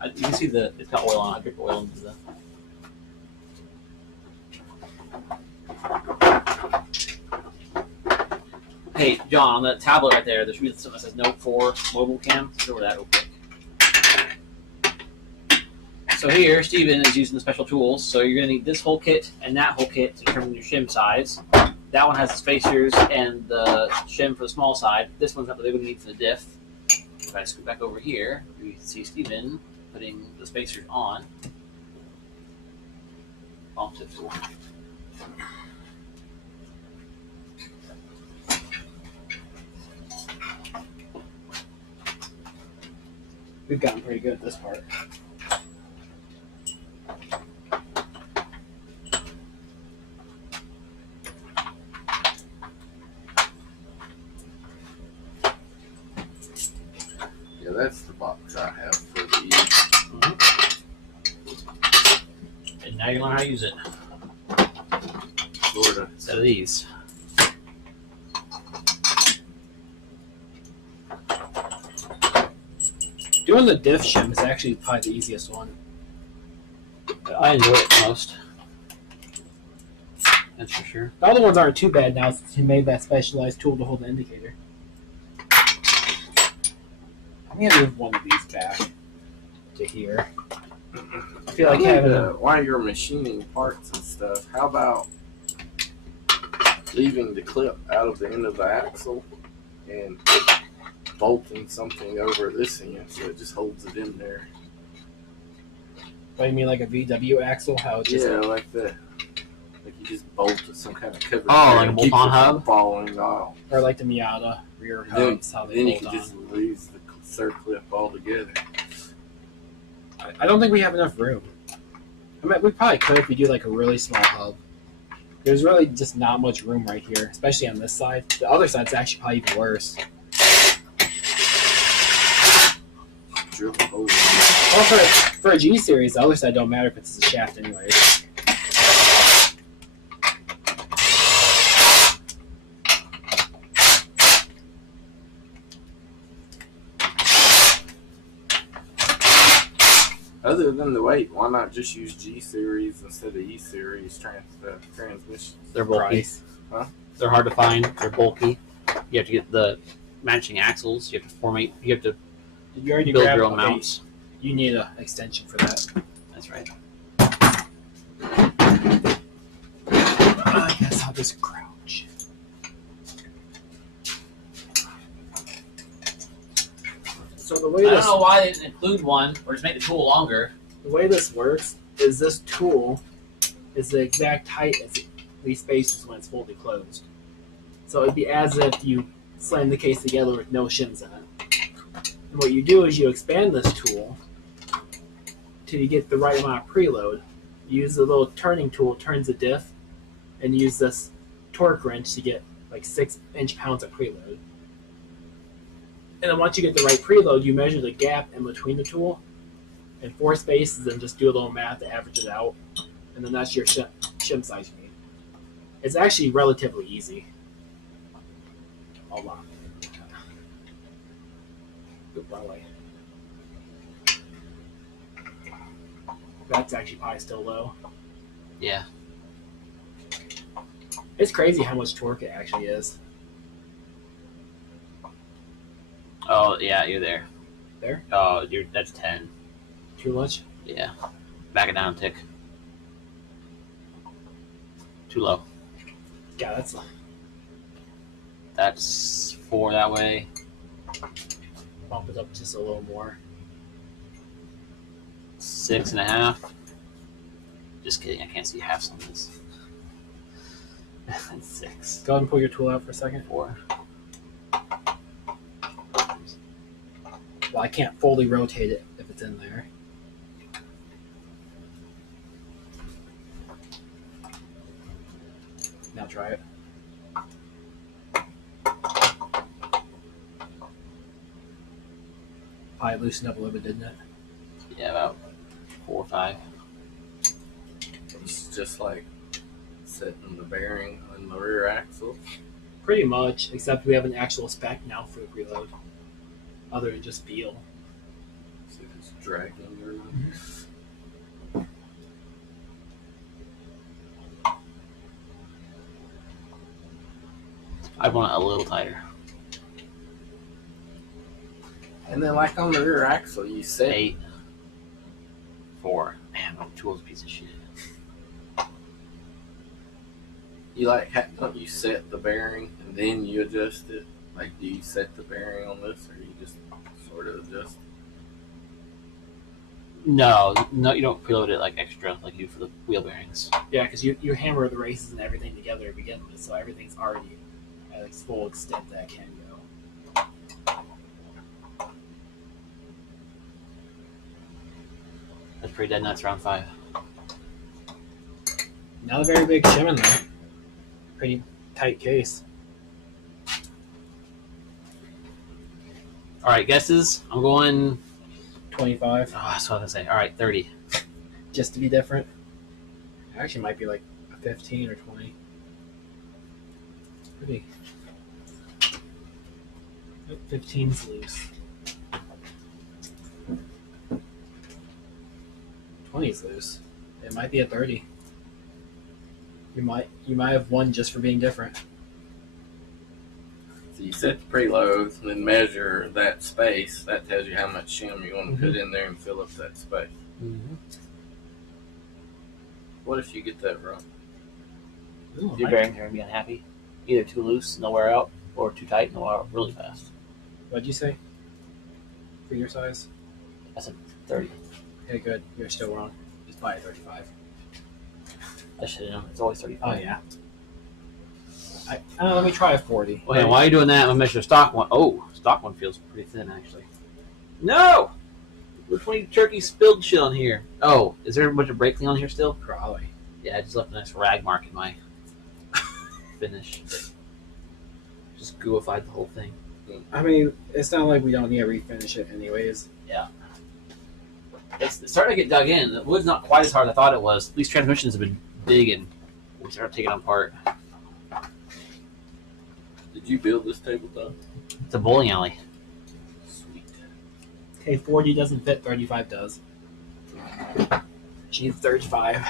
You can see it's got oil on it. I drip oil into the. Hey, John, on the tablet right there, there should be something that says Note 4 mobile cam. Let's go over that real quick. So here, Steven is using the special tools. So you're going to need this whole kit and that whole kit to determine your shim size. That one has the spacers and the shim for the small side. This one's not the big one you need for the diff. If I scoot back over here, you can see Steven putting the spacers on. Bump tip tool. We've gotten pretty good at this part. Yeah, that's the box I have for the And now you learn how to use it. sort of. Instead of these. Doing the diff shim is actually probably the easiest one. I enjoy it the most. That's for sure. The other ones aren't too bad now since he made that specialized tool to hold the indicator. I'm gonna move one of these back to here. I feel like having while you're machining parts and stuff, how about leaving the clip out of the end of the axle and bolting something over this end so it just holds it in there? what do you mean, like a VW axle? How it's just Yeah, like you just bolt to some kind of cover. Oh, there like a and keep bolt-on it hub? from falling off. or like the Miata rear Then, hubs, how they then you bolt can on. just lose the circlip altogether. I don't think we have enough room. I mean, we probably could if we do like a really small hub. There's really just not much room right here, especially on this side. The other side's actually probably even worse. Drill a hole. Well, for a G series, the other side don't matter if it's the shaft anyways. Other than the weight, why not just use G series instead of E series transmissions? They're bulky. Price. They're hard to find. They're bulky. You have to get the matching axles. You have to formate. You have to Did you already build grab your own okay, mounts. You need an extension for that. That's right. I guess I'll just crouch. So the way I don't this know why they didn't include one or just make the tool longer. the way this works is this tool is the exact height as these spaces when it's fully closed. So it'd be as if you slam the case together with no shims in it. And what you do is you expand this tool till you get the right amount of preload. You use the little turning tool, turns the diff, and use this torque wrench to get like 6 inch-pounds of preload. And then once you get the right preload, you measure the gap in between the tool and 4 spaces and just do a little math to average it out. And then that's your shim size you need. It's actually relatively easy. Hold on. Good way. That's actually probably still low. Yeah. It's crazy how much torque it actually is. Oh yeah, you're there. There? Oh, that's 10. Too much? Yeah. Back it down a tick. Too low. Yeah, that's That's 4 that way. bump it up just a little more. 6.5. Just kidding. I can't see halves on this. 6. Go ahead and pull your tool out for a second. 4. Well, I can't fully rotate it if it's in there. Now try it. Probably loosened up a little bit, didn't it? Yeah, about 4 or 5. It's just like setting the bearing on the rear axle. Pretty much, except we have an actual spec now for the preload, other than just feel. See if it's dragging or not. I want it a little tighter. And then, like on the rear axle, you set 8. 4. Man, my tool's a piece of shit. you don't you set the bearing and then you adjust it? Like, do you set the bearing on this, or you just sort of adjust? No, you don't preload it like extra like you do for the wheel bearings. Yeah, because you hammer the races and everything together to begin with, so everything's already at its full extent that it can go. That's pretty dead nuts, round 5. Not a very big shim in there. Pretty tight case. Alright, guesses? I'm going. 25, Oh, that's what I was going to say. Alright, 30. just to be different. It actually might be like a 15 or 20. Pretty. 15's loose. 20's loose. It might be a 30. You might have one just for being different. So you set the preloads and then measure that space. That tells you how much shim you want to put in there and fill up that space. Mm-hmm. What if you get that wrong? Ooh, Your bearings are going to be unhappy. Either too loose and they'll wear out, or too tight and they'll wear out really fast. What'd you say? For your size? I said 30. Okay, good. You're still wrong. It's probably 35. I should know. It's always 35. Oh yeah. Let me try a 40. Okay, while you're doing that, I'm going to measure the stock one. Oh, stock one feels pretty thin, actually. No! Which one of you turkey spilled shit on here? Oh, is there a bunch of brake clean on here still? Probably. Yeah, I just left a nice rag mark in my finish. Just gooified the whole thing. I mean, it's not like we don't need to refinish it anyways. It's starting to get dug in. The wood's not quite as hard as I thought it was. These transmissions have been big and we start taking them apart. Did you build this tabletop? It's a bowling alley. Sweet. Okay, 40 doesn't fit, 35 does. She's 35.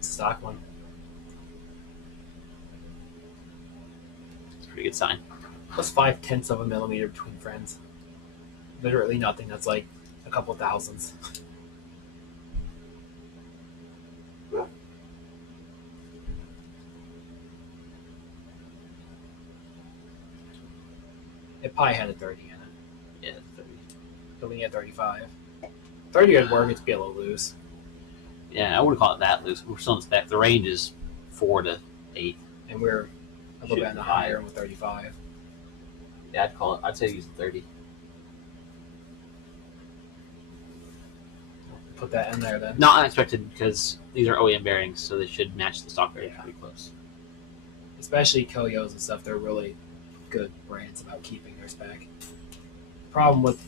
Stock one. It's a pretty good sign. Plus 0.5 of a millimeter between friends. Literally nothing. That's like a couple thousands. It probably had a 30 in it. Yeah, 30. But we had 35. 30 would work. It's be a little loose. Yeah, I wouldn't call it that loose. We're still in spec. The range is 4 to 8. And we're a little bit on the higher end with 35. Yeah, I'd say use 30. Put that in there then. Not unexpected because these are OEM bearings, so they should match the stock bearings pretty close. Especially Koyos and stuff, they're really good brands about keeping their spec. Problem with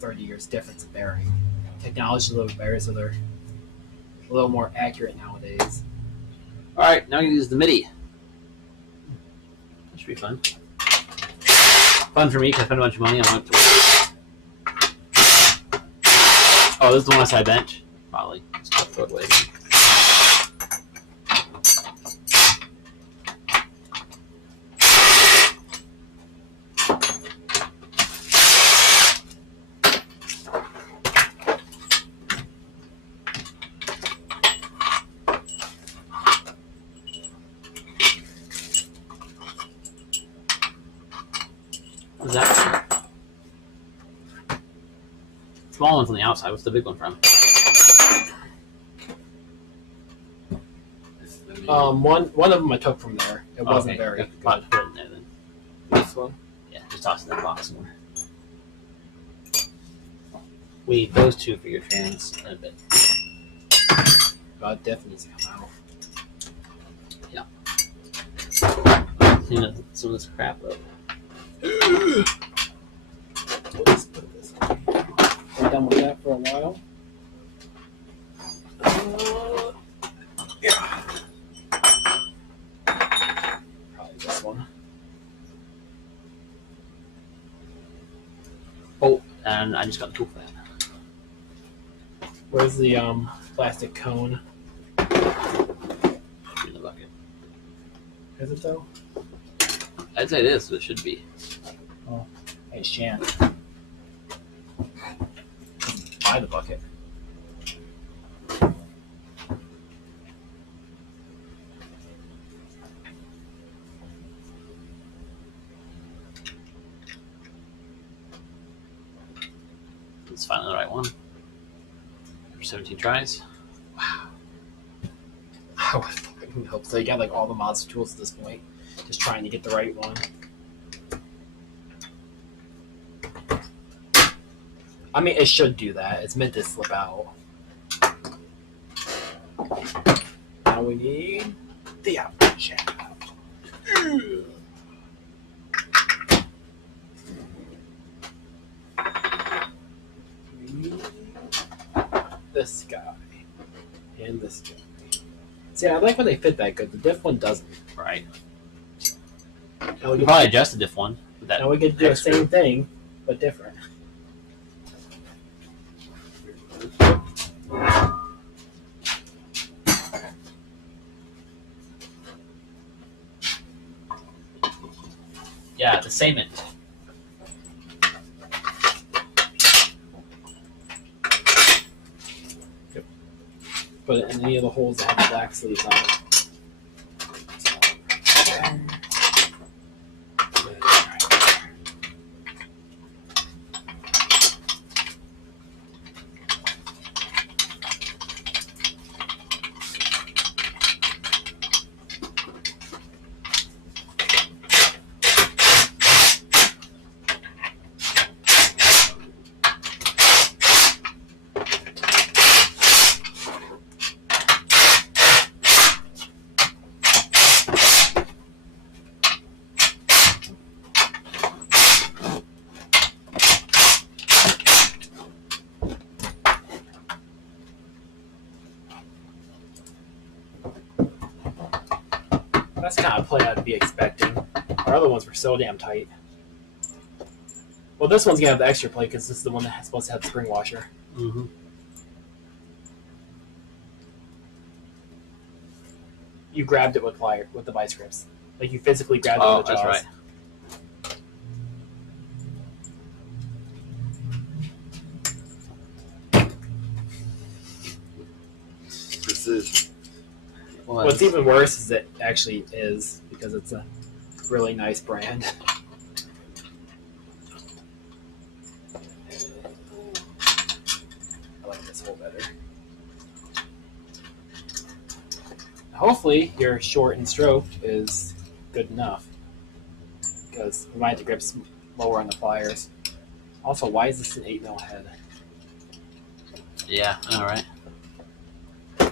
30 years difference in bearing. Technology's a little bit better, so they're a little more accurate nowadays. All right, now I'm gonna use the MIDI. That should be fun. Fun for me because I spent a bunch of money on it to work. Oh, this is the one side bench. Probably. Just gotta throw it away. What's that? Small one's on the outside. What's the big one from? One of them I took from there. It wasn't very good. Put it in there then. This one? Yeah, just toss it in that box somewhere. We need those two for your fans in a bit. God definitely needs to come out. Clean up some of this crap up. Let's put this on. We're done with that for a while. Yeah. Probably this one. Oh, and I just got the tool for that. Where's the plastic cone? In the bucket. Is it though? I'd say it is, but it should be. Hey, Shan. Buy the bucket. Let's find the right one. For 17 tries. Wow. I would fucking hope so. You got like all the mods tools at this point. Just trying to get the right one. I mean, it should do that. It's meant to slip out. Now we need the output shaft. This guy. And this guy. See, I like when they fit that good. The diff one doesn't. Right. Now we You can, probably adjust the diff one. With that now we can do the hex screw. same thing, but different. Yeah, the same it. Put it in any of the holes that have the black sleeves on it. That's kind of play I'd be expecting. Our other ones were so damn tight. Well, this one's gonna have the extra play because this is the one that's supposed to have the spring washer. Mm-hmm. You grabbed it with the vice grips. Like you physically grabbed it Oh, with the jaws. that's right. Precision. What's even worse is it actually is because it's a really nice brand. I like this hole better. Hopefully your short and stroke is good enough because we might have to grip some lower on the pliers. Also, why is this an 8mm head? Yeah, all right. There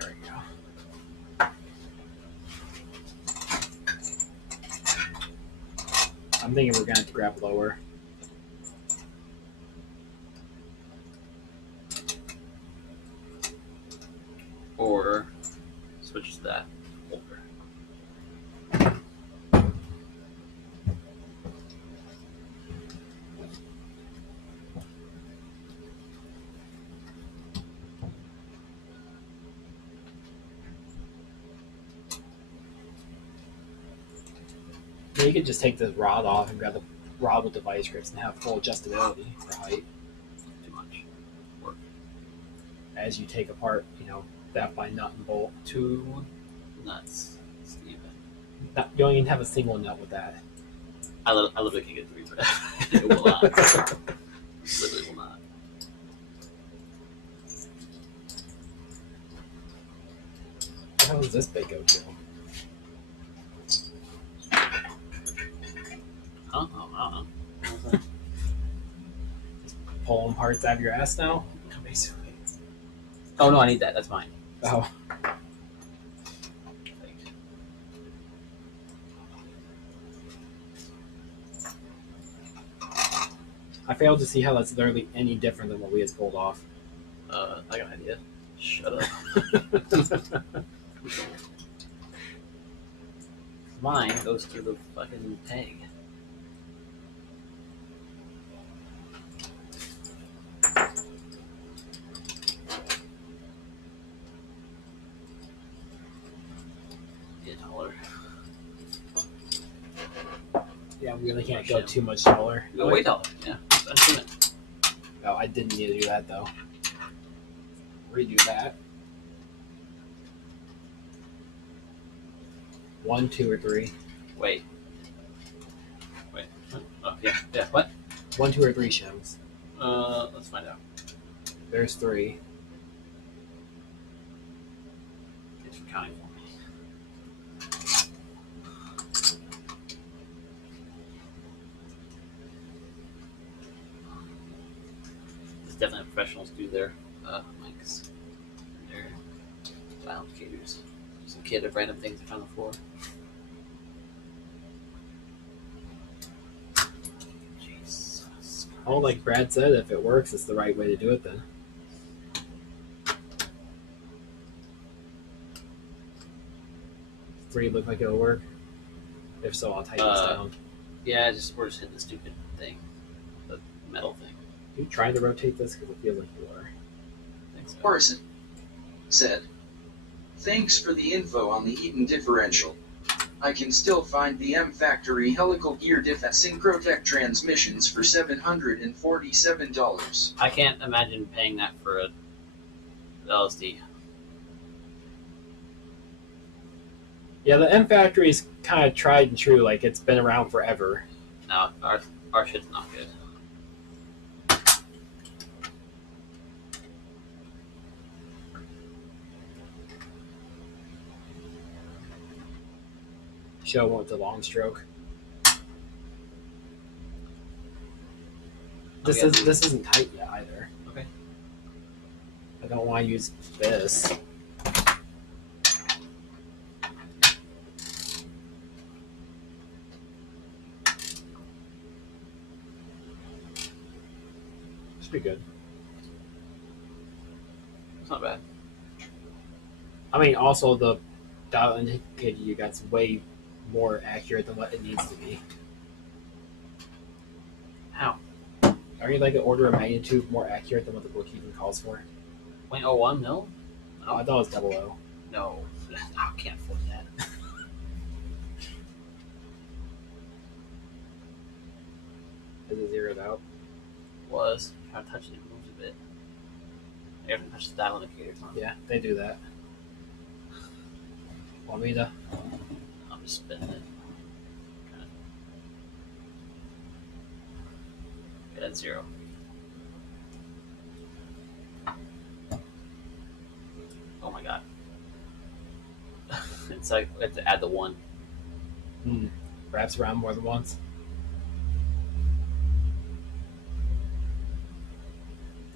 we go. I'm thinking we're gonna have to grab lower. Or switch to that. Over. Yeah, you could just take the rod off and grab the rod with the vice grips and have full adjustability for height Too much. as you take apart, that by nut and bolt. Too nuts, Steven. You don't even have a single nut with that. I literally can't get 3 thread. It will not. Literally will not. Where the hell does this bit go to? Oh, I don't know. Pulling parts out of your ass now? Basically. Oh no, I need that. That's mine. Oh. I failed to see how that's literally any different than what we had pulled off. I got an idea. Shut up. Mine goes through the fucking tag. Get taller. Yeah, we really can't go too much taller. Go way taller. Yeah. That's it. Oh, I didn't need to do that though. Redo that. 1, 2, or 3. Wait. Oh, yeah. What? 1, 2, or 3 shims. Let's find out. There's 3. It's counting for me. There's definitely professionals do their mics. Their applicators. Some kid of random things on the floor. Jesus. Oh, like Brad said, if it works, it's the right way to do it then. Three look like it'll work? If so, I'll tighten this down. Yeah, we're just hitting the stupid thing. The metal thing. Are you trying to rotate this? Because it feels like you are. I think so. Orson said, "Thanks for the info on the Eaton differential. I can still find the M Factory helical gear diff at Syncrotech transmissions for $747. I can't imagine paying that for a LSD. Yeah, the M Factory is kind of tried and true. Like, it's been around forever. No, our shit's not good. Show went with the long stroke. This isn't tight yet either. Okay. I don't want to use this. Should be good. It's not bad. I mean, also the dial indicator you got's way more accurate than what it needs to be. How? Are you like an order of magnitude more accurate than what the book even calls for? 0.01 mil? Oh, I thought it was double O. No. I can't afford that. Is it zeroed out? Was. Try to touch it, it moves a bit. You haven't touched the dial indicator. Huh? Yeah, they do that. Want me to? I'm just spinning it. Okay, that's 0. Oh my god. It's like we have to add the 1. Wraps around more than once.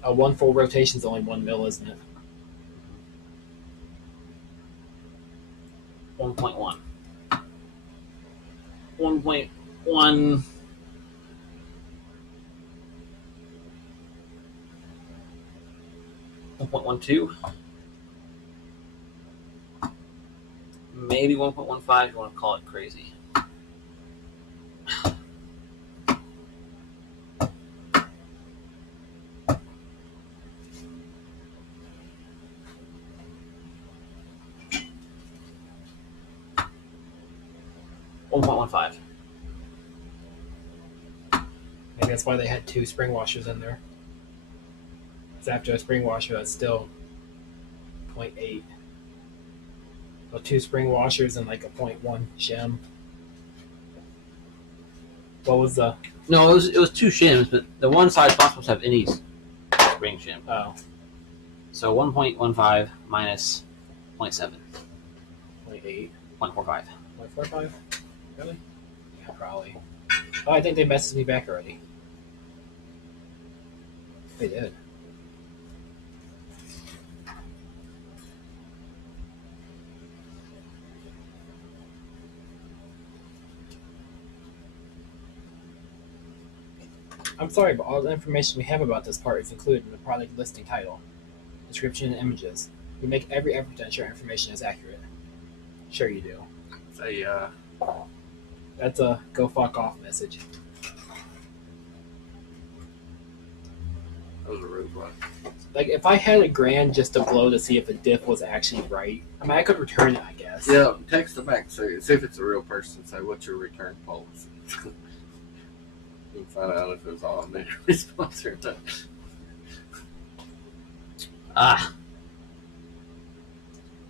One full rotation is only 1 mil, isn't it? 1.1. 1.1. Maybe 1.15 if you want to call it crazy. $1.15. Maybe that's why they had 2 spring washers in there. Because after a spring washer, that's still 0.8. So 2 spring washers and like a 0.1 shim. What was the? No, it was 2 shims, but the one side's not supposed to have any spring shim. Oh, So 1.15 minus 0.7. 0.8. 0.45. 0.45? Really? Yeah, probably. Oh, I think they messaged me back already. They did. I'm sorry, but all the information we have about this part is included in the product listing title, description, and images. We make every effort to ensure information is accurate. Sure you do. Say, That's a go fuck off message. that was a rude one. Like, if I had $1,000 just to blow to see if a diff was actually right, I mean, I could return it, I guess. Yeah, text them back. See if it's a real person. Say, what's your return policy? You can find out if it was all me response or not.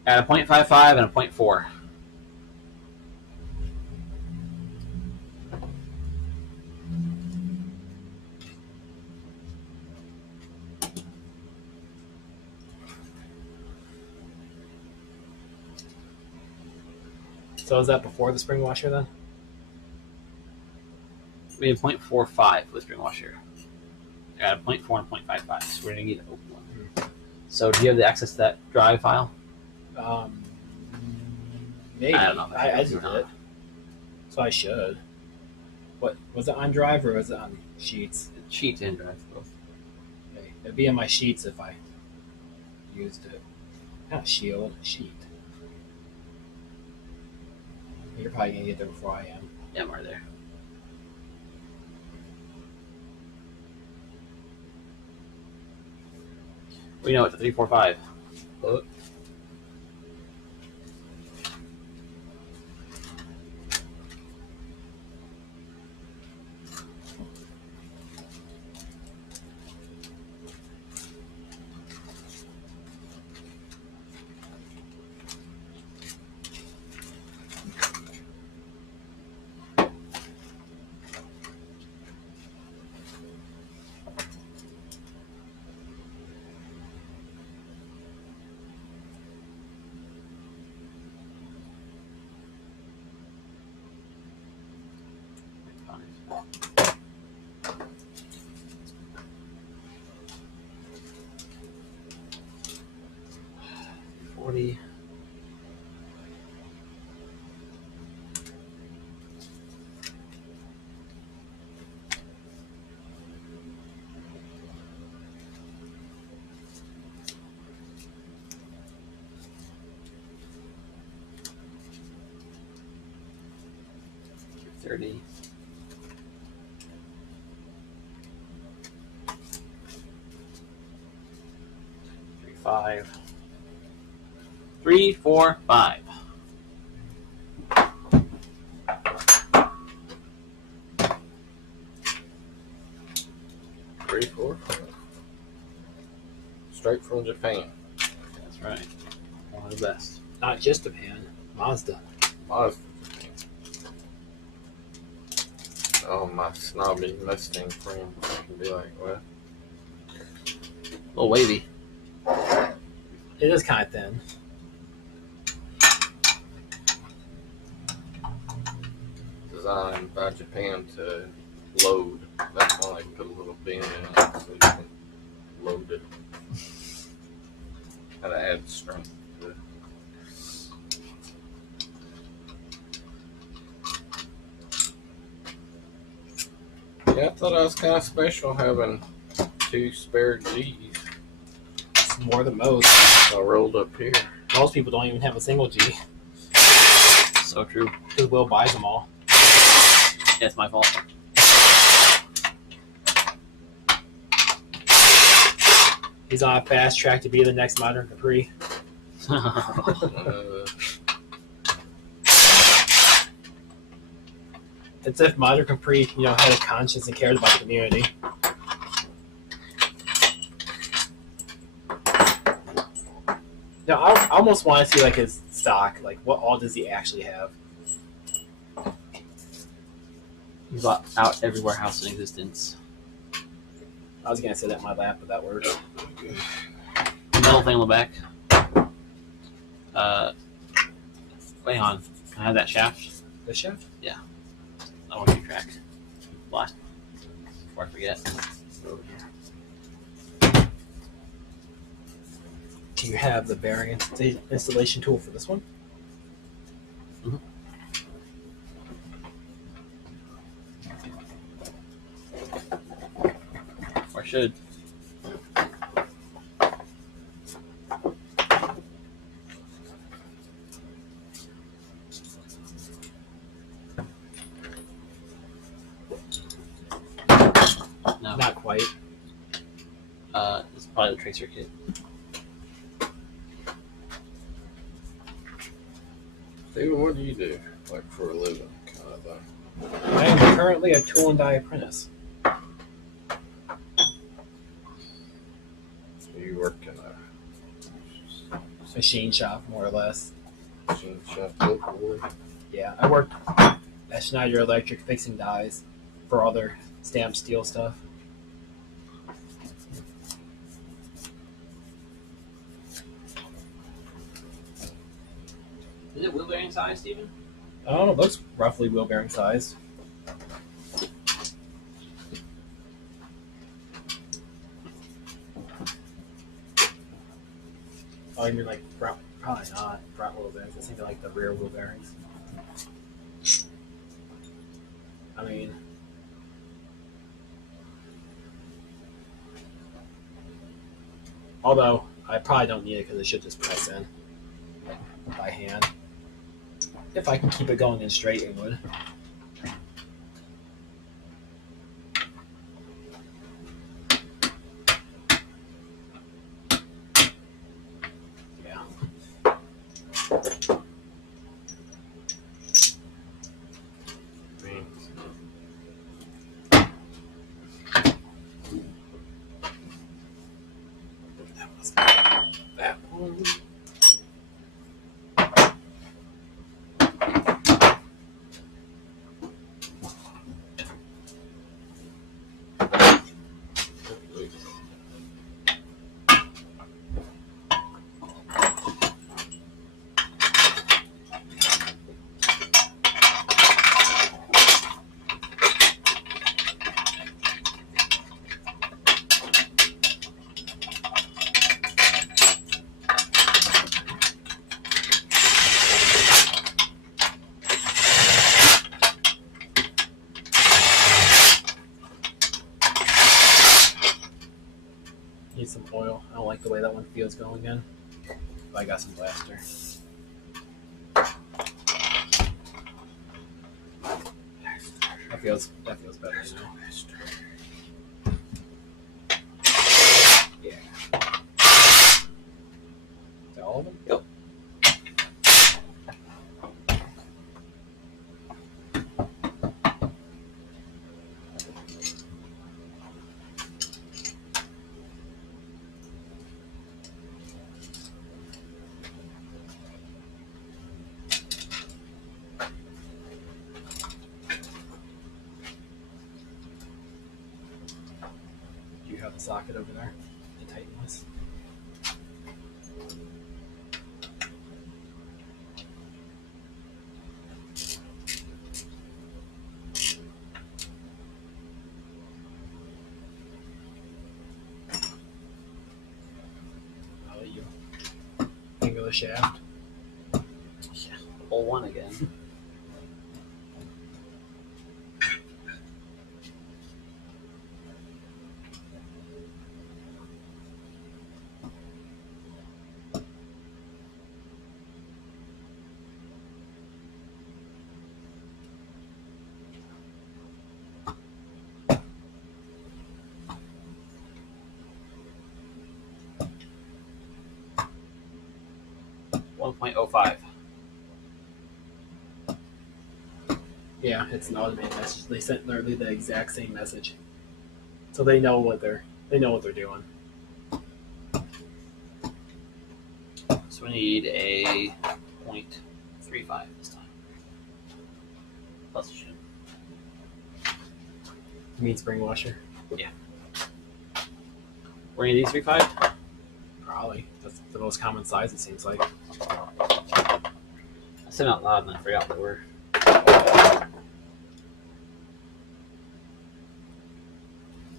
At a 0.55 and a 0.4. So is that before the spring washer then? We have 0.45 with spring washer. I got a 0.4 and 0.55. So we're gonna need an open one. So do you have the access to that drive file? Maybe. I don't know if I it's did or not. it. So I should. What was it on Drive or was it on Sheets? Sheets and drive both. Okay. It'd be on my Sheets if I used it. Not Shield, Sheet. You're probably gonna get there before I am. Yeah, I'm right there. We know it's a 345. $40. 330. Five. 3, 4, 5. Three, four. Straight from Japan. That's right. One of the best. Not just Japan, Mazda. Mazda. Oh, my snobby Mustang friend can be like, what? A little wavy. It is kind of thin. Designed by Japan to load. That's why they put a little bend in it so you can load it. Gotta add strength to it. Yeah, I thought I was kind of special having 2 spare G's. It's more than most. I rolled up here. Most people don't even have a single G So true. because Will buys them all. Yeah, it's my fault. He's on a fast track to be the next modern Capri. It's if modern Capri, had a conscience and cared about the community. Now, I almost want to see like his stock. Like, what all does he actually have? He's bought out every warehouse in existence. I was gonna say that in my lap, but that works. Metal thing on the back. Wait on. Can I have that shaft? The chef? I want to keep track. Last. Before I forget. Do you have the bearing installation tool for this one? Or I should. No. Not quite. It's probably the tracer kit. Steven, what do you do? Like for a living, kind of thing? I am currently a tool and die apprentice. So you work in a Machine shop, more or less. machine shop locally? Yeah, I work at Schneider Electric fixing dies for other stamp steel stuff. Is it wheel bearing size, Steven? I don't know, it looks roughly wheel bearing size. Oh, you mean like front? Probably not front wheel bearings. I was thinking like the rear wheel bearings. I mean, although I probably don't need it because it should just press in by hand. If I can keep it going in straight, it would. Yeah. That was that one. Need some oil. I don't like the way that one feels going in. But I got some blaster. feels better now. Yeah. Is that all of them? Yep. Do you have the socket over there to tighten this? I'll let you angle the shaft. Hole one again. .05. Yeah, it's an automated message. They sent literally the exact same message, so they know what they're doing. So we need a 0.35 this time. Plus a shim. Mean spring washer, Were any of these 3.5? probably. That's the most common size, it seems like. I said out loud and I forgot what they were.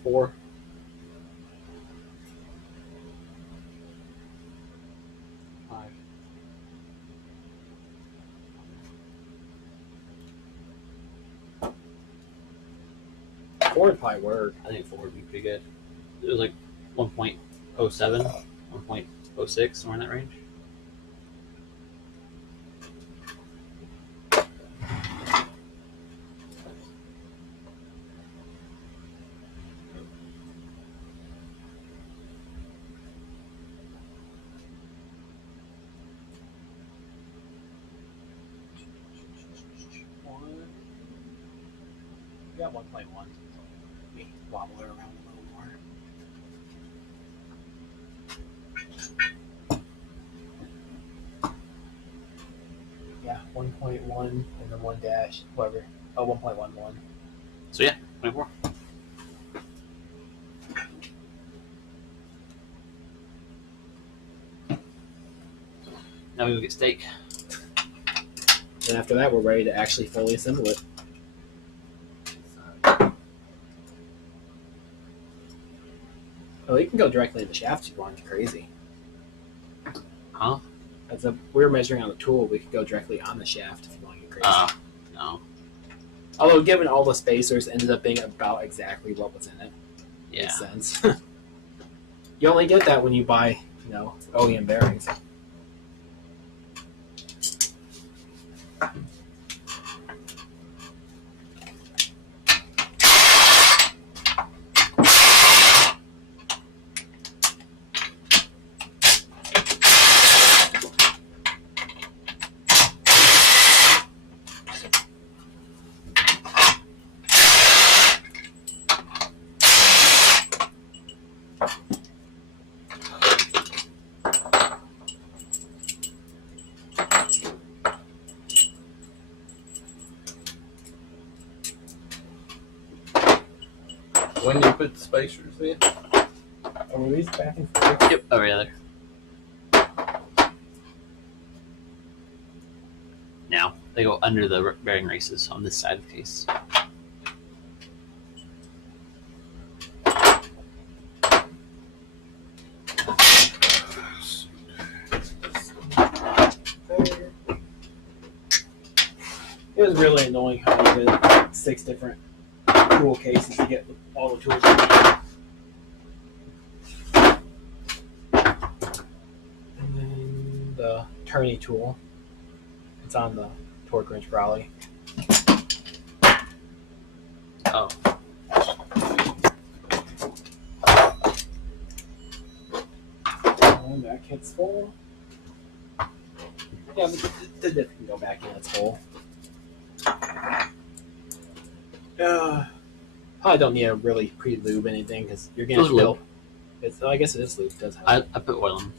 Four. Five. Four would probably work. I think 4 would be pretty good. It was like 1.07, 1.06, somewhere in that range. We got 1.1. We wobble it around a little more. Yeah, 1.1 and then 1 dash, whatever. Oh, 1.11. So yeah, 24. Now we go get steak. And after that, we're ready to actually fully assemble it. Oh, you can go directly in the shaft if you want. It's crazy. Huh? We're measuring on the tool. We could go directly on the shaft if you want to get crazy. No. Although, given all the spacers, ended up being about exactly what was in it. Yeah. Makes sense. You only get that when you buy, OEM bearings. When you put the spacers in? Are these back and forth? Yep. Over there. Now they go under the bearing races on this side of the case. It was really annoying how you did 6 different tool cases to get all the tools you need. And then the turny tool. It's on the torque wrench probably. Oh. And that kit's full. Yeah, the diff can go back in its hole. Probably don't need to really pre-lube anything because you're getting Those are filled. I guess it is lube. Does help. I put oil in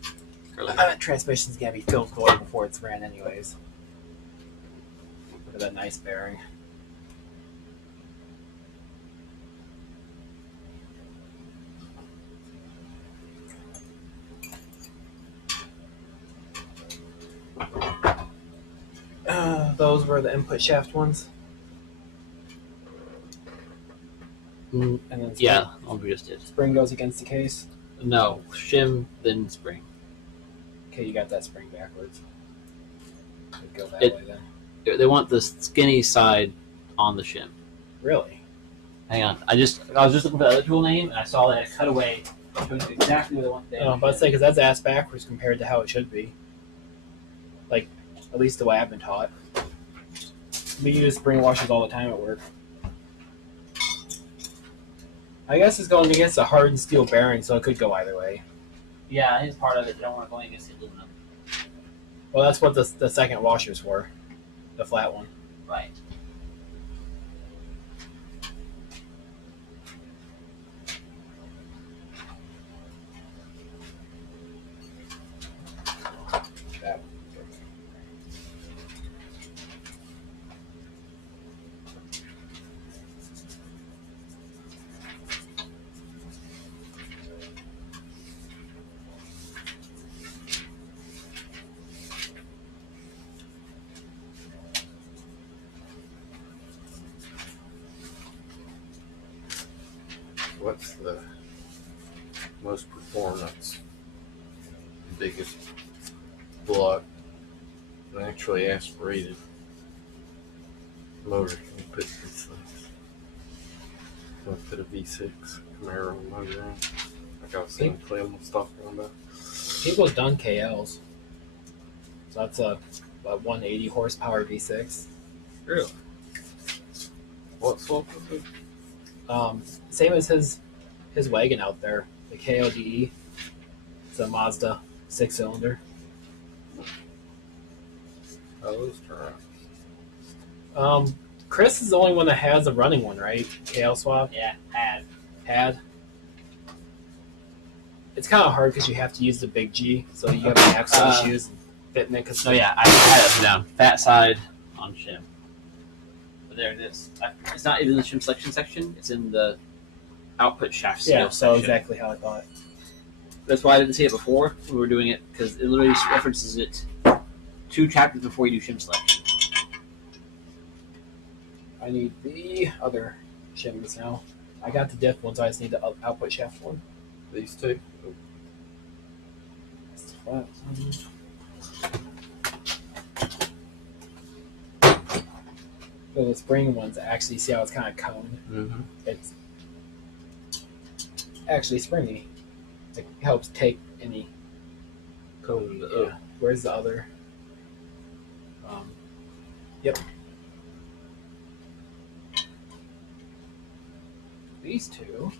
earlier. Transmission's gonna be filled with oil before it's ran, anyways. Look at that nice bearing. Those were the input shaft ones. Mm, And then yeah, I'll we just did. spring goes against the case. No, shim, then spring. Okay, you got that spring backwards. Could go that It- way then. They want the skinny side on the shim. Really? Hang on, I was just looking for the other tool name, and I saw that it cut away. Showing exactly what I want. But I'd say because that's ass backwards compared to how it should be. Like, at least the way I've been taught. We use spring washers all the time at work. I guess it's going against a hardened steel bearing, so it could go either way. Yeah, it's part of it. They don't want to go against the aluminum. Well, that's what the second washer's for. The flat one. Right. That. What's the most performance, biggest block, and actually aspirated motor can you put these things? I'm gonna put a V6 Camaro motor in. Like I was saying, Clem was talking about. People's done KLs. So that's a 180 horsepower V6. Really? What swap was it? Same as his wagon out there, the KLDE. It's a Mazda 6-cylinder. How those turn out? Chris is the only one that has a running one, right? KL swap Yeah, had. had. It's kind of hard because you have to use the big G, so you have an axle issues fitting it. Cause So yeah, I had it up and down. Fat side on shim. But there it is. It's not even in the shim selection section. It's in the output shaft scale yeah, so section. exactly how I thought. That's why I didn't see it before when we were doing it, because it literally references it 2 chapters before you do shim selection. I need the other shims now. I got the diff one, so I just need the output shaft one. These two? That's the flat one. So the spring ones, actually, see how it's kind of coned? Mm-hmm. It's actually springy. It helps take any cone. Yeah. Where's the other? Yep. These two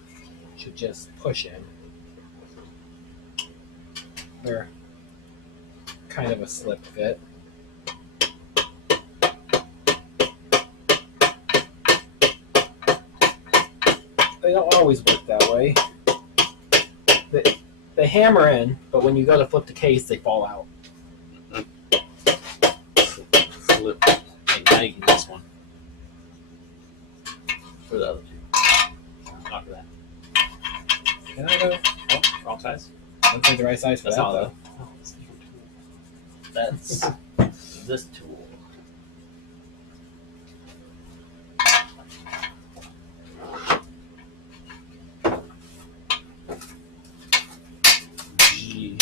should just push in. They're kind of a slip fit. They don't always work that way. They hammer in, but when you go to flip the case, they fall out. Slip. Okay, now you can do this one. For the other two. Not for that. Can I go? Oh, wrong size. Looks like the right size for That's that, not though. Oh, it's a different tool. That's this tool. G.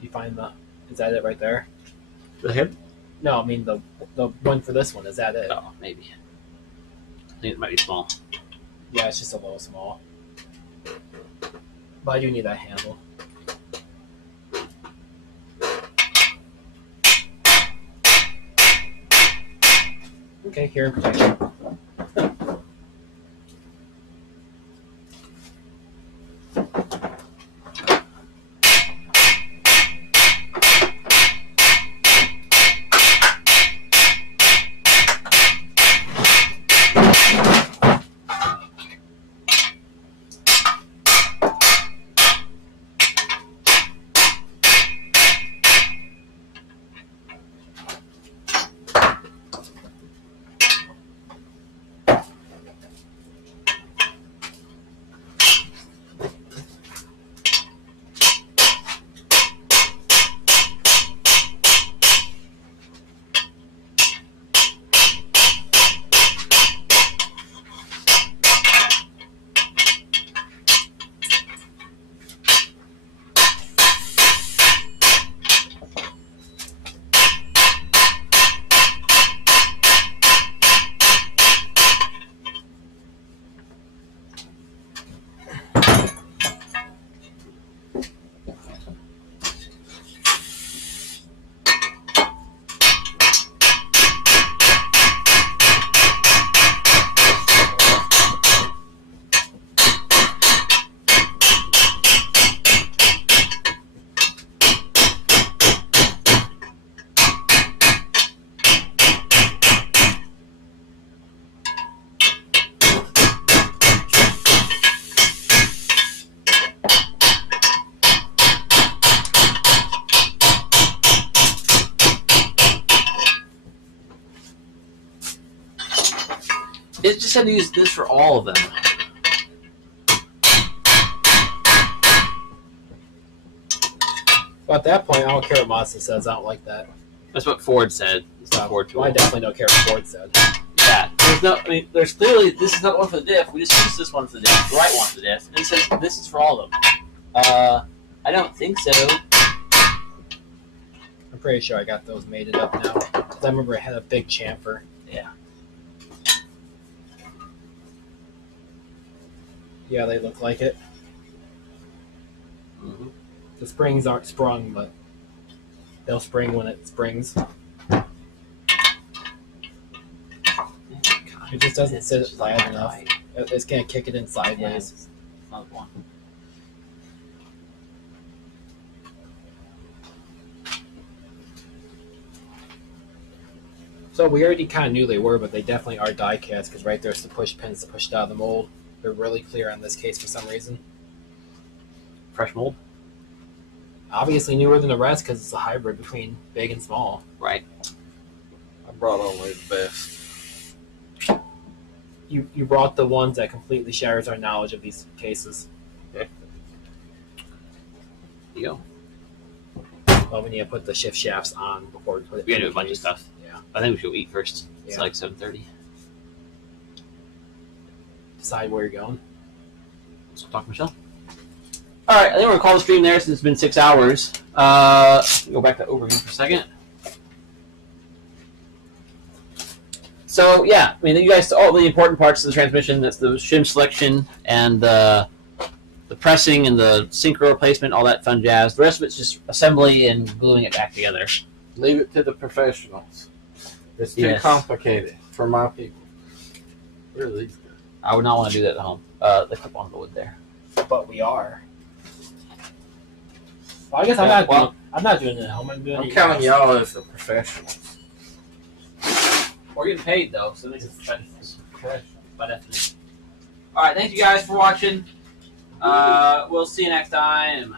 You find the? Is that it right there? The head? No, I mean the one for this one. Is that it? Oh, maybe. I think it might be small. Yeah, it's just a little small. But I do need that handle. Okay, here in protection. It just said to use this for all of them. Well, at that point, I don't care what Mazda says. I don't like that. That's what Ford said. It's the Ford tool. Well, I definitely don't care what Ford said. Yeah. There's no. I mean, there's clearly this is not one for the diff. We just use this one for the diff. The right one for the diff. And it says this is for all of them. I don't think so. I'm pretty sure I got those mated up now. 'Cause I remember I had a big chamfer. Yeah. Yeah, they look like it. Mm-hmm. The springs aren't sprung, but they'll spring when it springs. It just doesn't sit flat enough. It's gonna kick it in sideways. Another one. So we already kind of knew they were, but they definitely are die cast because right there's the push pins that pushed out of the mold. They're really clear on this case for some reason. Fresh mold. Obviously newer than the rest because it's a hybrid between big and small. Right. I brought only the best. You brought the ones that completely shatters our knowledge of these cases. There you go. Well, we need to put the shift shafts on before we put it. We gotta in do a bunch of case. stuff. Yeah. I think we should eat first. It's Yeah. like 7:30. Decide where you're going. So talk to Michelle. All right, I think we're gonna call the stream there since it's been 6 hours. Go back to overview for a second. So yeah, I mean, you guys all the important parts of the transmission. That's the shim selection and the pressing and the synchro replacement, all that fun jazz. The rest of it's just assembly and gluing it back together. Leave it to the professionals. It's too Yes. complicated for my people. Where are these guys? I would not want to do that at home. They clip on the wood there. But we are. Well, I guess I'm not doing it at home. I'm doing I'm it. counting y'all as the professionals. We're getting paid though, so this is professionals. By definition. All right, thank you guys for watching. We'll see you next time.